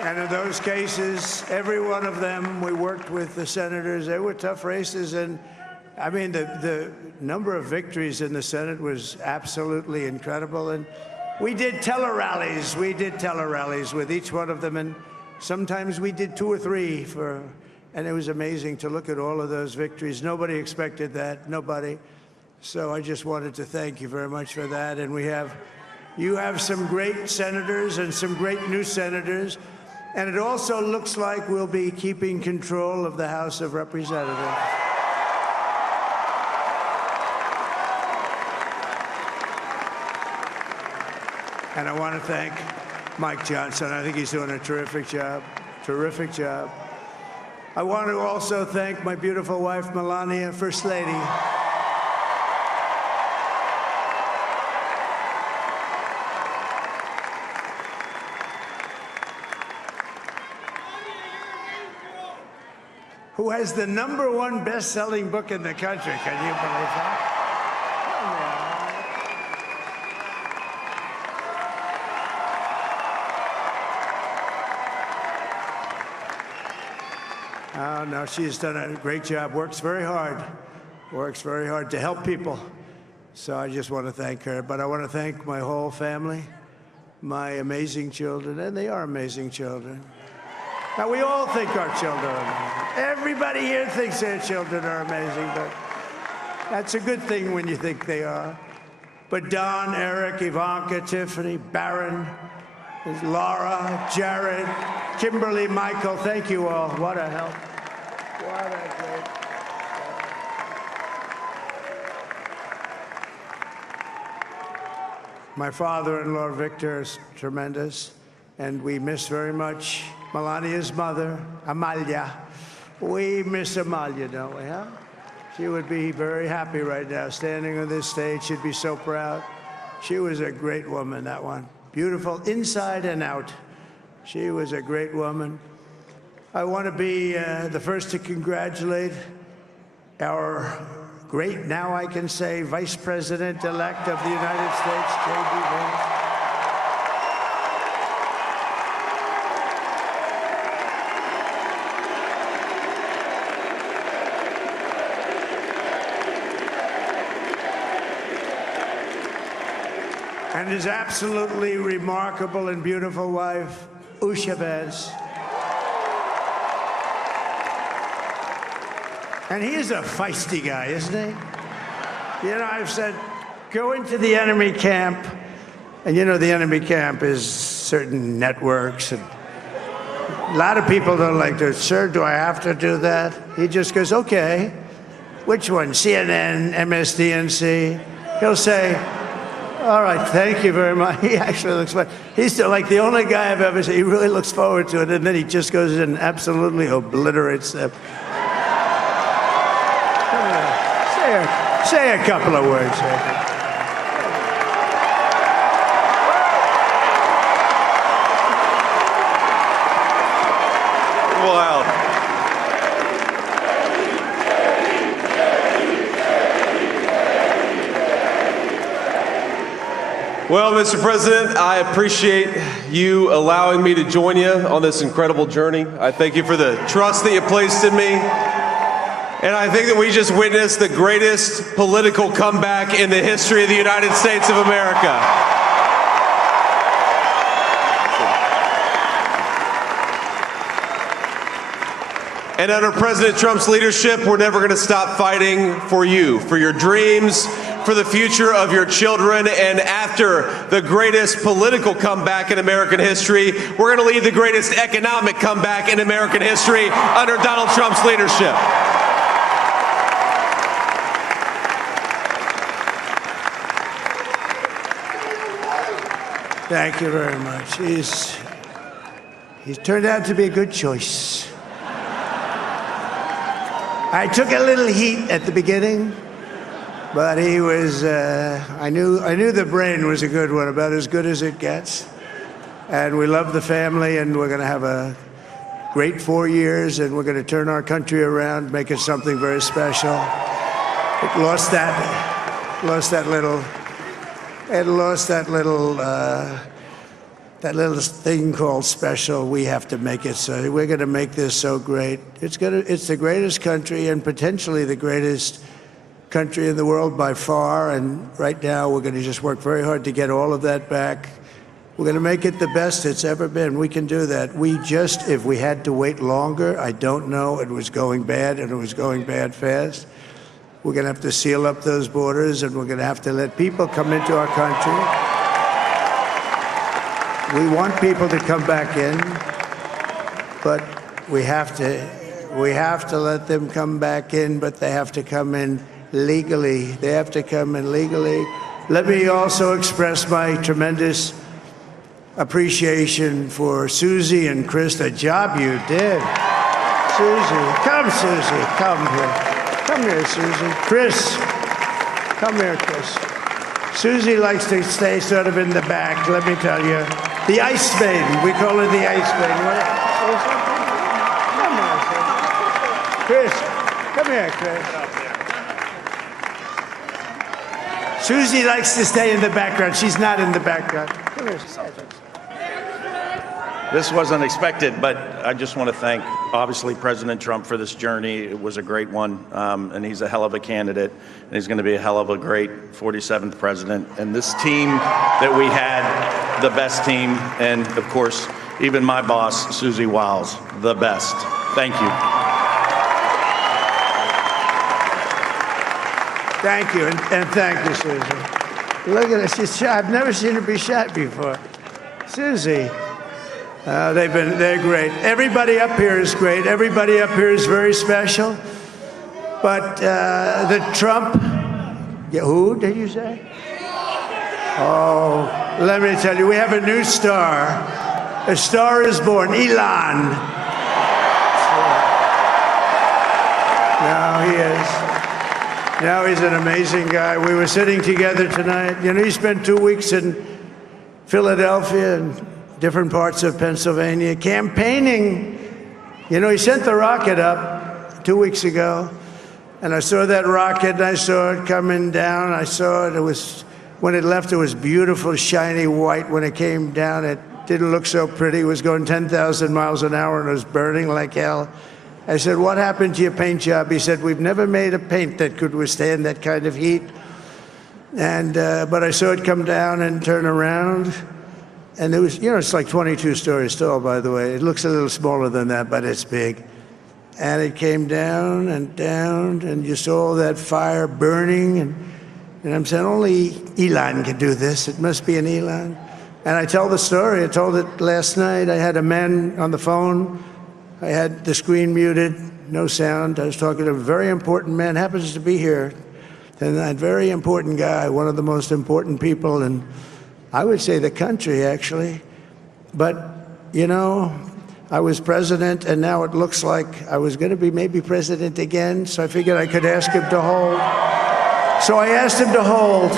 And in those cases, every one of them, we worked with the senators. They were tough races, and I mean, the number of victories in the Senate was absolutely incredible. And we did tele-rallies. We did tele-rallies with each one of them. And sometimes we did 2 or 3 and it was amazing to look at all of those victories. Nobody expected that, nobody. So I just wanted to thank you very much for that. And you have some great senators and some great new senators. And it also looks like we'll be keeping control of the House of Representatives. And I want to thank Mike Johnson. I think he's doing a terrific job, terrific job. I want to also thank my beautiful wife, Melania, First Lady. Who has the #1 best-selling book in the country. Can you believe that? Oh, no, she's done a great job, works very hard to help people. So I just want to thank her. But I want to thank my whole family, my amazing children, and they are amazing children. Now, we all think our children are amazing. Everybody here thinks their children are amazing, but that's a good thing when you think they are. But Don, Eric, Ivanka, Tiffany, Barron, Laura, Jared, Kimberly, Michael, thank you all. What a help. What a great. My father-in-law, Victor, is tremendous, and we miss very much Melania's mother, Amalia. We miss Amalia, don't we, huh? She would be very happy right now, standing on this stage. She'd be so proud. She was a great woman, that one. Beautiful inside and out. She was a great woman. I want to be the first to congratulate our great, now I can say, Vice President-elect of the United States, J.D. Vance. And his absolutely remarkable and beautiful wife, Usha Vance. And he is a feisty guy, isn't he? You know, I've said, go into the enemy camp, and you know the enemy camp is certain networks, and a lot of people don't like to, sir, do I have to do that? He just goes, okay, which one, CNN, MSDNC? He'll say, all right, thank you very much. He actually looks fun. He's still like the only guy I've ever seen. He really looks forward to it, and then he just goes in and absolutely obliterates them. Say a couple of words. wild. Well, Mr. President, I appreciate you allowing me to join you on this incredible journey. I thank you for the trust that you placed in me. And I think that we just witnessed the greatest political comeback in the history of the United States of America. And under President Trump's leadership, we're never going to stop fighting for you, for your dreams, for the future of your children. And after the greatest political comeback in American history, we're going to lead the greatest economic comeback in American history under Donald Trump's leadership. Thank you very much. He's turned out to be a good choice. I took a little heat at the beginning, but he was, I knew the brain was a good one, about as good as it gets. And we love the family, and we're going to have a great 4 years, and we're going to turn our country around, make it something very special. It lost that little thing called special. We have to make it so. We're going to make this so great. It's the greatest country and potentially the greatest country in the world by far. And right now we're going to just work very hard to get all of that back. We're going to make it the best it's ever been. We can do that. If we had to wait longer, I don't know. It was going bad, and it was going bad fast. We're going to have to seal up those borders, and we're going to have to let people come into our country. We want people to come back in, but we have to let them come back in, but they have to come in legally. They have to come in legally. Let me also express my tremendous appreciation for Susie and Chris, the job you did. Susie, come here. Come here, Susie. Chris, come here, Chris. Susie likes to stay sort of in the back, let me tell you. The Ice Maiden, we call her the Ice Maiden. Come here, Chris. Come here, Chris. Susie likes to stay in the background. She's not in the background. Come here, This wasn't expected, but I just want to thank, obviously, President Trump for this journey. It was a great one, and he's a hell of a candidate, and he's going to be a hell of a great 47th president. And this team that we had, the best team, and, of course, even my boss, Susie Wiles, the best. Thank you. Thank you, and thank you, Susie. Look at her, she's shy. I've never seen her be shy before. Susie. They're great. Everybody up here is great. Everybody up here is very special. But the Trump, who did you say? Oh, let me tell you, we have a new star. A star is born, Elon. Now he is. Now he's an amazing guy. We were sitting together tonight. You know, he spent 2 weeks in Philadelphia and different parts of Pennsylvania, campaigning. You know, he sent the rocket up 2 weeks ago, and I saw that rocket, and I saw it coming down. I saw it. When it left, it was beautiful, shiny white. When it came down, it didn't look so pretty. It was going 10,000 miles an hour, and it was burning like hell. I said, what happened to your paint job? He said, we've never made a paint that could withstand that kind of heat. And but I saw it come down and turn around. And it was, you know, it's like 22 stories tall, by the way. It looks a little smaller than that, but it's big. And it came down, and you saw all that fire burning. And I'm saying, only Elon can do this. It must be an Elon. And I tell the story. I told it last night. I had a man on the phone. I had the screen muted, no sound. I was talking to a very important man, happens to be here. And that very important guy, one of the most important people in, I would say, the country, actually. But, you know, I was president, and now it looks like I was going to be maybe president again, so I figured I could ask him to hold. So I asked him to hold.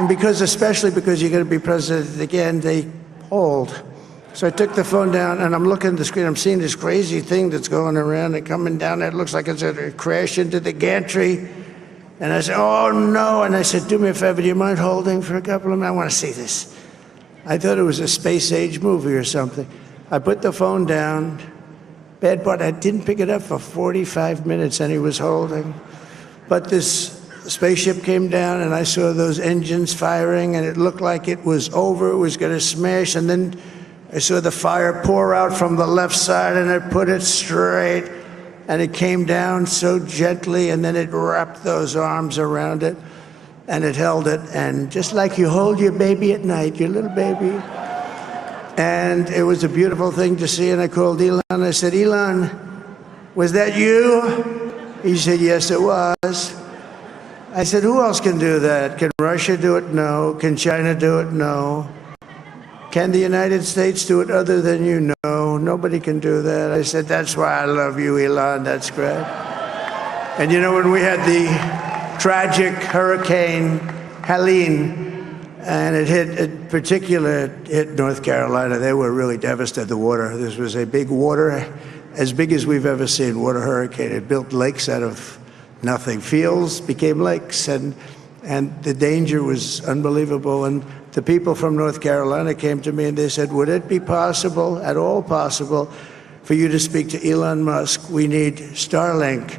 And especially because you're going to be president again, they hold. So I took the phone down, and I'm looking at the screen. I'm seeing this crazy thing that's going around and coming down. It looks like it's going to crash into the gantry. And I said, oh, no. And I said, do me a favor, do you mind holding for a couple of minutes? I want to see this. I thought it was a space-age movie or something. I put the phone down. Bad part, I didn't pick it up for 45 minutes, and he was holding. But this spaceship came down, and I saw those engines firing, and it looked like it was over. It was going to smash, and then I saw the fire pour out from the left side, and I put it straight, and it came down so gently, and then it wrapped those arms around it, and it held it, and just like you hold your baby at night, your little baby. And it was a beautiful thing to see, and I called Elon. I said, Elon, was that you? He said, yes, it was. I said, who else can do that? Can Russia do it? No. Can China do it? No. Can the United States do it other than you? No, nobody can do that. I said, that's why I love you, Elon. That's great. And you know, when we had the tragic Hurricane Helene, and it hit North Carolina, they were really devastated, the water. This was a big water, as big as we've ever seen, water hurricane. It built lakes out of nothing. Fields became lakes, and the danger was unbelievable. And the people from North Carolina came to me and they said, would it be possible, at all possible, for you to speak to Elon Musk? We need Starlink.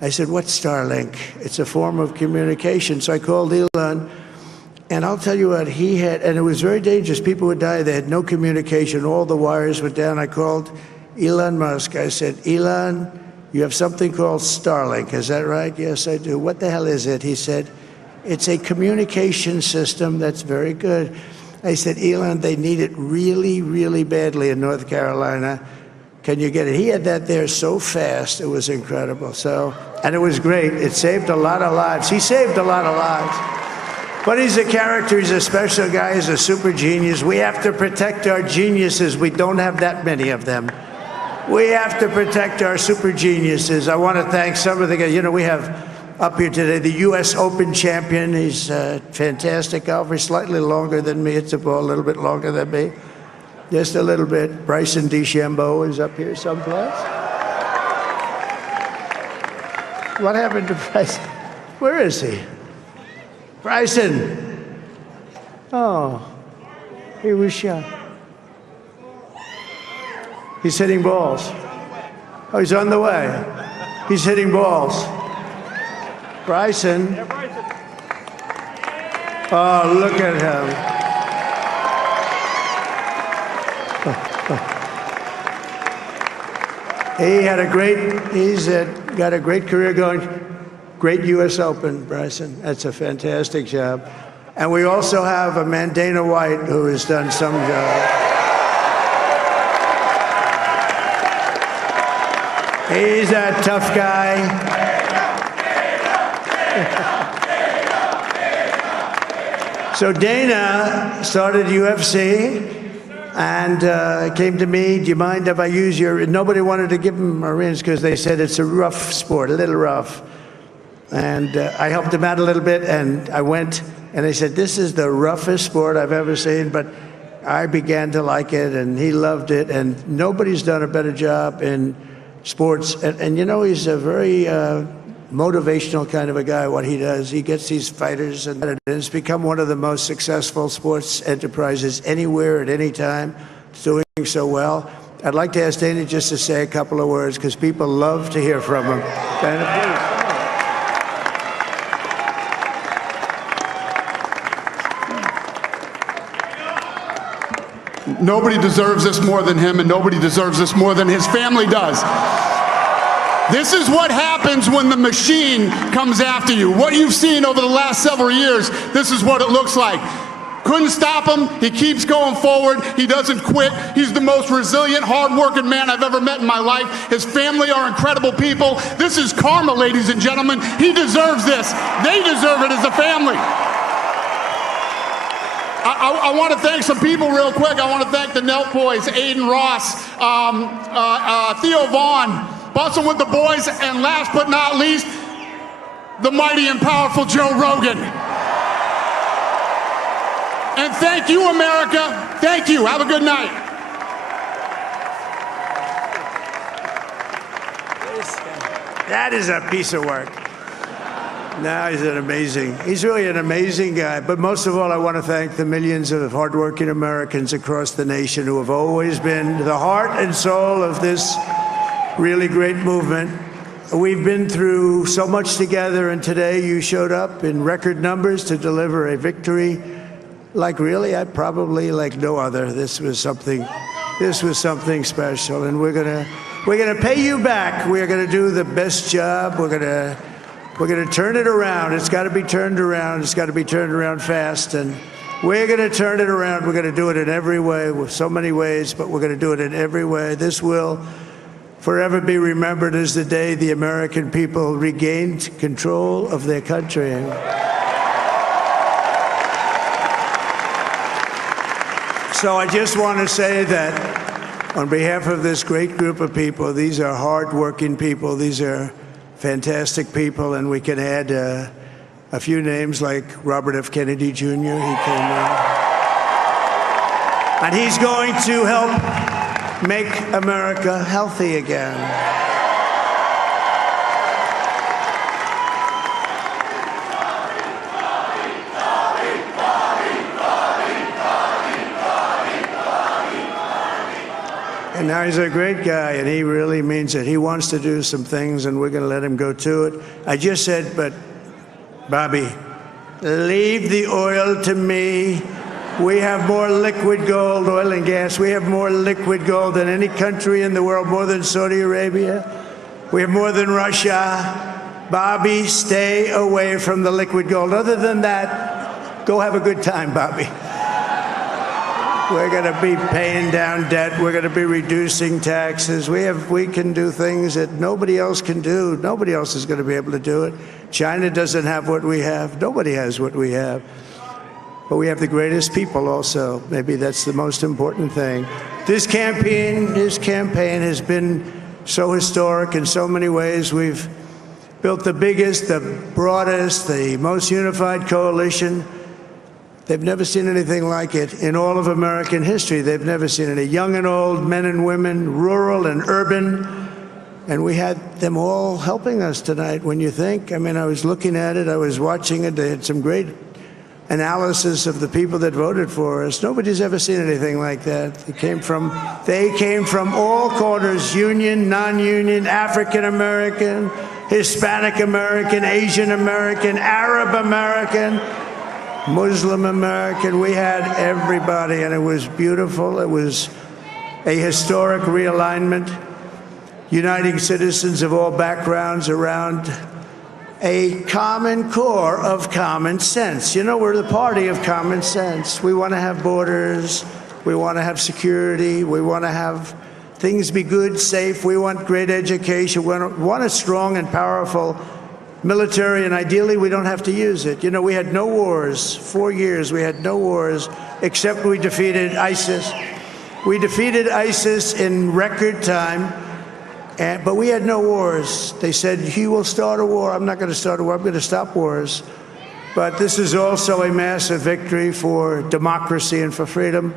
I said, what's Starlink? It's a form of communication. So I called Elon, and I'll tell you what, he had, and it was very dangerous. People would die. They had no communication. All the wires were down. I called Elon Musk. I said, Elon, you have something called Starlink. Is that right? Yes, I do. What the hell is it? He said, it's a communication system that's very good. I said, Elon, they need it really, really badly in North Carolina. Can you get it? He had that there so fast, it was incredible. So, and it was great. It saved a lot of lives. He saved a lot of lives. But he's a character, he's a special guy, he's a super genius. We have to protect our geniuses. We don't have that many of them. We have to protect our super geniuses. I want to thank some of the guys. You know, we have up here today the U.S. Open champion. He's a fantastic golfer, slightly longer than me. It's a ball, a little bit longer than me. Just a little bit. Bryson DeChambeau is up here someplace. What happened to Bryson? Where is he? Bryson. Oh, he was shot. He's hitting balls. Oh, he's on the way. He's hitting balls. Bryson. Oh, look at him. He's got a great career going. Great U.S. Open, Bryson. That's a fantastic job. And we also have a man, Dana White, who has done some job. He's a tough guy. So Dana started UFC and came to me, do you mind if I use your, nobody wanted to give him a rinse because they said it's a rough sport, a little rough. And I helped him out a little bit, and I went, and they said, this is the roughest sport I've ever seen, but I began to like it, and he loved it, and nobody's done a better job in sports. And you know, he's a very motivational kind of a guy, what he does. He gets these fighters, and it's become one of the most successful sports enterprises anywhere at any time. It's doing so well. I'd like to ask Dana just to say a couple of words, because people love to hear from him. Dana, please. Nobody deserves this more than him, and nobody deserves this more than his family does. This is what happens when the machine comes after you. What you've seen over the last several years, this is what it looks like. Couldn't stop him. He keeps going forward. He doesn't quit. He's the most resilient, hard-working man I've ever met in my life. His family are incredible people. This is karma, ladies and gentlemen. He deserves this. They deserve it as a family. I want to thank some people real quick. I want to thank the Nelk boys, Aiden Ross, Theo Vaughn, Bustin' with the boys, and last but not least, the mighty and powerful Joe Rogan. And thank you, America. Thank you. Have a good night. That is a piece of work. No, he's really an amazing guy. But most of all, I want to thank the millions of hardworking Americans across the nation who have always been the heart and soul of this really great movement. We've been through so much together, and today you showed up in record numbers to deliver a victory like like no other. This was something special, and we're gonna pay you back. We're gonna do the best job. We're gonna turn it around. It's got to be turned around. It's got to be turned around fast, and we're gonna turn it around. We're gonna do it in every way, with so many ways, but we're gonna do it in every way. This will forever be remembered as the day the American people regained control of their country. So I just want to say that on behalf of this great group of people, these are hard-working people, these are fantastic people, and we can add a few names like Robert F. Kennedy Jr. He came in. And he's going to help make America healthy again. And now he's a great guy, and he really means it. He wants to do some things, and we're going to let him go to it. I just said, but Bobby, leave the oil to me. We have more liquid gold, oil and gas. We have more liquid gold than any country in the world, more than Saudi Arabia. We have more than Russia. Bobby, stay away from the liquid gold. Other than that, go have a good time, Bobby. We're going to be paying down debt. We're going to be reducing taxes. We can do things that nobody else can do. Nobody else is going to be able to do it. China doesn't have what we have. Nobody has what we have. But we have the greatest people also. Maybe that's the most important thing. This campaign has been so historic in so many ways. We've built the biggest, the broadest, the most unified coalition. They've never seen anything like it in all of American history. They've never seen it. Young and old, men and women, rural and urban. And we had them all helping us tonight. When you think, I mean, I was looking at it, I was watching it. They had some great analysis of the people that voted for us. Nobody's ever seen anything like that. They came from all corners, union, non-union, African American, Hispanic American, Asian American, Arab American, Muslim American. We had everybody, and it was beautiful. It was a historic realignment, uniting citizens of all backgrounds around a common core of common sense. You know, we're the party of common sense. We want to have borders. We want to have security. We want to have things be good, safe. We want great education. We want a strong and powerful military, and ideally we don't have to use it. You know, we had no wars. 4 years we had no wars, except we defeated ISIS. We defeated ISIS in record time. But we had no wars. They said, he will start a war. I'm not going to start a war. I'm going to stop wars. But this is also a massive victory for democracy and for freedom.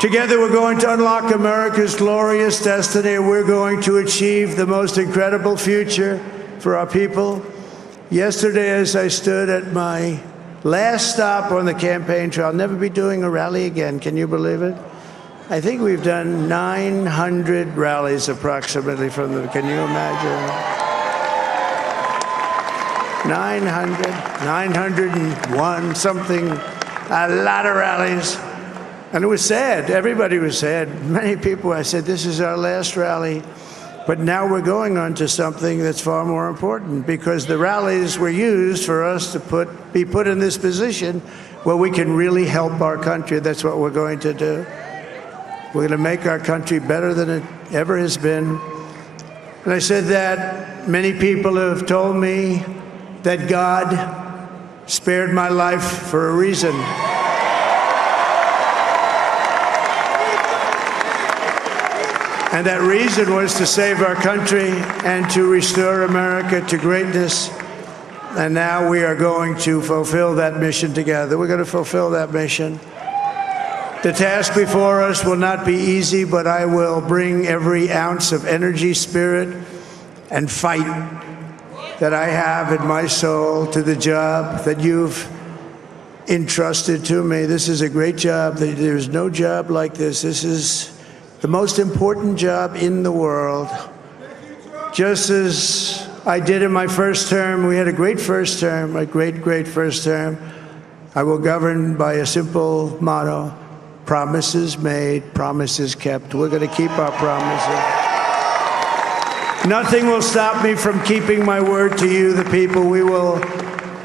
Together, we're going to unlock America's glorious destiny. We're going to achieve the most incredible future for our people. Yesterday, as I stood at my last stop on the campaign trail, I'll never be doing a rally again. Can you believe it? I think we've done 900 rallies approximately from them. Can you imagine? 901, something, a lot of rallies. And it was sad. Everybody was sad. Many people, I said, this is our last rally. But now we're going on to something that's far more important, because the rallies were used for us to be put in this position where we can really help our country. That's what we're going to do. We're going to make our country better than it ever has been. And I said that many people have told me that God spared my life for a reason. And that reason was to save our country and to restore America to greatness. And now we are going to fulfill that mission together. We're going to fulfill that mission. The task before us will not be easy, but I will bring every ounce of energy, spirit, and fight that I have in my soul to the job that you've entrusted to me. This is a great job. There's no job like this. This is the most important job in the world. Just as I did in my first term, we had a great first term, a great first term. I will govern by a simple motto: promises made, promises kept. We're going to keep our promises. Nothing will stop me from keeping my word to you, the people. We will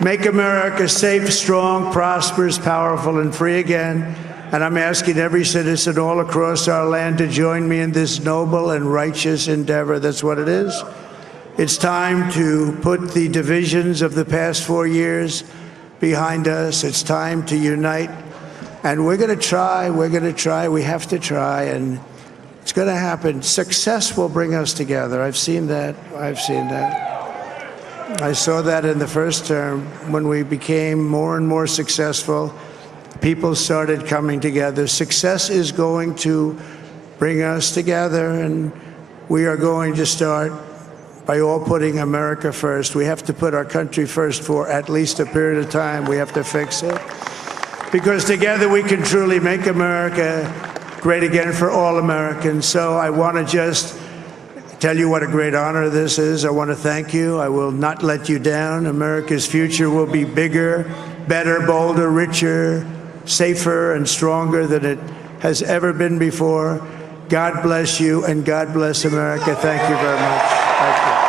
make America safe, strong, prosperous, powerful, and free again. And I'm asking every citizen all across our land to join me in this noble and righteous endeavor. That's what it is. It's time to put the divisions of the past 4 years behind us. It's time to unite. And we're going to try. We have to try. And it's going to happen. Success will bring us together. I've seen that. I saw that in the first term when we became more and more successful. People started coming together. Success is going to bring us together, and we are going to start by all putting America first. We have to put our country first for at least a period of time. We have to fix it. Because together we can truly make America great again for all Americans. So I want to just tell you what a great honor this is. I want to thank you. I will not let you down. America's future will be bigger, better, bolder, richer, safer, and stronger than it has ever been before. God bless you, and God bless America. Thank you very much. Thank you.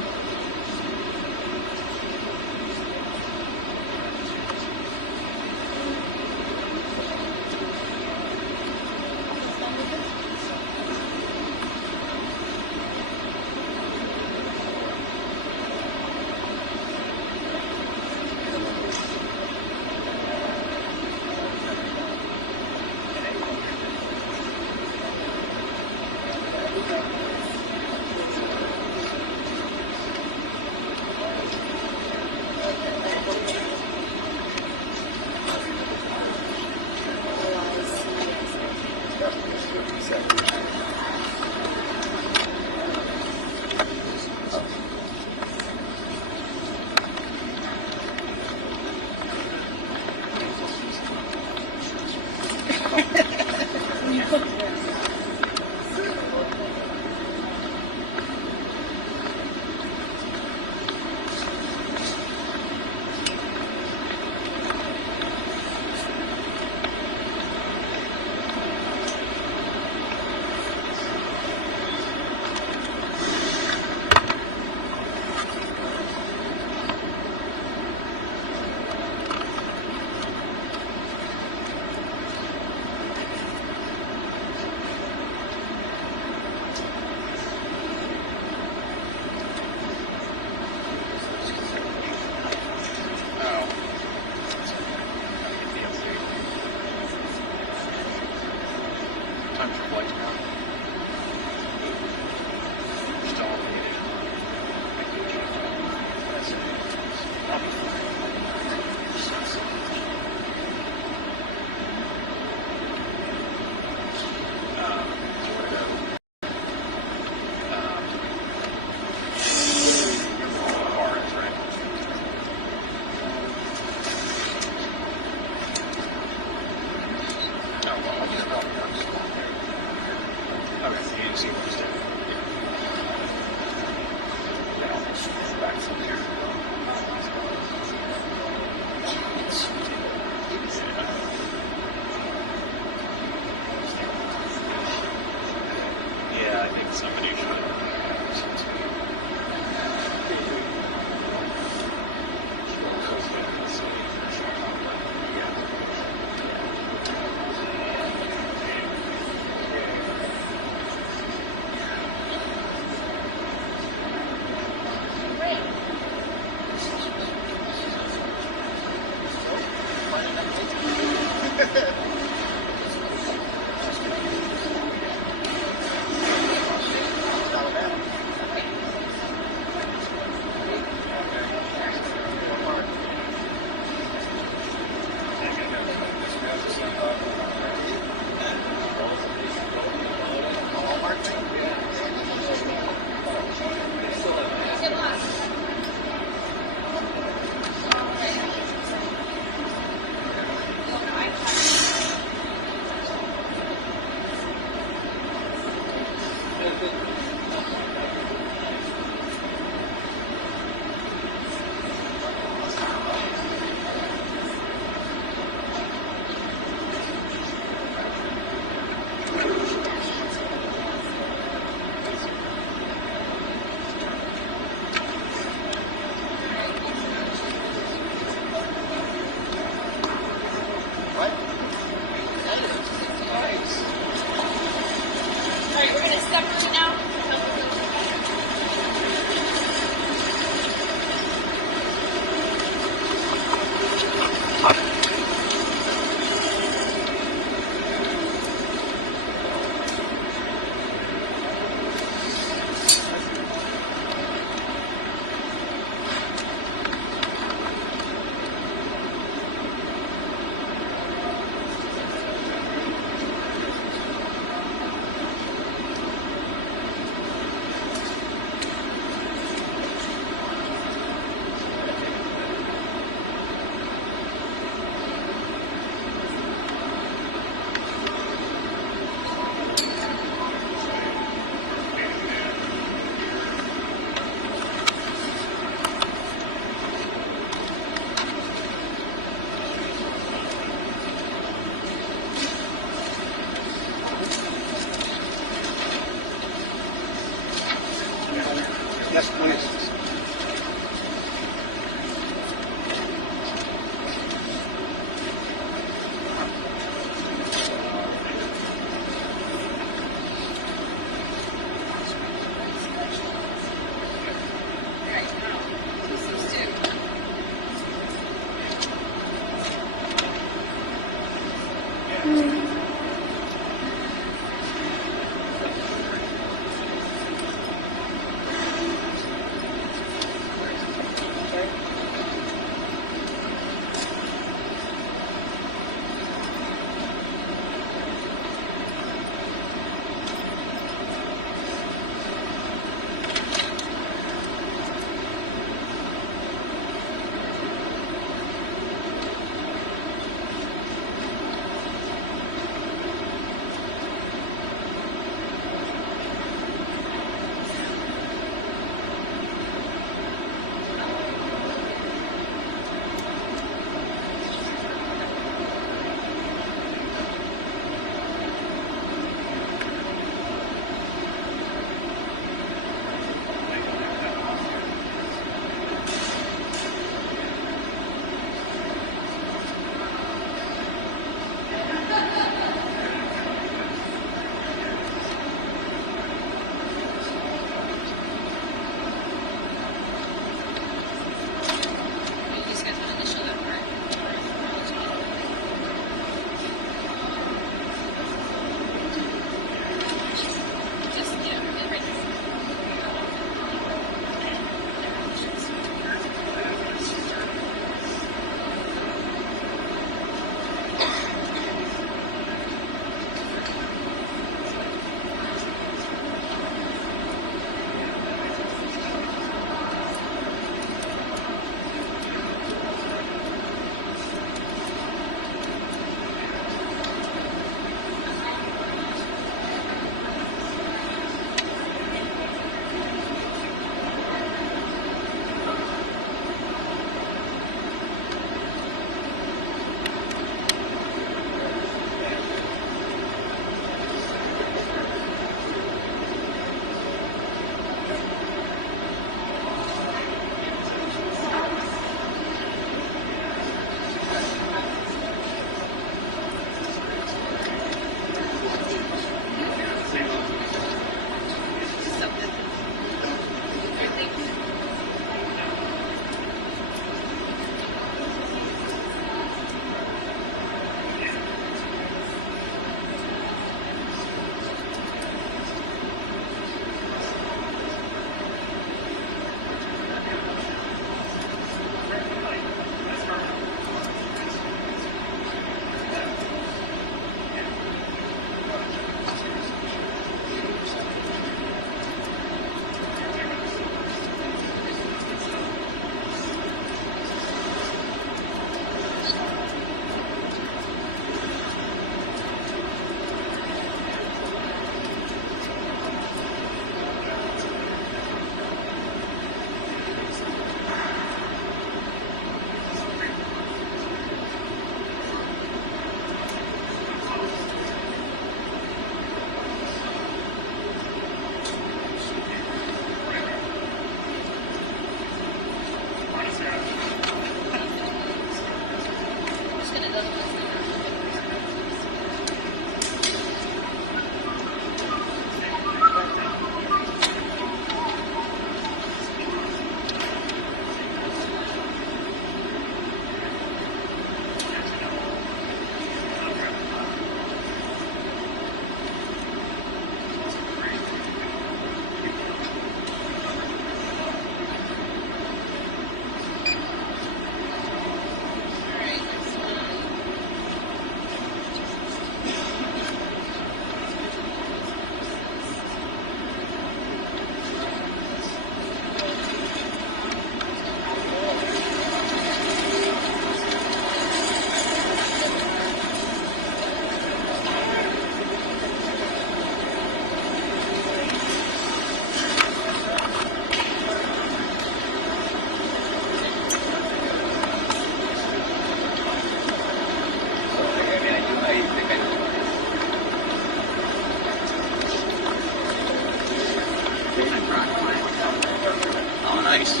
Nice.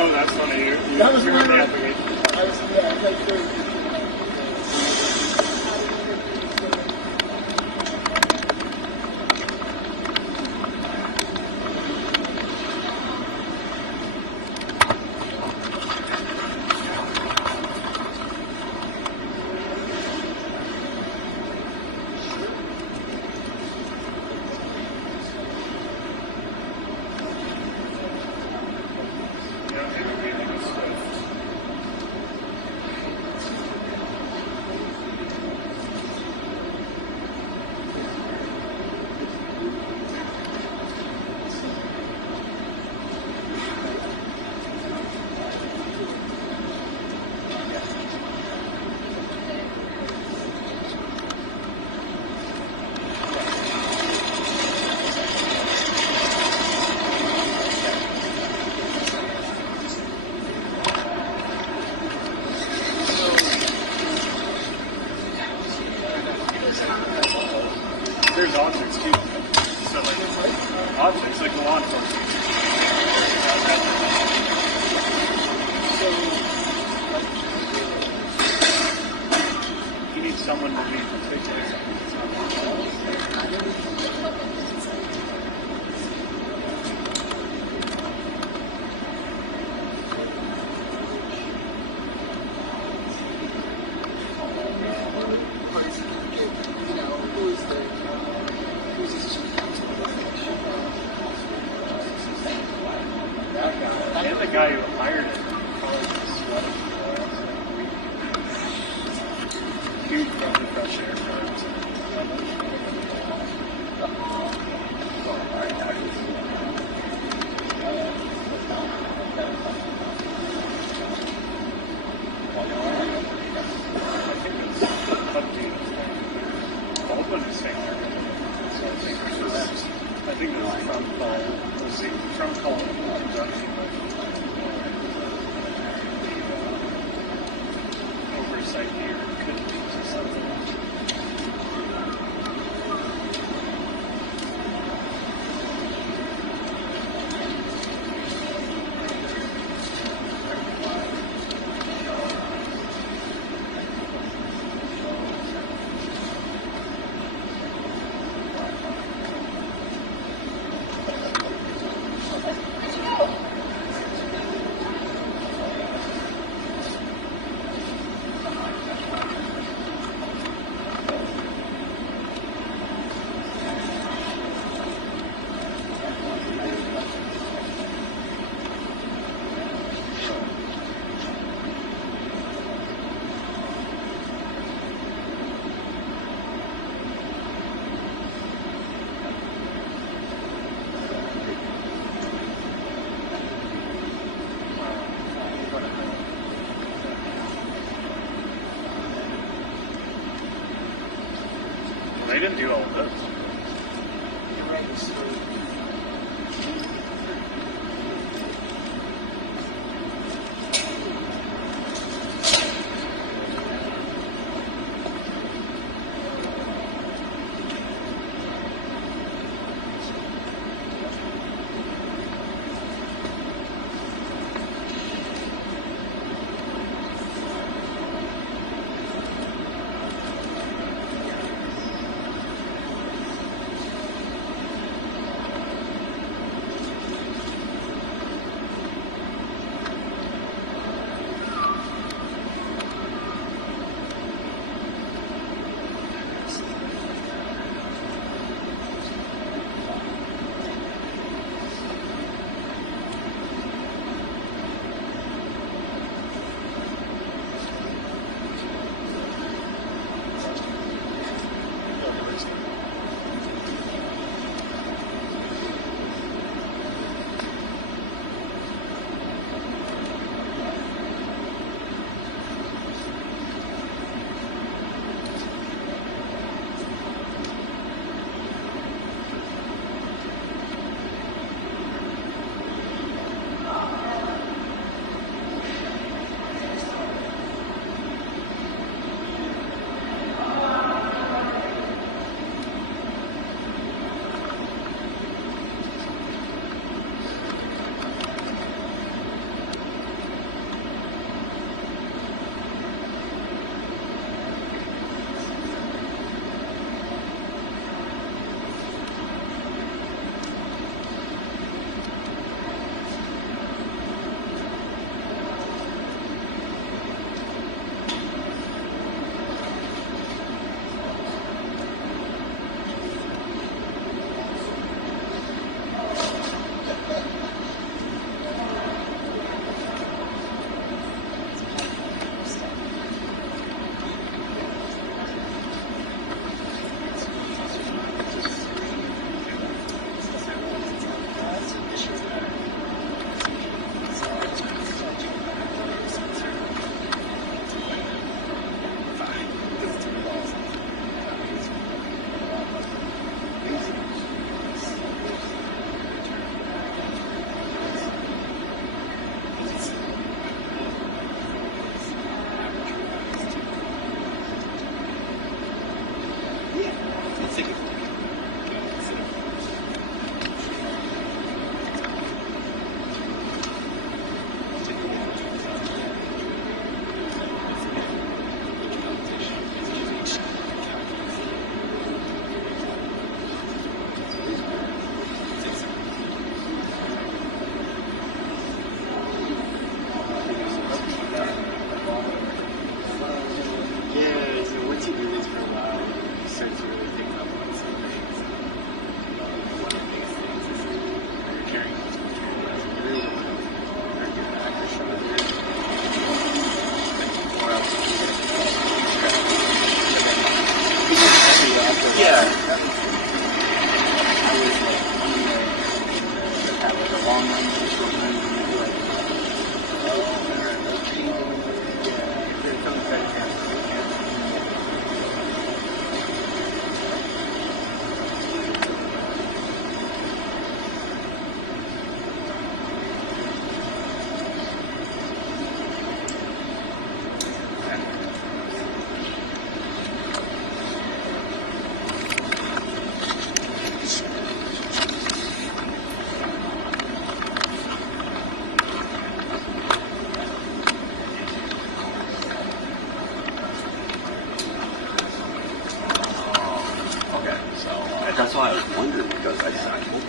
Oh, that's funny. That was you're really the right. advocate. That's crazy. There's objects too. So like objects like the law enforcement. You need someone to be particular. And the guy who hired him probably just sweating. Huge breath of fresh air for him. Baldwin is saying they're going to. So I think that's Trump called. Let's see, Trump called it in conjunction with oversight here. Could be something. That's why I was wondering, because I hope.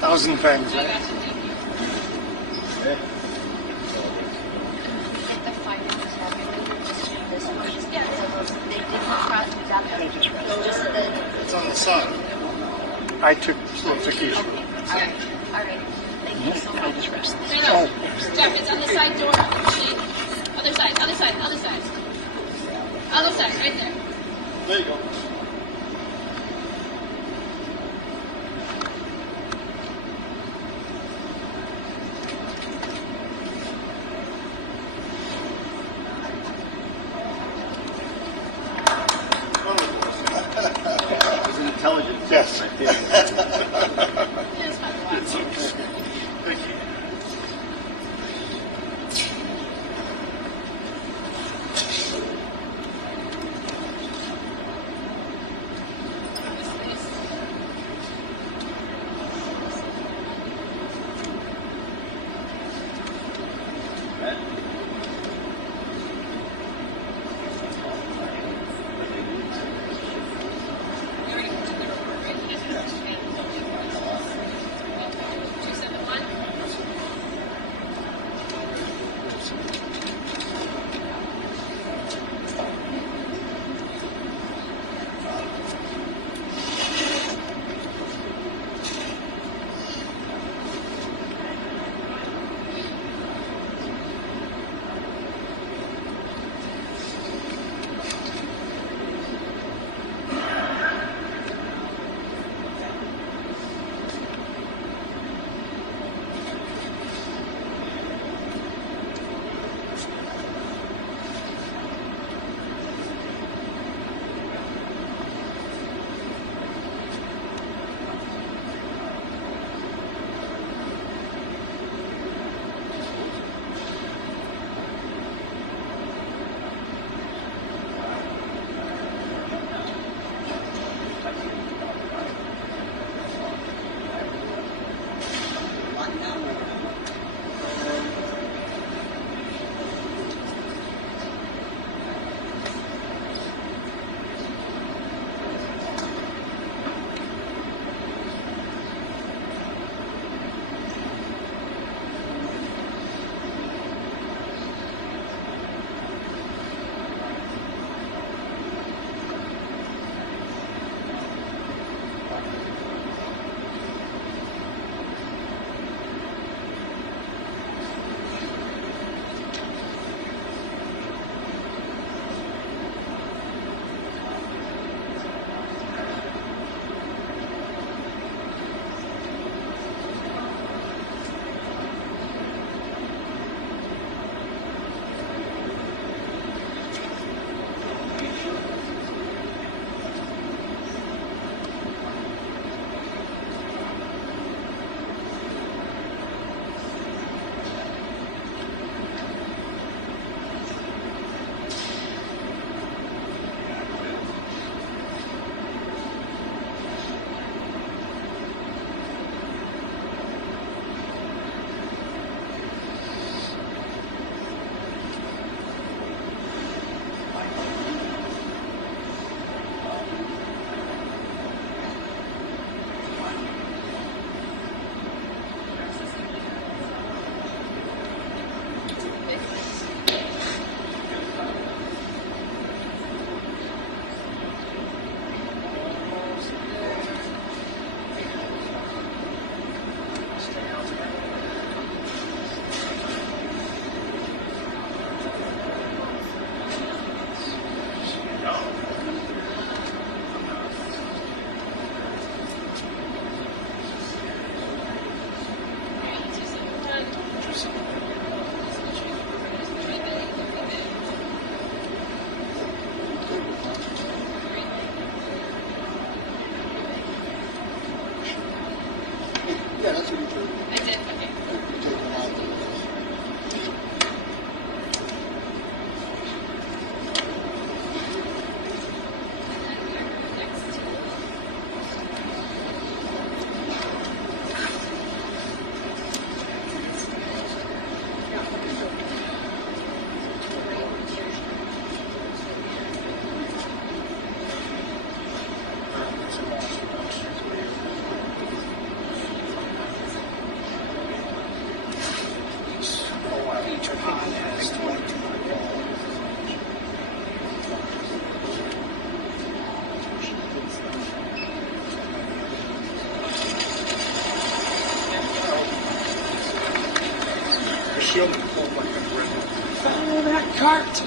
Thousand times, right? It's on the side. I took notification. All right. Thank you so much. No. Jeff, it's on the side door. Other side, other side, other side. Other side, right there. There you go. Intelligence. Yes. Right there. It's okay. Thank you. shield and pull like a red. Follow that cart.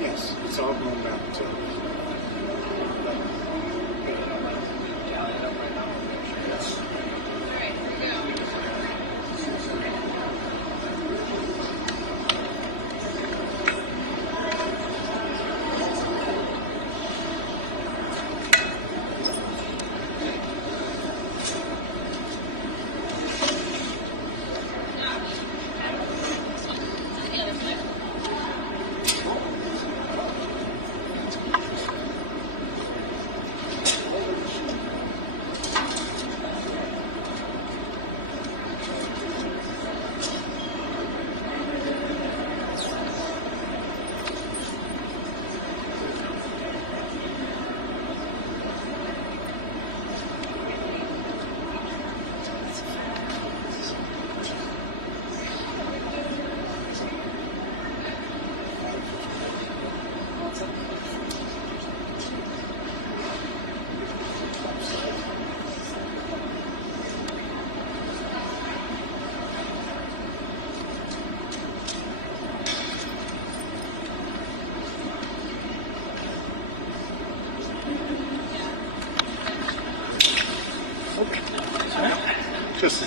Yes, it's all blown back. So. Just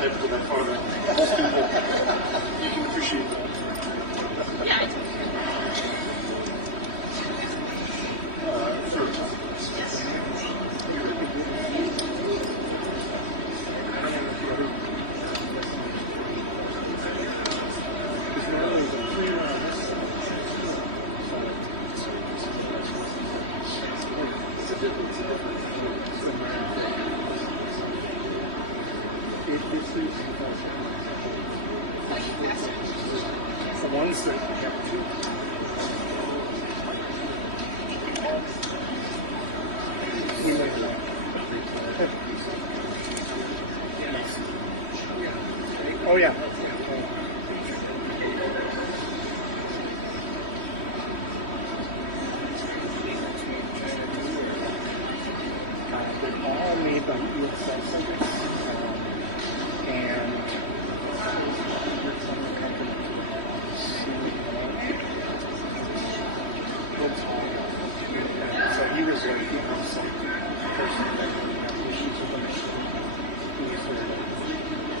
I have to go that far back. You can appreciate that. Ones that we have to. We like that. Oh yeah. They're all made by U.S. centers, and so he was like, you know, some person that had issues with the machine. He was there to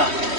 done.